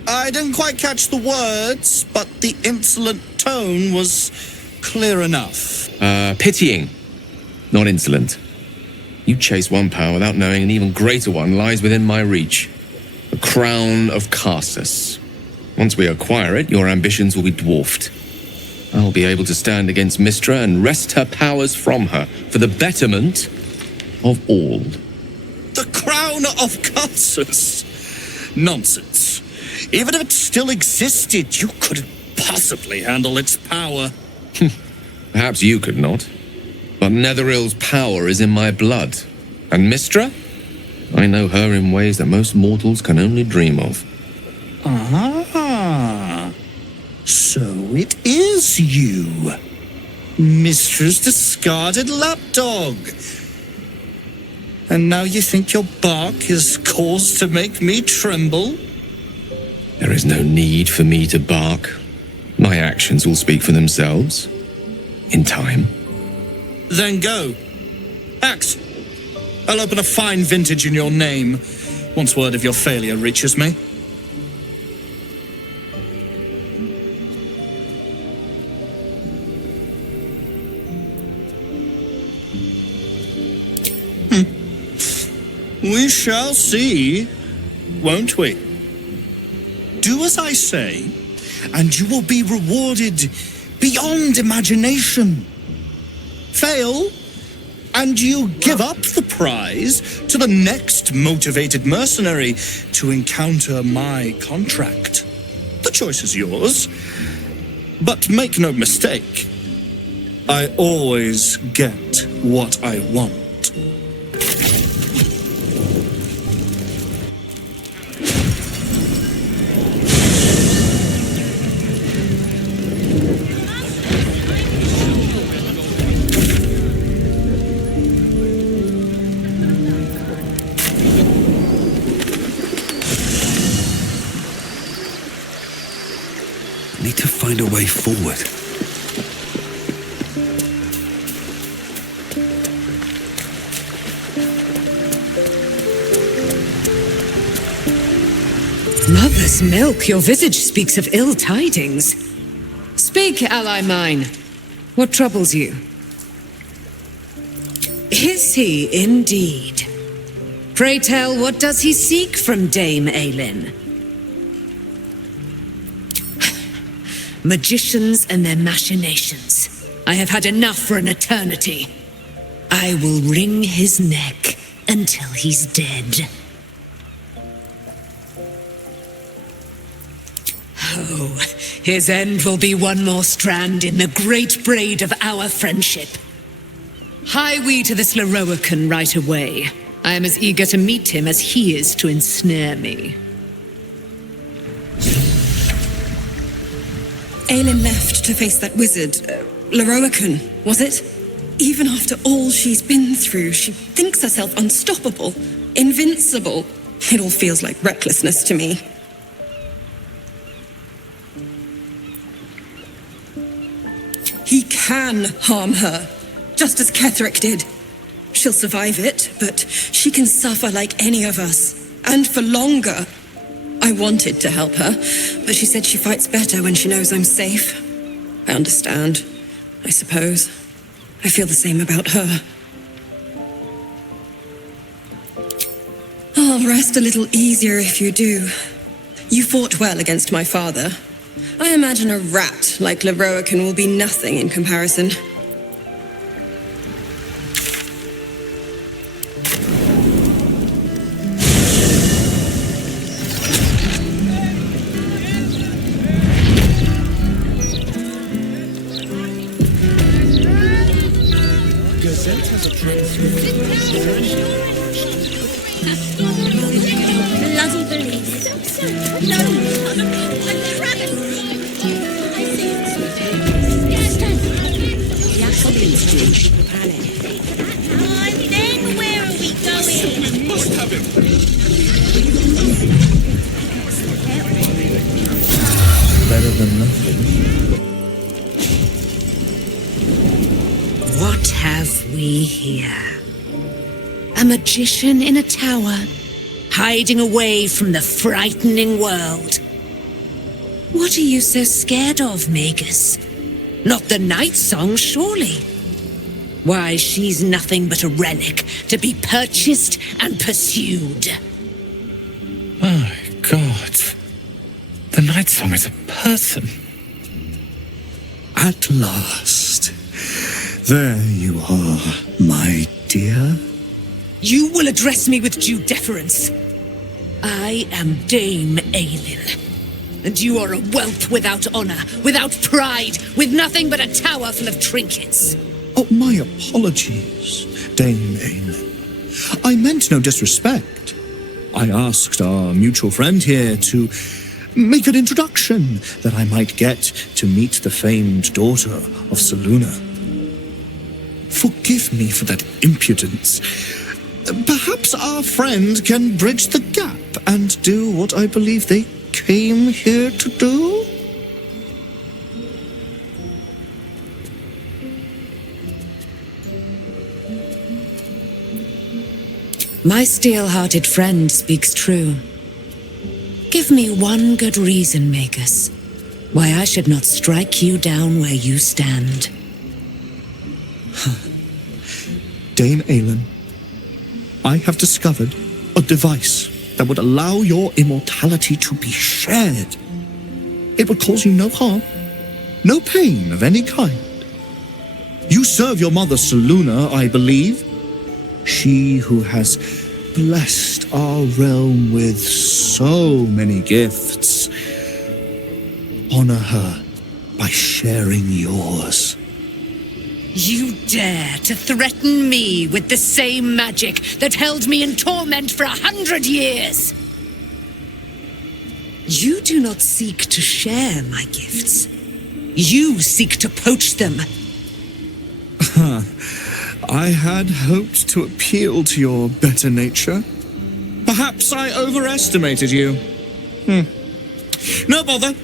I didn't quite catch the words, but the insolent tone was clear enough. Pitying, not insolent. You chase one power without knowing an even greater one lies within my reach. The crown of Karsus. Once we acquire it, your ambitions will be dwarfed. I'll be able to stand against Mystra and wrest her powers from her for the betterment of all. The crown of Karsus? Nonsense. Even if it still existed, you couldn't possibly handle its power. Perhaps you could not. But Netherill's power is in my blood. And Mystra? I know her in ways that most mortals can only dream of. Ah, so it is you. Mystra's discarded lapdog. And now you think your bark is cause to make me tremble? There is no need for me to bark. My actions will speak for themselves. In time. Then go. Act. I'll open a fine vintage in your name once word of your failure reaches me. We shall see, won't we? Do as I say, and you will be rewarded beyond imagination. Fail, and you give up the prize to the next motivated mercenary to encounter my contract. The choice is yours, but make no mistake, I always get what I want. Need to find a way forward. Mother's milk, your visage speaks of ill tidings. Speak, ally mine. What troubles you? Is he indeed? Pray tell, what does he seek from Dame Aelin? Magicians and their machinations. I have had enough for an eternity. I will wring his neck until he's dead. Oh, his end will be one more strand in the great braid of our friendship. Hie we to this Lorroakan right away. I am as eager to meet him as he is to ensnare me. Aelin left to face that wizard, Loroakan, was it? Even after all she's been through, she thinks herself unstoppable, invincible. It all feels like recklessness to me. He can harm her, just as Ketherick did. She'll survive it, but she can suffer like any of us, and for longer. I wanted to help her, but she said she fights better when she knows I'm safe. I understand, I suppose. I feel the same about her. I'll rest a little easier if you do. You fought well against my father. I imagine a rat like Loroakan will be nothing in comparison. Bloody police. No, a dragon. And then where are we going? We must have him. Better than nothing. What have we here? A magician in a tower, hiding away from the frightening world. What are you so scared of, Magus? Not the night song, surely? Why, she's nothing but a relic to be purchased and pursued. My God. The night song is a person. At last. There you are, my dear. You will address me with due deference. I am Dame Aelin. And you are a whelp without honor, without pride, with nothing but a tower full of trinkets. Oh, my apologies, Dame Aelin. I meant no disrespect. I asked our mutual friend here to make an introduction that I might get to meet the famed daughter of Selûne. Forgive me for that impudence. Perhaps our friend can bridge the gap and do what I believe they came here to do? My steel-hearted friend speaks true. Give me one good reason, Magus, why I should not strike you down where you stand. Dame Aelin, I have discovered a device that would allow your immortality to be shared. It would cause you no harm, no pain of any kind. You serve your mother Selûne, I believe. She who has blessed our realm with so many gifts. Honor her by sharing yours. You dare to threaten me with the same magic that held me in torment for 100 years? You do not seek to share my gifts. You seek to poach them. I had hoped to appeal to your better nature. Perhaps I overestimated you. No bother.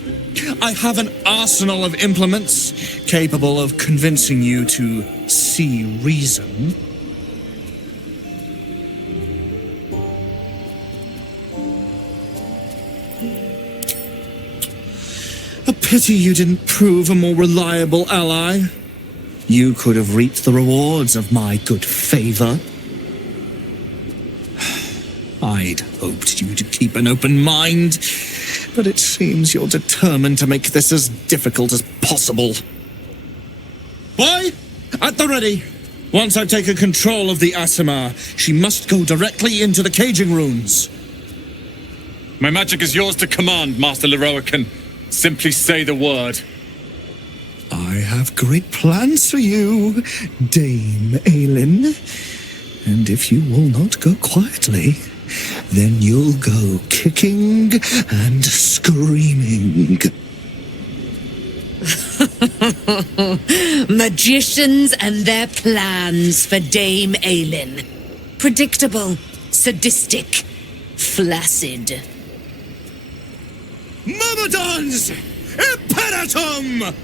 I have an arsenal of implements capable of convincing you to see reason. A pity you didn't prove a more reliable ally. You could have reaped the rewards of my good favor. I'd hoped you to keep an open mind, but it seems you're determined to make this as difficult as possible. Boy, at the ready. Once I've taken control of the Asimar, she must go directly into the caging runes. My magic is yours to command, Master Loroakan. Simply say the word. I have great plans for you, Dame Aelin. And if you will not go quietly, then you'll go kicking and screaming. Magicians and their plans for Dame Aelin. Predictable, sadistic, flaccid. Myrmidons! Imperatum!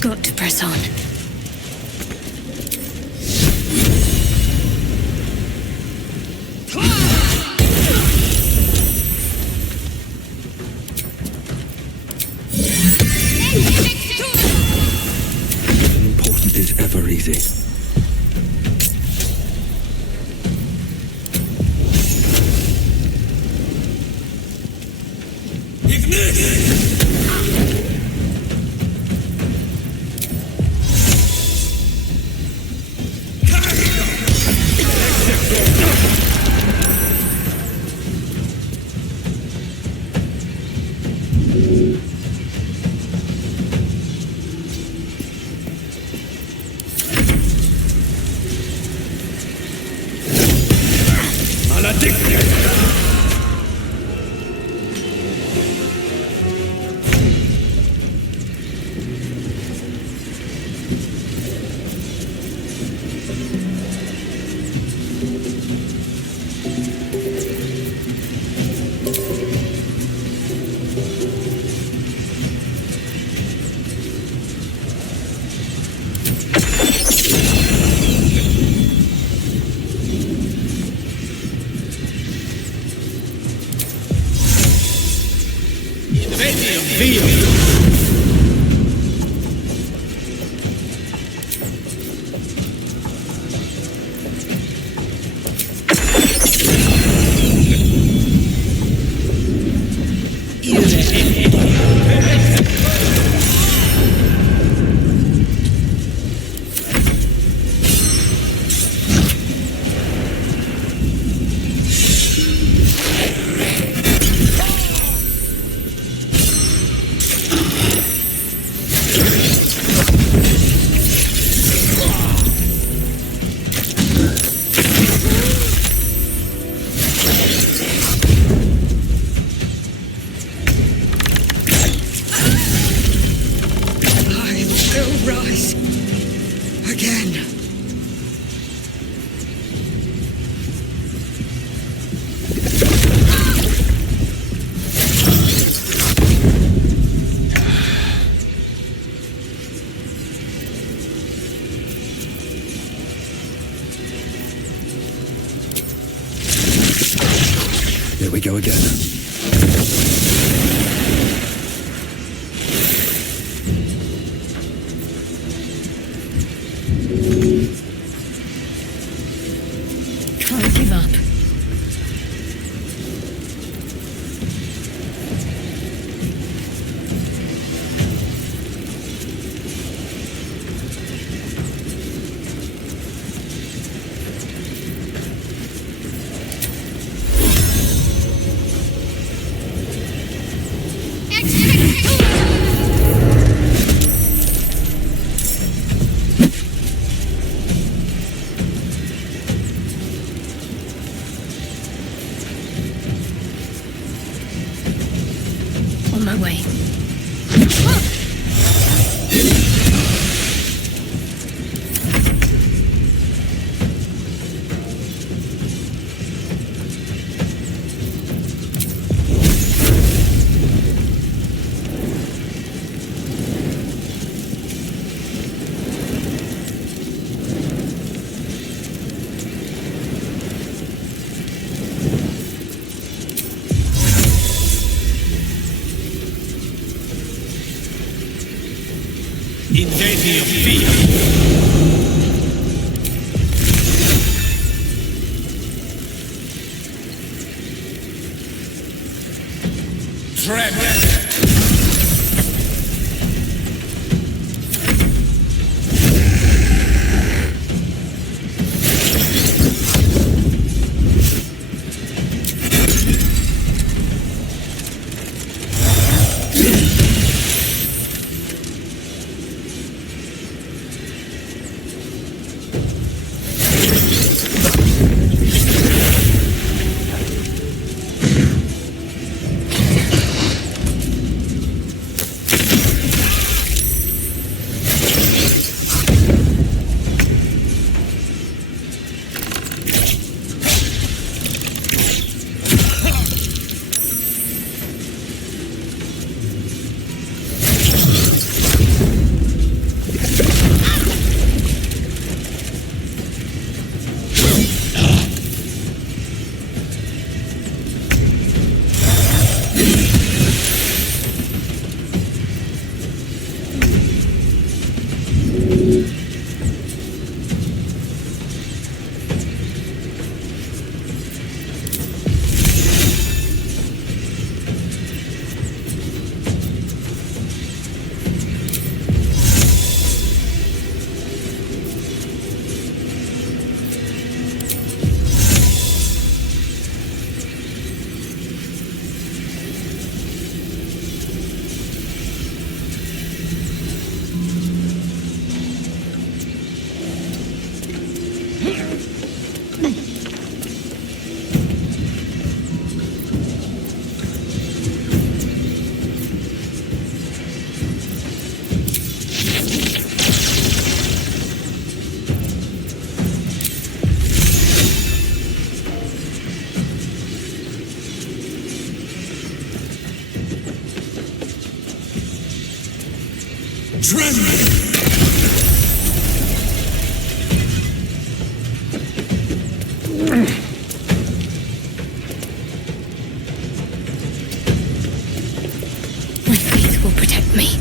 Got to press on. Important is ever easy. On my way. Invasion of fear. Tremor. My faith will protect me.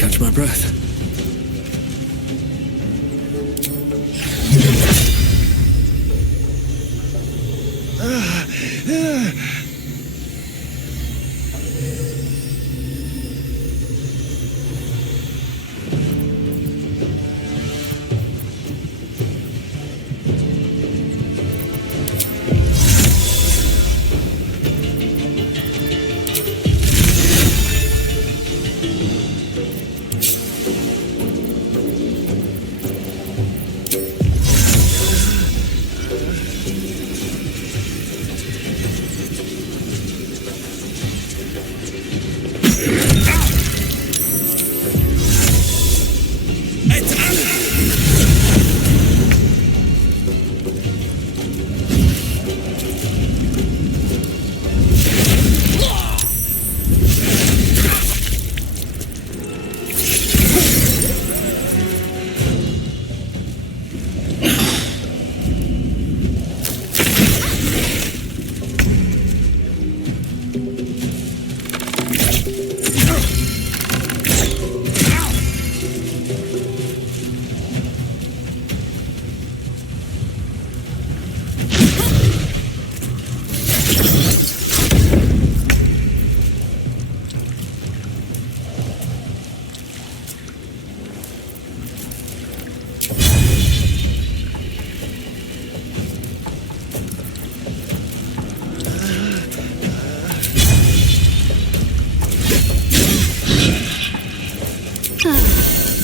catch my breath.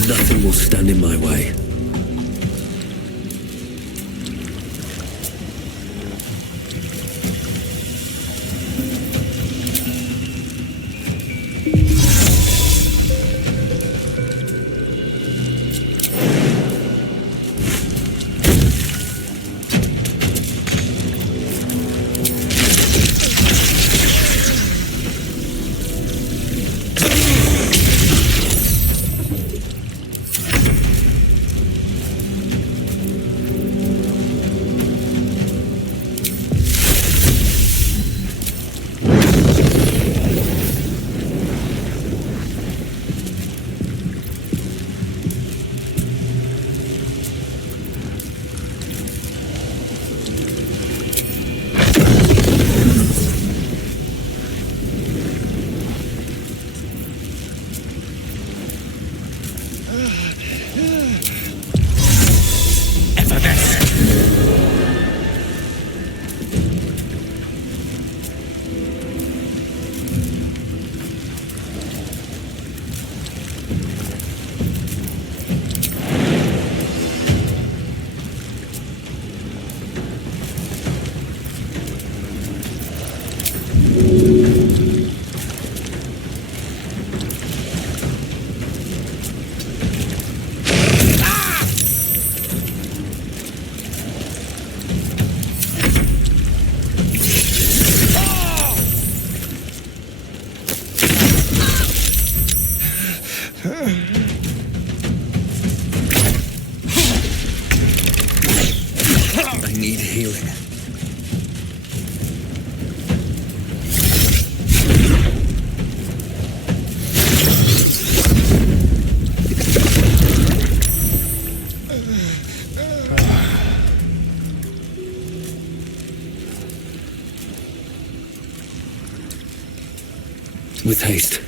Nothing will stand in my way. I need healing. With haste.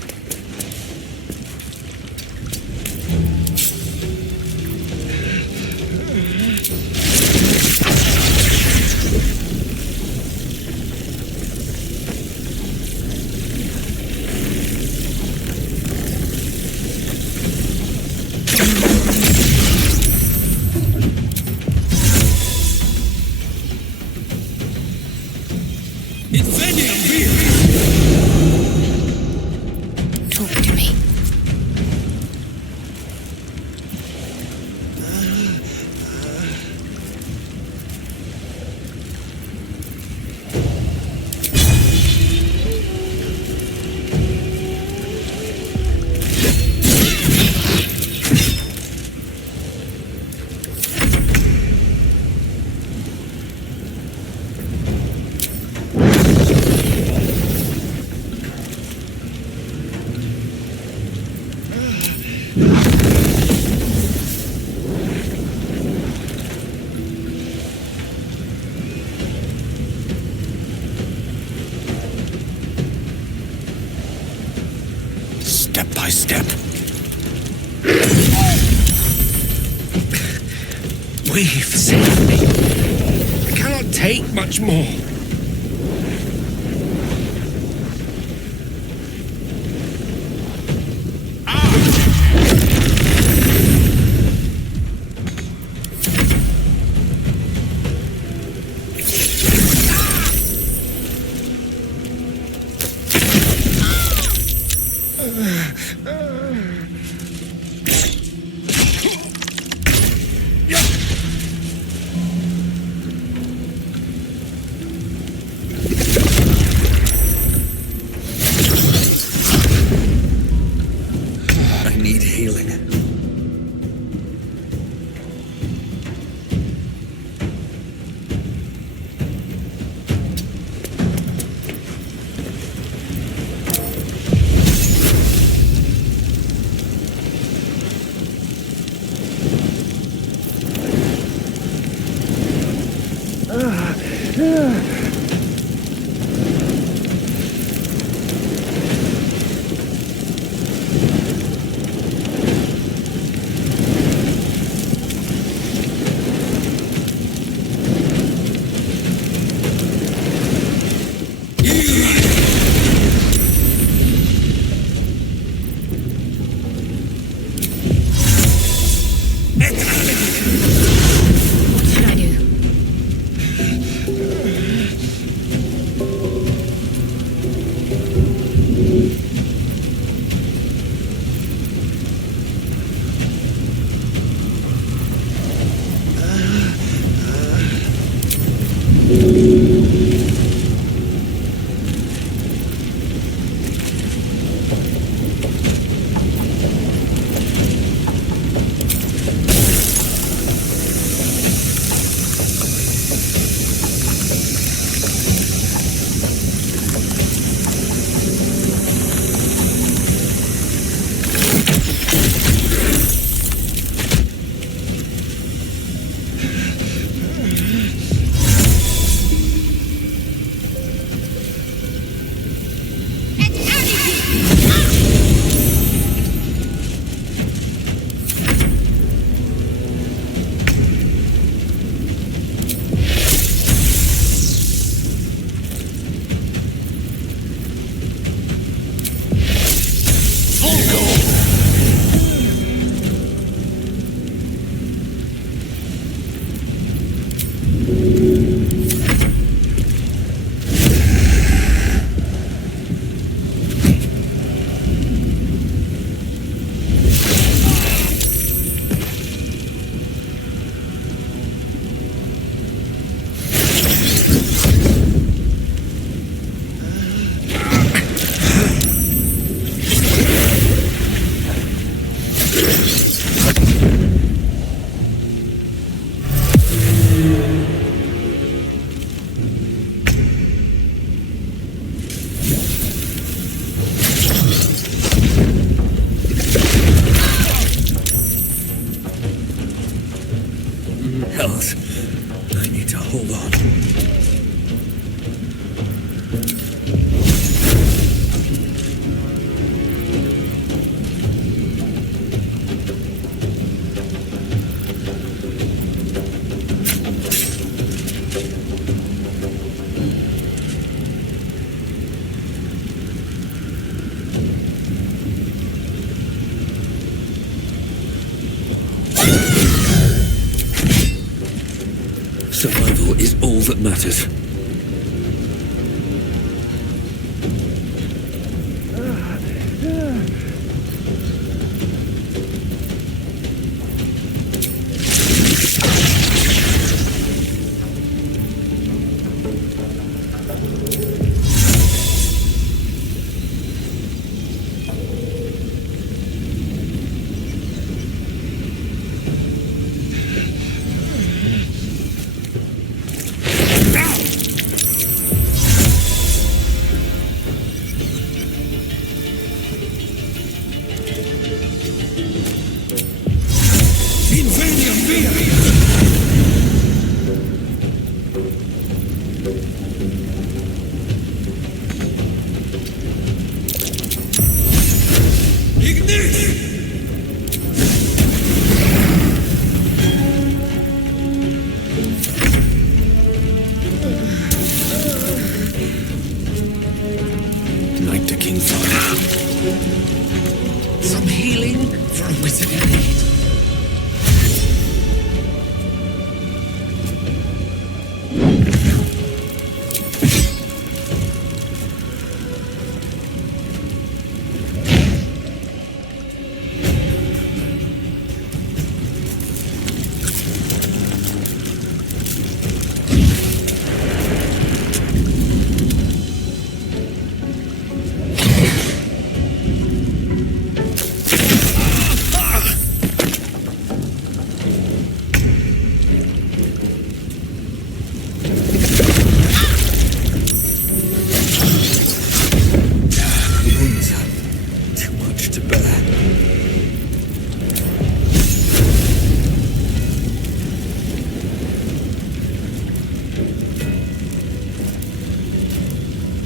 Talk to me. Step by step. We've saved me. I cannot take much more. Hells. I need to hold on. Survival is all that matters. Knight to King Father. Some healing for a wizard in need.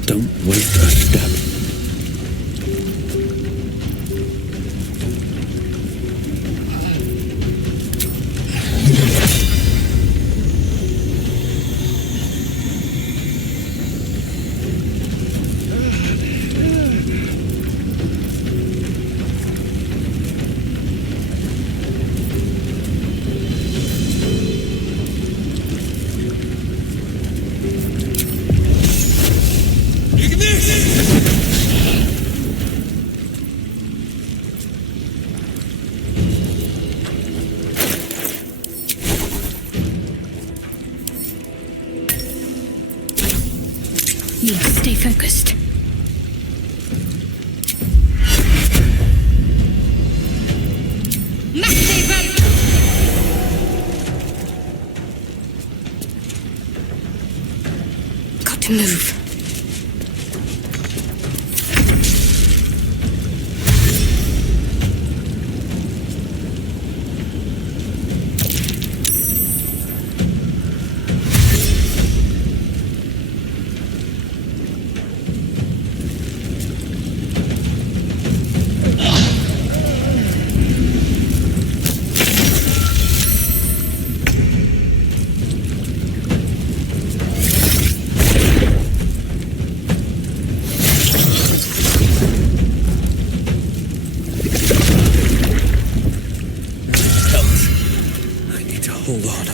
Don't waste a step. Need to stay focused. Got to move. Hold on.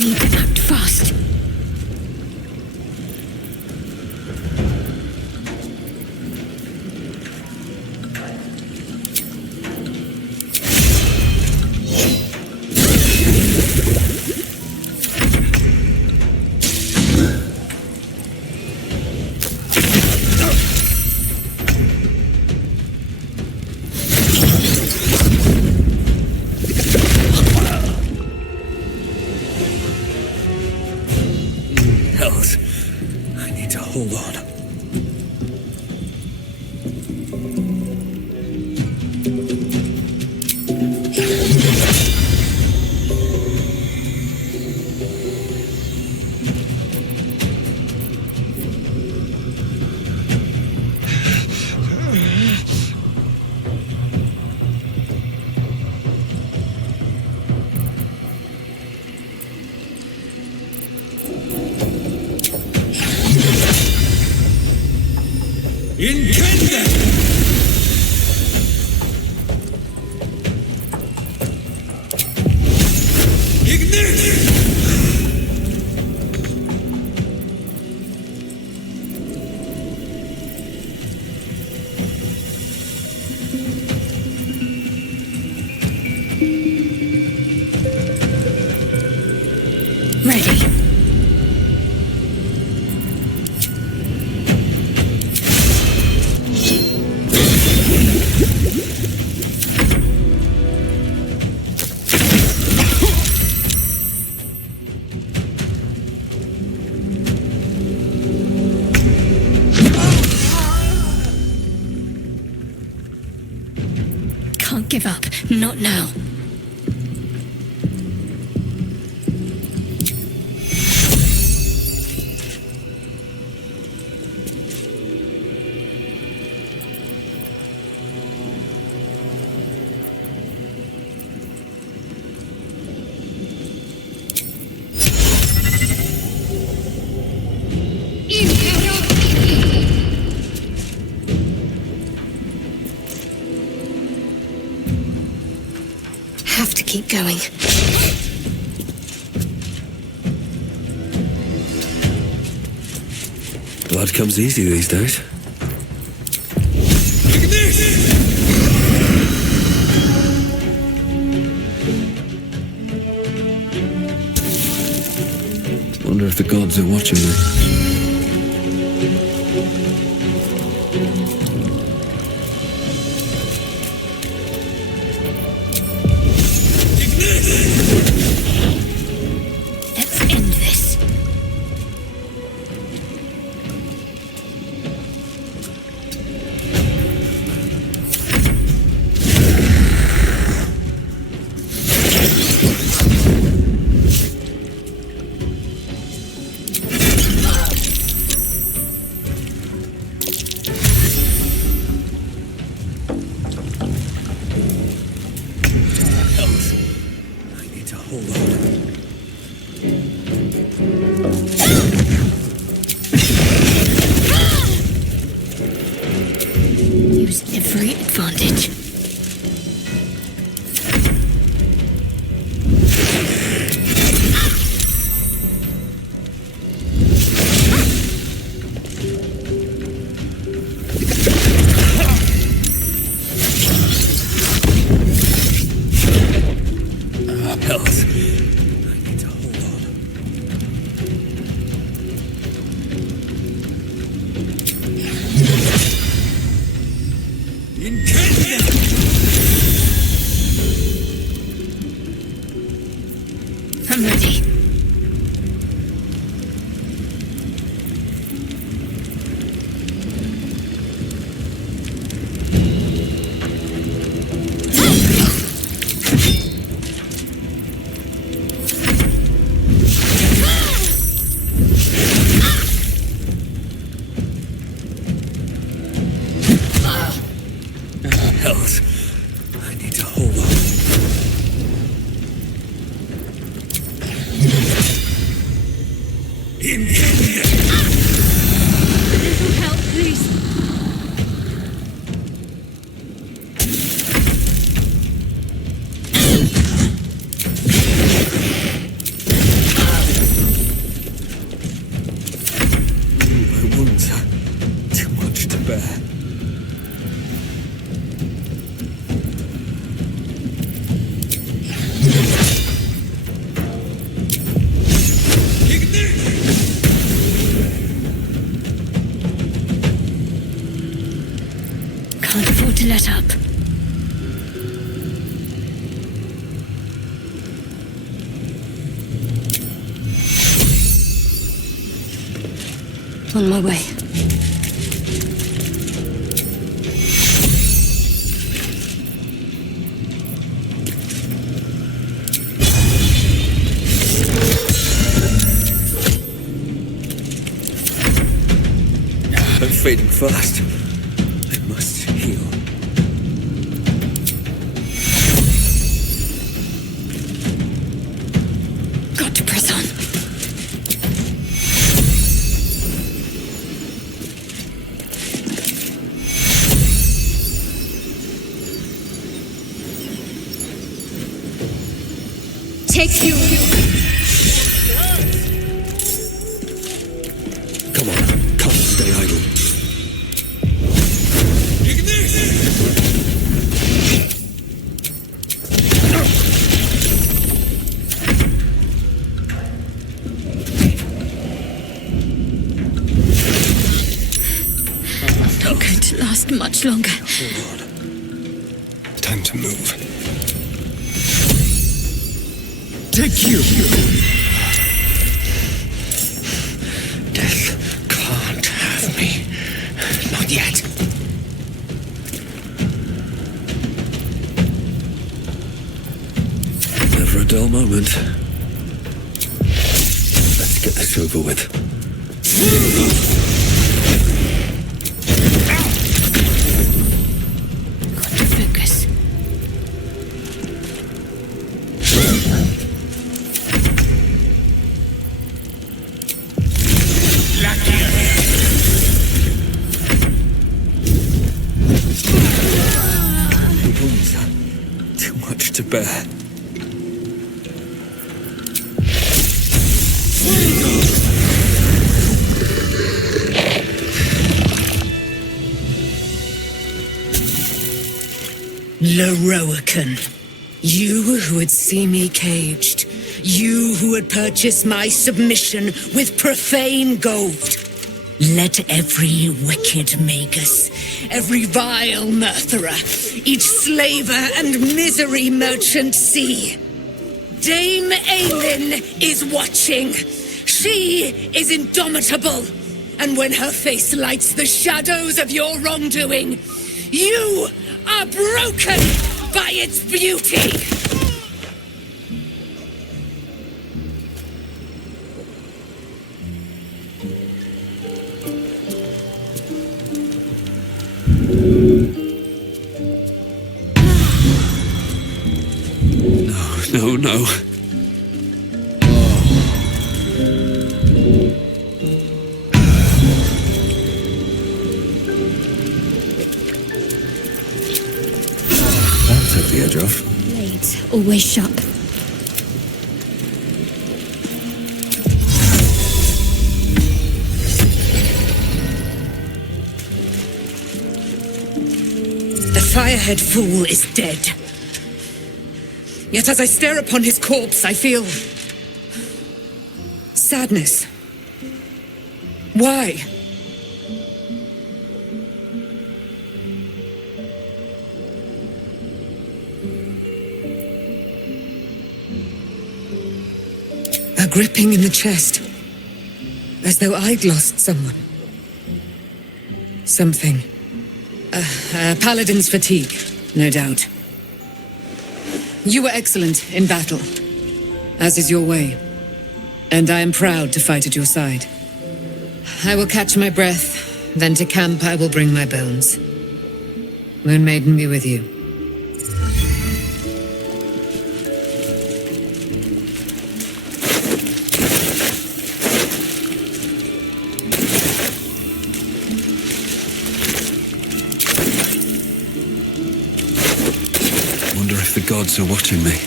Need to act fast. Hells. I need to hold on. Ready. Can't give up. Not now. Have to keep going. Blood comes easy these days. Wonder if the gods are watching me. Let's end this. Use every advantage. Health. I need to hold on. I'm ready. Health. I need to hold on. Little help, please. My wounds are too much to bear. Can't afford to let up. On my way. I'm fading fast. I must heal. Got to press on. take you! Come on, can't stay idle. Not going to last much longer. Time to move. Take you! Death can't have me. Not yet. Never a dull moment. Let's get this over with. Got to focus. Too much to bear. Loroakan, you who would see me caged, you who would purchase my submission with profane gold. Let every wicked magus, every vile murtherer, each slaver and misery merchant see. Dame Aelin is watching. She is indomitable. And when her face lights the shadows of your wrongdoing, you are broken by its beauty. No, no. That'll take the edge off. Blades always sharp. The Firehead Fool is dead. Yet as I stare upon his corpse, I feel sadness. Why? A gripping in the chest, as though I'd lost someone. Something. A paladin's fatigue, no doubt. You were excellent in battle, as is your way, and I am proud to fight at your side. I will catch my breath, then to camp I will bring my bones. Moon Maiden be with you. Wonder if the gods are watching me.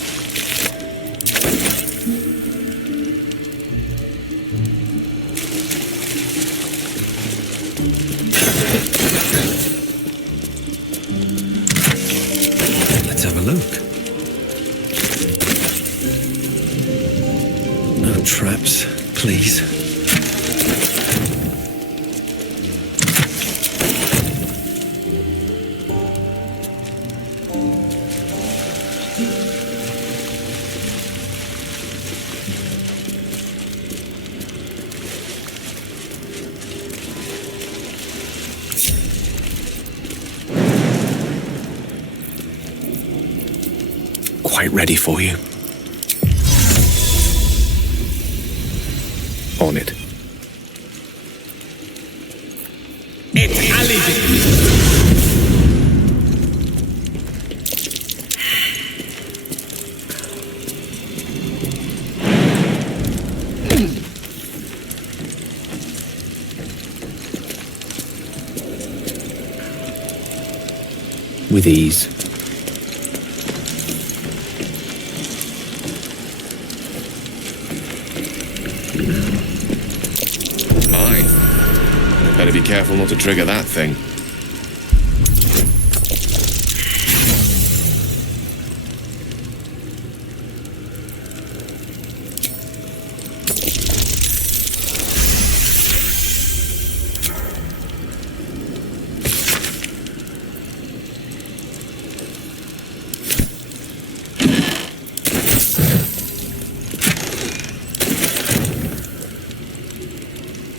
Let's have a look. No traps, please. Quite ready for you. On it. With ease. Better be careful not to trigger that thing.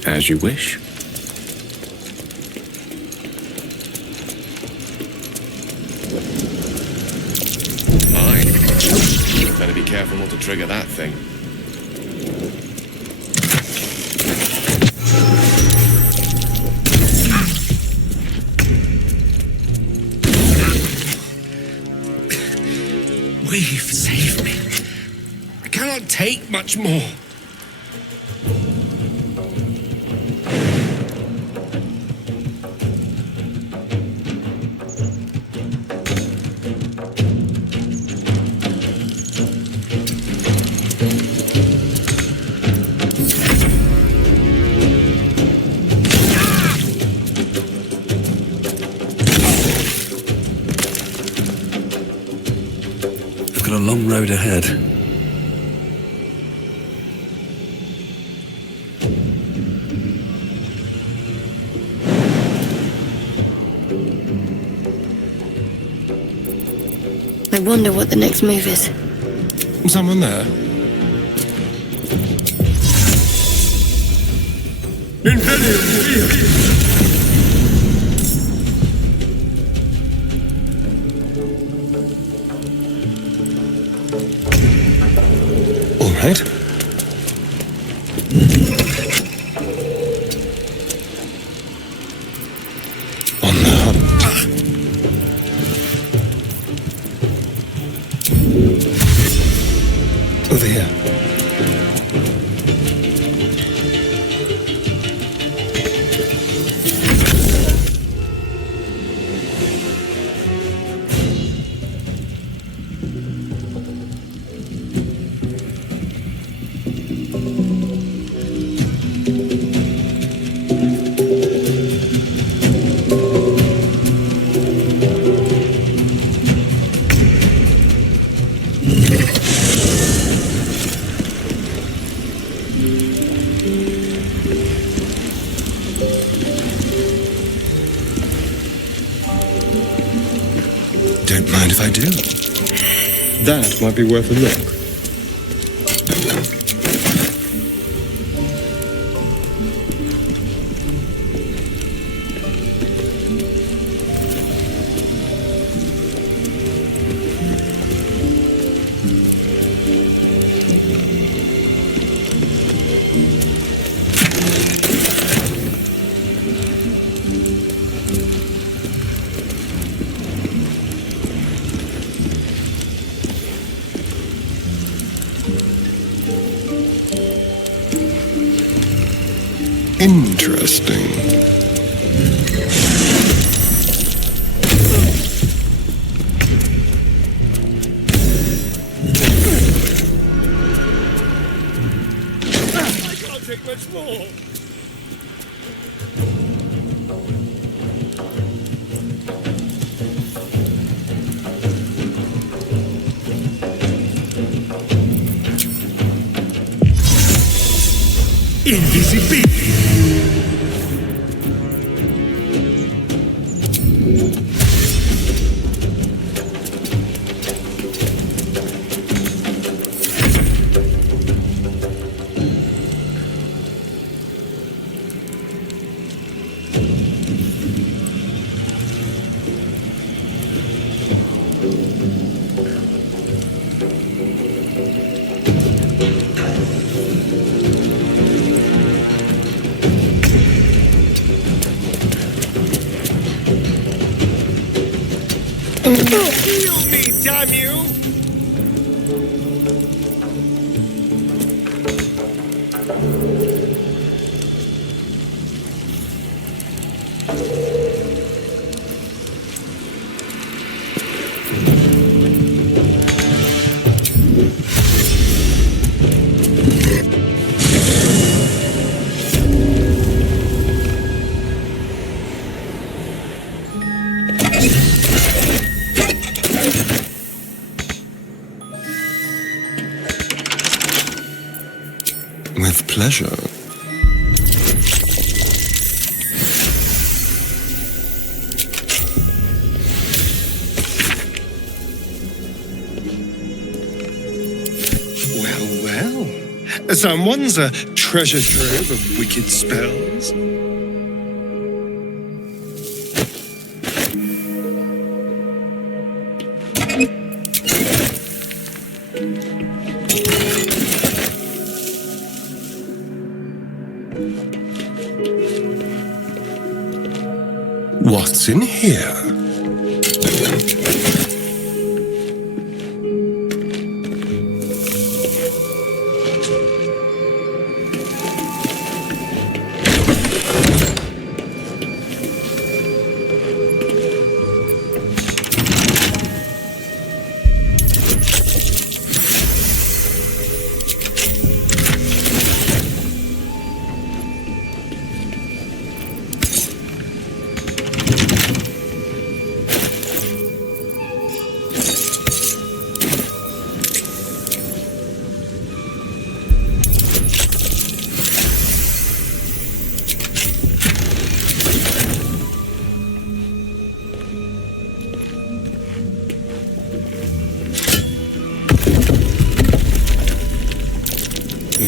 As you wish. Fine. Better be careful not to trigger that thing. We've saved me. I cannot take much more. Got a long road ahead. I wonder what the next move is. Someone there? All right. On the hunt. Over here. Don't mind if I do. That might be worth a look. Interesting. I can't take much more. Invisibility. Heal me, damn you! With pleasure. Well. Someone's a treasure trove of wicked spells. What's in here?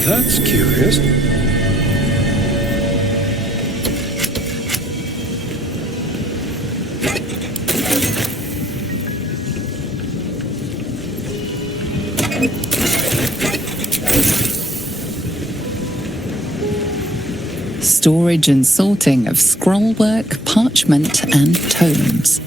That's curious. Storage and sorting of scrollwork, parchment, and tomes.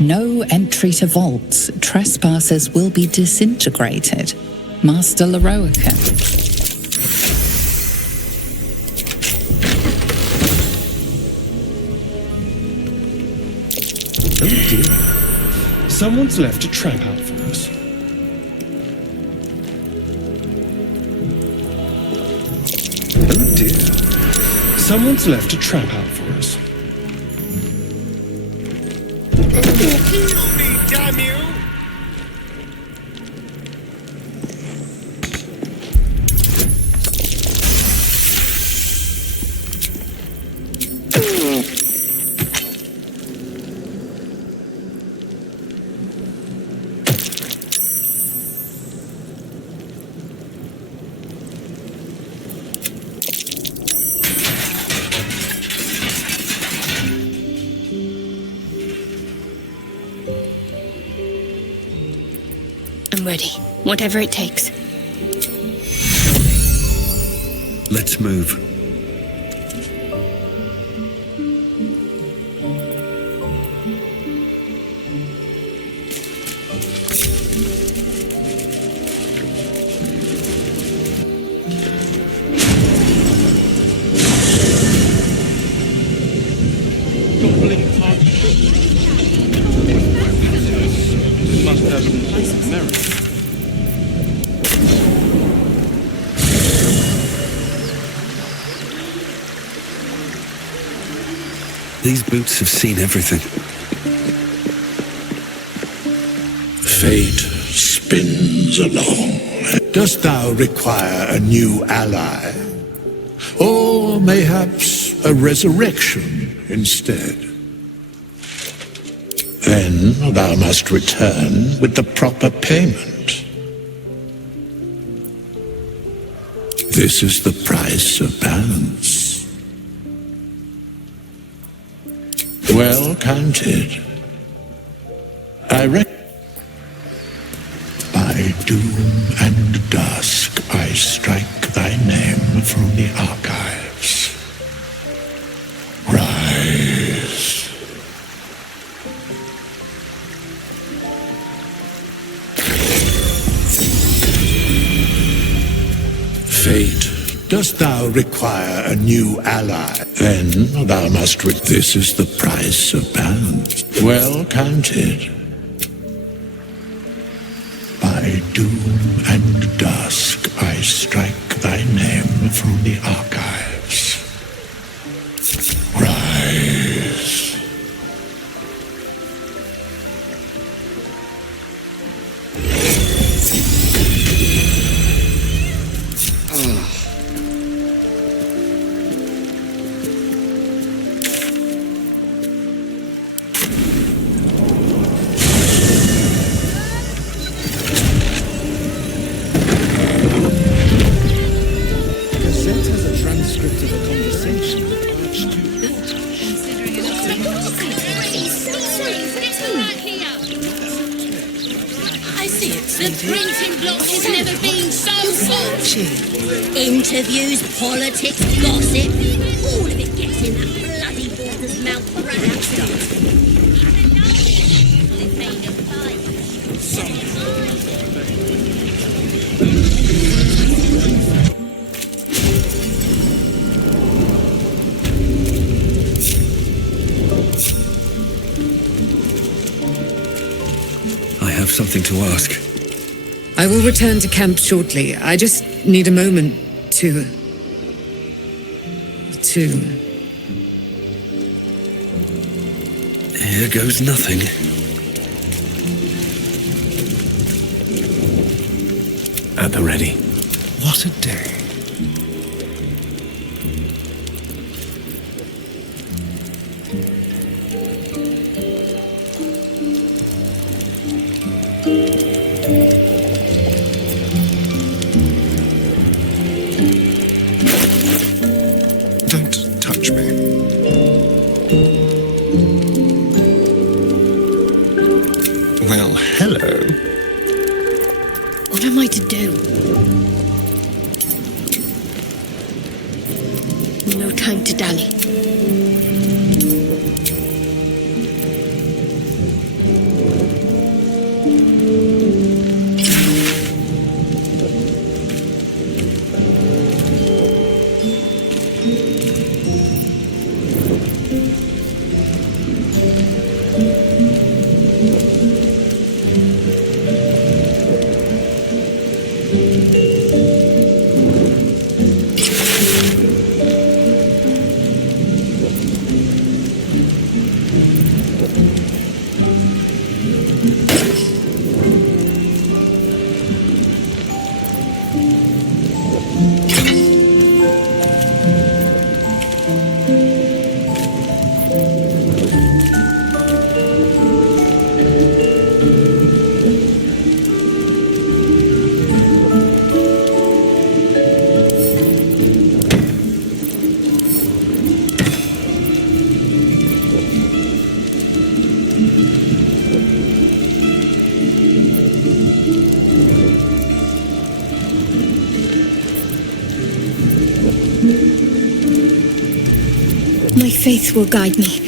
No entry to vaults. Trespassers will be disintegrated. Master Leroican. Oh dear. Someone's left a trap out for us. Oh dear. Someone's left a trap out for us. Kill me, damn you! I'm ready. Whatever it takes. Let's move. Must have some merit. These boots have seen everything. Fate spins along. Dost thou require a new ally? Or mayhaps a resurrection instead? Then thou must return with the proper payment. This is the price of balance. Well counted. I reckon by doom and dusk I strike thy name from the archives. Dost thou require a new ally? Then thou must. This is the price of balance. Well counted. By doom and dusk I strike thy name from the archives. Rise. Interviews, politics, gossip, all of it gets in that bloody Balder's mouth right I have something to ask. I will return to camp shortly. I just need a moment to... Here goes nothing. At the ready. What a day. Don't touch me. Well, hello. What am I to do? No time to dally. My faith will guide me.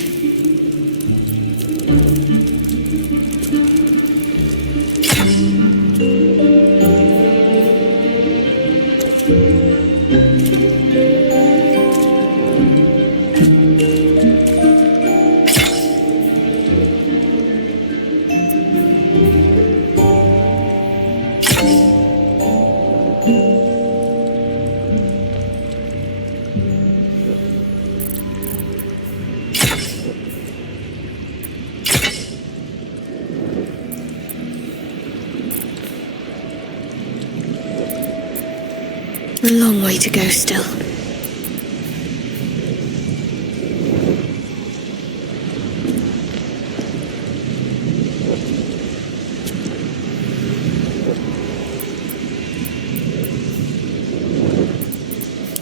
A long way to go still.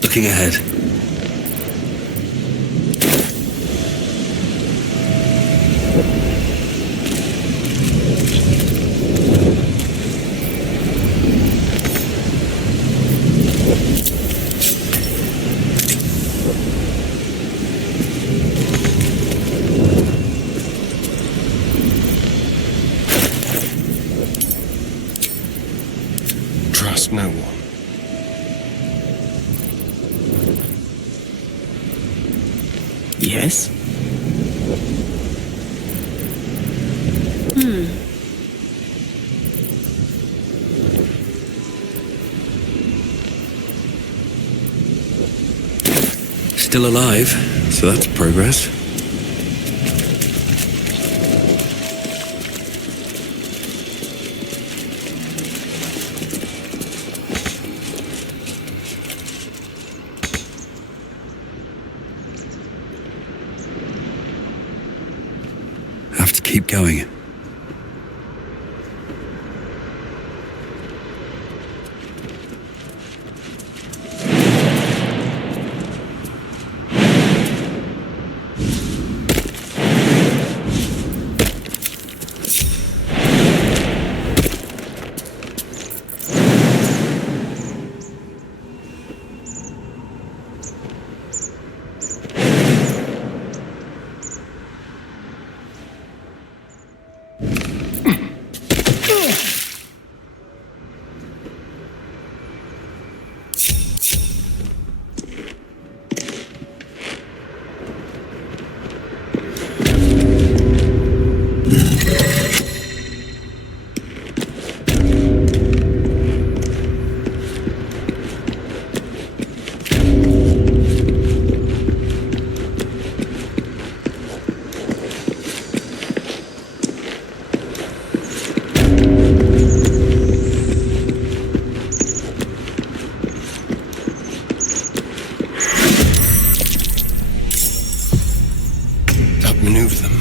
Looking ahead. Trust no one. Yes? Still alive, so that's progress. Have to keep going. Outmaneuver them.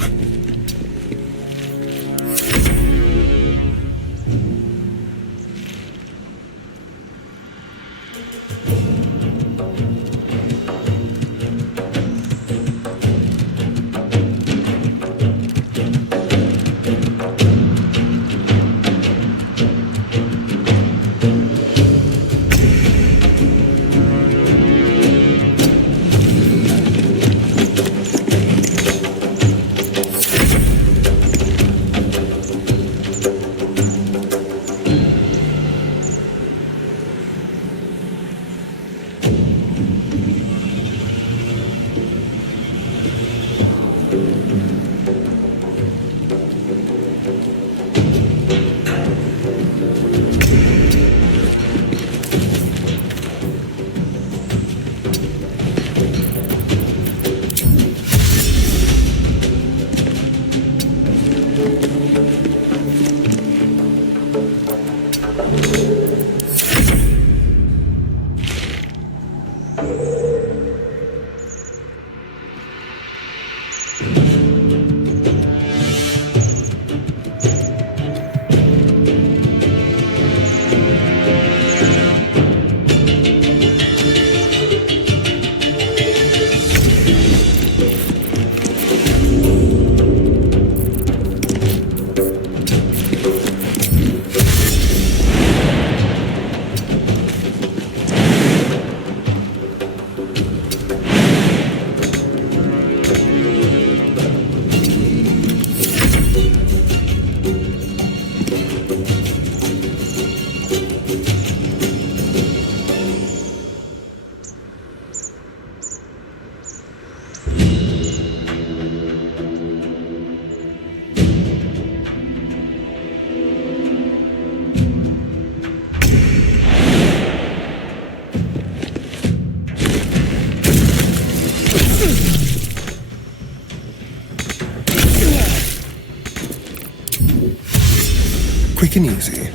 Quick and easy.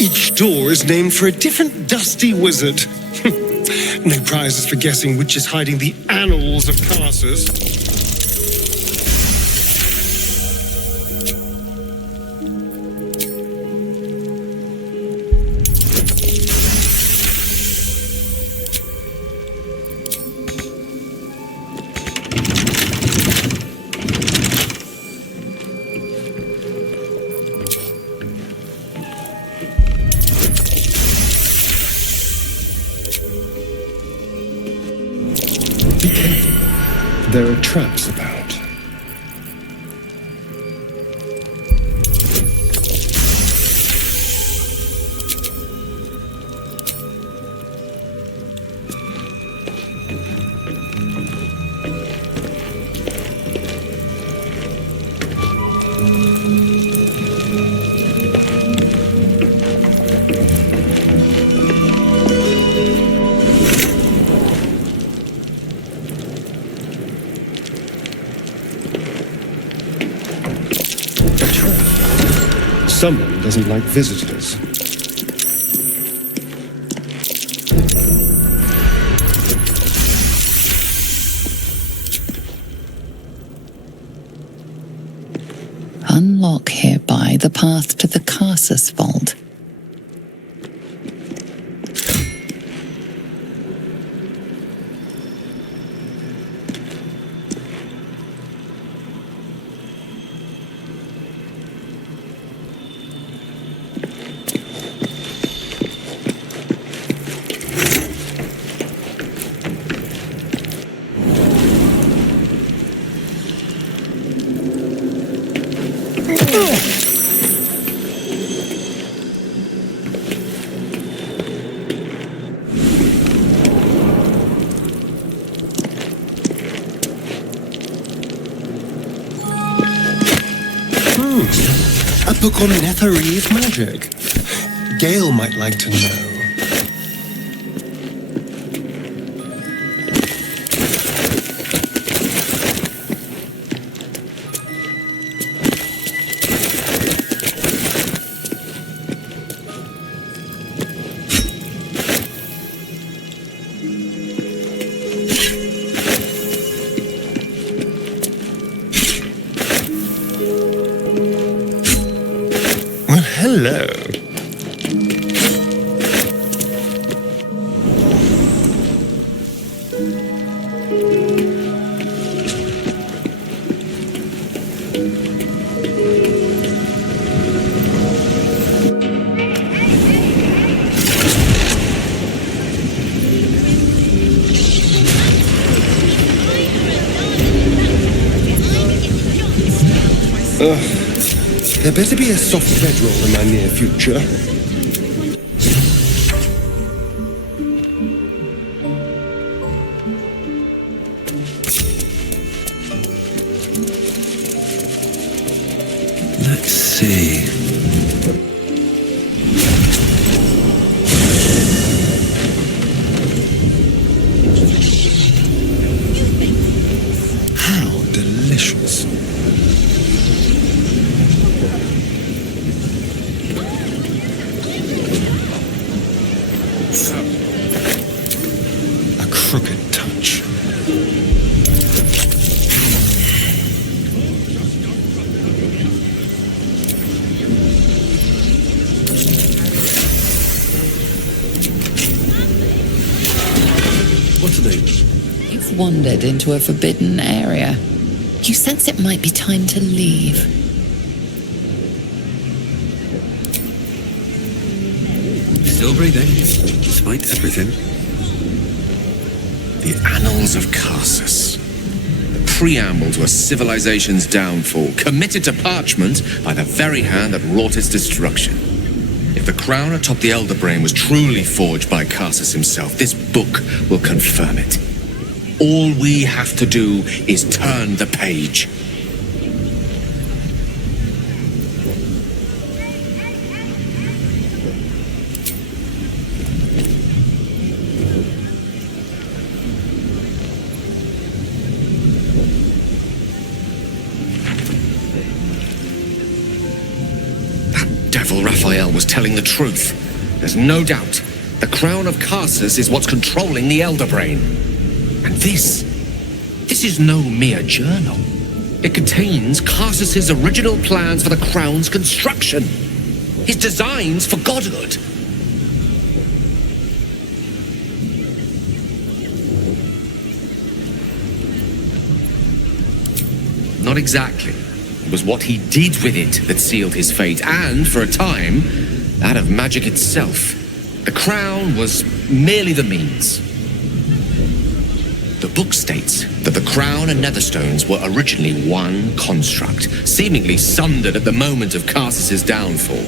Each door is named for a different dusty wizard. No prizes for guessing which is hiding the annals of Tarsus. There are traps about. Someone doesn't like visitors. Unlock hereby the path to the Carsus Vault. A book on Netherese magic. Gale might like to know. Hello. There better be a soft bedroll in my near future. Let's see. How delicious. A crooked touch. What are they? You've wandered into a forbidden area. You sense it might be time to leave. Still breathing, despite everything. The Annals of Carsus. The preamble to a civilization's downfall, committed to parchment by the very hand that wrought its destruction. If the crown atop the Elder Brain was truly forged by Carsus himself, this book will confirm it. All we have to do is turn the page. Devil Raphael was telling the truth. There's no doubt. The crown of Carsus is what's controlling the Elder Brain. And this is no mere journal. It contains Carsus's original plans for the crown's construction. His designs for godhood. Not exactly. It was what he did with it that sealed his fate, and, for a time, that of magic itself. The crown was merely the means. The book states that the crown and netherstones were originally one construct, seemingly sundered at the moment of Karsus's downfall.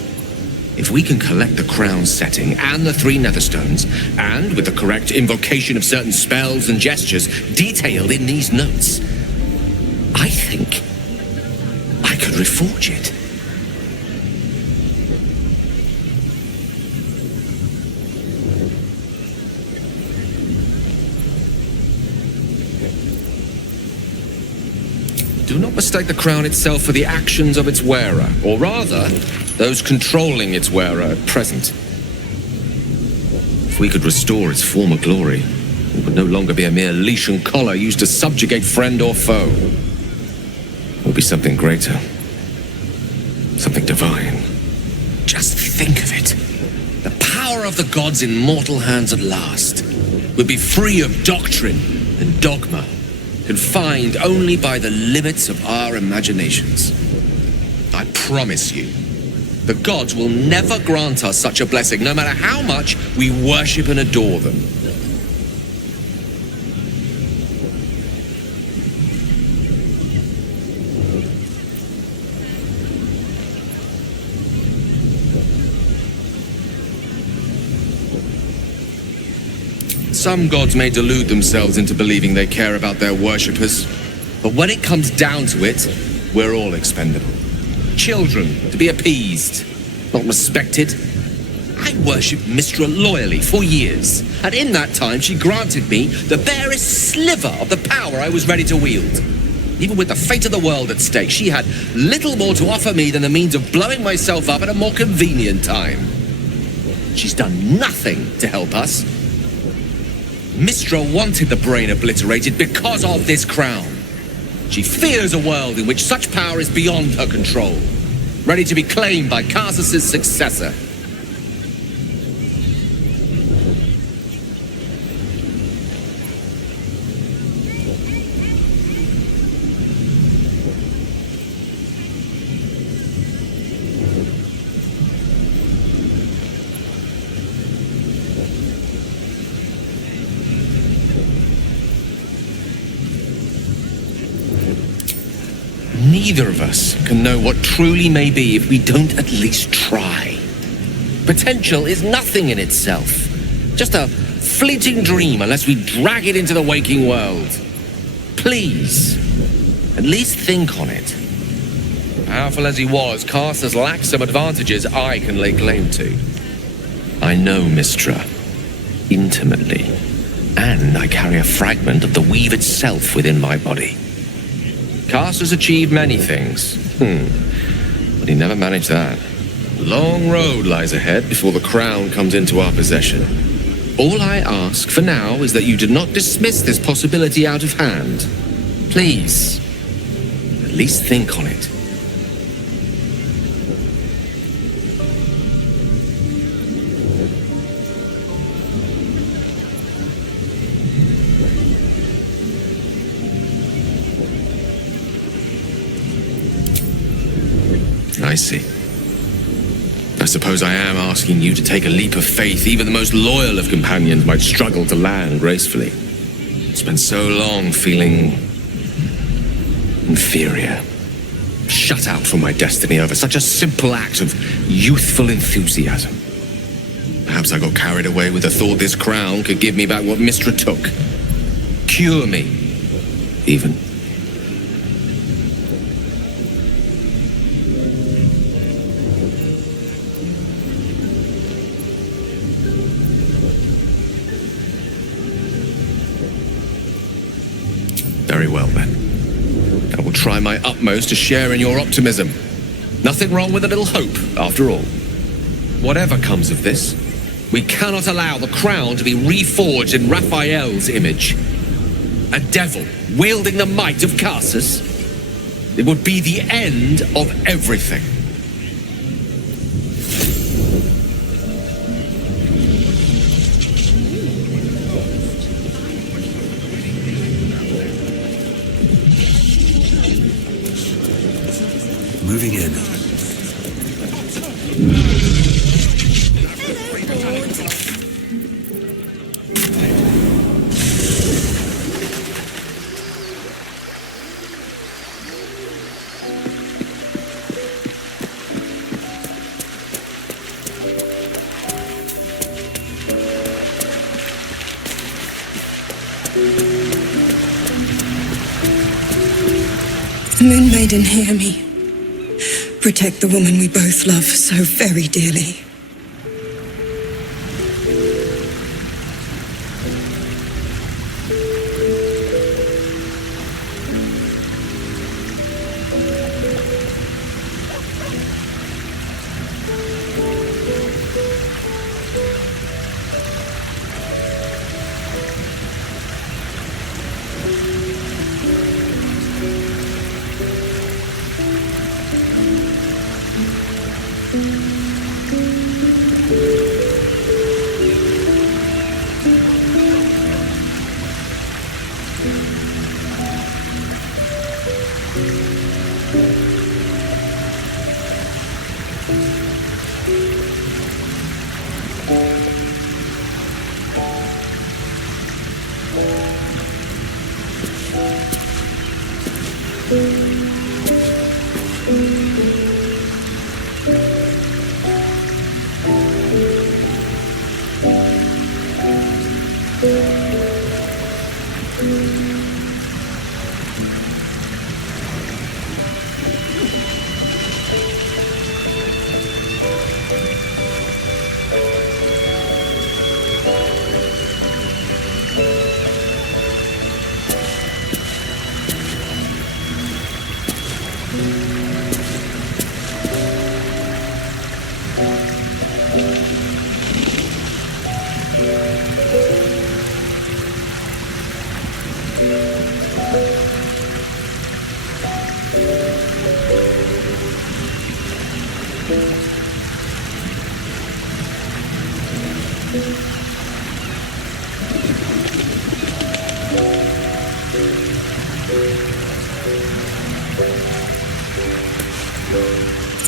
If we can collect the crown setting and the 3 netherstones, and with the correct invocation of certain spells and gestures detailed in these notes, I think I could reforge it. Do not mistake the crown itself for the actions of its wearer, or rather, those controlling its wearer at present. If we could restore its former glory, it would no longer be a mere leash and collar used to subjugate friend or foe. It would be something greater, something divine. Just think of it. The power of the gods in mortal hands at last would be free of doctrine and dogma, confined only by the limits of our imaginations. I promise you, the gods will never grant us such a blessing, no matter how much we worship and adore them. Some gods may delude themselves into believing they care about their worshippers, but when it comes down to it, we're all expendable. Children to be appeased, not respected. I worshipped Mystra loyally for years, and in that time she granted me the barest sliver of the power I was ready to wield. Even with the fate of the world at stake, she had little more to offer me than the means of blowing myself up at a more convenient time. She's done nothing to help us. Mystra wanted the brain obliterated because of this crown. She fears a world in which such power is beyond her control, ready to be claimed by Karsus's successor. Neither of us can know what truly may be if we don't at least try. Potential is nothing in itself, just a fleeting dream unless we drag it into the waking world. Please, at least think on it. Powerful as he was, Karsus lacks some advantages I can lay claim to. I know Mystra intimately, and I carry a fragment of the weave itself within my body. Karsus achieved many things, but he never managed that. A long road lies ahead before the crown comes into our possession. All I ask for now is that you do not dismiss this possibility out of hand. Please, at least think on it. I see. I suppose I am asking you to take a leap of faith even the most loyal of companions might struggle to land gracefully. Spent so long feeling inferior, shut out from my destiny over such a simple act of youthful enthusiasm. Perhaps I got carried away with the thought this crown could give me back what Mystra took. Cure me, even. Very well, then. I will try my utmost to share in your optimism. Nothing wrong with a little hope, after all. Whatever comes of this, we cannot allow the crown to be reforged in Raphael's image. A devil wielding the might of Karsus. It would be the end of everything. Moving in. Moon Maiden, hear me. Protect the woman we both love so very dearly.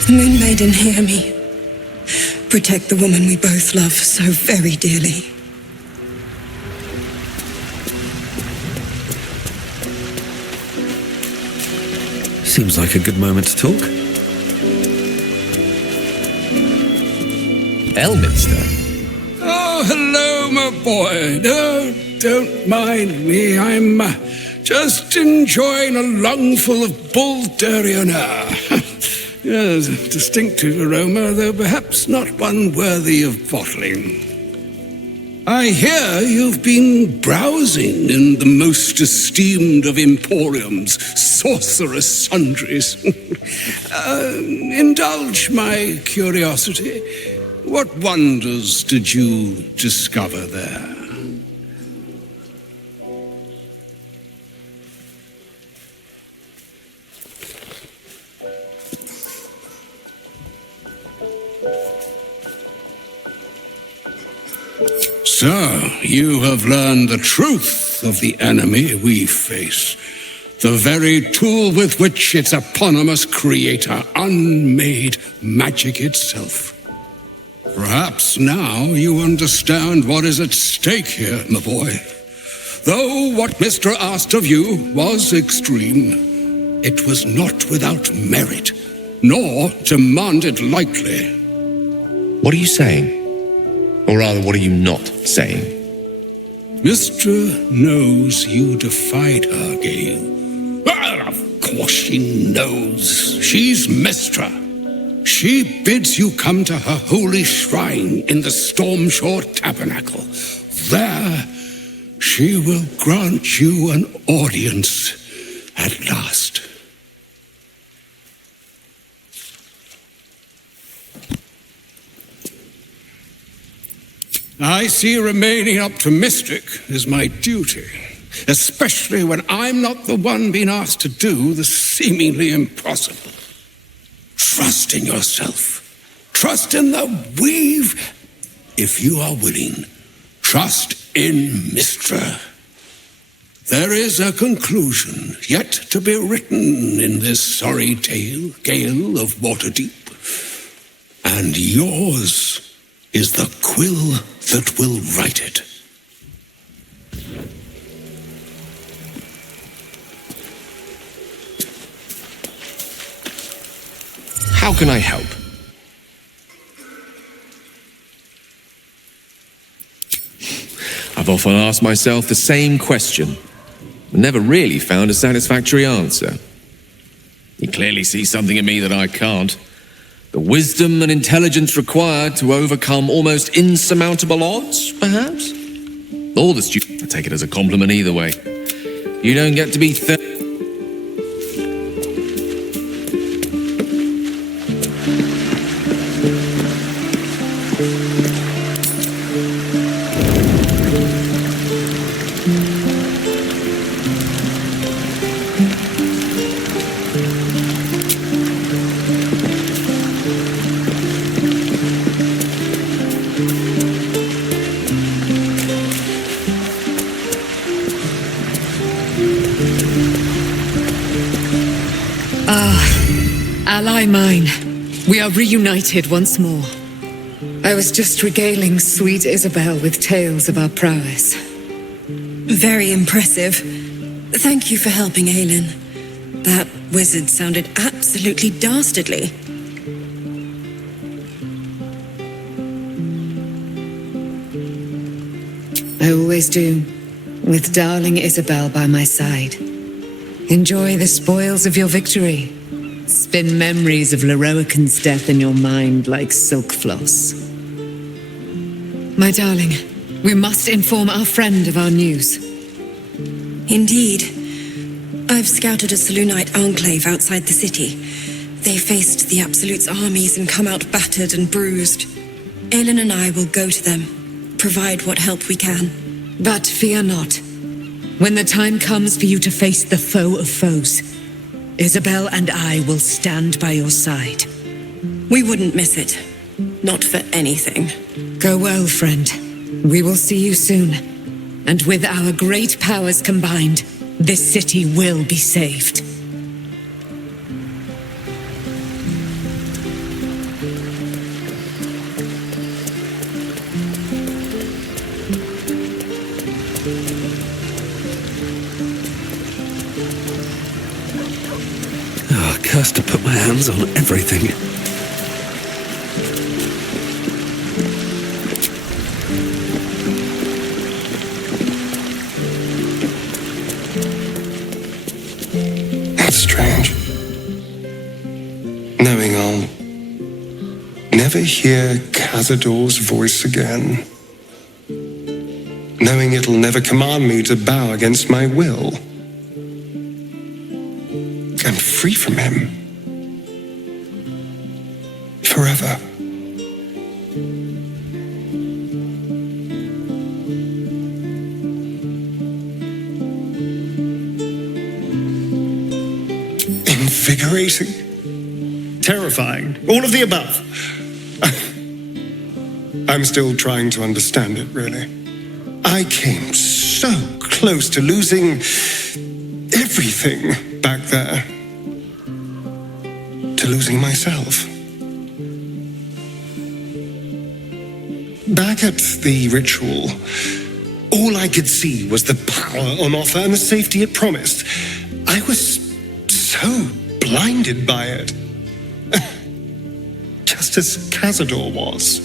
Moon Maiden, hear me. Protect the woman we both love so very dearly. Seems like a good moment to talk. Elminster? Oh, hello, my boy. No, don't mind me. I'm just enjoying a lungful of Baldurian air. Yes, a distinctive aroma, though perhaps not one worthy of bottling. I hear you've been browsing in the most esteemed of Emporium's sorcerous sundries. Indulge my curiosity. What wonders did you discover there? So, you have learned the truth of the enemy we face. The very tool with which its eponymous creator unmade magic itself. Perhaps now you understand what is at stake here, my boy. Though what Mr. asked of you was extreme, it was not without merit, nor demanded lightly. What are you saying? Or rather, what are you not saying? Mr. knows you defied her, Gale. Well, of course she knows. She's Mistra. She bids you come to her holy shrine in the Stormshore Tabernacle. There, she will grant you an audience at last. I see remaining optimistic is my duty, especially when I'm not the one being asked to do the seemingly impossible. Trust in yourself. Trust in the weave. If you are willing, trust in Mistra. There is a conclusion yet to be written in this sorry tale, Gale of Waterdeep. And yours is the quill that will write it. How can I help? I've often asked myself the same question, and never really found a satisfactory answer. He clearly sees something in me that I can't. The wisdom and intelligence required to overcome almost insurmountable odds, perhaps? Or the stupid. I take it as a compliment either way. You don't get to be Ally mine, we are reunited once more. I was just regaling sweet Isabel with tales of our prowess. Very impressive. Thank you for helping Aelin. That wizard sounded absolutely dastardly. I always do, with darling Isabel by my side. Enjoy the spoils of your victory. Spin memories of Leroican's death in your mind like silk floss. My darling, we must inform our friend of our news. Indeed. I've scouted a Selûnite enclave outside the city. They faced the Absolute's armies and come out battered and bruised. Aelin and I will go to them, provide what help we can. But fear not. When the time comes for you to face the foe of foes, Isabel and I will stand by your side. We wouldn't miss it. Not for anything. Go well, friend. We will see you soon. And with our great powers combined, this city will be saved. Cursed to put my hands on everything. That's strange. Knowing I'll never hear Cazador's voice again. Knowing it'll never command me to bow against my will. I'm free from him. Forever. Invigorating. Terrifying. All of the above. I'm still trying to understand it, really. I came so close to losing everything back there. To losing myself. Back at the ritual, all I could see was the power on offer and the safety it promised. I was so blinded by it. Just as Cazador was.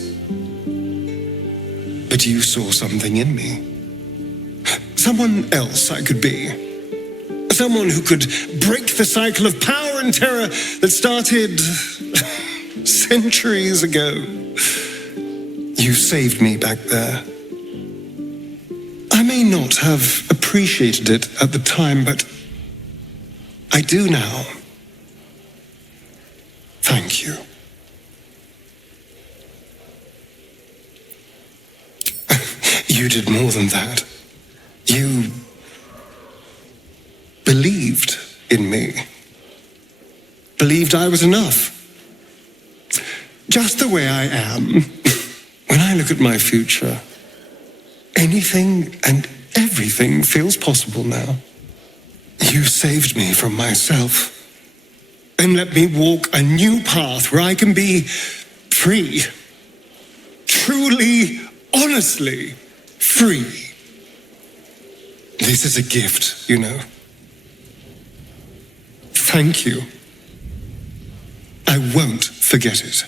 But you saw something in me. Someone else I could be. Someone who could break the cycle of power and terror that started centuries ago. You saved me back there. I may not have appreciated it at the time, but I do now. Thank you. You did more than that. You believed in me. Believed I was enough. Just the way I am. When I look at my future, anything and everything feels possible now. You saved me from myself. And let me walk a new path where I can be free. Truly, honestly free. This is a gift, you know. Thank you. I won't forget it.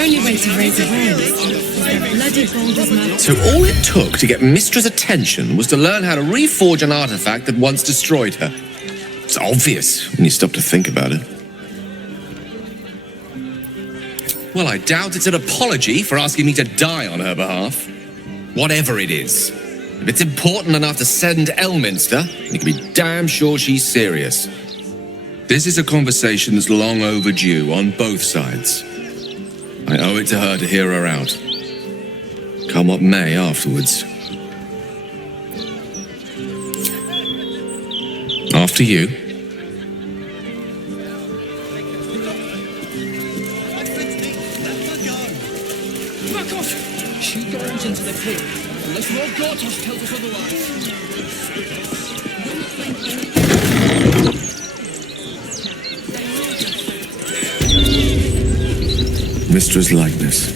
Only way to raise awareness is that bloody Baldur's mouth. So all it took to get Mistra's attention was to learn how to reforge an artifact that once destroyed her. It's obvious when you stop to think about it. Well, I doubt it's an apology for asking me to die on her behalf. Whatever it is. If it's important enough to send Elminster, you can be damn sure she's serious. This is a conversation that's long overdue on both sides. I owe it to her to hear her out. Come what may afterwards. After you. Back off! She goes into the pit, unless Lord Gortos tells us otherwise. Mistra's likeness.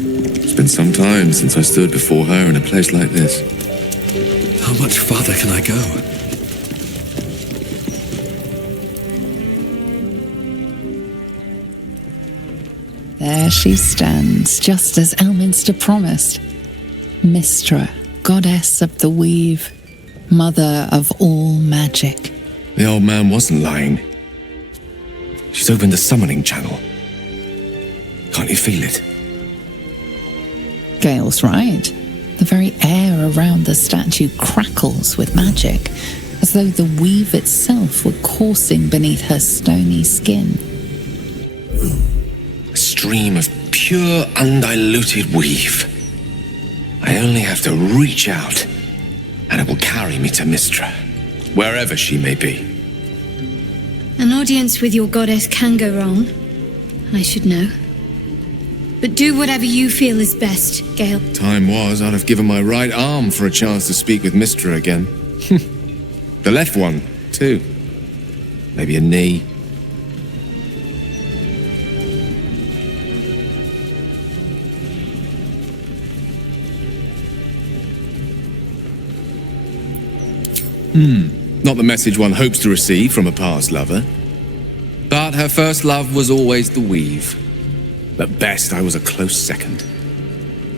It's been some time since I stood before her in a place like this. How much farther can I go? There she stands, just as Elminster promised. Mistra, goddess of the weave, mother of all magic. The old man wasn't lying. She's opened the summoning channel. Can't you feel it? Gale's right. The very air around the statue crackles with magic, as though the weave itself were coursing beneath her stony skin. A stream of pure, undiluted weave. I only have to reach out, and it will carry me to Mistra, wherever she may be. An audience with your goddess can go wrong. I should know. But do whatever you feel is best, Gale. Time was I'd have given my right arm for a chance to speak with Mistra again. The left one, too. Maybe a knee. Not the message one hopes to receive from a past lover. But her first love was always the weave. At best, I was a close second.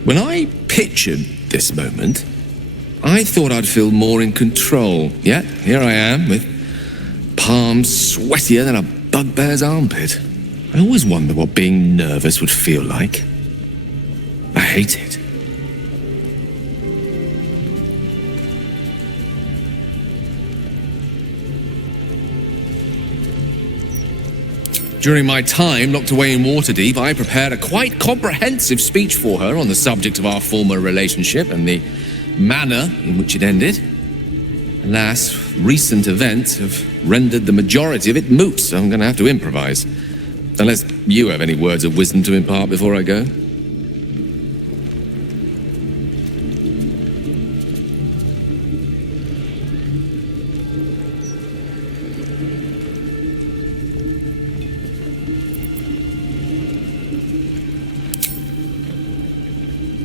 When I pictured this moment, I thought I'd feel more in control. Yet, here I am, with palms sweatier than a bugbear's armpit. I always wonder what being nervous would feel like. I hate it. During my time locked away in Waterdeep, I prepared a quite comprehensive speech for her on the subject of our former relationship and the manner in which it ended. Alas, recent events have rendered the majority of it moot, so I'm going to have to improvise. Unless you have any words of wisdom to impart before I go.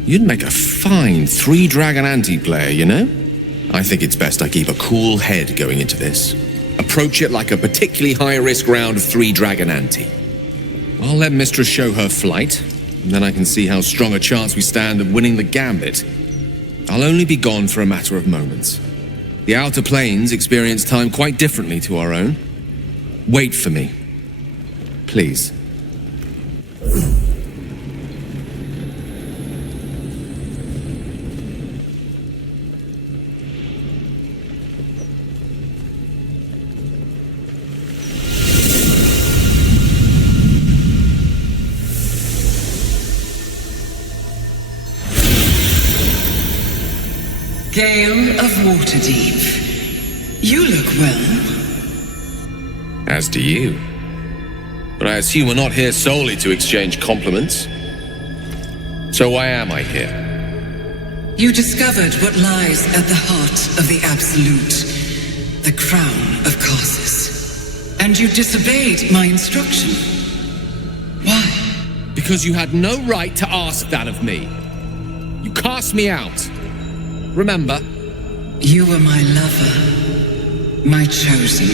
You'd make a fine three-dragon anti-player, you know? I think it's best I keep a cool head going into this. Approach it like a particularly high-risk round of three-dragon ante. I'll let Mistress show her flight, and then I can see how strong a chance we stand of winning the gambit. I'll only be gone for a matter of moments. The Outer Planes experience time quite differently to our own. Wait for me. Please. Gale of Waterdeep. You look well. As do you. But I assume we're not here solely to exchange compliments. So why am I here? You discovered what lies at the heart of the Absolute, the crown of Karsus. And you disobeyed my instruction. Why? Because you had no right to ask that of me. You cast me out. Remember? You were my lover, my chosen.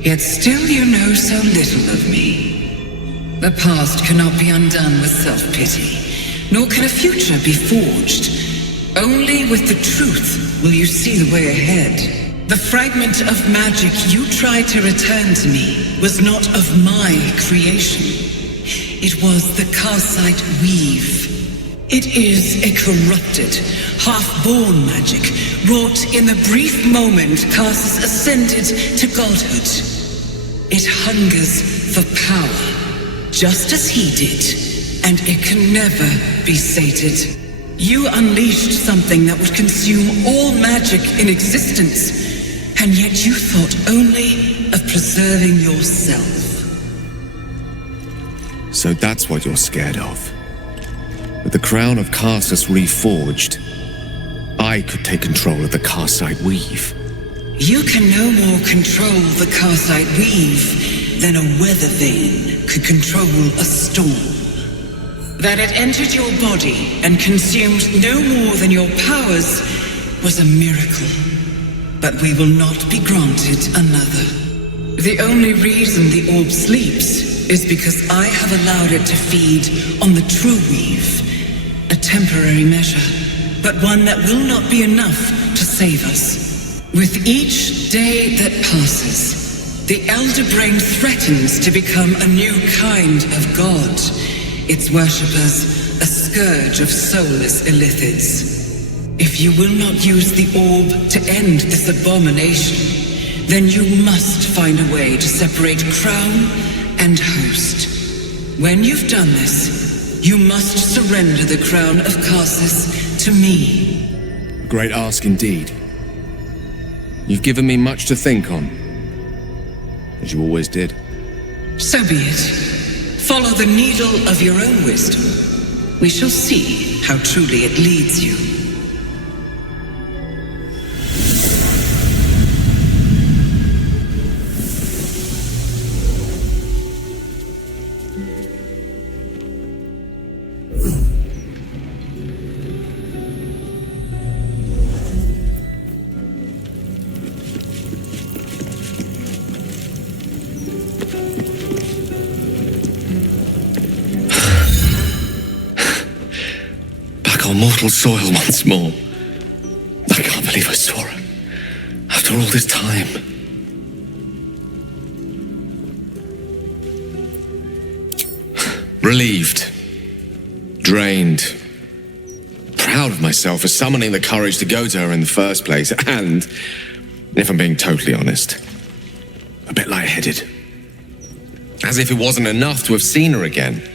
Yet still you know so little of me. The past cannot be undone with self-pity, nor can a future be forged. Only with the truth will you see the way ahead. The fragment of magic you tried to return to me was not of my creation. It was the Karsite Weave. It is a corrupted, half-born magic, wrought in the brief moment Karsus ascended to godhood. It hungers for power, just as he did, and it can never be sated. You unleashed something that would consume all magic in existence, and yet you thought only of preserving yourself. So that's what you're scared of. With the crown of Karsus reforged, I could take control of the Karsite Weave. You can no more control the Karsite Weave than a weather vane could control a storm. That it entered your body and consumed no more than your powers was a miracle. But we will not be granted another. The only reason the orb sleeps is because I have allowed it to feed on the true weave. A temporary measure, but one that will not be enough to save us. With each day that passes, the Elder Brain threatens to become a new kind of god. Its worshippers, a scourge of soulless illithids. If you will not use the orb to end this abomination, then you must find a way to separate crown and host. When you've done this, you must surrender the crown of Karsus to me. A great ask indeed. You've given me much to think on, as you always did. So be it. Follow the needle of your own wisdom. We shall see how truly it leads you. On mortal soil once more. I can't believe I saw her. After all this time. Relieved. Drained. Proud of myself for summoning the courage to go to her in the first place. And, if I'm being totally honest, a bit lightheaded. As if it wasn't enough to have seen her again.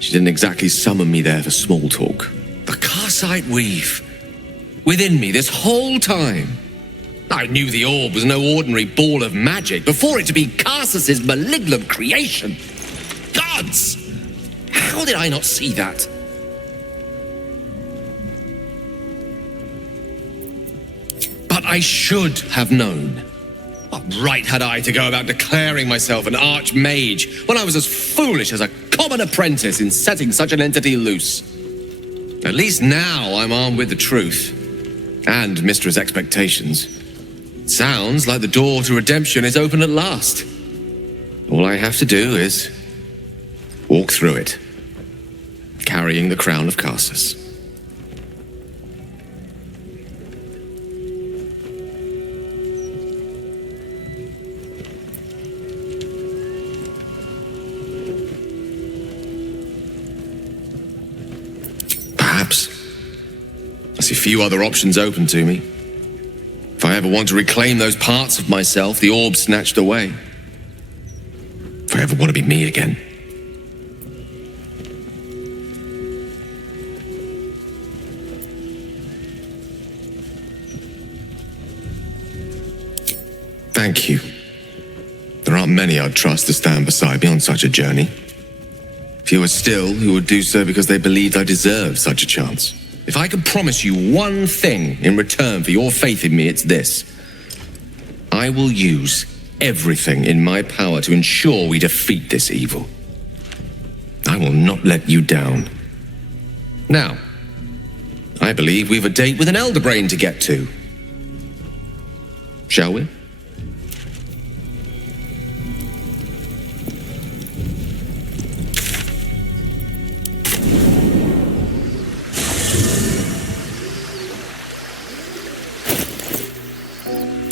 She didn't exactly summon me there for small talk. The Karsite Weave. Within me this whole time. I knew the orb was no ordinary ball of magic before it to be Karsus's malignant creation. Gods! How did I not see that? But I should have known. What right had I to go about declaring myself an archmage when I was as foolish as a common apprentice in setting such an entity loose? At least now I'm armed with the truth. And Mistress' expectations. Sounds like the door to redemption is open at last. All I have to do is walk through it, carrying the crown of Karsus. I see few other options open to me. If I ever want to reclaim those parts of myself the orb snatched away. If I ever want to be me again. Thank you. There aren't many I'd trust to stand beside me on such a journey. Fewer still who would do so because they believed I deserved such a chance. If I could promise you one thing in return for your faith in me, it's this. I will use everything in my power to ensure we defeat this evil. I will not let you down. Now, I believe we've a date with an Elder Brain to get to. Shall we?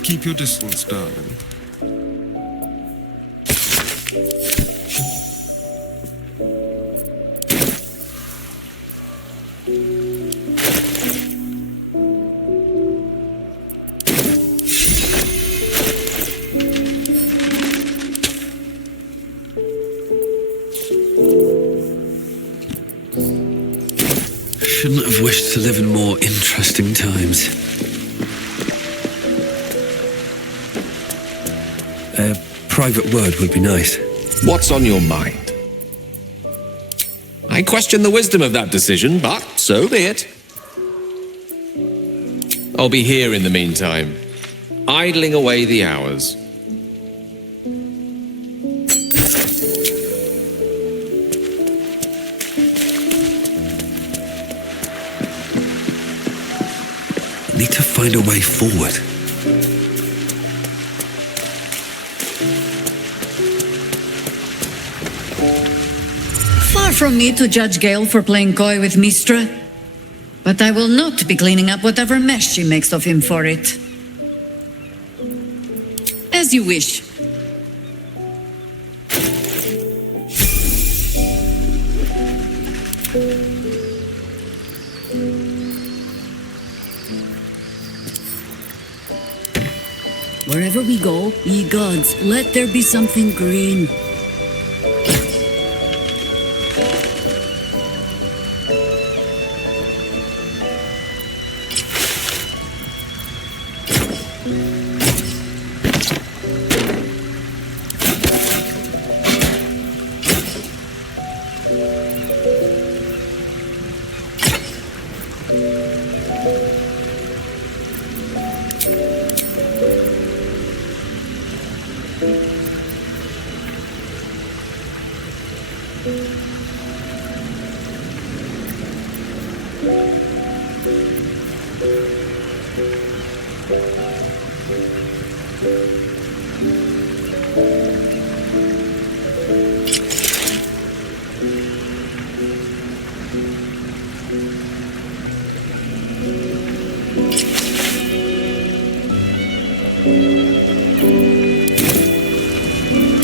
Keep your distance, darling. Shouldn't have wished to live in more interesting times. A private word would be nice. What's on your mind? I question the wisdom of that decision, but so be it. I'll be here in the meantime, idling away the hours. Need to find a way forward. Far from me to judge Gale for playing coy with Mistra, but I will not be cleaning up whatever mess she makes of him for it. As you wish. Wherever we go, ye gods, let there be something green.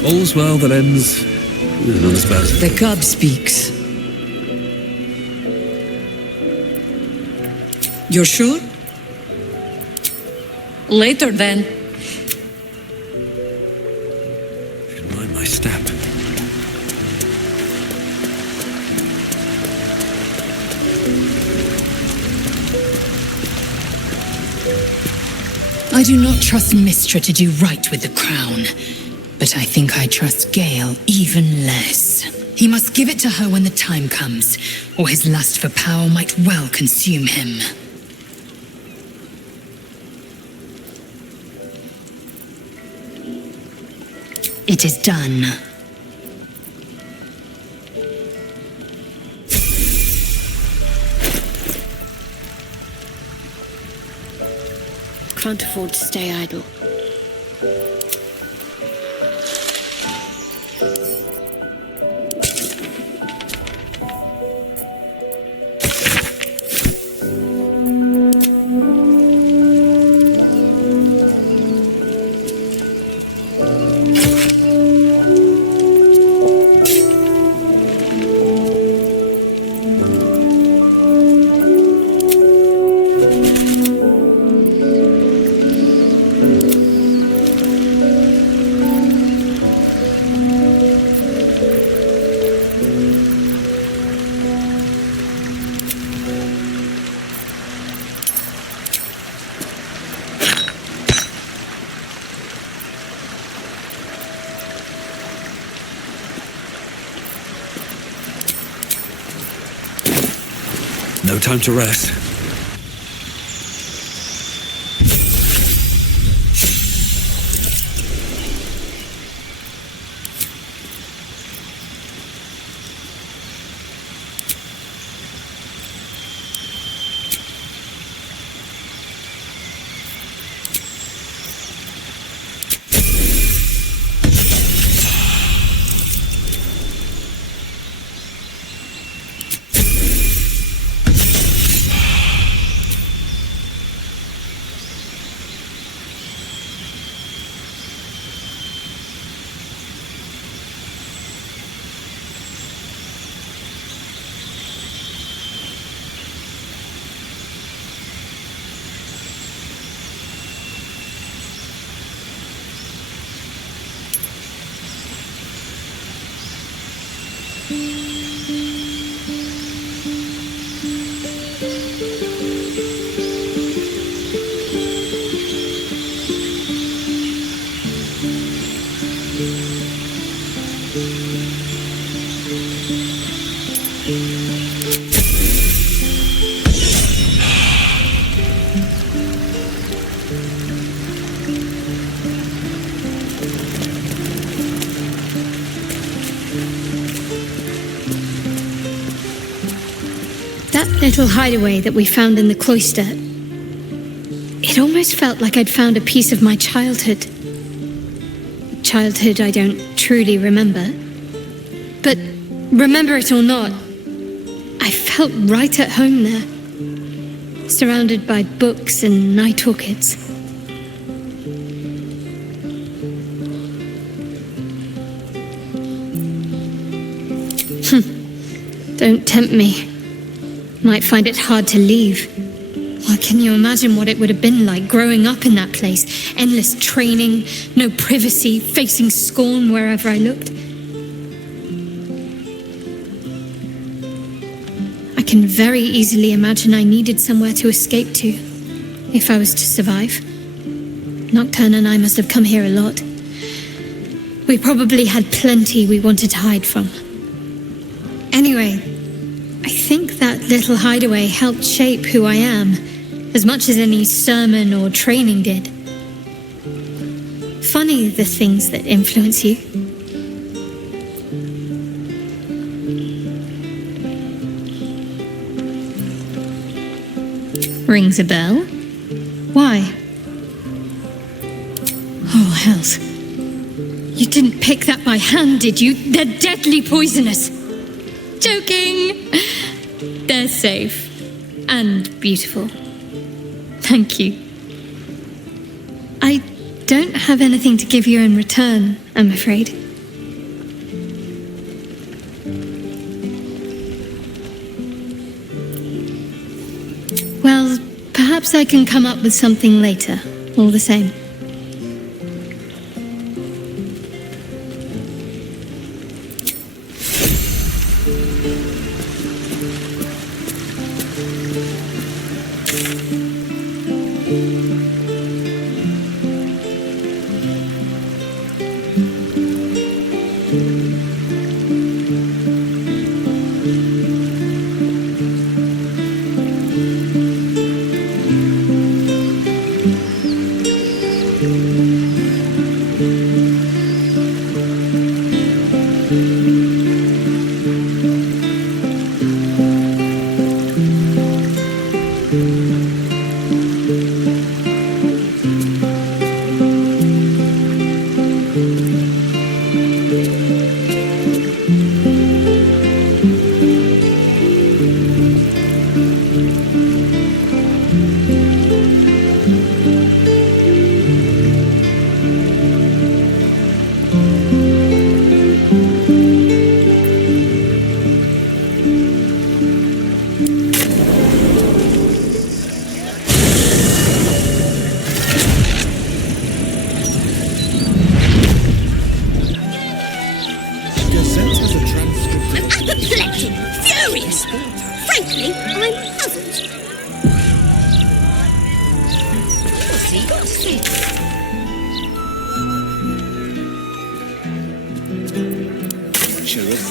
All's well that ends not as bad as... The cub speaks. You're sure? Later, then. Should mind my step. I do not trust Mistra to do right with the crown, but I think I trust Gale even less. He must give it to her when the time comes, or his lust for power might well consume him. It is done. Can't afford to stay idle. No time to rest. That little hideaway that we found in the cloister, it almost felt like I'd found a piece of my childhood. Childhood I don't truly remember. But remember it or not, I felt right at home there, surrounded by books and night orchids. Don't tempt me. Might find it hard to leave. Well, can you imagine what it would have been like growing up in that place? Endless training, no privacy, facing scorn wherever I looked. I can very easily imagine I needed somewhere to escape to, if I was to survive. Nocturne and I must have come here a lot. We probably had plenty we wanted to hide from. Anyway, I think that little hideaway helped shape who I am, as much as any sermon or training did. Funny the things that influence you. Rings a bell? Why? Oh, hells. You didn't pick that by hand, did you? They're deadly poisonous. Joking. They're safe and beautiful. Thank you. I don't have anything to give you in return, I'm afraid. Well, perhaps I can come up with something later, all the same.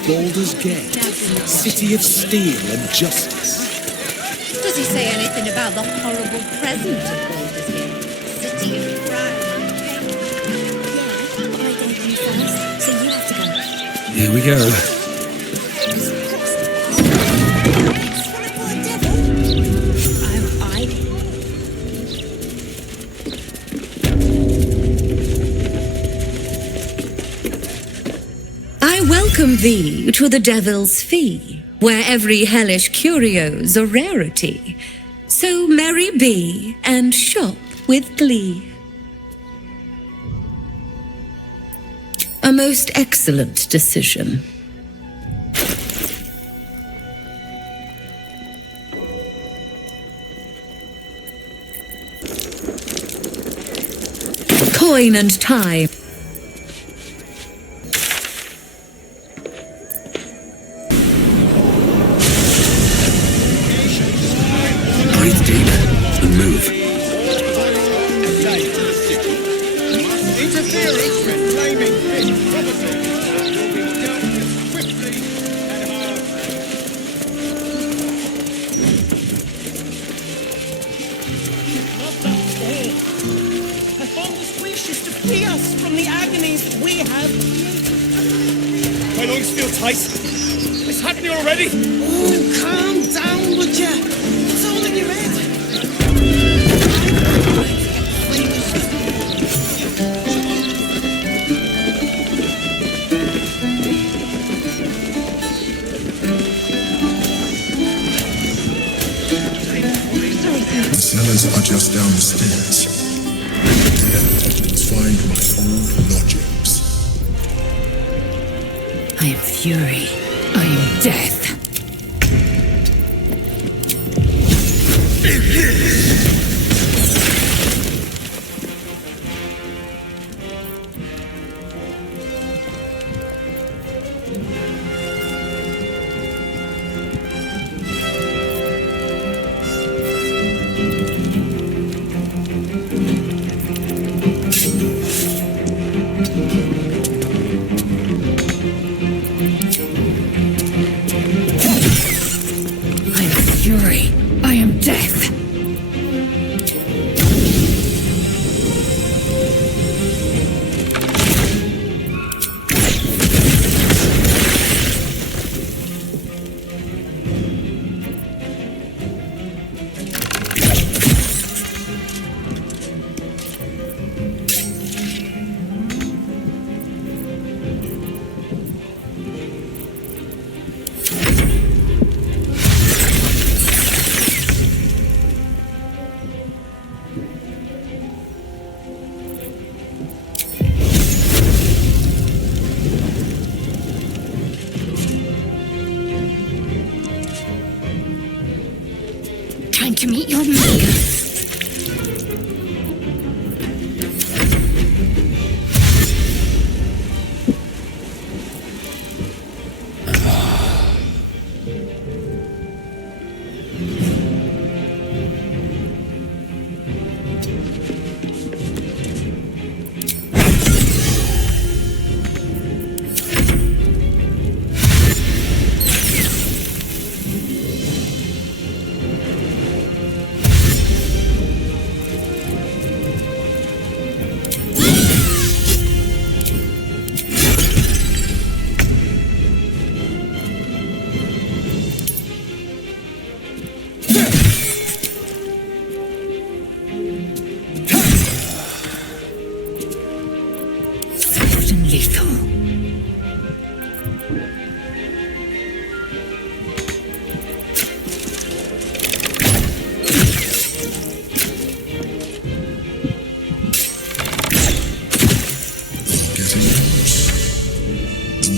Baldur's Gate, city of steel and justice. Does he say anything about the horrible present of Balder's Gate? City of crime. Yeah, I gave you first, so you have to go. Here we go. Welcome thee to the Devil's Fee, where every hellish curio's a rarity. So merry be and shop with glee. A most excellent decision. Coin and time. Breathe deep and move. Interference with claiming this property will be dealt with swiftly and hard. legs feel tight. It's happening already. Oh, calm down, would ya? It's all in your head. The cellars are just down the stairs. Let's find my old lodgings. I am fury. I am death. I am death. Time to meet your maker.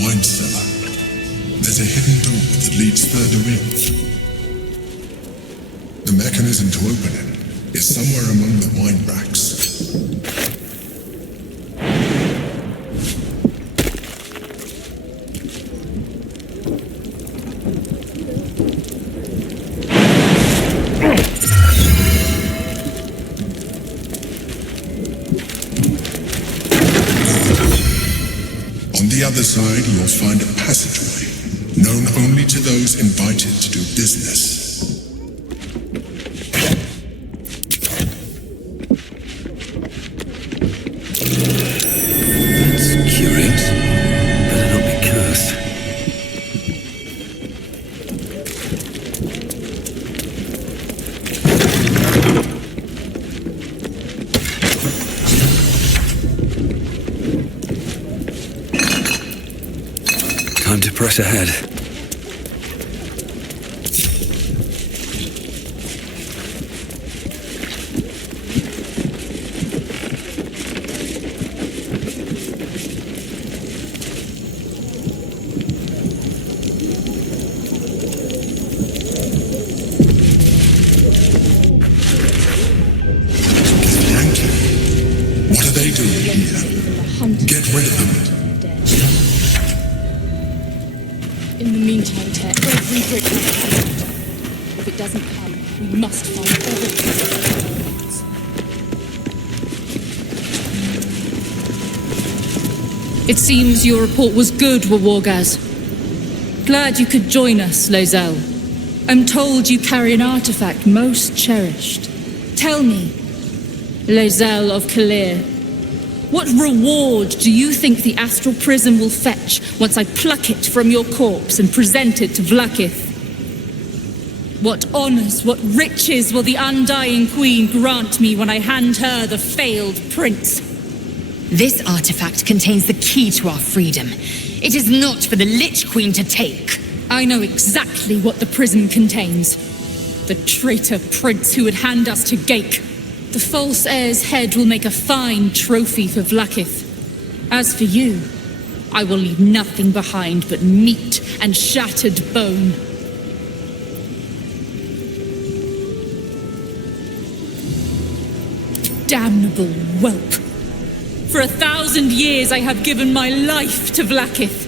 Wine cellar. There's a hidden door that leads further in. The mechanism to open it is somewhere among the wine racks. On the other side, you'll find a passageway, known only to those invited to do business. That's curious. Better not be cursed. Time to press ahead. What are they doing here? Get rid of them. In the meantime, tear every brick we can. If it doesn't come, we must find other places. It seems your report was good, Wargaz. Glad you could join us, Lozel. I'm told you carry an artifact most cherished. Tell me, Lozel of Kalir, What reward do you think the astral prism will fetch once I pluck it from your corpse and present it to Vlaakith? What honors, what riches will the undying queen grant me when I hand her the failed prince? This artifact contains the key to our freedom. It is not for the Lich Queen to take. I know exactly what the prism contains. The traitor prince who would hand us to Gake. The false heir's head will make a fine trophy for Vlaakith. As for you, I will leave nothing behind but meat and shattered bone. Damnable whelp. For 1,000 years I have given my life to Vlaakith.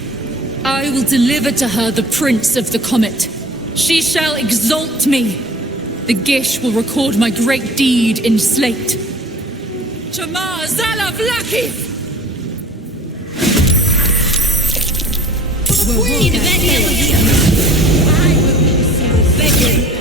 I will deliver to her the Prince of the Comet. She shall exalt me. The Gish will record my great deed in slate. Shamar Zala Vlaakith! In a bed here with you. I will be so begging.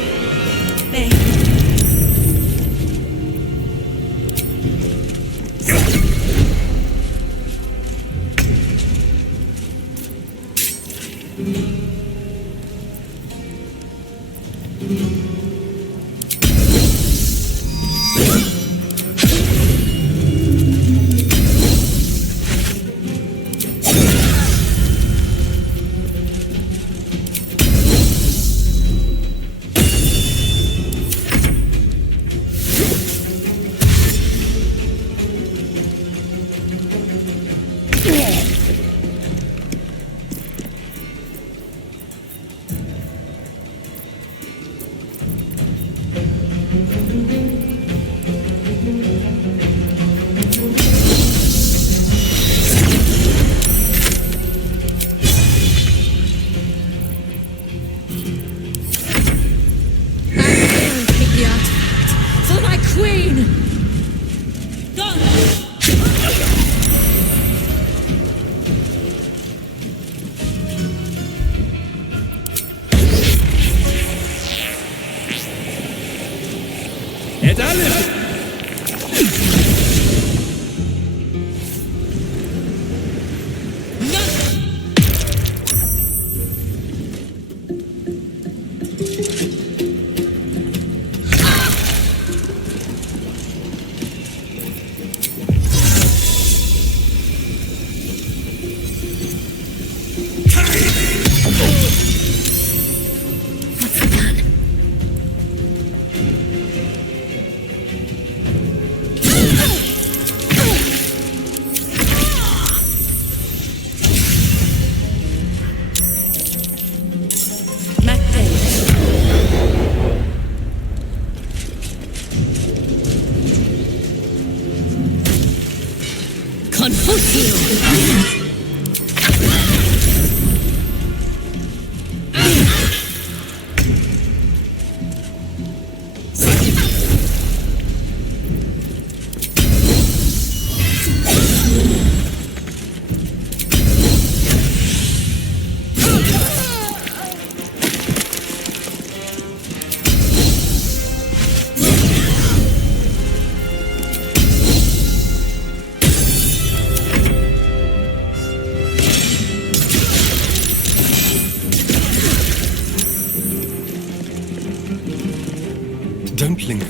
Don't linger.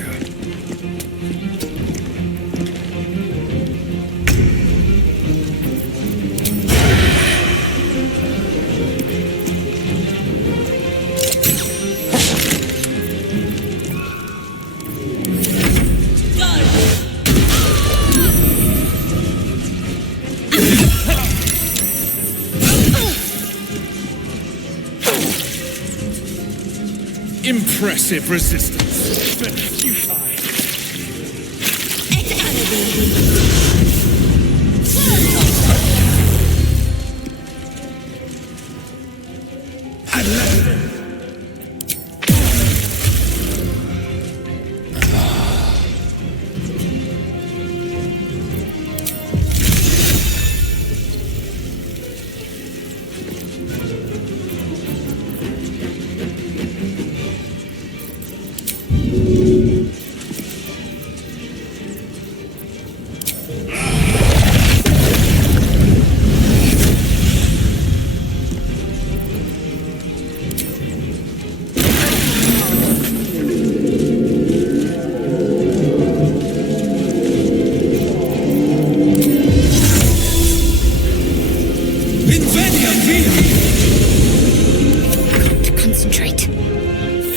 Impressive resistance, but futile.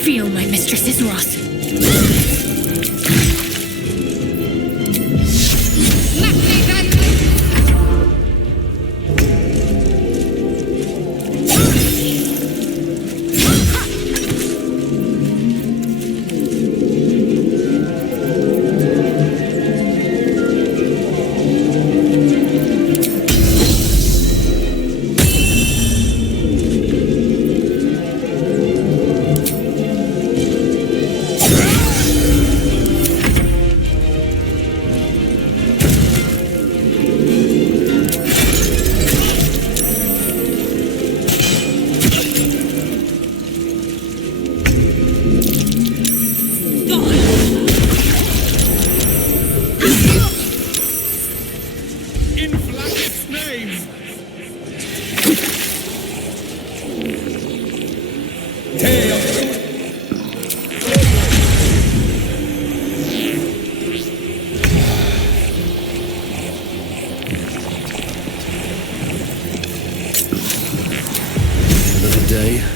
Feel my mistress's wrath.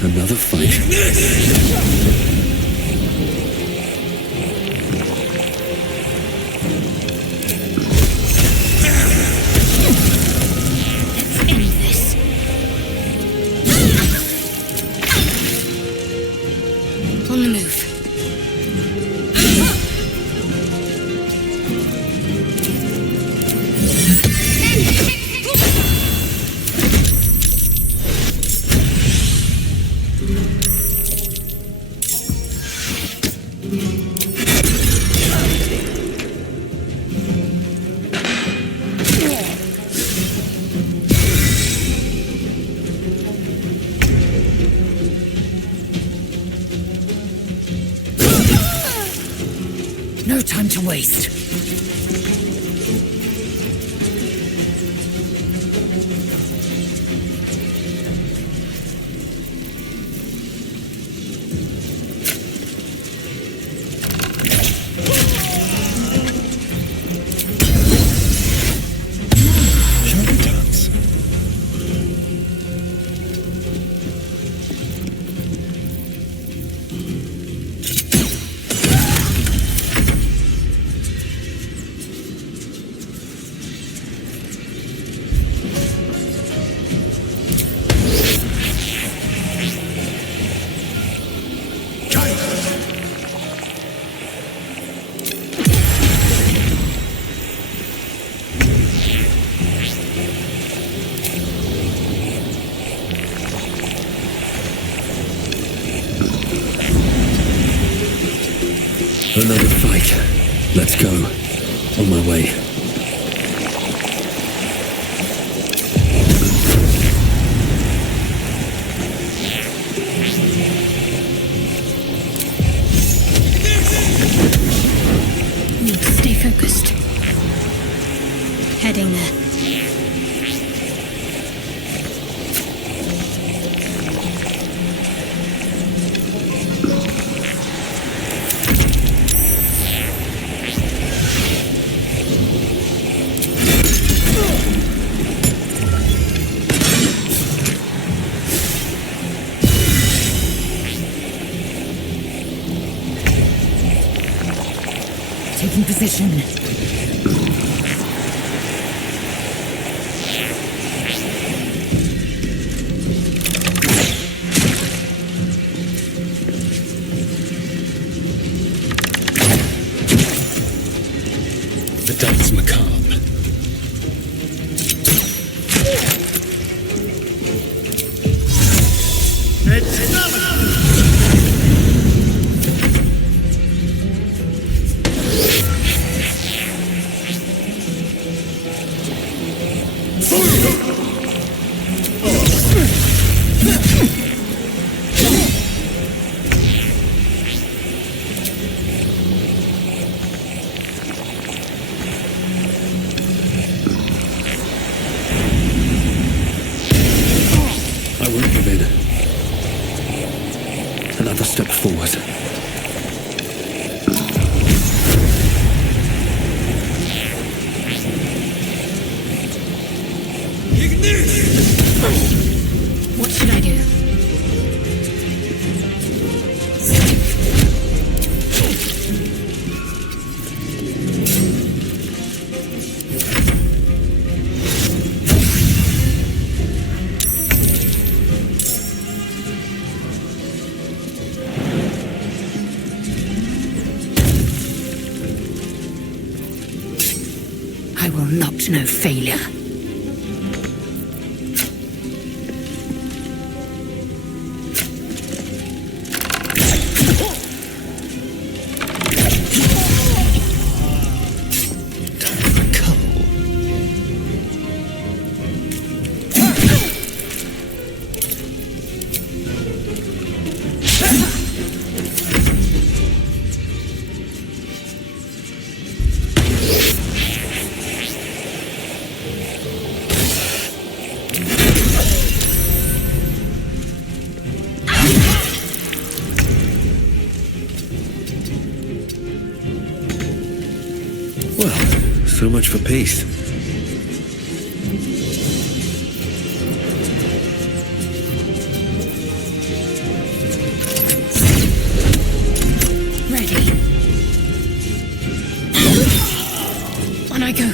Another fight. On the move. No time to waste. Another fight. Let's go. On my way. Stay focused. Heading there. Taking position. The dance macabre. I won't give in. Another step forward. What should I do? I will not know failure. So much for peace. Ready. On I go.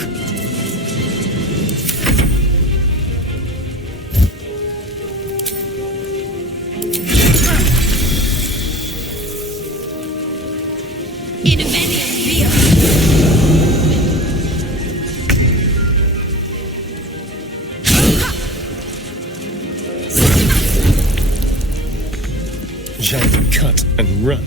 Giant cut and run.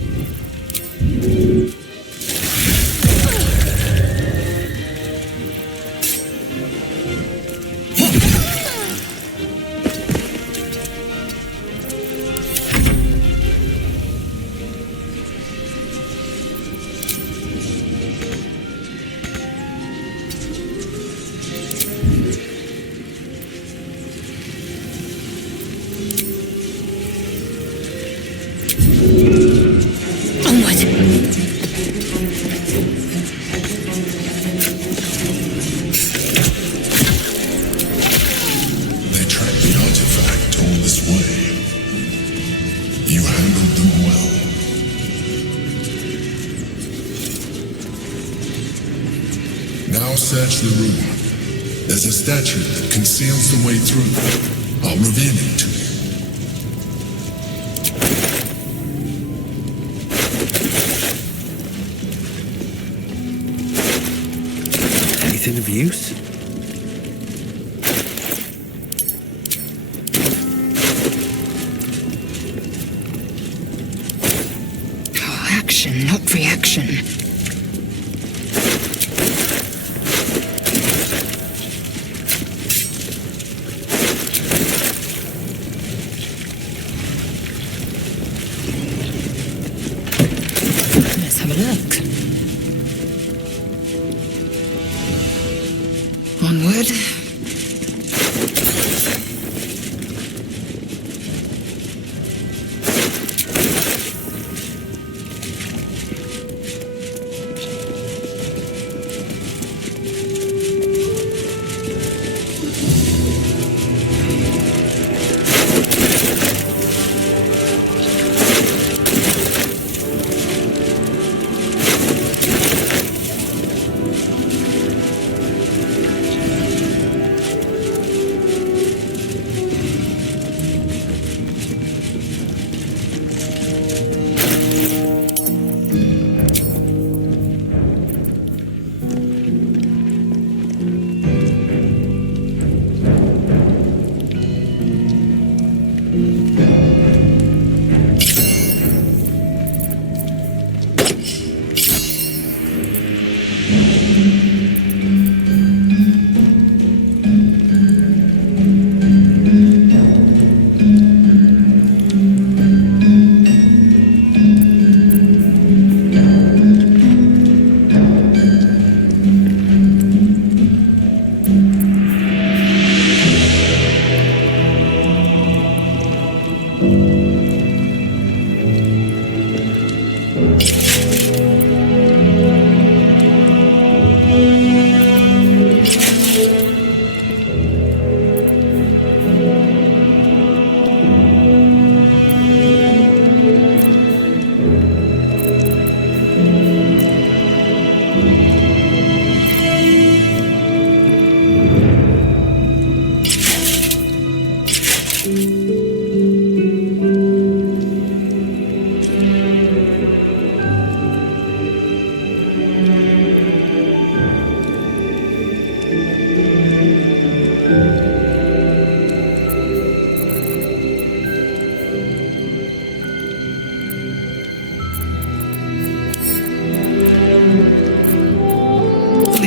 Now search the room. There's a statue that conceals the way through. I'll reveal it to you. Anything of use? Oh, action, not reaction. Let's have a look. Onward.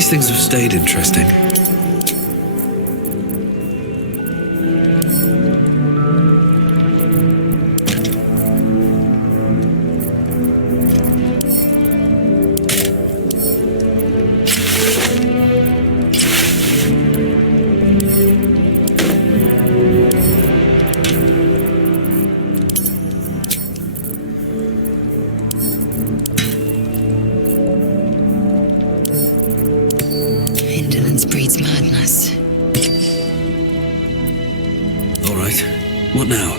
These things have stayed interesting. Indolence breeds madness. All right. What now?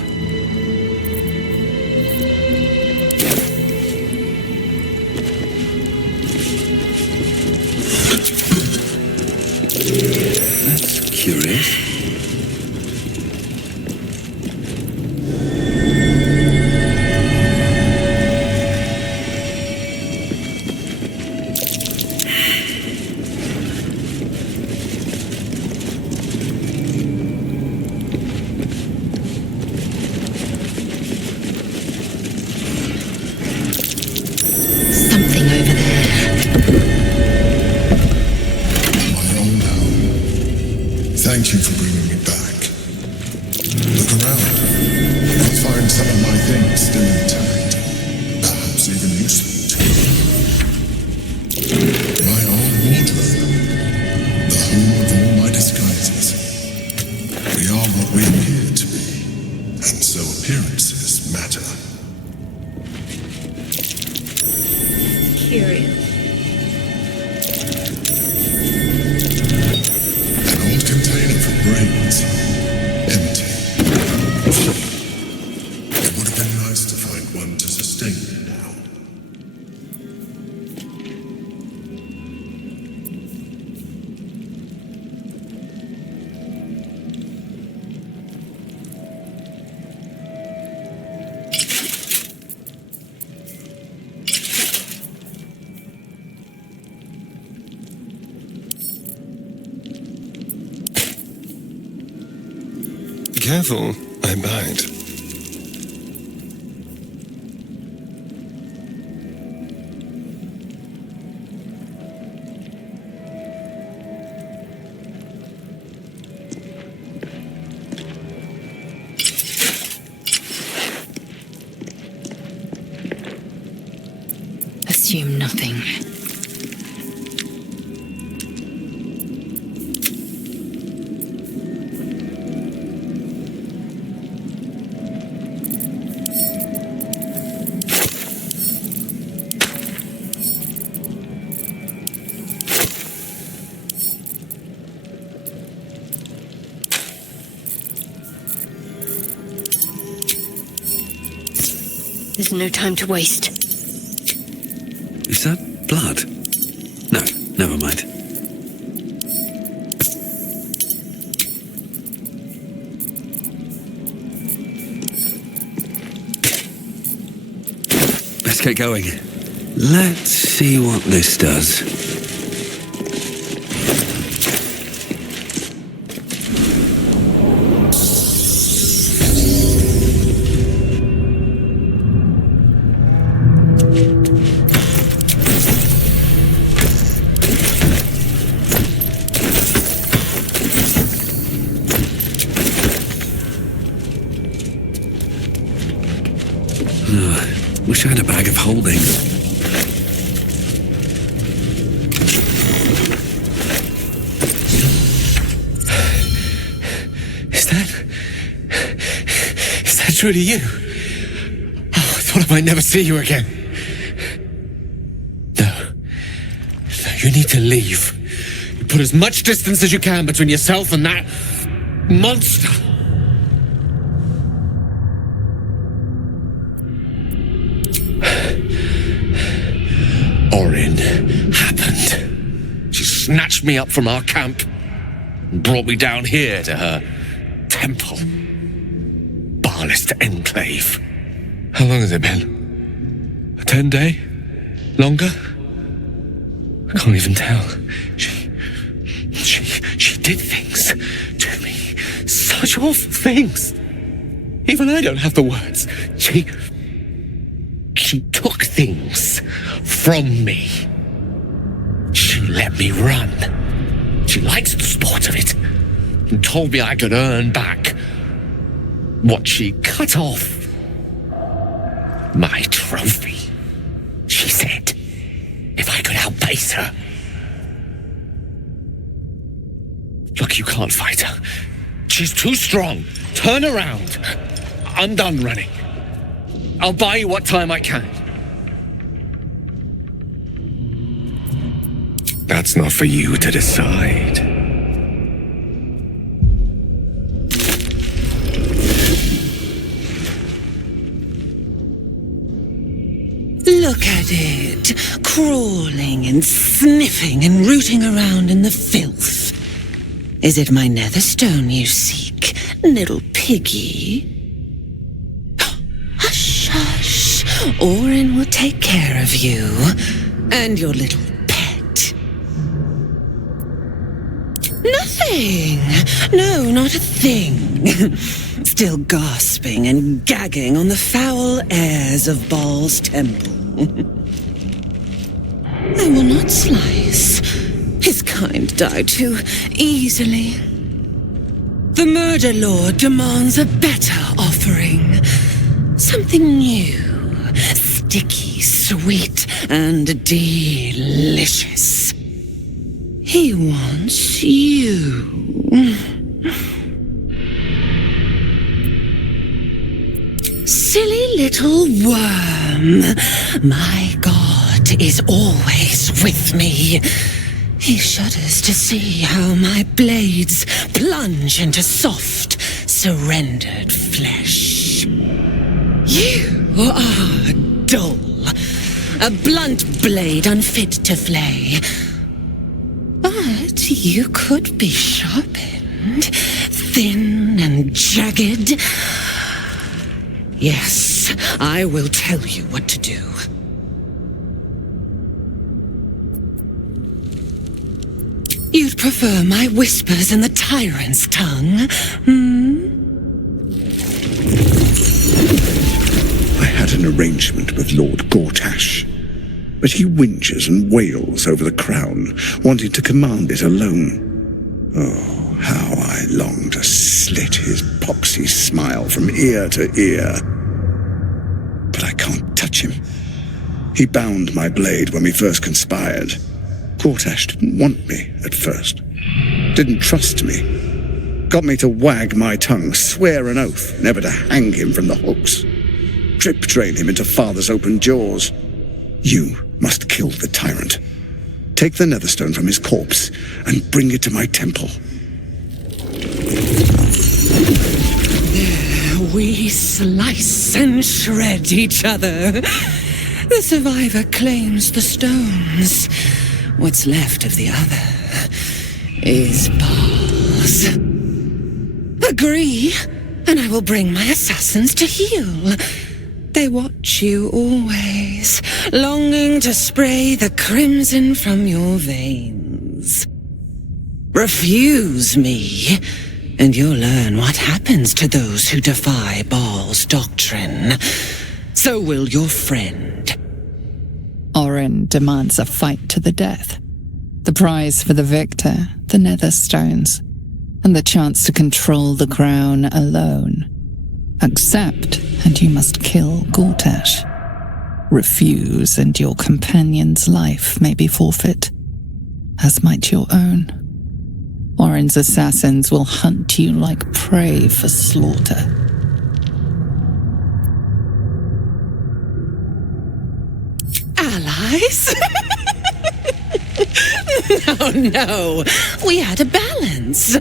That's curious. Something over there. My own home. Thank you for bringing me back. Look around. You'll find some of my things still intact. Perhaps even useful to you. My own wardrobe. The home of all my disguises. We are what we appear to be, and so appearances matter. Curious. An old container for brains. Empty. It would have been nice to find one to sustain me now. Careful, I bite. Assume nothing. There's no time to waste. Is that blood? No, never mind. Let's get going. Let's see what this does. Wish I had a bag of holding. Is that truly you? Oh, I thought I might never see you again. No, you need to leave. You put as much distance as you can between yourself and that monster. Orin happened. She snatched me up from our camp and brought me down here to her temple. Barlist Enclave. How long has it been? A 10-day? Longer? I can't even tell. She did things to me. Such awful things. Even I don't have the words. She took things from me. She let me run. She likes the sport of it, and told me I could earn back what she cut off. My trophy, she said, if I could outpace her. Look, you can't fight her. She's too strong. Turn around. I'm done running. I'll buy you what time I can. That's not for you to decide. Look at it, crawling and sniffing and rooting around in the filth. Is it my netherstone you seek, little piggy? Hush, hush. Orin will take care of you and your little pet. Nothing. No, not a thing. Still gasping and gagging on the foul airs of Baal's temple. I will not slice. His kind die too easily. The Murder Lord demands a better offering. Something new, sticky, sweet, and delicious. He wants you. Silly little worm. My God is always with me. He shudders to see how my blades plunge into soft, surrendered flesh. You are dull. A blunt blade unfit to flay. But you could be sharpened, thin and jagged. Yes, I will tell you what to do. You'd prefer my whispers and the tyrant's tongue, I had an arrangement with Lord Gortash, but he whinges and wails over the crown, wanting to command it alone. Oh, how I long to slit his poxy smile from ear to ear. But I can't touch him. He bound my blade when we first conspired. Gortash didn't want me at first. Didn't trust me. Got me to wag my tongue, swear an oath never to hang him from the hooks. Drip drain him into father's open jaws. You must kill the tyrant. Take the netherstone from his corpse and bring it to my temple. There we slice and shred each other. The survivor claims the stones. What's left of the other is Baal's. Agree, and I will bring my assassins to heal. They watch you always, longing to spray the crimson from your veins. Refuse me, and you'll learn what happens to those who defy Baal's doctrine. So will your friend. Orin demands a fight to the death. The prize for the victor, the Netherstones, and the chance to control the crown alone. Accept, and you must kill Gortash. Refuse, and your companion's life may be forfeit, as might your own. Orin's assassins will hunt you like prey for slaughter. Allies? No. We had a balance.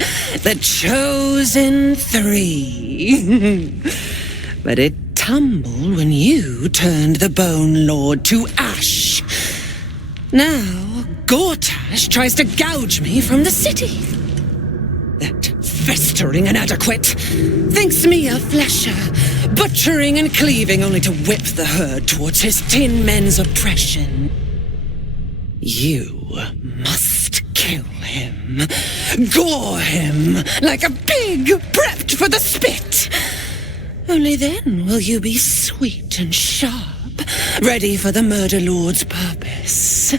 The chosen three. But it tumbled when you turned the Bone Lord to ash. Now, Gortash tries to gouge me from the city. That festering inadequate thinks me a flesher, butchering and cleaving only to whip the herd towards his tin men's oppression. You must kill him, gore him like a pig prepped for the spit. Only then will you be sweet and sharp, ready for the Murder Lord's purpose.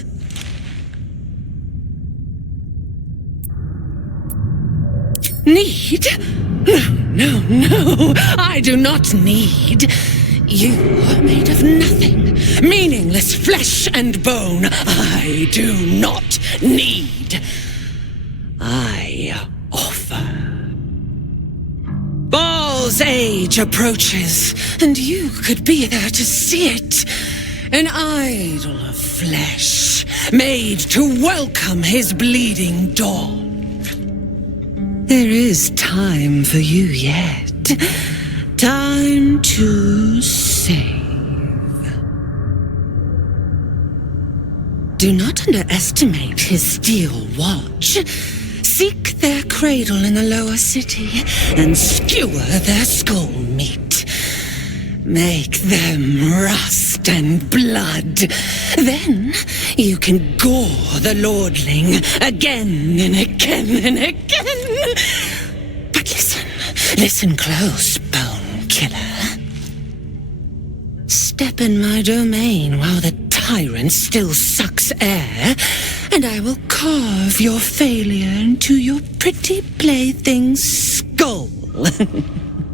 Need? No, I do not need. You are made of nothing, meaningless flesh and bone. I do not need. I offer. Baal's age approaches, and you could be there to see it. An idol of flesh, made to welcome his bleeding dawn. There is time for you yet. Time to save. Do not underestimate his steel watch. Seek their cradle in the lower city and skewer their skull meat. Make them rust and blood. Then you can gore the lordling again and again and again. But listen close, Bone Killer. Step in my domain while the tyrant still sucks air, and I will carve your failure into your pretty plaything's skull.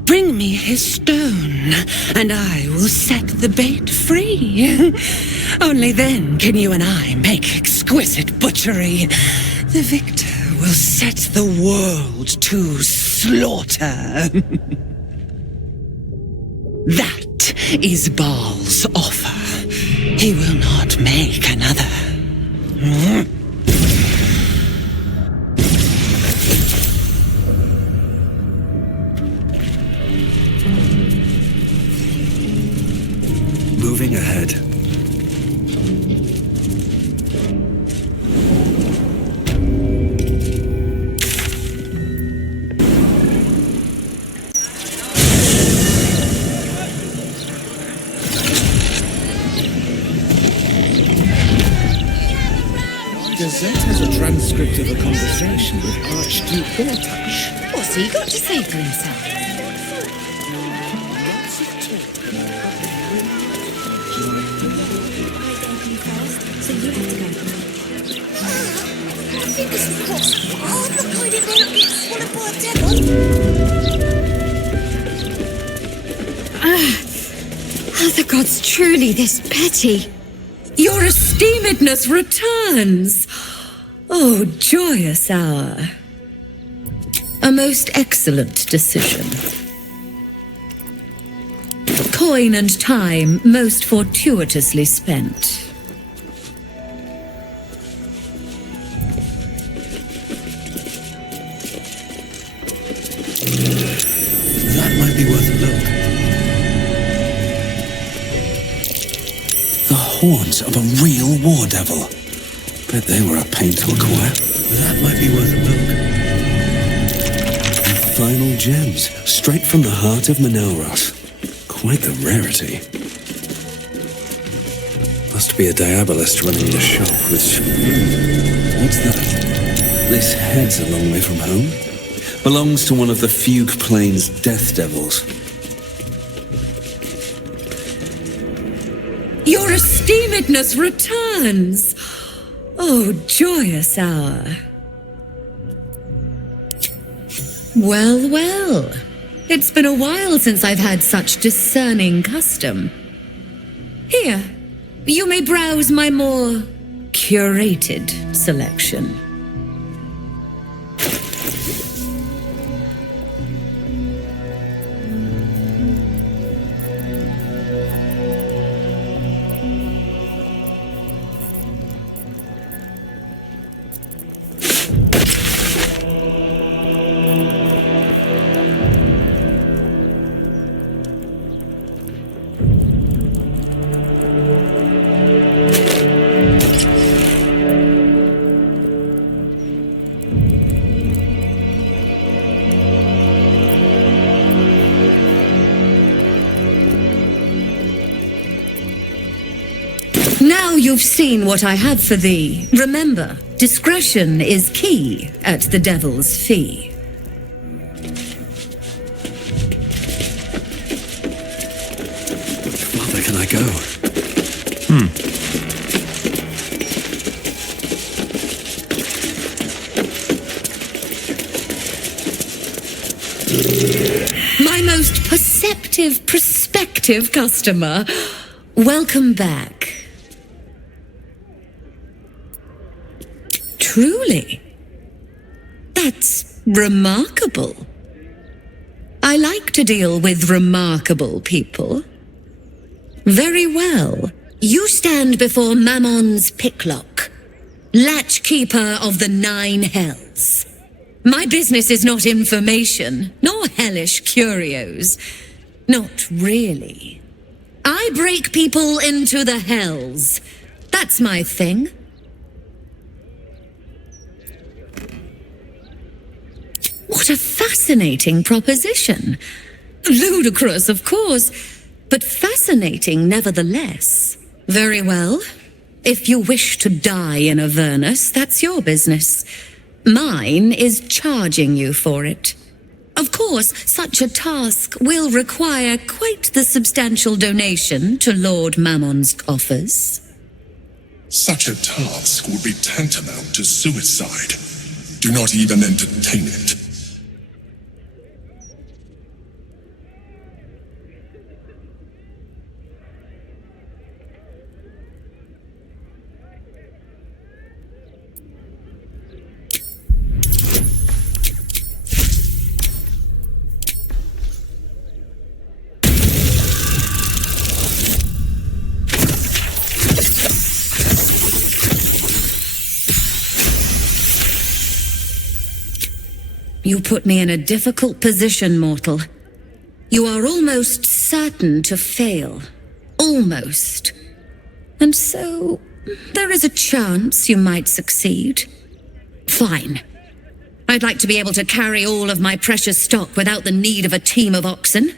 Bring me his stone, and I will set the bait free. Only then can you and I make exquisite butchery. The victor will set the world to slaughter. That is Baal's offer. He will not make another. Moving ahead. Gazette has a transcript of a conversation with Archduke Baldur. What's he got to say for himself? Fingers crossed. Oh, look, I didn't want to get swallowed by a devil. Are the gods truly this petty? Your esteemedness returns. Oh, joyous hour. A most excellent decision. Coin and time most fortuitously spent. That might be worth a look. The horns of a real war devil. Bet they were a pain to acquire. That might be worth a look. And final gems, straight from the heart of Manelros. Quite the rarity. Must be a diabolist running the shop with... What's that? This head's a long way from home. Belongs to one of the Fugue Plains death devils. Your esteemedness returns. Oh, joyous hour. Well, well. It's been a while since I've had such discerning custom. Here, you may browse my more curated selection. Now you've seen what I have for thee. Remember, discretion is key at the Devil's Fee. Farther can I go? receptive, prospective customer. Welcome back. Truly. That's remarkable. I like to deal with remarkable people. Very well. You stand before Mammon's picklock, latchkeeper of the 9 hells. My business is not information, nor hellish curios. Not really. I break people into the hells. That's my thing. What a fascinating proposition. Ludicrous, of course, but fascinating nevertheless. Very well. If you wish to die in Avernus, that's your business. Mine is charging you for it. Of course, such a task will require quite the substantial donation to Lord Mammon's coffers. Such a task would be tantamount to suicide. Do not even entertain it. You put me in a difficult position, mortal. You are almost certain to fail. Almost. And so, there is a chance you might succeed. Fine. I'd like to be able to carry all of my precious stock without the need of a team of oxen.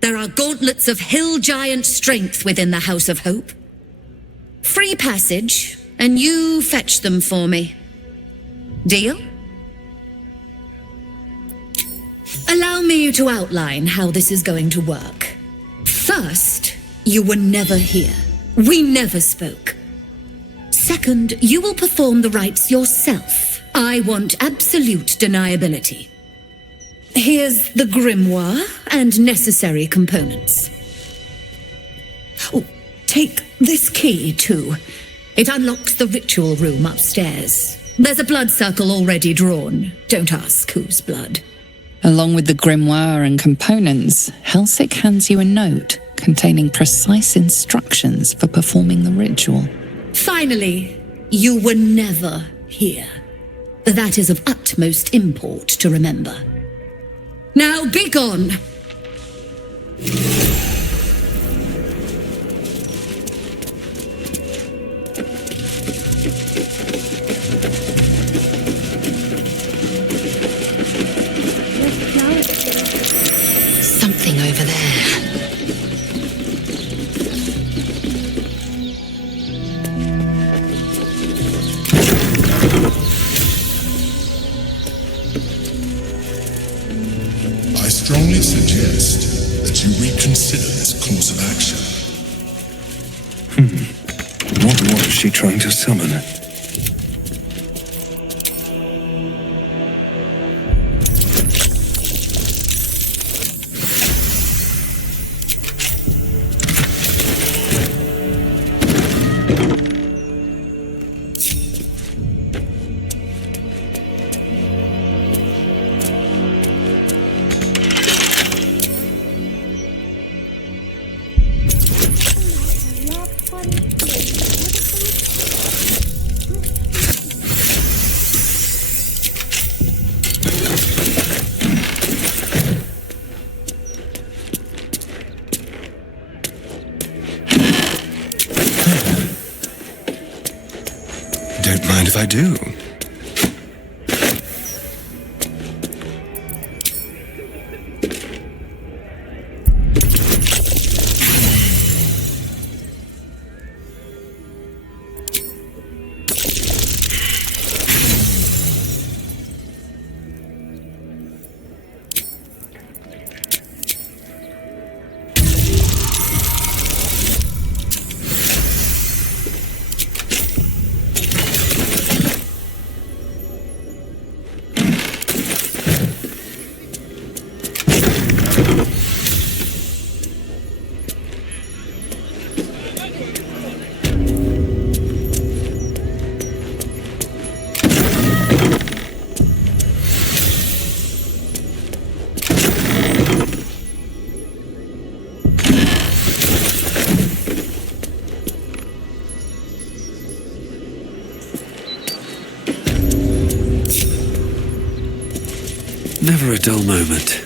There are gauntlets of hill giant strength within the House of Hope. Free passage, and you fetch them for me. Deal? Allow me to outline how this is going to work. First, you were never here. We never spoke. Second, you will perform the rites yourself. I want absolute deniability. Here's the grimoire and necessary components. Oh, take this key, too. It unlocks the ritual room upstairs. There's a blood circle already drawn. Don't ask whose blood. Along with the grimoire and components, Helsik hands you a note containing precise instructions for performing the ritual. Finally, you were never here. That is of utmost import to remember. Now be gone! Something over there. I strongly suggest that you reconsider this course of action. What was she trying to summon? Don't mind if I do. Never a dull moment.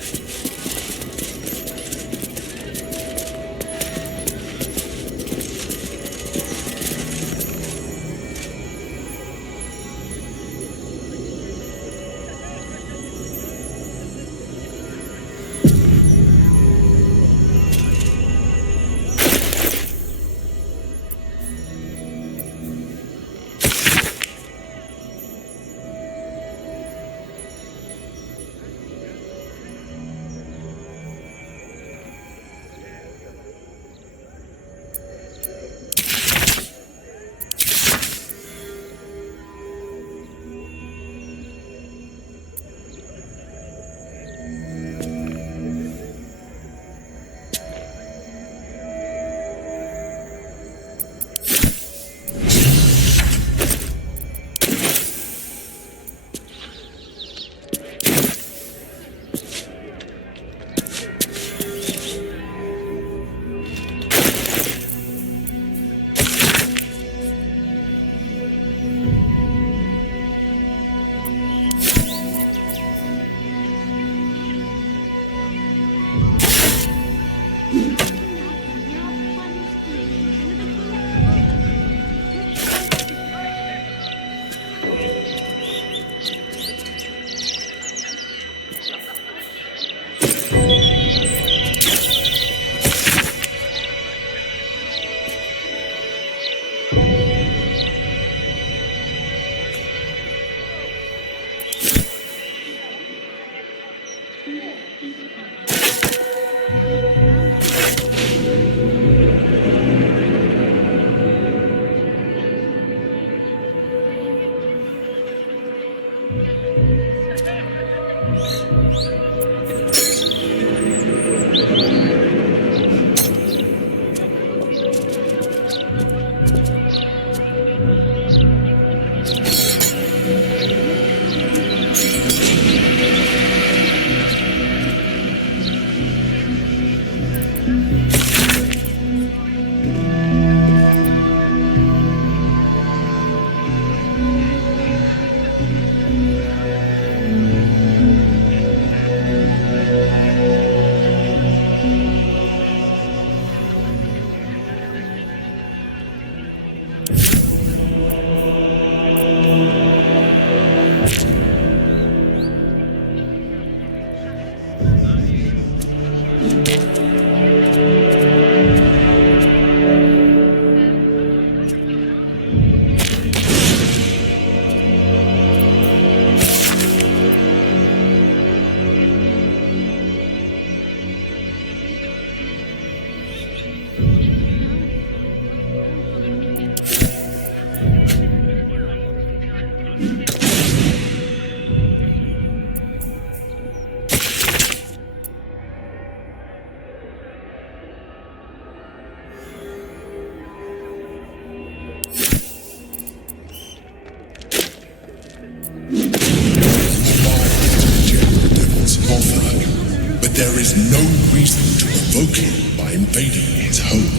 There is no reason to provoke him by invading his home.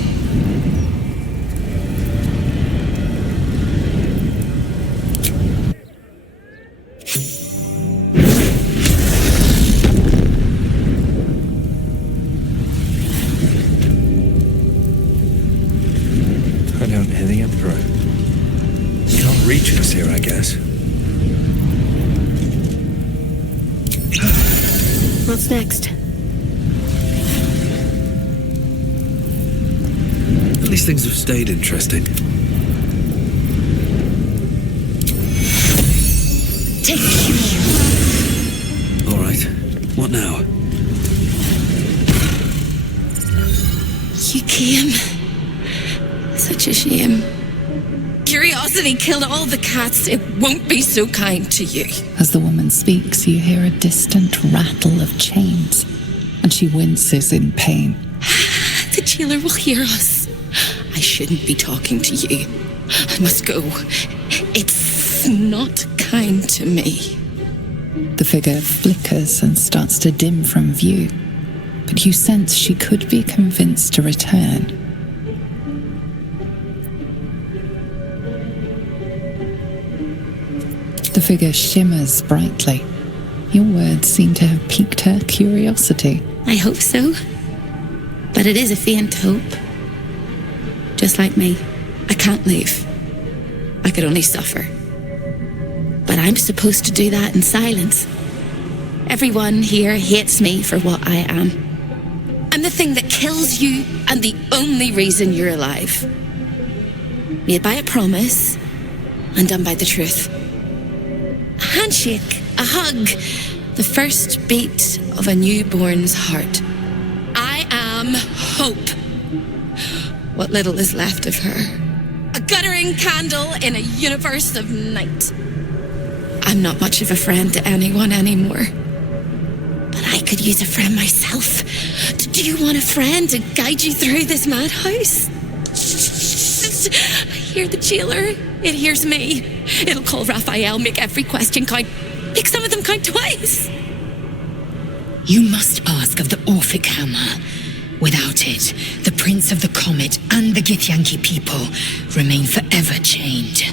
I don't hear the Emperor. Can't reach us here, I guess. What's next? At least things have stayed interesting. Take you. All right. What now? You came. Such a shame. Curiosity killed all the cats. It won't be so kind to you. As the woman speaks, you hear a distant rattle of chains, and she winces in pain. The jailer will hear us. I shouldn't be talking to you. I must go. It's not kind to me. The figure flickers and starts to dim from view, but you sense she could be convinced to return. The figure shimmers brightly, Your words seem to have piqued her curiosity. I hope so. But it is a faint hope. Just like me. I can't leave. I could only suffer. But I'm supposed to do that in silence. Everyone here hates me for what I am. I'm the thing that kills you and the only reason you're alive. Made by a promise and done by the truth. A handshake, a hug, the first beat of a newborn's heart. I am hope. What little is left of her. A guttering candle in a universe of night. I'm not much of a friend to anyone anymore. But I could use a friend myself. Do you want a friend to guide you through this madhouse? I hear the jailer. It hears me. It'll call Raphael, make every question count. Make some of them count twice. You must ask of the Orphic Hammer. Without it, the Prince of the Comet and the Githyanki people remain forever chained.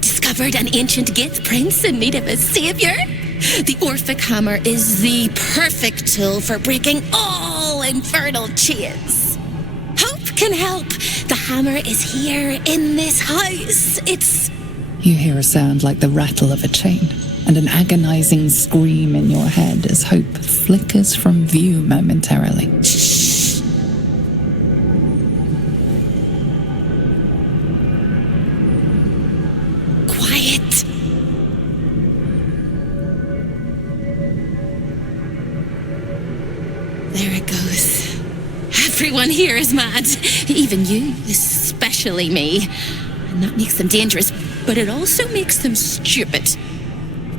Discovered an ancient Gith prince in need of a savior? The Orphic Hammer is the perfect tool for breaking all infernal chains. Hope can help. The hammer is here in this house. It's... You hear a sound like the rattle of a chain, and an agonizing scream in your head as hope flickers from view momentarily. Shh. Quiet. There it goes. Everyone here is mad. Even you, especially me. And that makes them dangerous, but it also makes them stupid.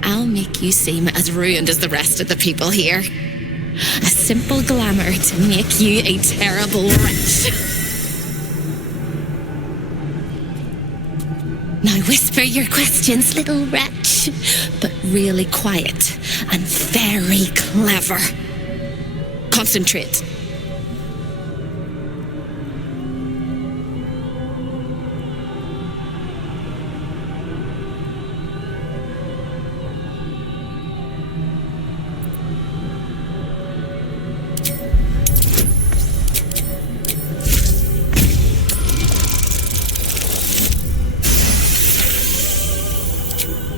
I'll make you seem as ruined as the rest of the people here. A simple glamour to make you a terrible wretch. Now whisper your questions, little wretch, but really quiet and very clever. Concentrate.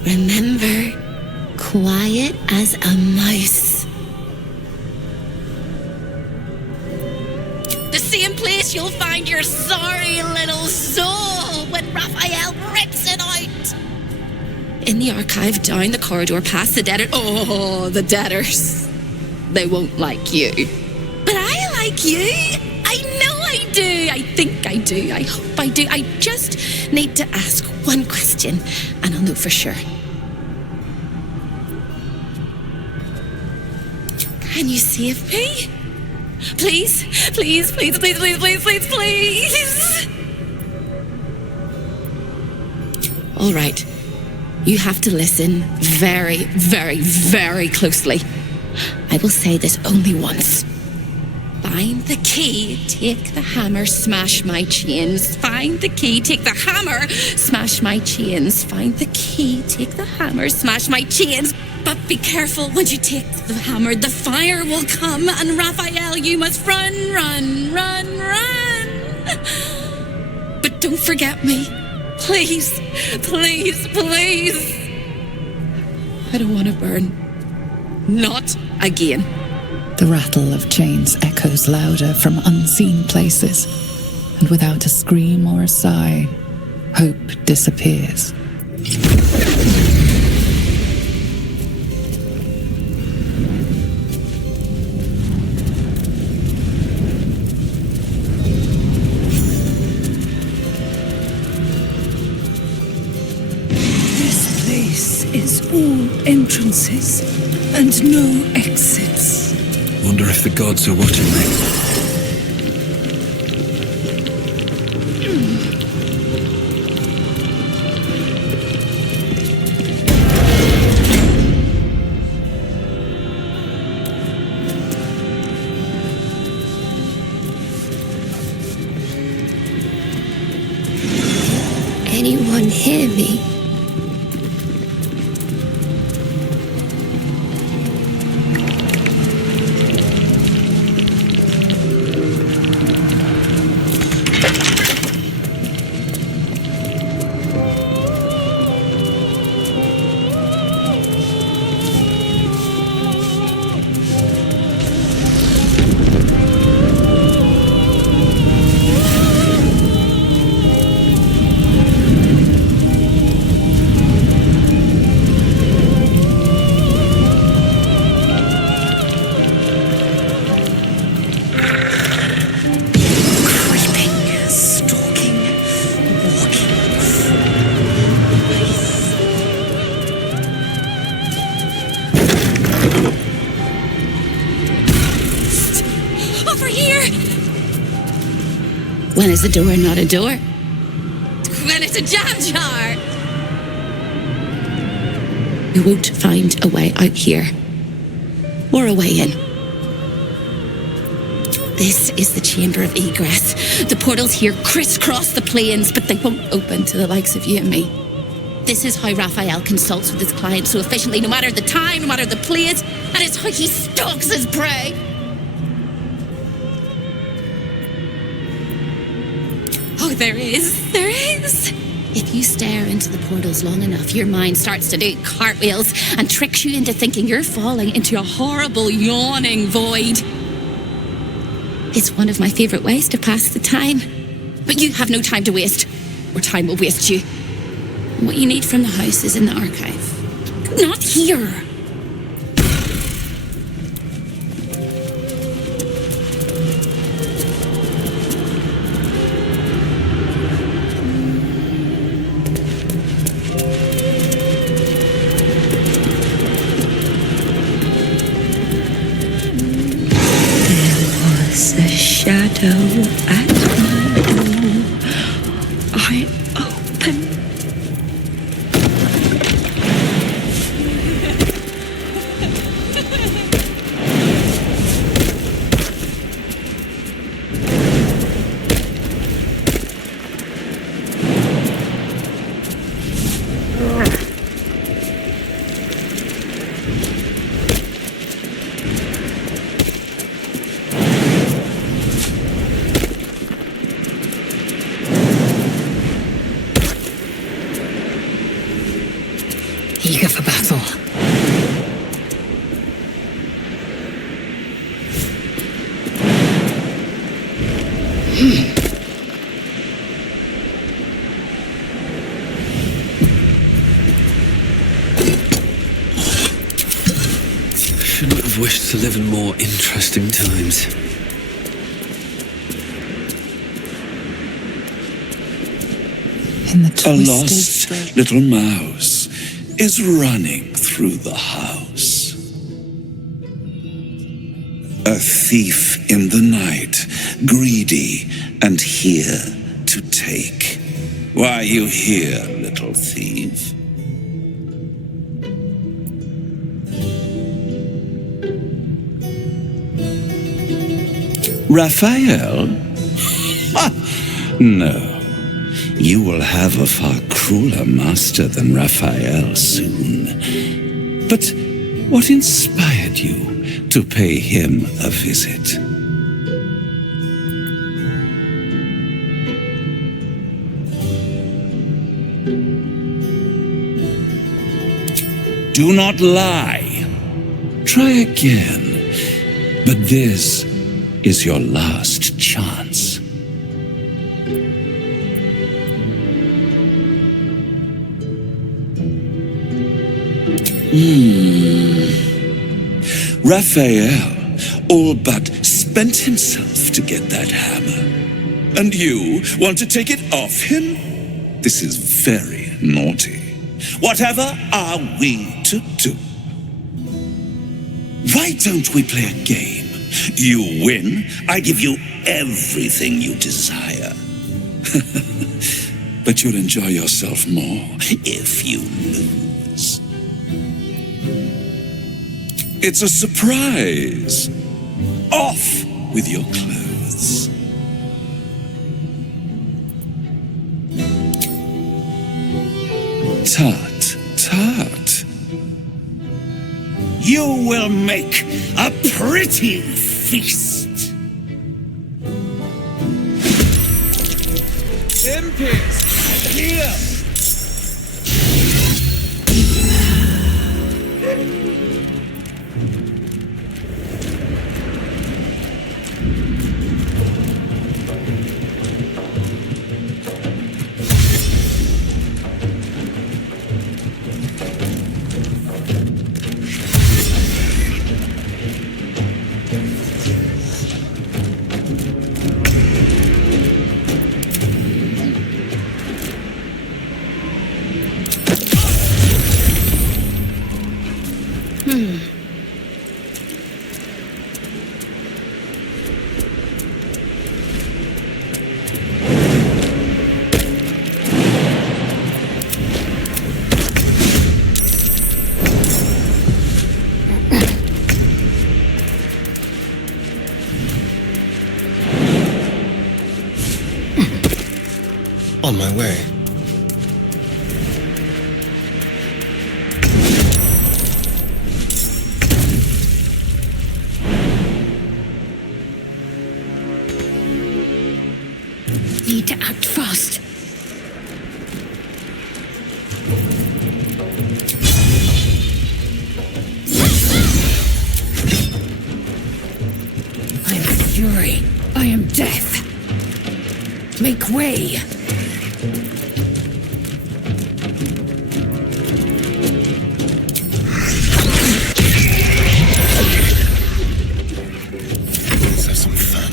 Remember, quiet as a mouse. The same place you'll find your sorry little soul when Raphael rips it out. In the archive, down the corridor, past the debtor. Oh, the debtors. They won't like you. But I like you. I know I do. I think I do. I hope I do. I just need to ask one question, and I'll know for sure. Can you save me? Please, please, please, please, please, please, please, please. All right. You have to listen very, very, very closely. I will say this only once. Find the key, take the hammer, smash my chains. Find the key, take the hammer, smash my chains. Find the key, take the hammer, smash my chains. But be careful, when you take the hammer, the fire will come, and Raphael, you must run, run, run, run. But don't forget me. Please, please, please. I don't want to burn. Not again. The rattle of chains echoes louder from unseen places, and without a scream or a sigh, hope disappears. This place is all entrances and no exits. Wonder if the gods are watching me. Anyone hear me? When is a door not a door? When it's a jam jar! You won't find a way out here. Or a way in. This is the chamber of egress. The portals here crisscross the plains, but they won't open to the likes of you and me. This is how Raphael consults with his clients so efficiently, no matter the time, no matter the place, and it's how he stalks his prey. Oh, there is. If you stare into the portals long enough, your mind starts to do cartwheels and tricks you into thinking you're falling into a horrible, yawning void. It's one of my favourite ways to pass the time. But you have no time to waste, or time will waste you. And what you need from the house is in the archive. Not here. A shadow at my door. I open. Eager for battle. Shouldn't have wished to live in more interesting times. In the A twisted lost little mouse is running through the house. A thief in the night, greedy and here to take. Why are you here, little thief? Raphael? No. You will have a far crueler master than Raphael soon. But what inspired you to pay him a visit? Do not lie. Try again. But this is your last chance. Raphael all but spent himself to get that hammer. And you want to take it off him? This is very naughty. Whatever are we to do? Why don't we play a game? You win, I give you everything you desire. But you'll enjoy yourself more if you lose. It's a surprise. Off with your clothes. Tut, tut. You will make a pretty feast. Impis, here! On my way. Need to act fast. I am fury. I am death. Make way. Let's have some fun.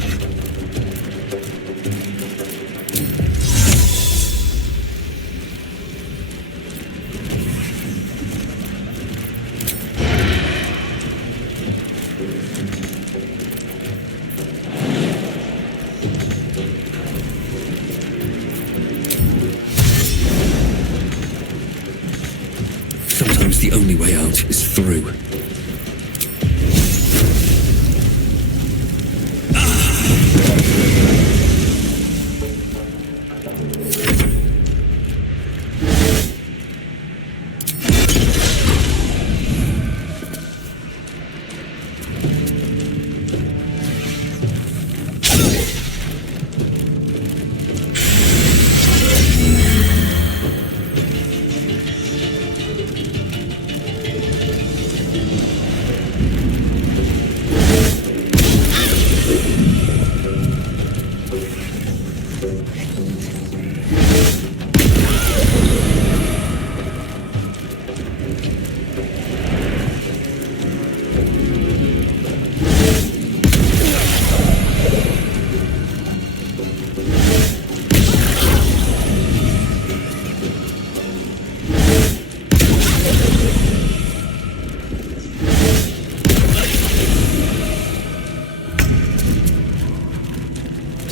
Sometimes the only way out is through.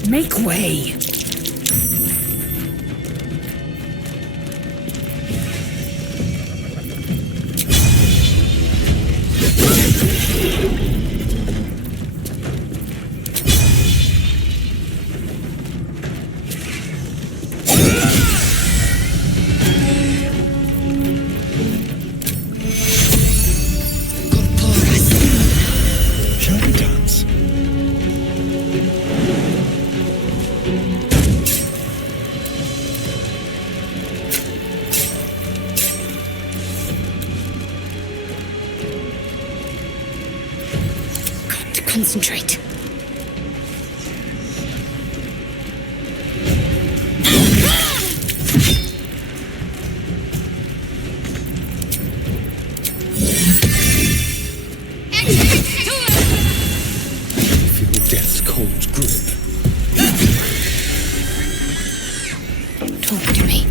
Make way. Shall we dance? Got to concentrate. Feel death's cold grip. Don't talk to me.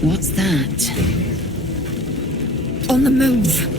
What's that? On the move.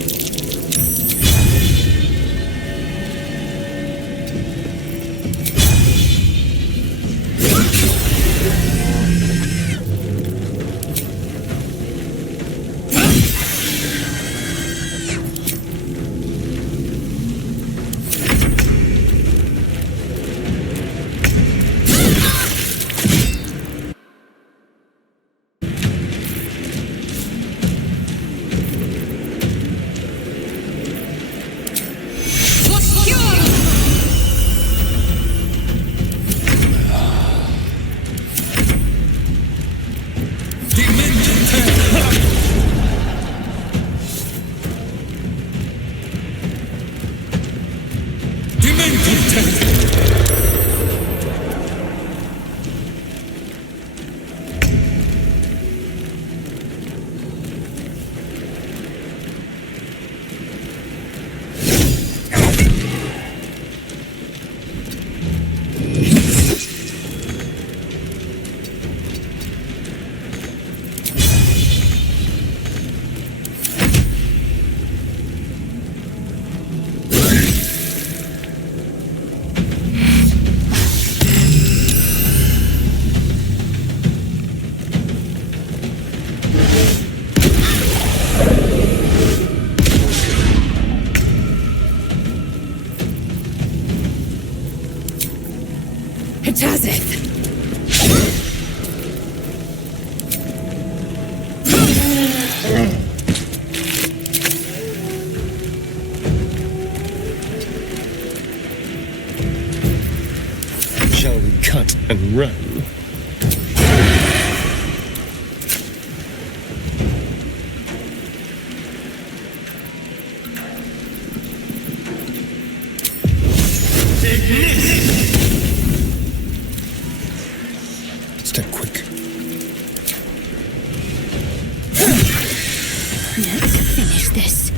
this.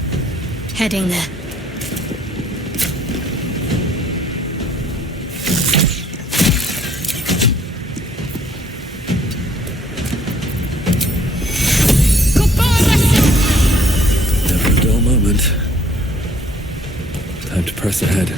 Heading there. Never a dull moment. Time to press ahead.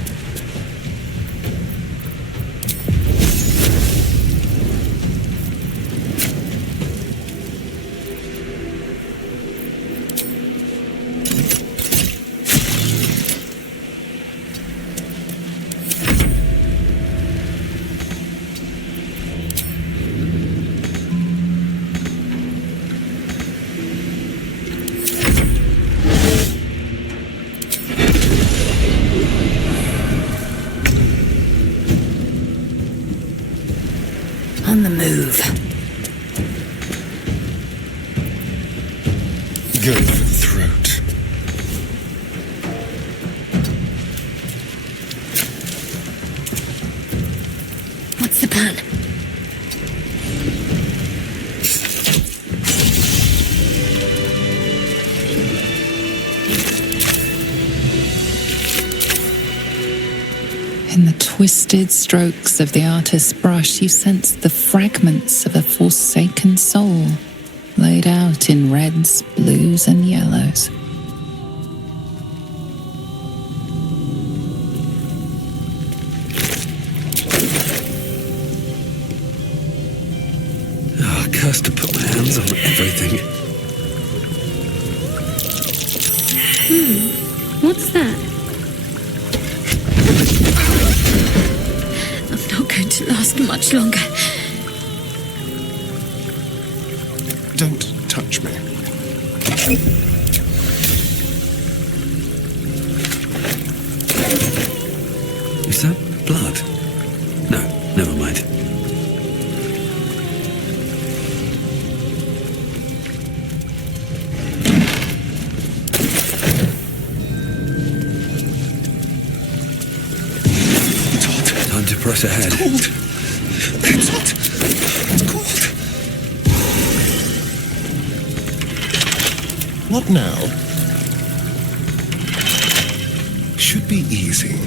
On the move. Go for the throat. What's the plan? In the twisted strokes of the artist's brush, you sense the fragments of a forsaken soul, laid out in reds, blues, and yellows. Oh, cursed to put my hands on everything. What's that? I'm not going to last much longer. Don't touch me. Is that blood? No, never mind. Time to press ahead. It's hot. It's cold. What now? Should be easy.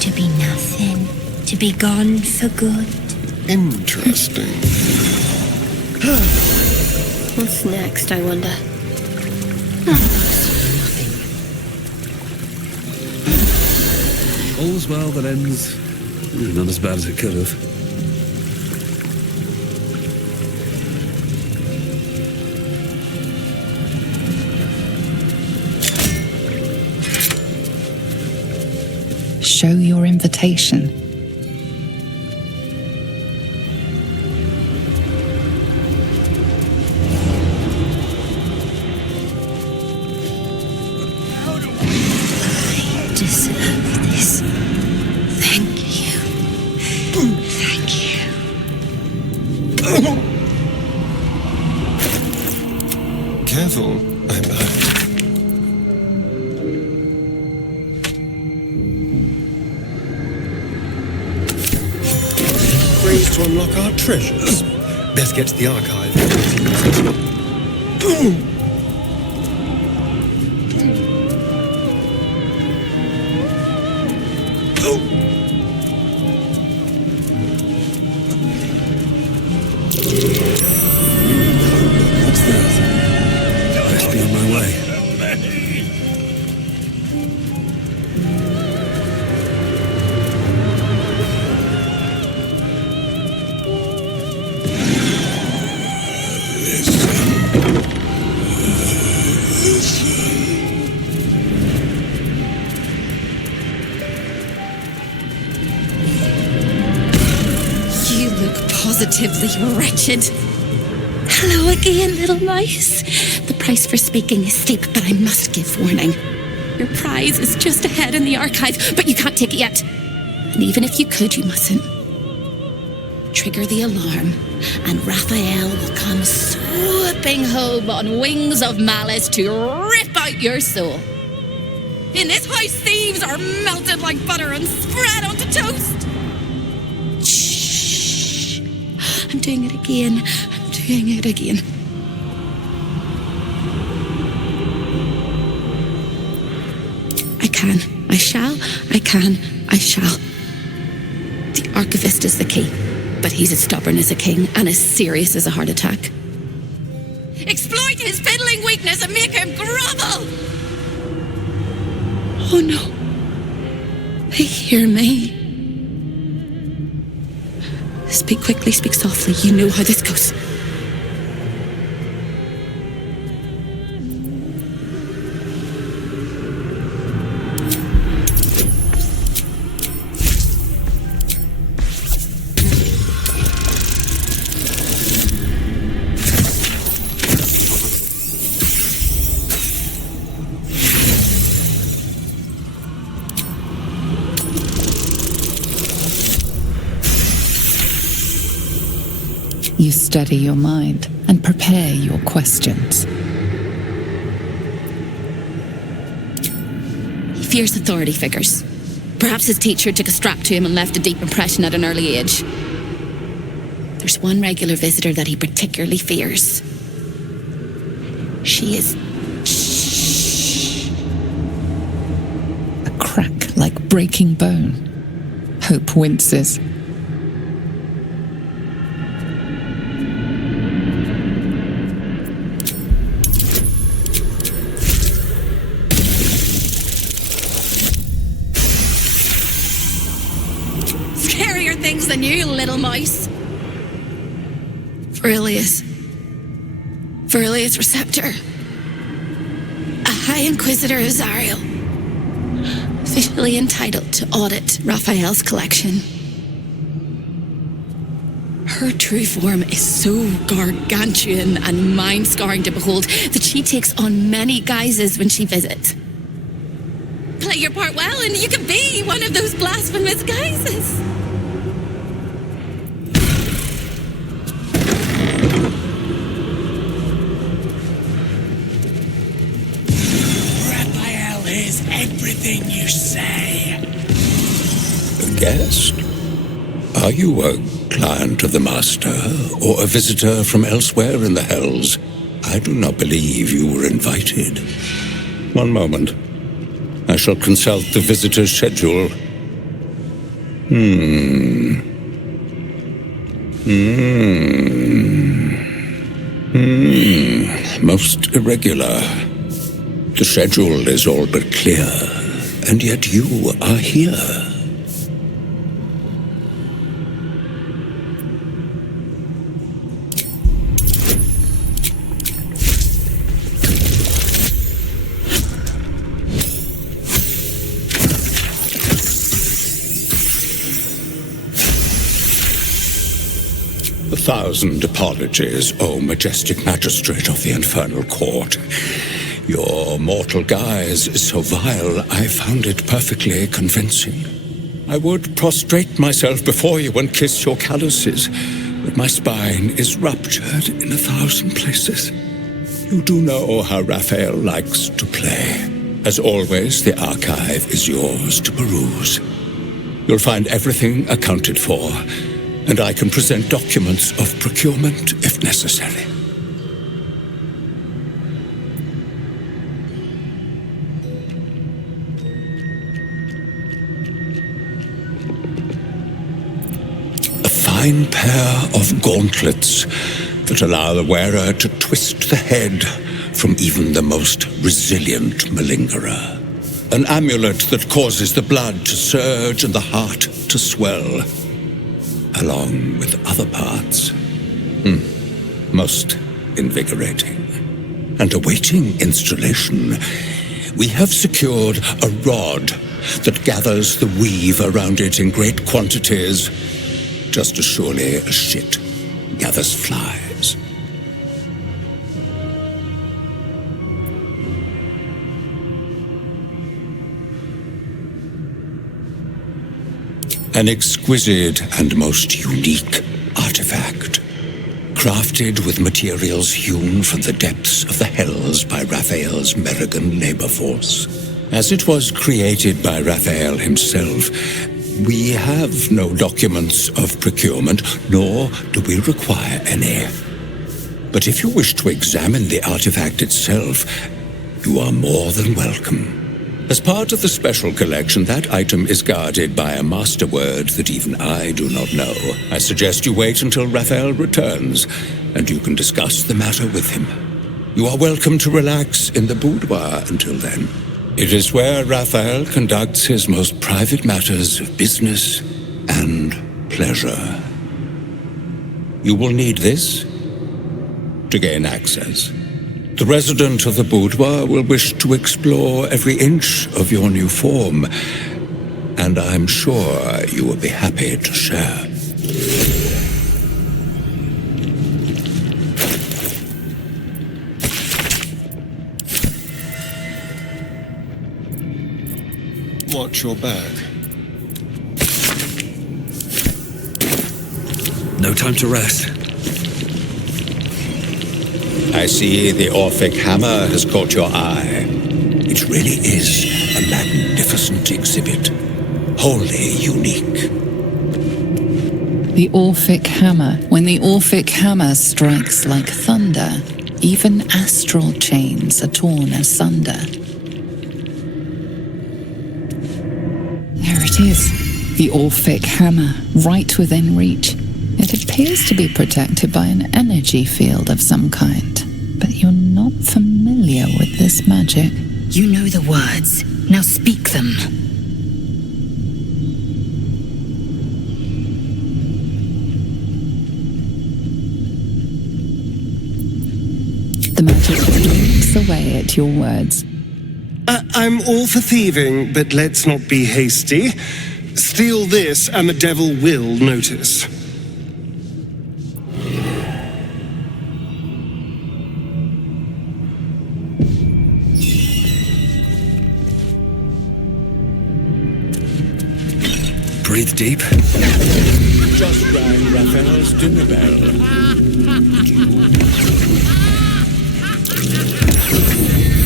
To be nothing, to be gone for good. Interesting. What's next, I wonder? All's well that ends. Not as bad as it could have. Show your invitation. I deserve this. Thank you. Thank you. Careful, I'm hurt. Ways to unlock our treasures. Best get to the archive. What's that? Best be on my way. You look positively wretched. Hello again, little mice. The price for speaking is steep, but I must give warning. Your prize is just ahead in the archive, but you can't take it yet. And even if you could, you mustn't. Trigger the alarm, and Raphael will come swooping home on wings of malice to rip out your soul. In this house, thieves are melted like butter and spread onto toast. Shh. I'm doing it again. I'm doing it again. I can. I shall. I can. I shall. The archivist is the key, but he's as stubborn as a king and as serious as a heart attack. Exploit his fiddling weakness and make him grovel! Oh no. They hear me. Speak quickly, speak softly. You know how this goes. You steady your mind and prepare your questions. He fears authority figures. Perhaps his teacher took a strap to him and left a deep impression at an early age. There's one regular visitor that he particularly fears. She is... A crack like breaking bone. Hope winces. Things than you, little mice. Verilius Receptor. A High Inquisitor of Zariel. Officially entitled to audit Raphael's collection. Her true form is so gargantuan and mind-scarring to behold that she takes on many guises when she visits. Play your part well and you can be one of those blasphemous guises. Everything you say. A guest? Are you a client of the Master, or a visitor from elsewhere in the Hells? I do not believe you were invited. One moment. I shall consult the visitor's schedule. Most irregular. The schedule is all but clear, and yet you are here. A thousand apologies, O majestic magistrate of the Infernal Court. Your mortal guise is so vile, I found it perfectly convincing. I would prostrate myself before you and kiss your calluses, but my spine is ruptured in 1,000 places. You do know how Raphael likes to play. As always, the archive is yours to peruse. You'll find everything accounted for, and I can present documents of procurement if necessary. Fine pair of gauntlets that allow the wearer to twist the head from even the most resilient malingerer. An amulet that causes the blood to surge and the heart to swell, along with other parts. Most invigorating. And awaiting installation, we have secured a rod that gathers the weave around it in great quantities, just as surely as shit gathers flies. An exquisite and most unique artifact, crafted with materials hewn from the depths of the hells by Raphael's Merrigan labor force. As it was created by Raphael himself, we have no documents of procurement, nor do we require any. But if you wish to examine the artifact itself, you are more than welcome. As part of the special collection, that item is guarded by a master word that even I do not know. I suggest you wait until Raphael returns, and you can discuss the matter with him. You are welcome to relax in the boudoir until then. It is where Raphael conducts his most private matters of business and pleasure. You will need this to gain access. The resident of the boudoir will wish to explore every inch of your new form, and I'm sure you will be happy to share. Watch your back. No time to rest. I see the Orphic hammer has caught your eye. It really is a magnificent exhibit, wholly unique. The Orphic hammer. When the Orphic hammer strikes like thunder, even astral chains are torn asunder. There it is, the Orphic hammer, right within reach. It appears to be protected by an energy field of some kind, but you're not familiar with this magic. You know the words. Now speak them. The magic blinks away at your words. I'm all for thieving, but let's not be hasty. Steal this, and the devil will notice. Breathe deep. Just rang Raphael's dinner bell.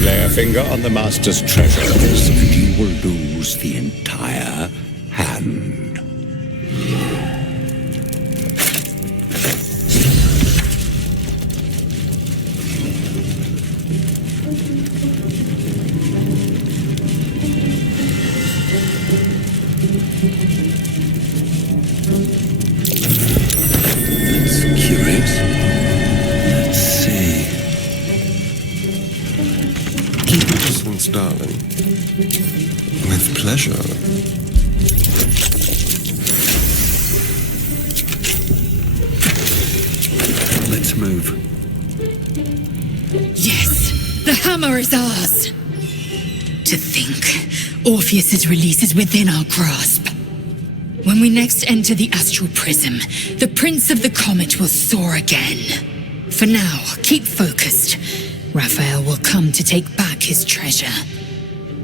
Lay a finger on the master's treasures, and you will lose the entire hand. Darling. With pleasure. Let's move. Yes, the hammer is ours. To think, Orpheus's release is within our grasp. When we next enter the astral prism, the Prince of the Comet will soar again. For now, keep focused. Raphael will come to take back his treasure.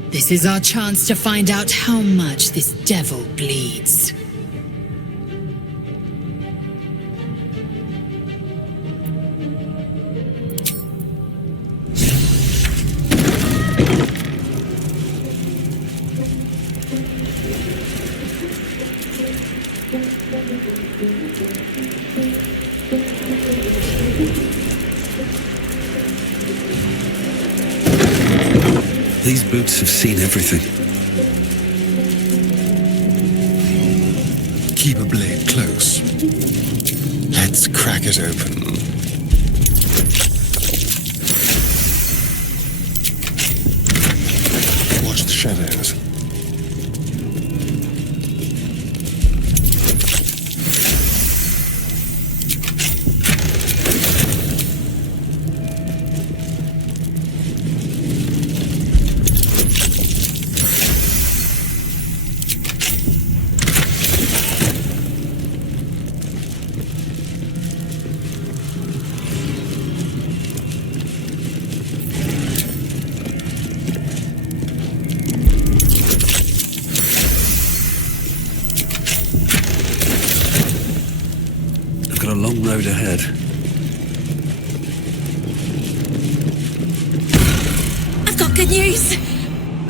This is our chance to find out how much this devil bleeds. These boots have seen everything. Keep a blade close. Let's crack it open. Watch the shadows. got a long road ahead. I've got good news.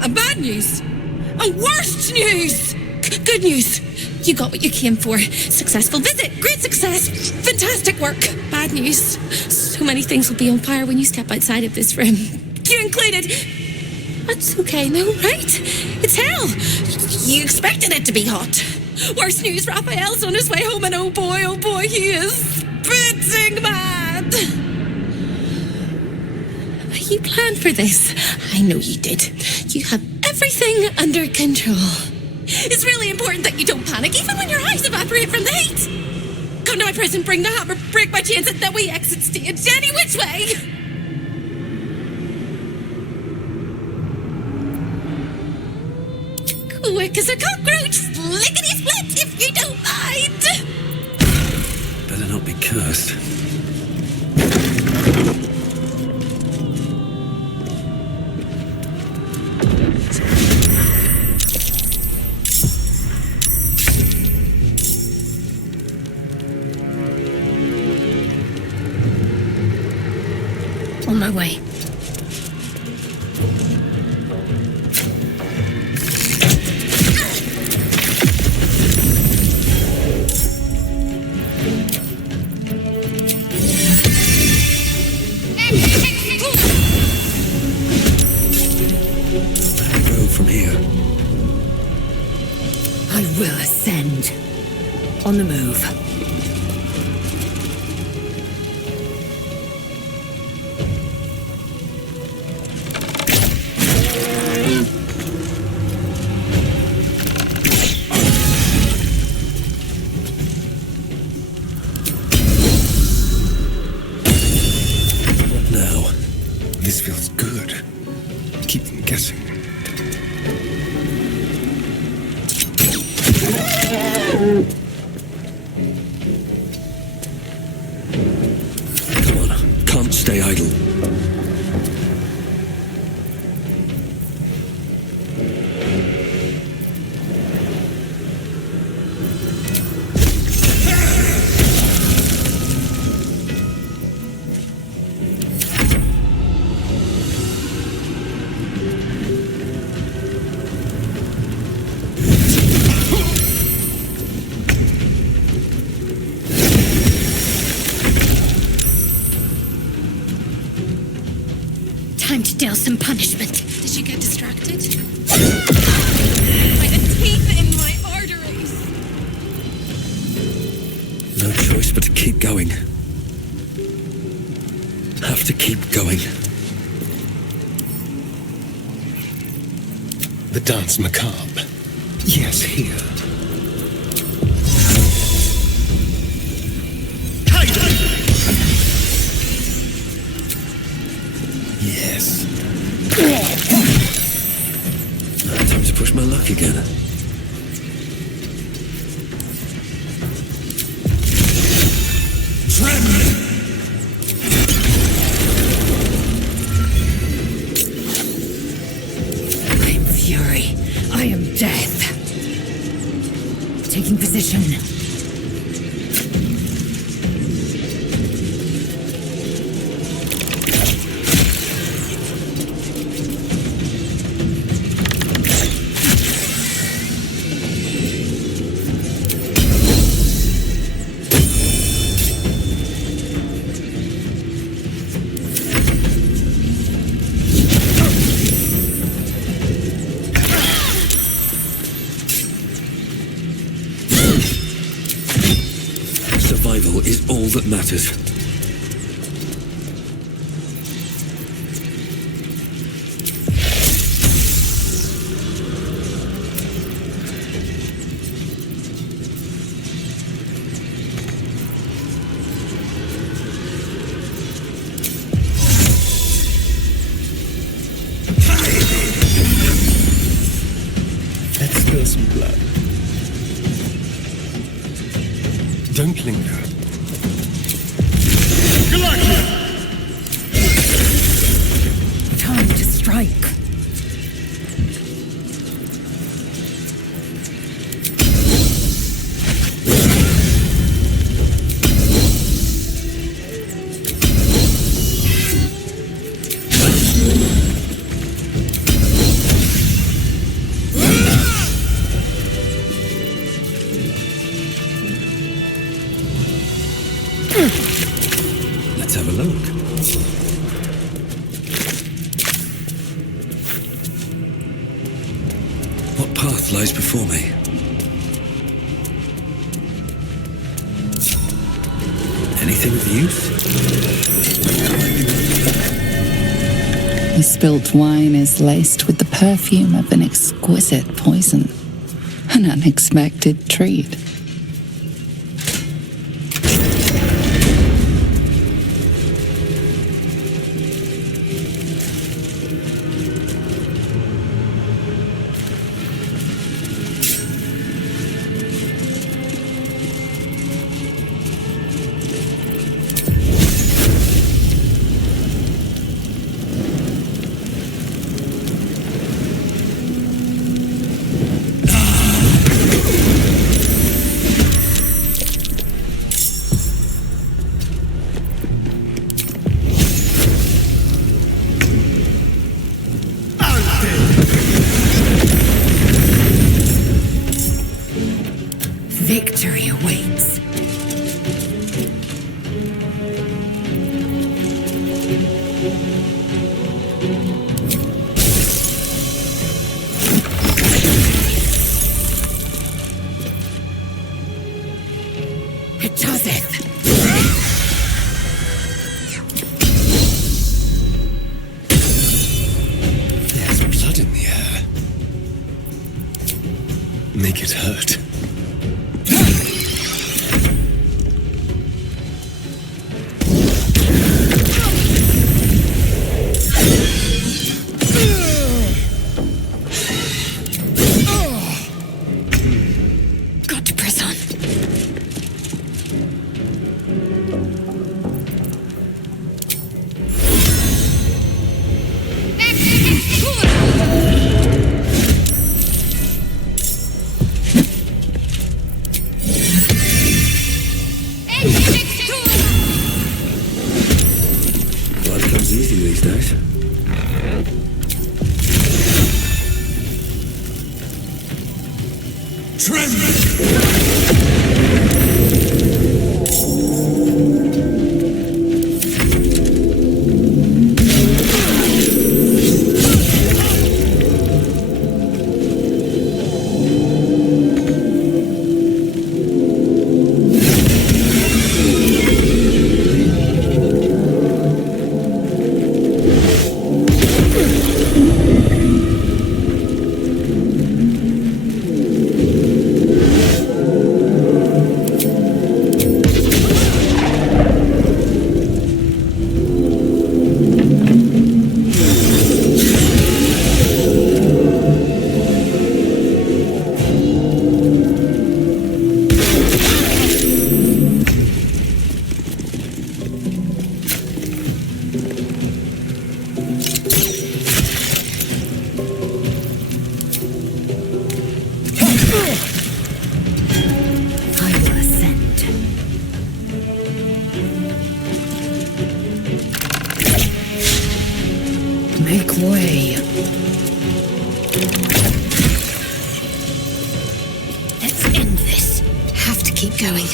And bad news. And worst news. Good news. You got what you came for. Successful visit. Great success. Fantastic work. Bad news. So many things will be on fire when you step outside of this room. You included. That's okay, no, right? It's hell. You expected it to be hot. Worst news, Raphael's on his way home, and oh boy, he is spitting mad. You planned for this. I know you did. You have everything under control. It's really important that you don't panic, even when your eyes evaporate from the heat. Come to my prison, bring the hammer, break my chains, and then we exit stage any which way. Quick as a cockroach, lickety-split, if you don't mind. Better not be cursed. On my way. From here. I will ascend. On the move. What now? This feels good. Keep them guessing. Come on, can't stay idle. Time to deal some punishment. Did you get distracted? By the teeth in my arteries. No choice but to keep going. Have to keep going. The dance macabre. Yes, here. Yes. Time to push my luck again. I am fury. I am death. Taking position. Survival is all that matters. Let's spill some blood. Don't linger. Time to strike. Let's have a look. What path lies before me? Anything of use? The spilt wine is laced with the perfume of an exquisite poison. An unexpected treat. Victory awaits. It does it. There's blood in the air. Make it hurt. Got to press on. Blood comes easy these days. I will ascend. Make way. Let's end this. Have to keep going.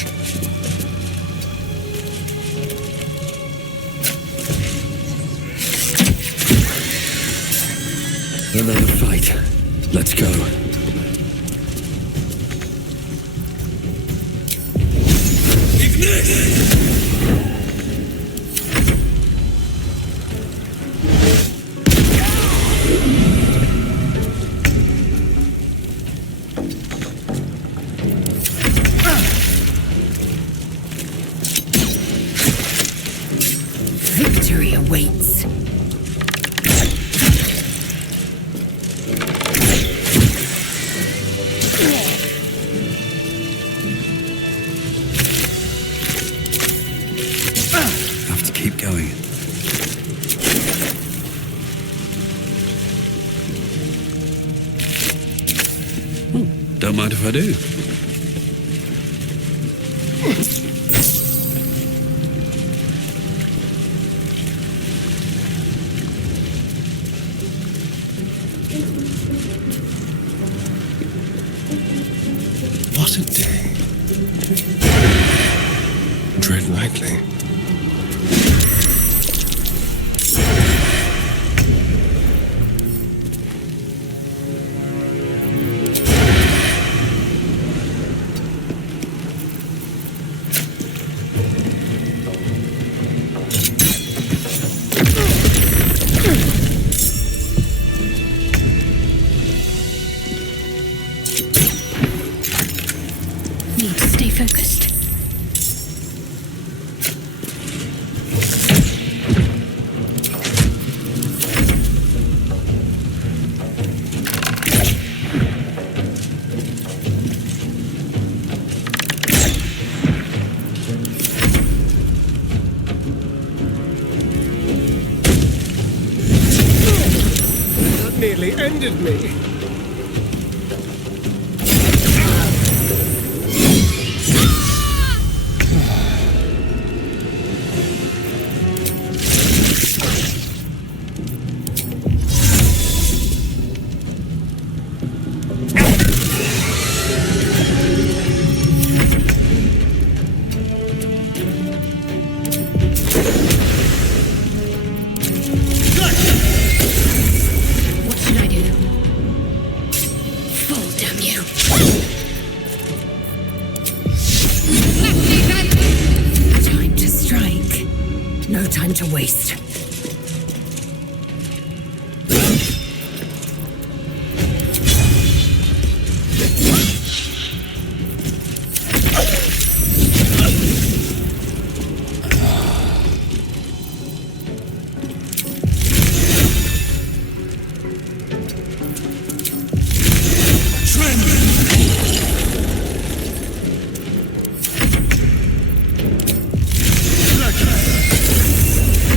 Another fight. Let's go. Victory awaits. Have to keep going. Don't mind if I do. What a day. Tread lightly. Need to stay focused. That nearly ended me. What should I do? Fall, damn you. Time to strike. No time to waste.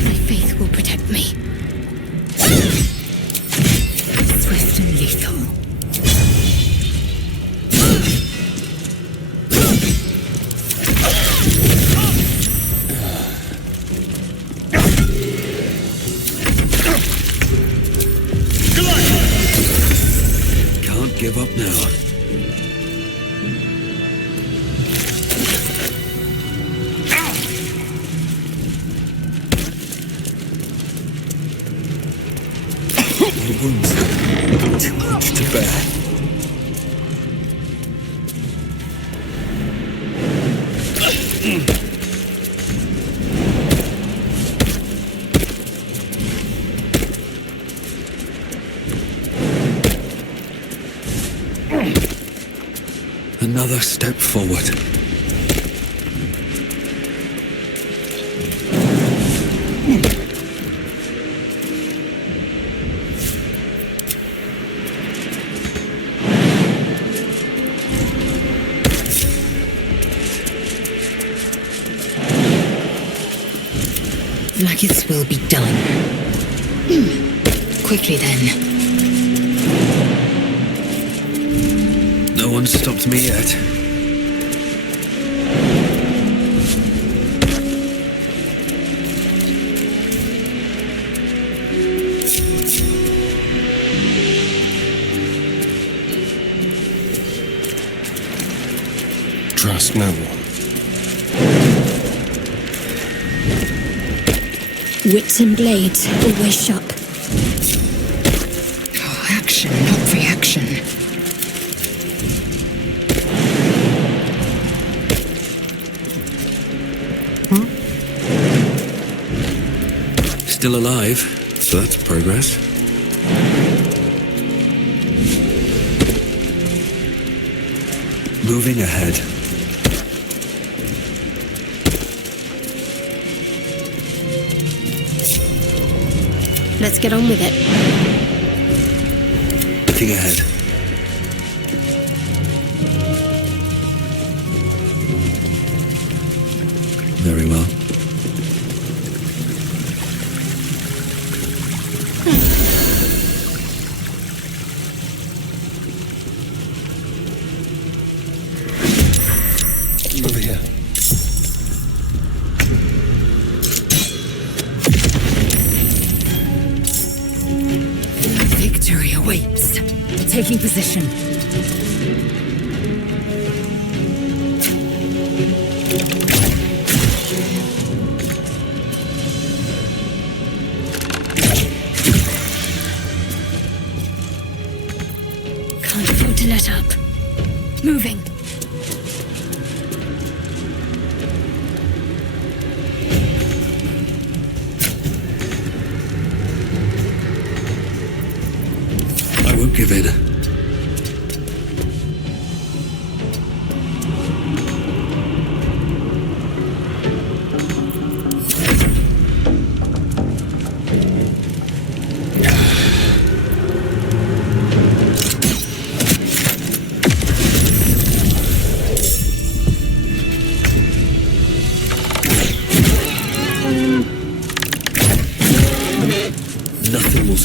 My faith will protect me. Swift and lethal. Can't give up now. The wounds too much to bear. Another step forward. Vlakith's will be done. Quickly then. No one stopped me yet. Trust no one. Wits and blades, always sharp. Oh, action, not reaction. Still alive. That's progress. Moving ahead. Let's get on with it. Looking ahead. Very well. Over here. Victory awaits. Taking position.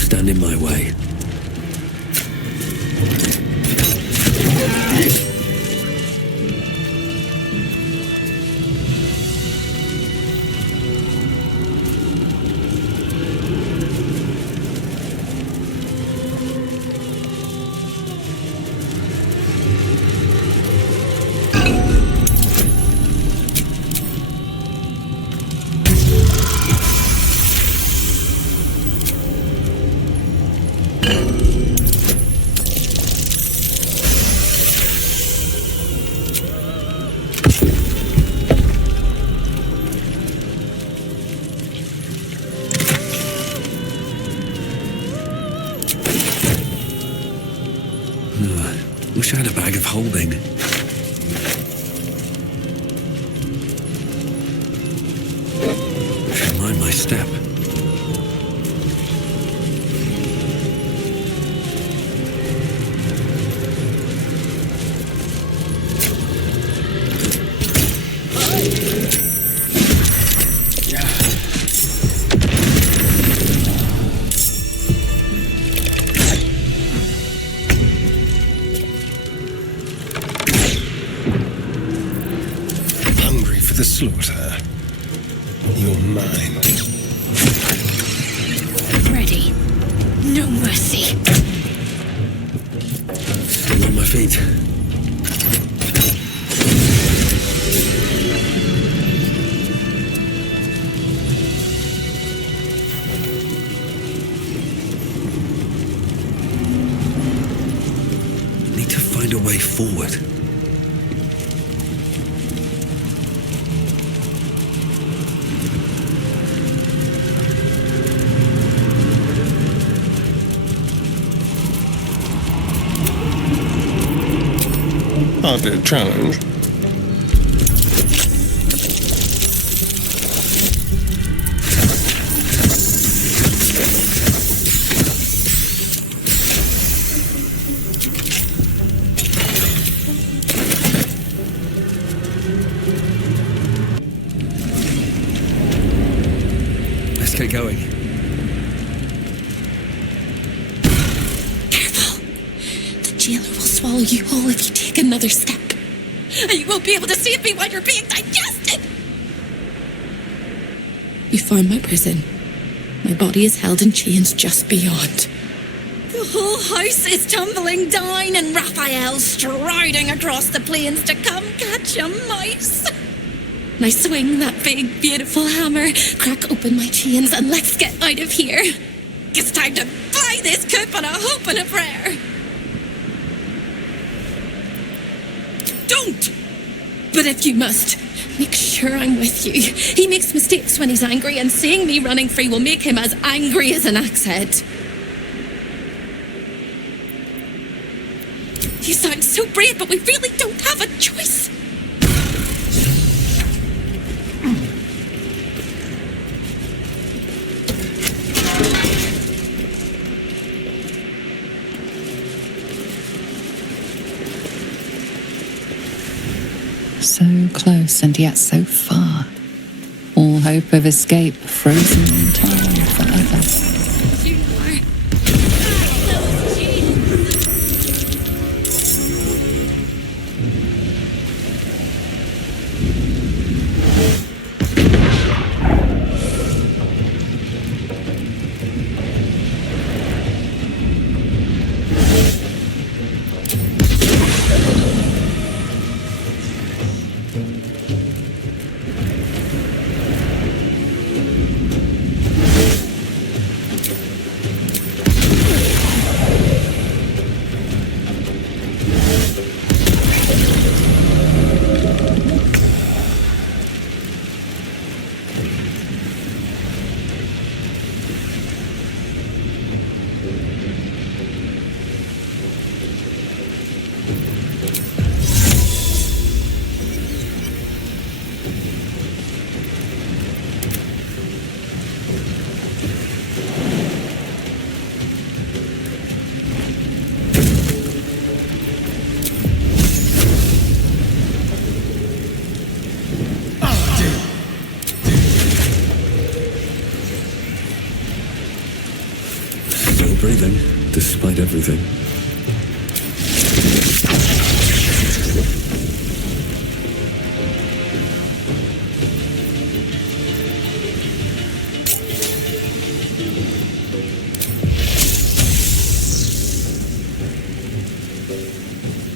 stand in my way. Wish I had a bag of holding. Should mind my step. The slaughter. You're mine. Ready. No mercy. Still on my feet. Need to find a way forward. Hardly a challenge. Let's get going. Careful. The jailer will swallow you whole if you take another step. And you won't be able to save me while you're being digested. You found my prison. My body is held in chains just beyond. The whole house is tumbling down and Raphael's striding across the plains to come catch a mouse. Now swing that big, beautiful hammer, crack open my chains, and let's get out of here. It's time to fly this coop on a hope and a prayer. Don't! But if you must, make sure I'm with you. He makes mistakes when he's angry, and seeing me running free will make him as angry as an axe head. You sound so brave, but we really don't have a choice. So close and yet so far. All hope of escape frozen in time forever. surviving, despite everything.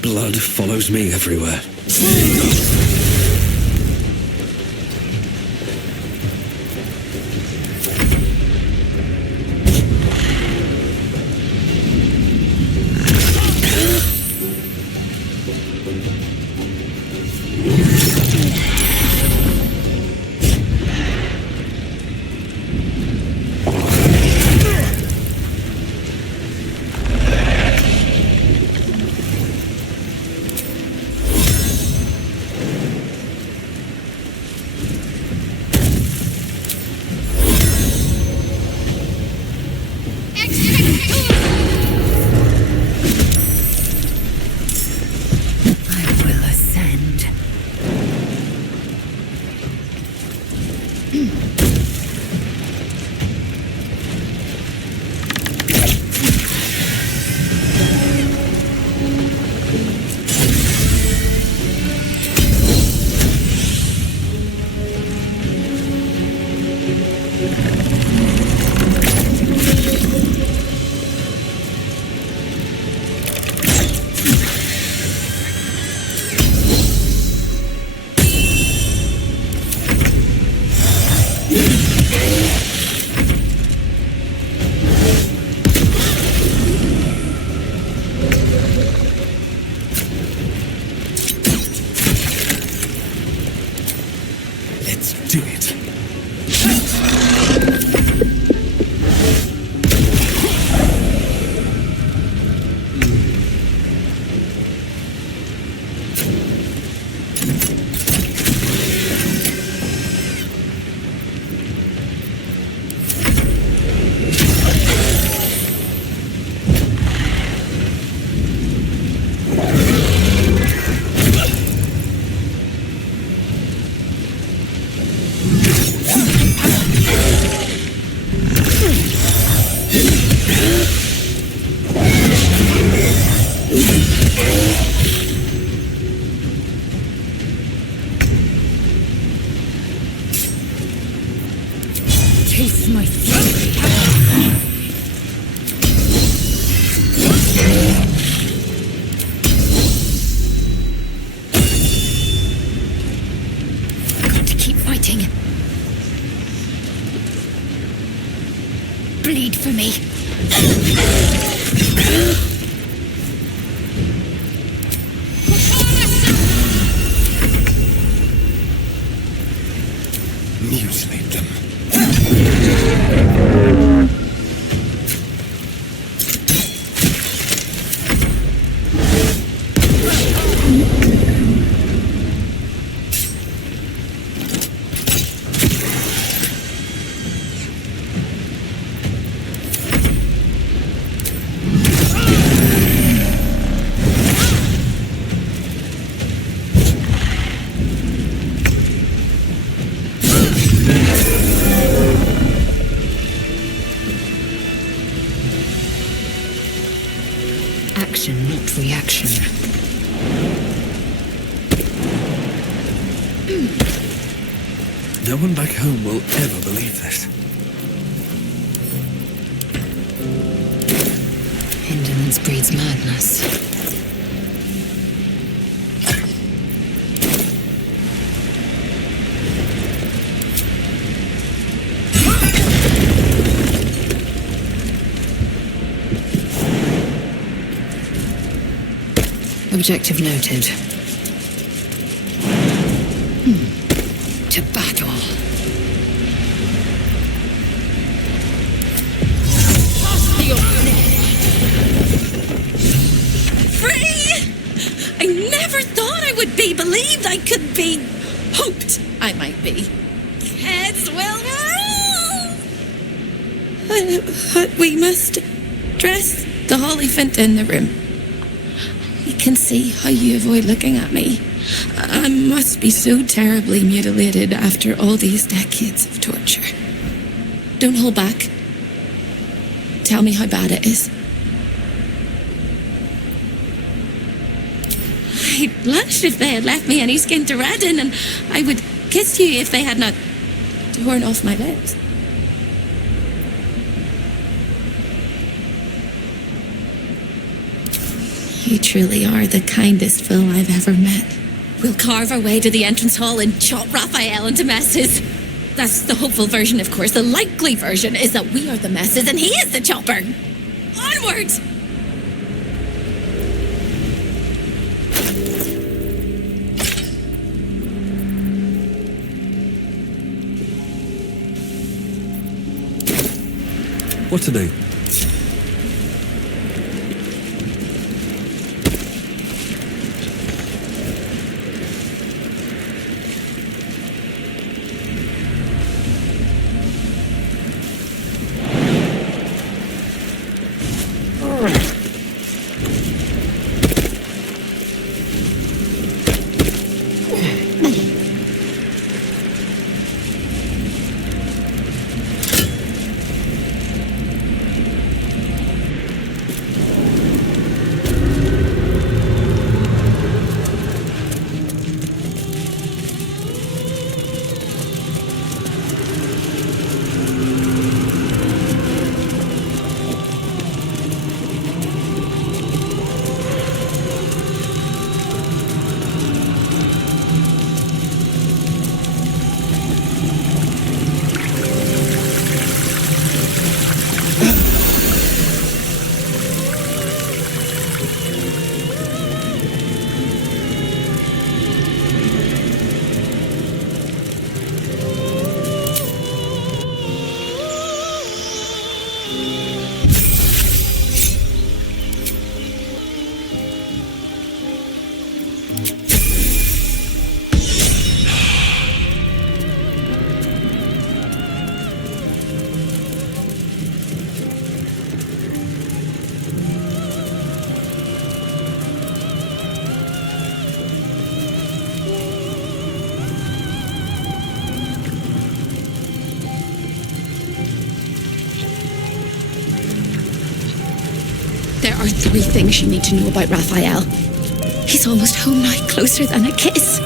Blood follows me everywhere. Taste my fury. Got to keep fighting. Bleed for me. Mutilate them. Action, not reaction. No one back home will ever believe this. Indolence breeds madness. Objective noted. To battle. Free! I never thought I would be believed. I could be hoped I might be. Heads will roll! But we must dress the elephant in the room. I can see how you avoid looking at me. I must be so terribly mutilated after all these decades of torture. Don't hold back. Tell me how bad it is. I'd blush if they had left me any skin to rat in, and I would kiss you if they had not torn off my lips. You truly are the kindest fool I've ever met. We'll carve our way to the entrance hall and chop Raphael into messes. That's the hopeful version, of course. The likely version is that we are the messes and he is the chopper. Onwards! What to do? There are 3 things you need to know about Raphael. He's almost home now, closer than a kiss.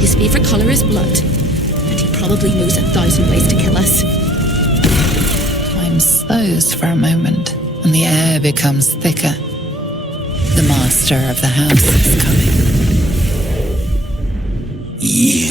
His favourite colour is blood, and he probably knows 1,000 ways to kill us. Time slows for a moment, and the air becomes thicker. The master of the house is coming. You.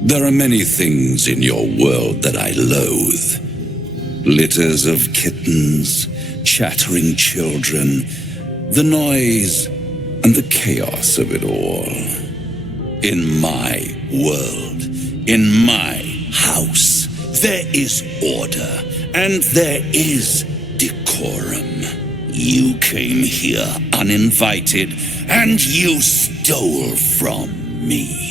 There are many things in your world that I loathe. Litters of kittens, chattering children, the noise and the chaos of it all. In my world, in my house, there is order and there is decorum. You came here uninvited and you stole from me.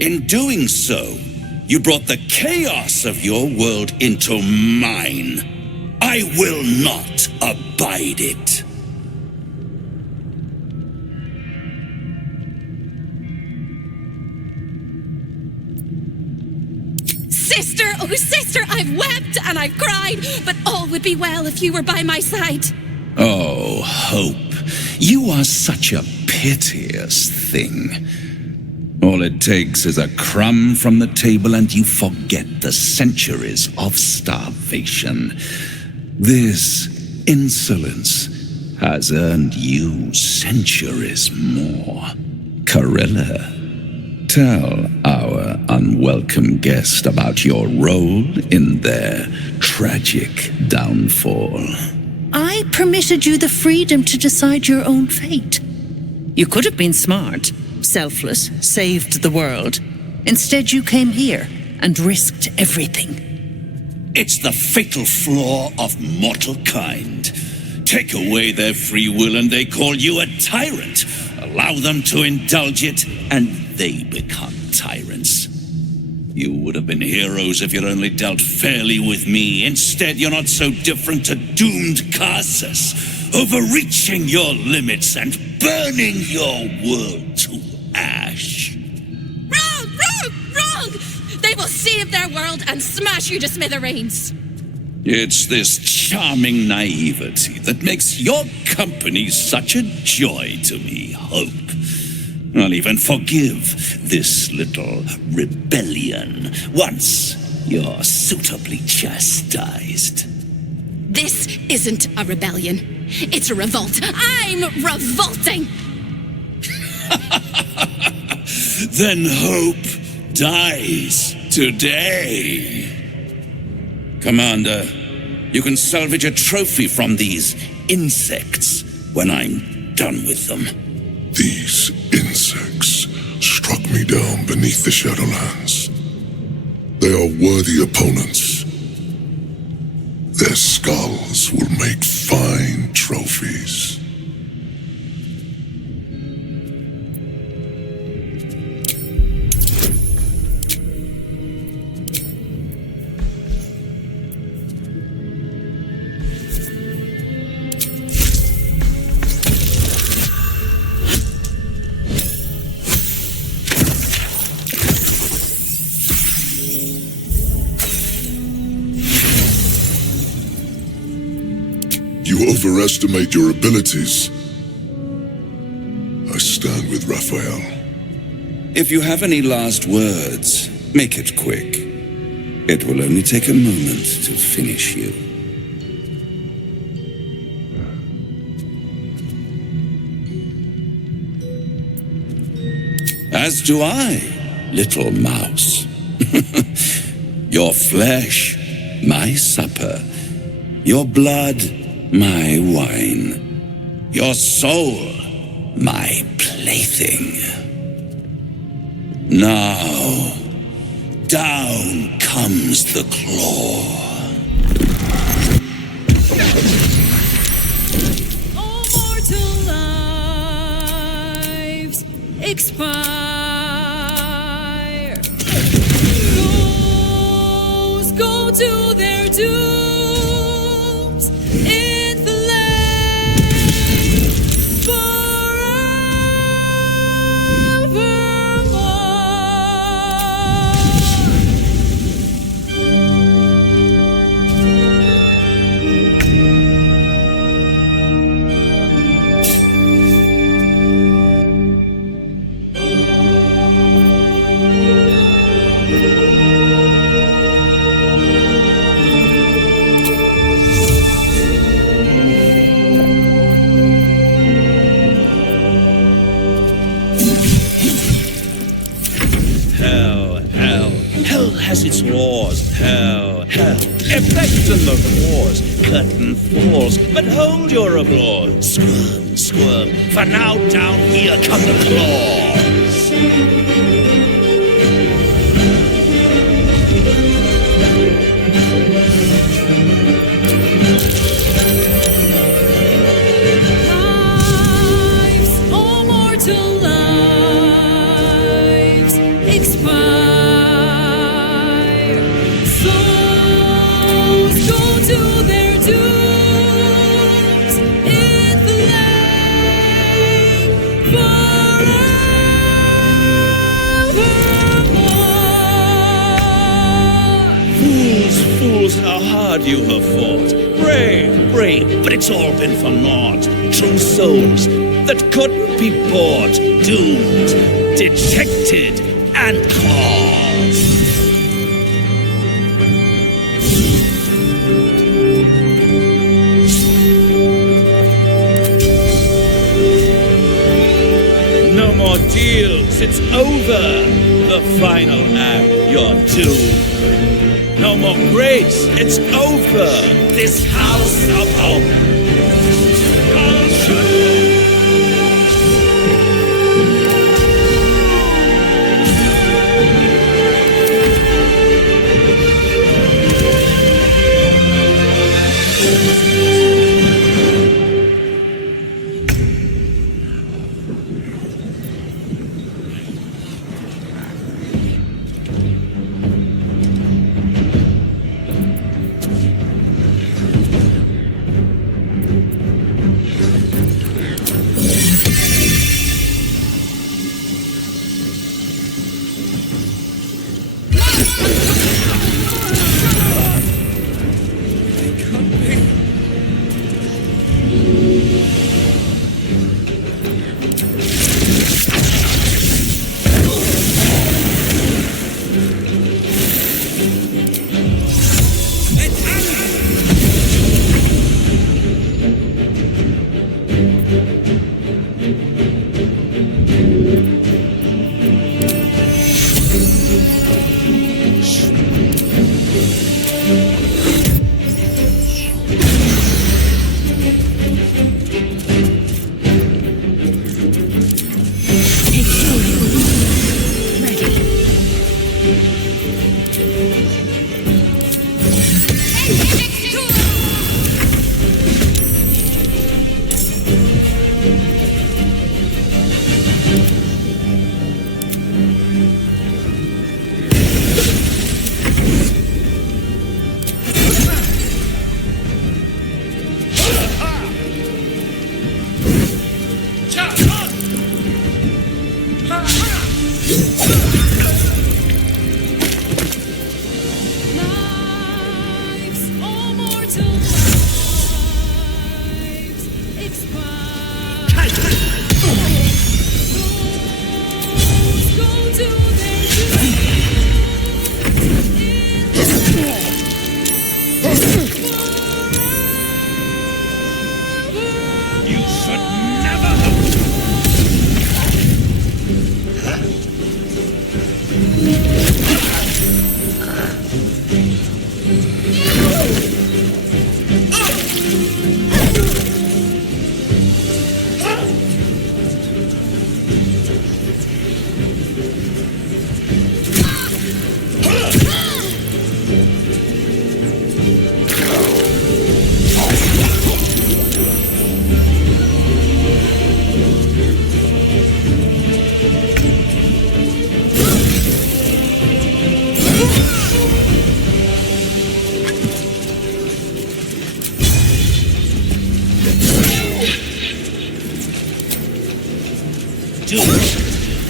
In doing so, you brought the chaos of your world into mine. I will not abide it. Sister, oh sister, I've wept and I've cried, but all would be well if you were by my side. Oh, Hope, you are such a piteous thing. All it takes is a crumb from the table and you forget the centuries of starvation. This insolence has earned you centuries more. Corella, tell our unwelcome guest about your role in their tragic downfall. I permitted you the freedom to decide your own fate. You could have been smart, selfless, saved the world. Instead, you came here and risked everything. It's the fatal flaw of mortal kind. Take away their free will and they call you a tyrant, a allow them to indulge it, and they become tyrants. You would have been heroes if you'd only dealt fairly with me. Instead, you're not so different to doomed Karsus, overreaching your limits and burning your world to ash. Wrong! They will save their world and smash you to smithereens. It's this charming naivety that makes your company such a joy to me, Hope. I'll even forgive this little rebellion once you're suitably chastised. This isn't a rebellion. It's a revolt. I'm revolting! Then Hope dies today. Commander, you can salvage a trophy from these insects when I'm done with them. These insects struck me down beneath the Shadowlands. They are worthy opponents. Their skulls will make fine trophies. You overestimate your abilities. I stand with Raphael. If you have any last words, make it quick. It will only take a moment to finish you. As do I, little mouse. Your flesh, my supper. Your blood, my wine. Your soul, my plaything. Now, down comes the claw. All mortal lives expire. Those go to their dooms in flame Hell has its laws. Hell. Effect in the cause. Curtain falls, but hold your applause. Squirm, for now down here come the claws. lives, all mortal lives expire. Souls go to their dooms in flame forevermore. Fools, how hard you have fought. Brave, but it's all been for naught. True souls that couldn't be bought, doomed, dejected, and caught. No more deals, it's over. The final act, you're doomed. No more grace, it's over. This house of hope.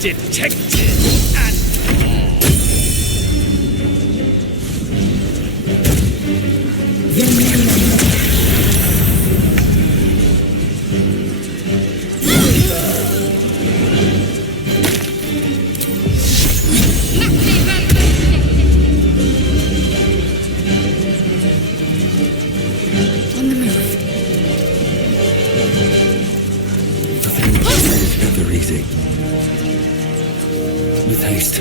detected and On the move. It's never easy. With haste.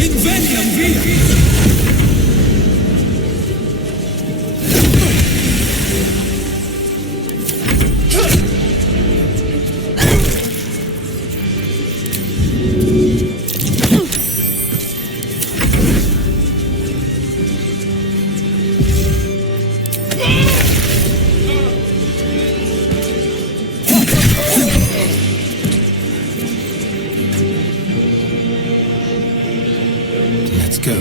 Inveniam vivi! Let's go.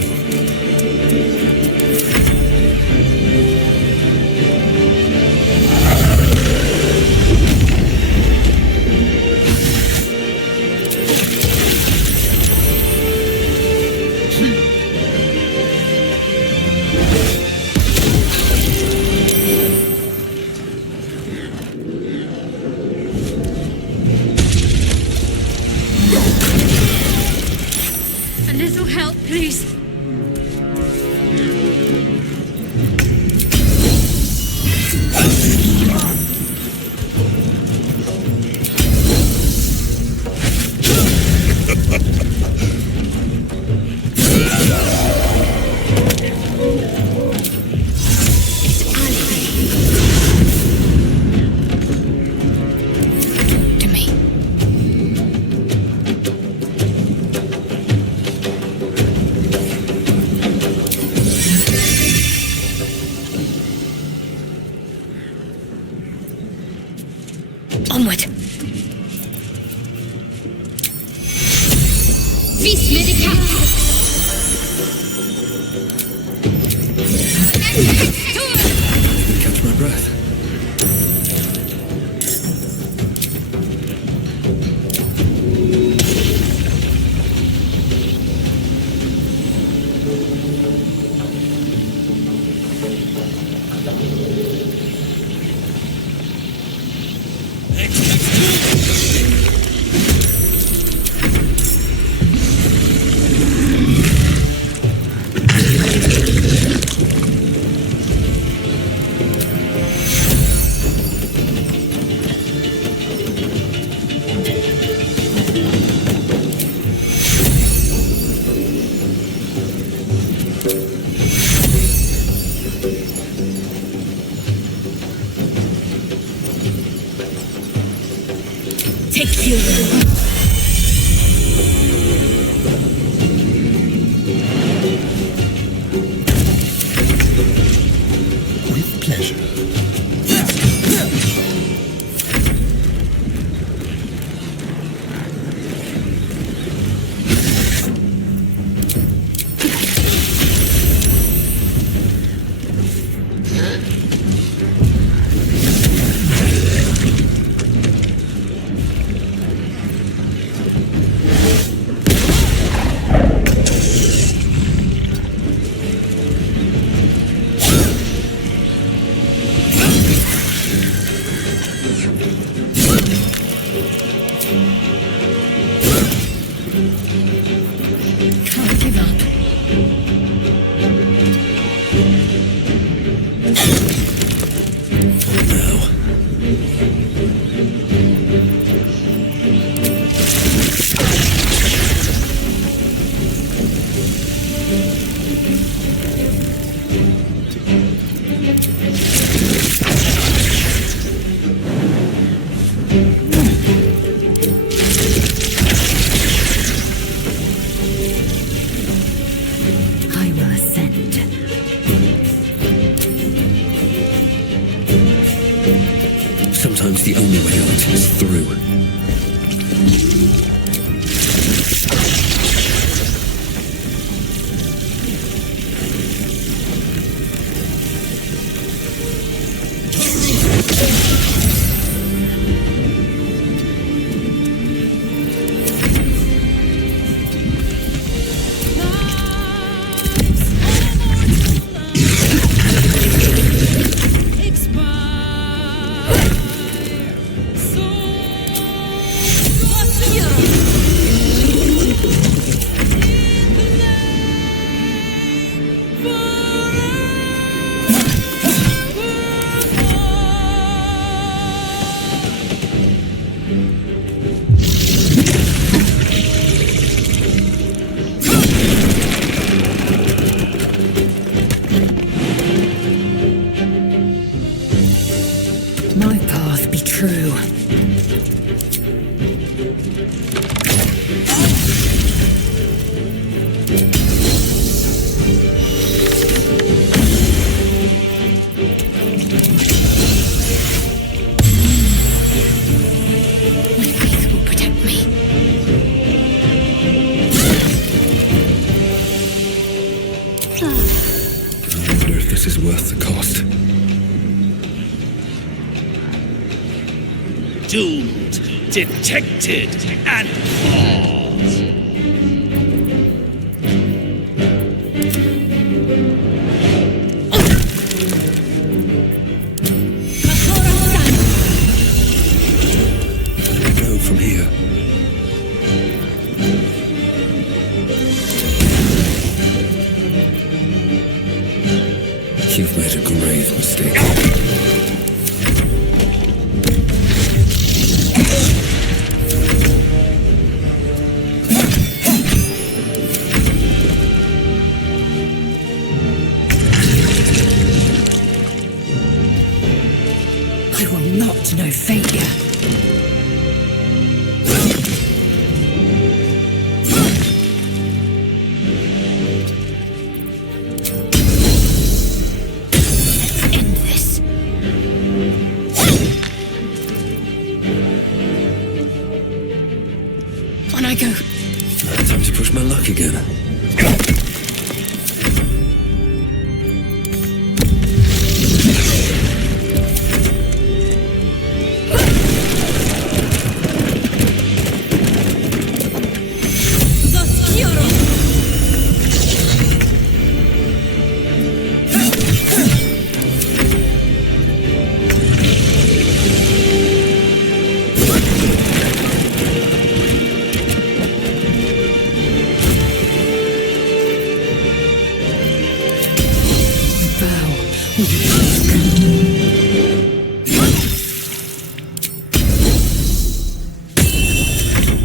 A little help, please. To me. Onward. Vis medicat. Catch my breath. Take you. With pleasure. Sometimes the only way out is through. My path be true. My faith will protect me. I wonder if this is worth the cost. Doomed, detected, and caught. Go from here. You've made a grave mistake. I will not know failure. End this. On I go. Time to push my luck again.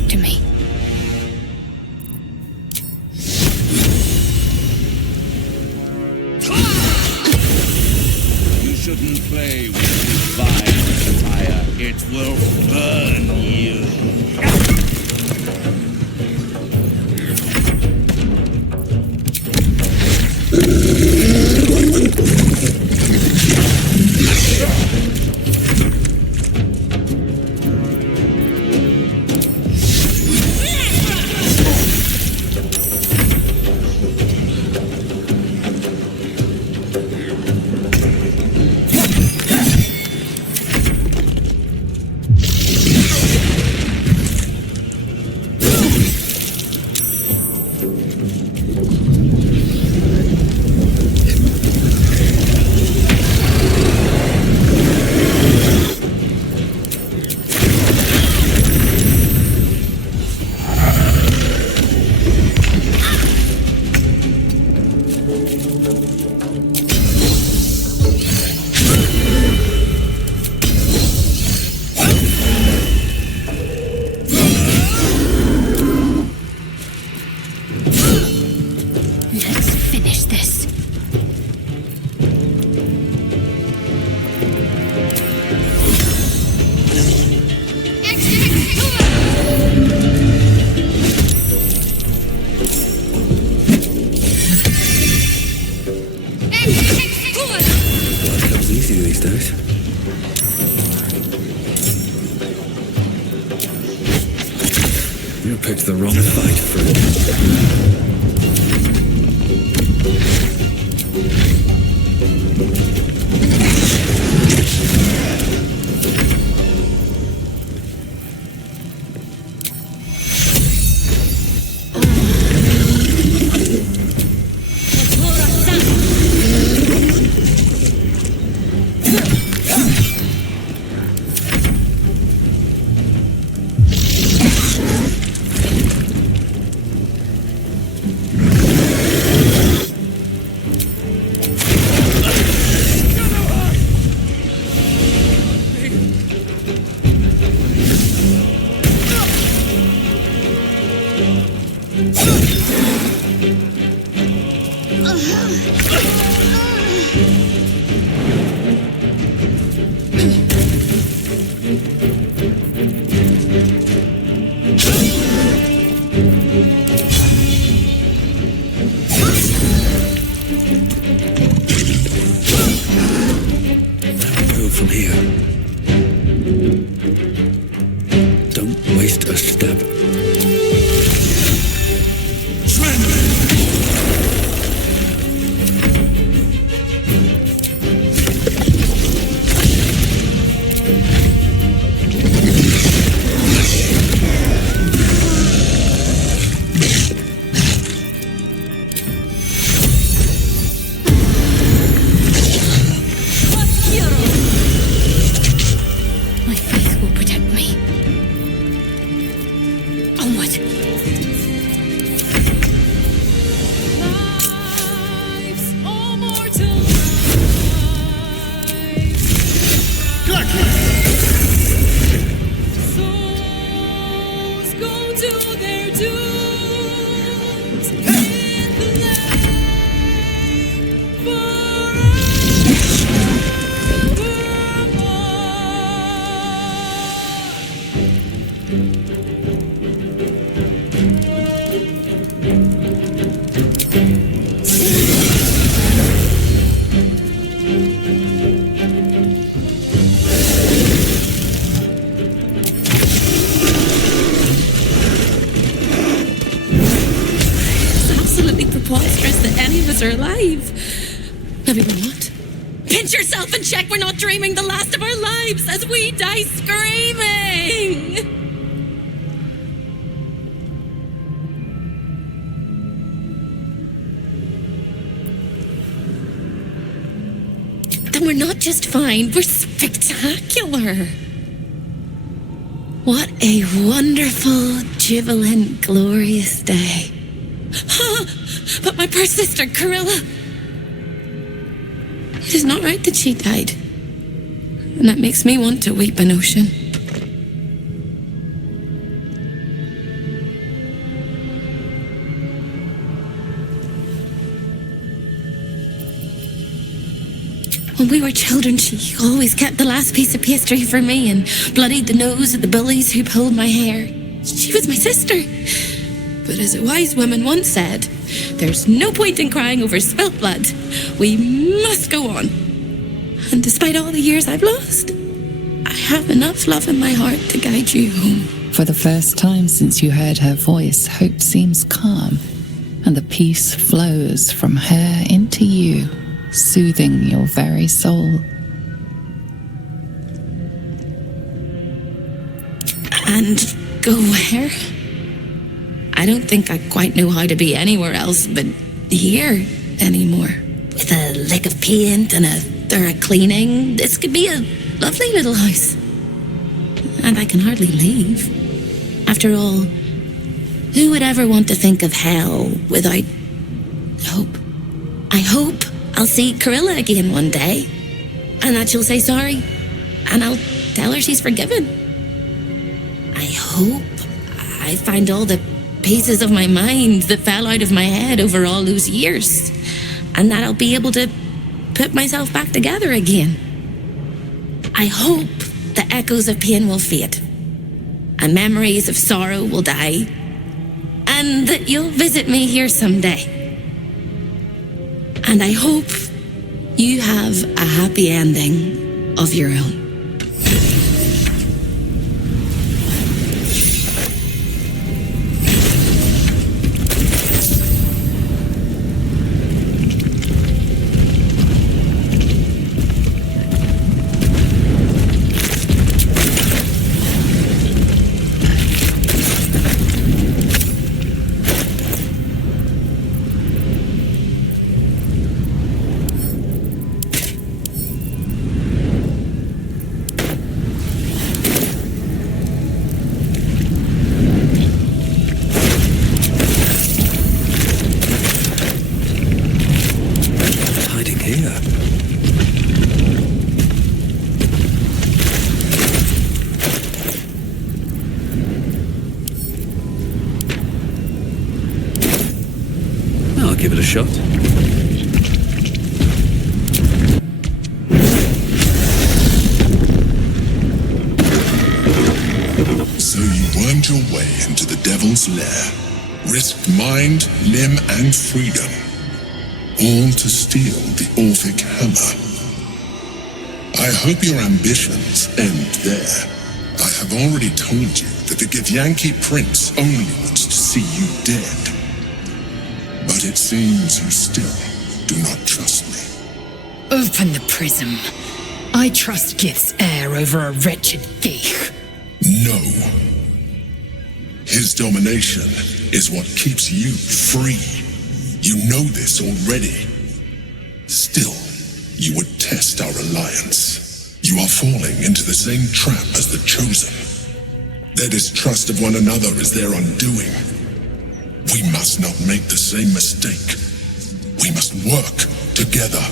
To me. You shouldn't play with divine fire. It will burn you. Let's finish this. Life comes easy these days. picked the wrong fight, friend. From here. Don't waste a step. Are alive. Everyone, what? Pinch yourself and check we're not dreaming the last of our lives as we die screaming. Then we're not just fine, we're spectacular. What a wonderful, jubilant, glorious day. But my poor sister, Corilla. It is not right that she died. And that makes me want to weep an ocean. When we were children, she always kept the last piece of pastry for me and bloodied the nose of the bullies who pulled my hair. She was my sister. But as a wise woman once said, there's no point in crying over spilt blood. We must go on. And despite all the years I've lost, I have enough love in my heart to guide you home. For the first time since you heard her voice, hope seems calm, and the peace flows from her into you, soothing your very soul. And go where? I don't think I quite know how to be anywhere else but here anymore. With a lick of paint and a thorough cleaning, this could be a lovely little house. And I can hardly leave. After all, who would ever want to think of hell without hope? I hope I'll see Corilla again one day, and that she'll say sorry, and I'll tell her she's forgiven. I hope I find all the pieces of my mind that fell out of my head over all those years, and that I'll be able to put myself back together again. I hope the echoes of pain will fade, and memories of sorrow will die, and that you'll visit me here someday. And I hope you have a happy ending of your own. here? I'll give it a shot. So you wormed your way into the devil's lair, risked mind, limb, and freedom, all to steal the Orphic hammer. I hope your ambitions end there. I have already told you that the Githyanki Prince only wants to see you dead. But it seems you still do not trust me. Open the prism. I trust Gith's heir over a wretched geek. No. His domination is what keeps you free. You know this already. Still, you would test our alliance. You are falling into the same trap as the Chosen. Their distrust of one another is their undoing. We must not make the same mistake. We must work together.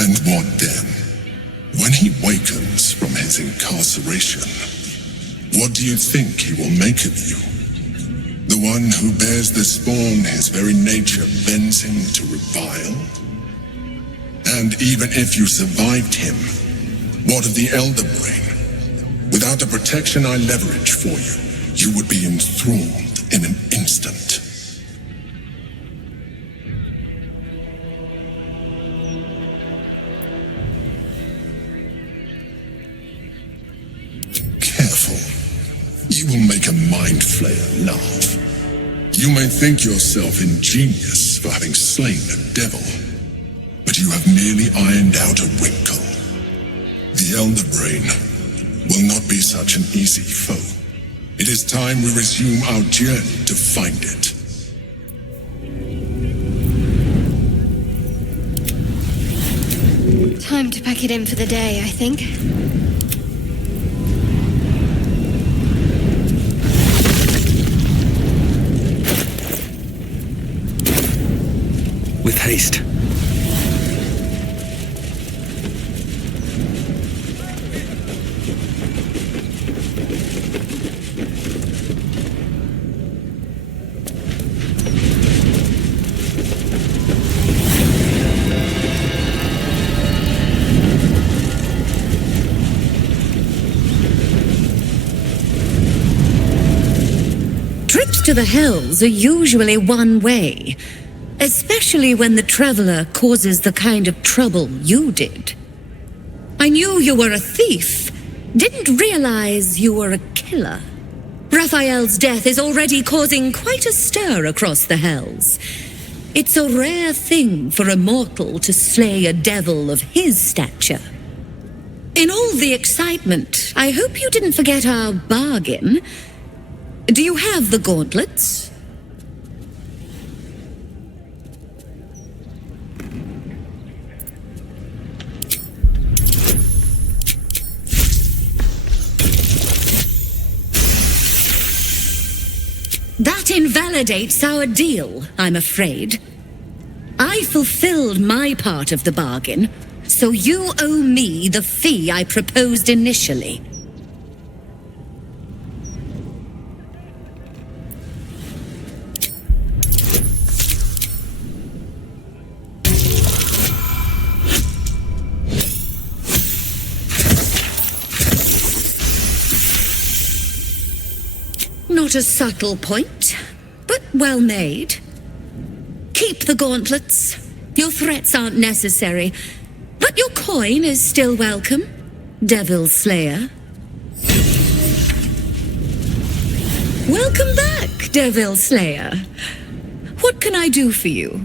And what then? When he wakens from his incarceration, what do you think he will make of you? The one who bears the spawn his very nature bends him to revile? And even if you survived him, what of the Elder Brain? Without the protection I leverage for you, you would be enthralled in an instant. Careful. You will make a mind flayer laugh. You may think yourself ingenious for having slain a devil, but you have merely ironed out a wrinkle. The Elder Brain will not be such an easy foe. It is time we resume our journey to find it. Time to pack it in for the day, I think. With haste. Trips to the Hells are usually one way, especially when the traveler causes the kind of trouble you did. I knew you were a thief, didn't realize you were a killer. Raphael's death is already causing quite a stir across the Hells. It's a rare thing for a mortal to slay a devil of his stature. In all the excitement, I hope you didn't forget our bargain. Do you have the gauntlets? That invalidates our deal, I'm afraid. I fulfilled my part of the bargain, so you owe me the fee I proposed initially. Not a subtle point, but well made. Keep the gauntlets. Your threats aren't necessary, but your coin is still welcome, Devil Slayer. Welcome back, Devil Slayer. What can I do for you?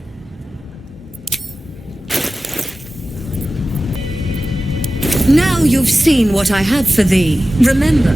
Now you've seen what I have for thee. Remember,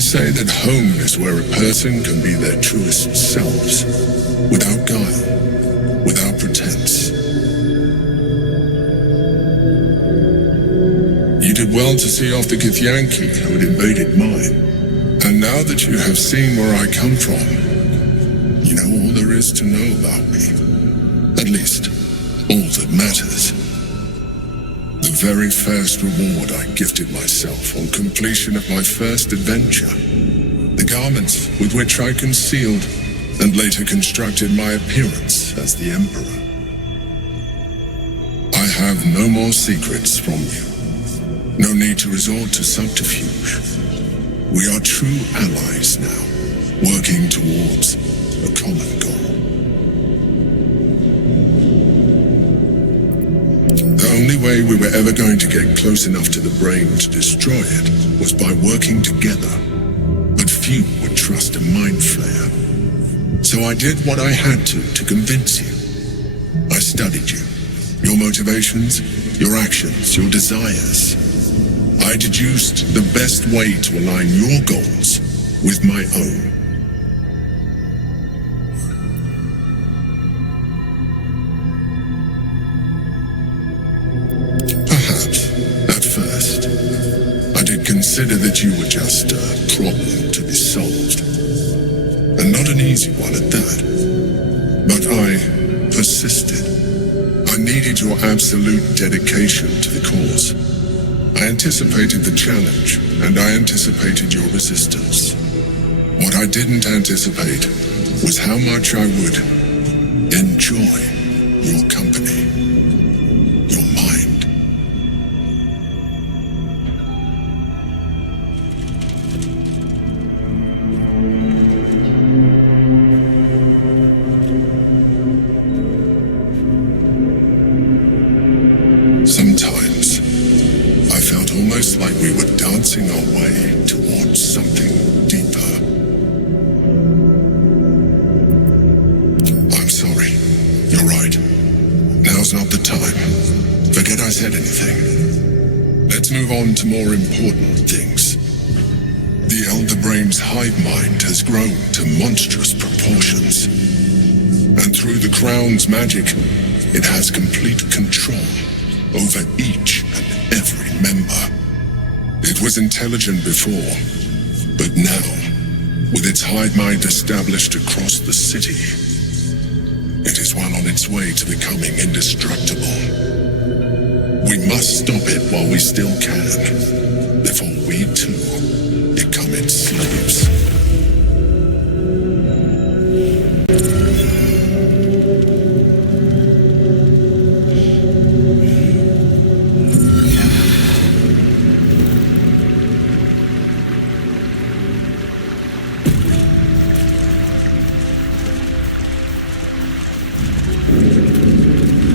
say that home is where a person can be their truest selves, without guile, without pretense. You did well to see off the Githyanki who had invaded mine. And now that you have seen where I come from, you know all there is to know about me. At least, all that matters. The very first reward I gifted myself on completion of my first adventure. The garments with which I concealed and later constructed my appearance as the Emperor. I have no more secrets from you. No need to resort to subterfuge. We are true allies now, working towards a common goal. The only way we were ever going to get close enough to the brain to destroy it was by working together. But few would trust a mind flayer. So I did what I had to convince you. I studied you, your motivations, your actions, your desires. I deduced the best way to align your goals with my own. Perhaps, at first, I did consider that you were just a problem to be solved. And not an easy one at that. But I persisted. I needed your absolute dedication to the cause. I anticipated the challenge, and I anticipated your resistance. What I didn't anticipate was how much I would enjoy your company, your mind. Sometimes, I felt almost like we were dancing our way towards something deeper. I'm sorry. You're right. Now's not the time. Forget I said anything. Let's move on to more important things. The Elder Brain's hive mind has grown to monstrous proportions. And through the Crown's magic, it has complete control over each and every member. It was intelligent before, but now, with its hive mind established across the city, it is well on its way to becoming indestructible. We must stop it while we still can, before we too become its slaves.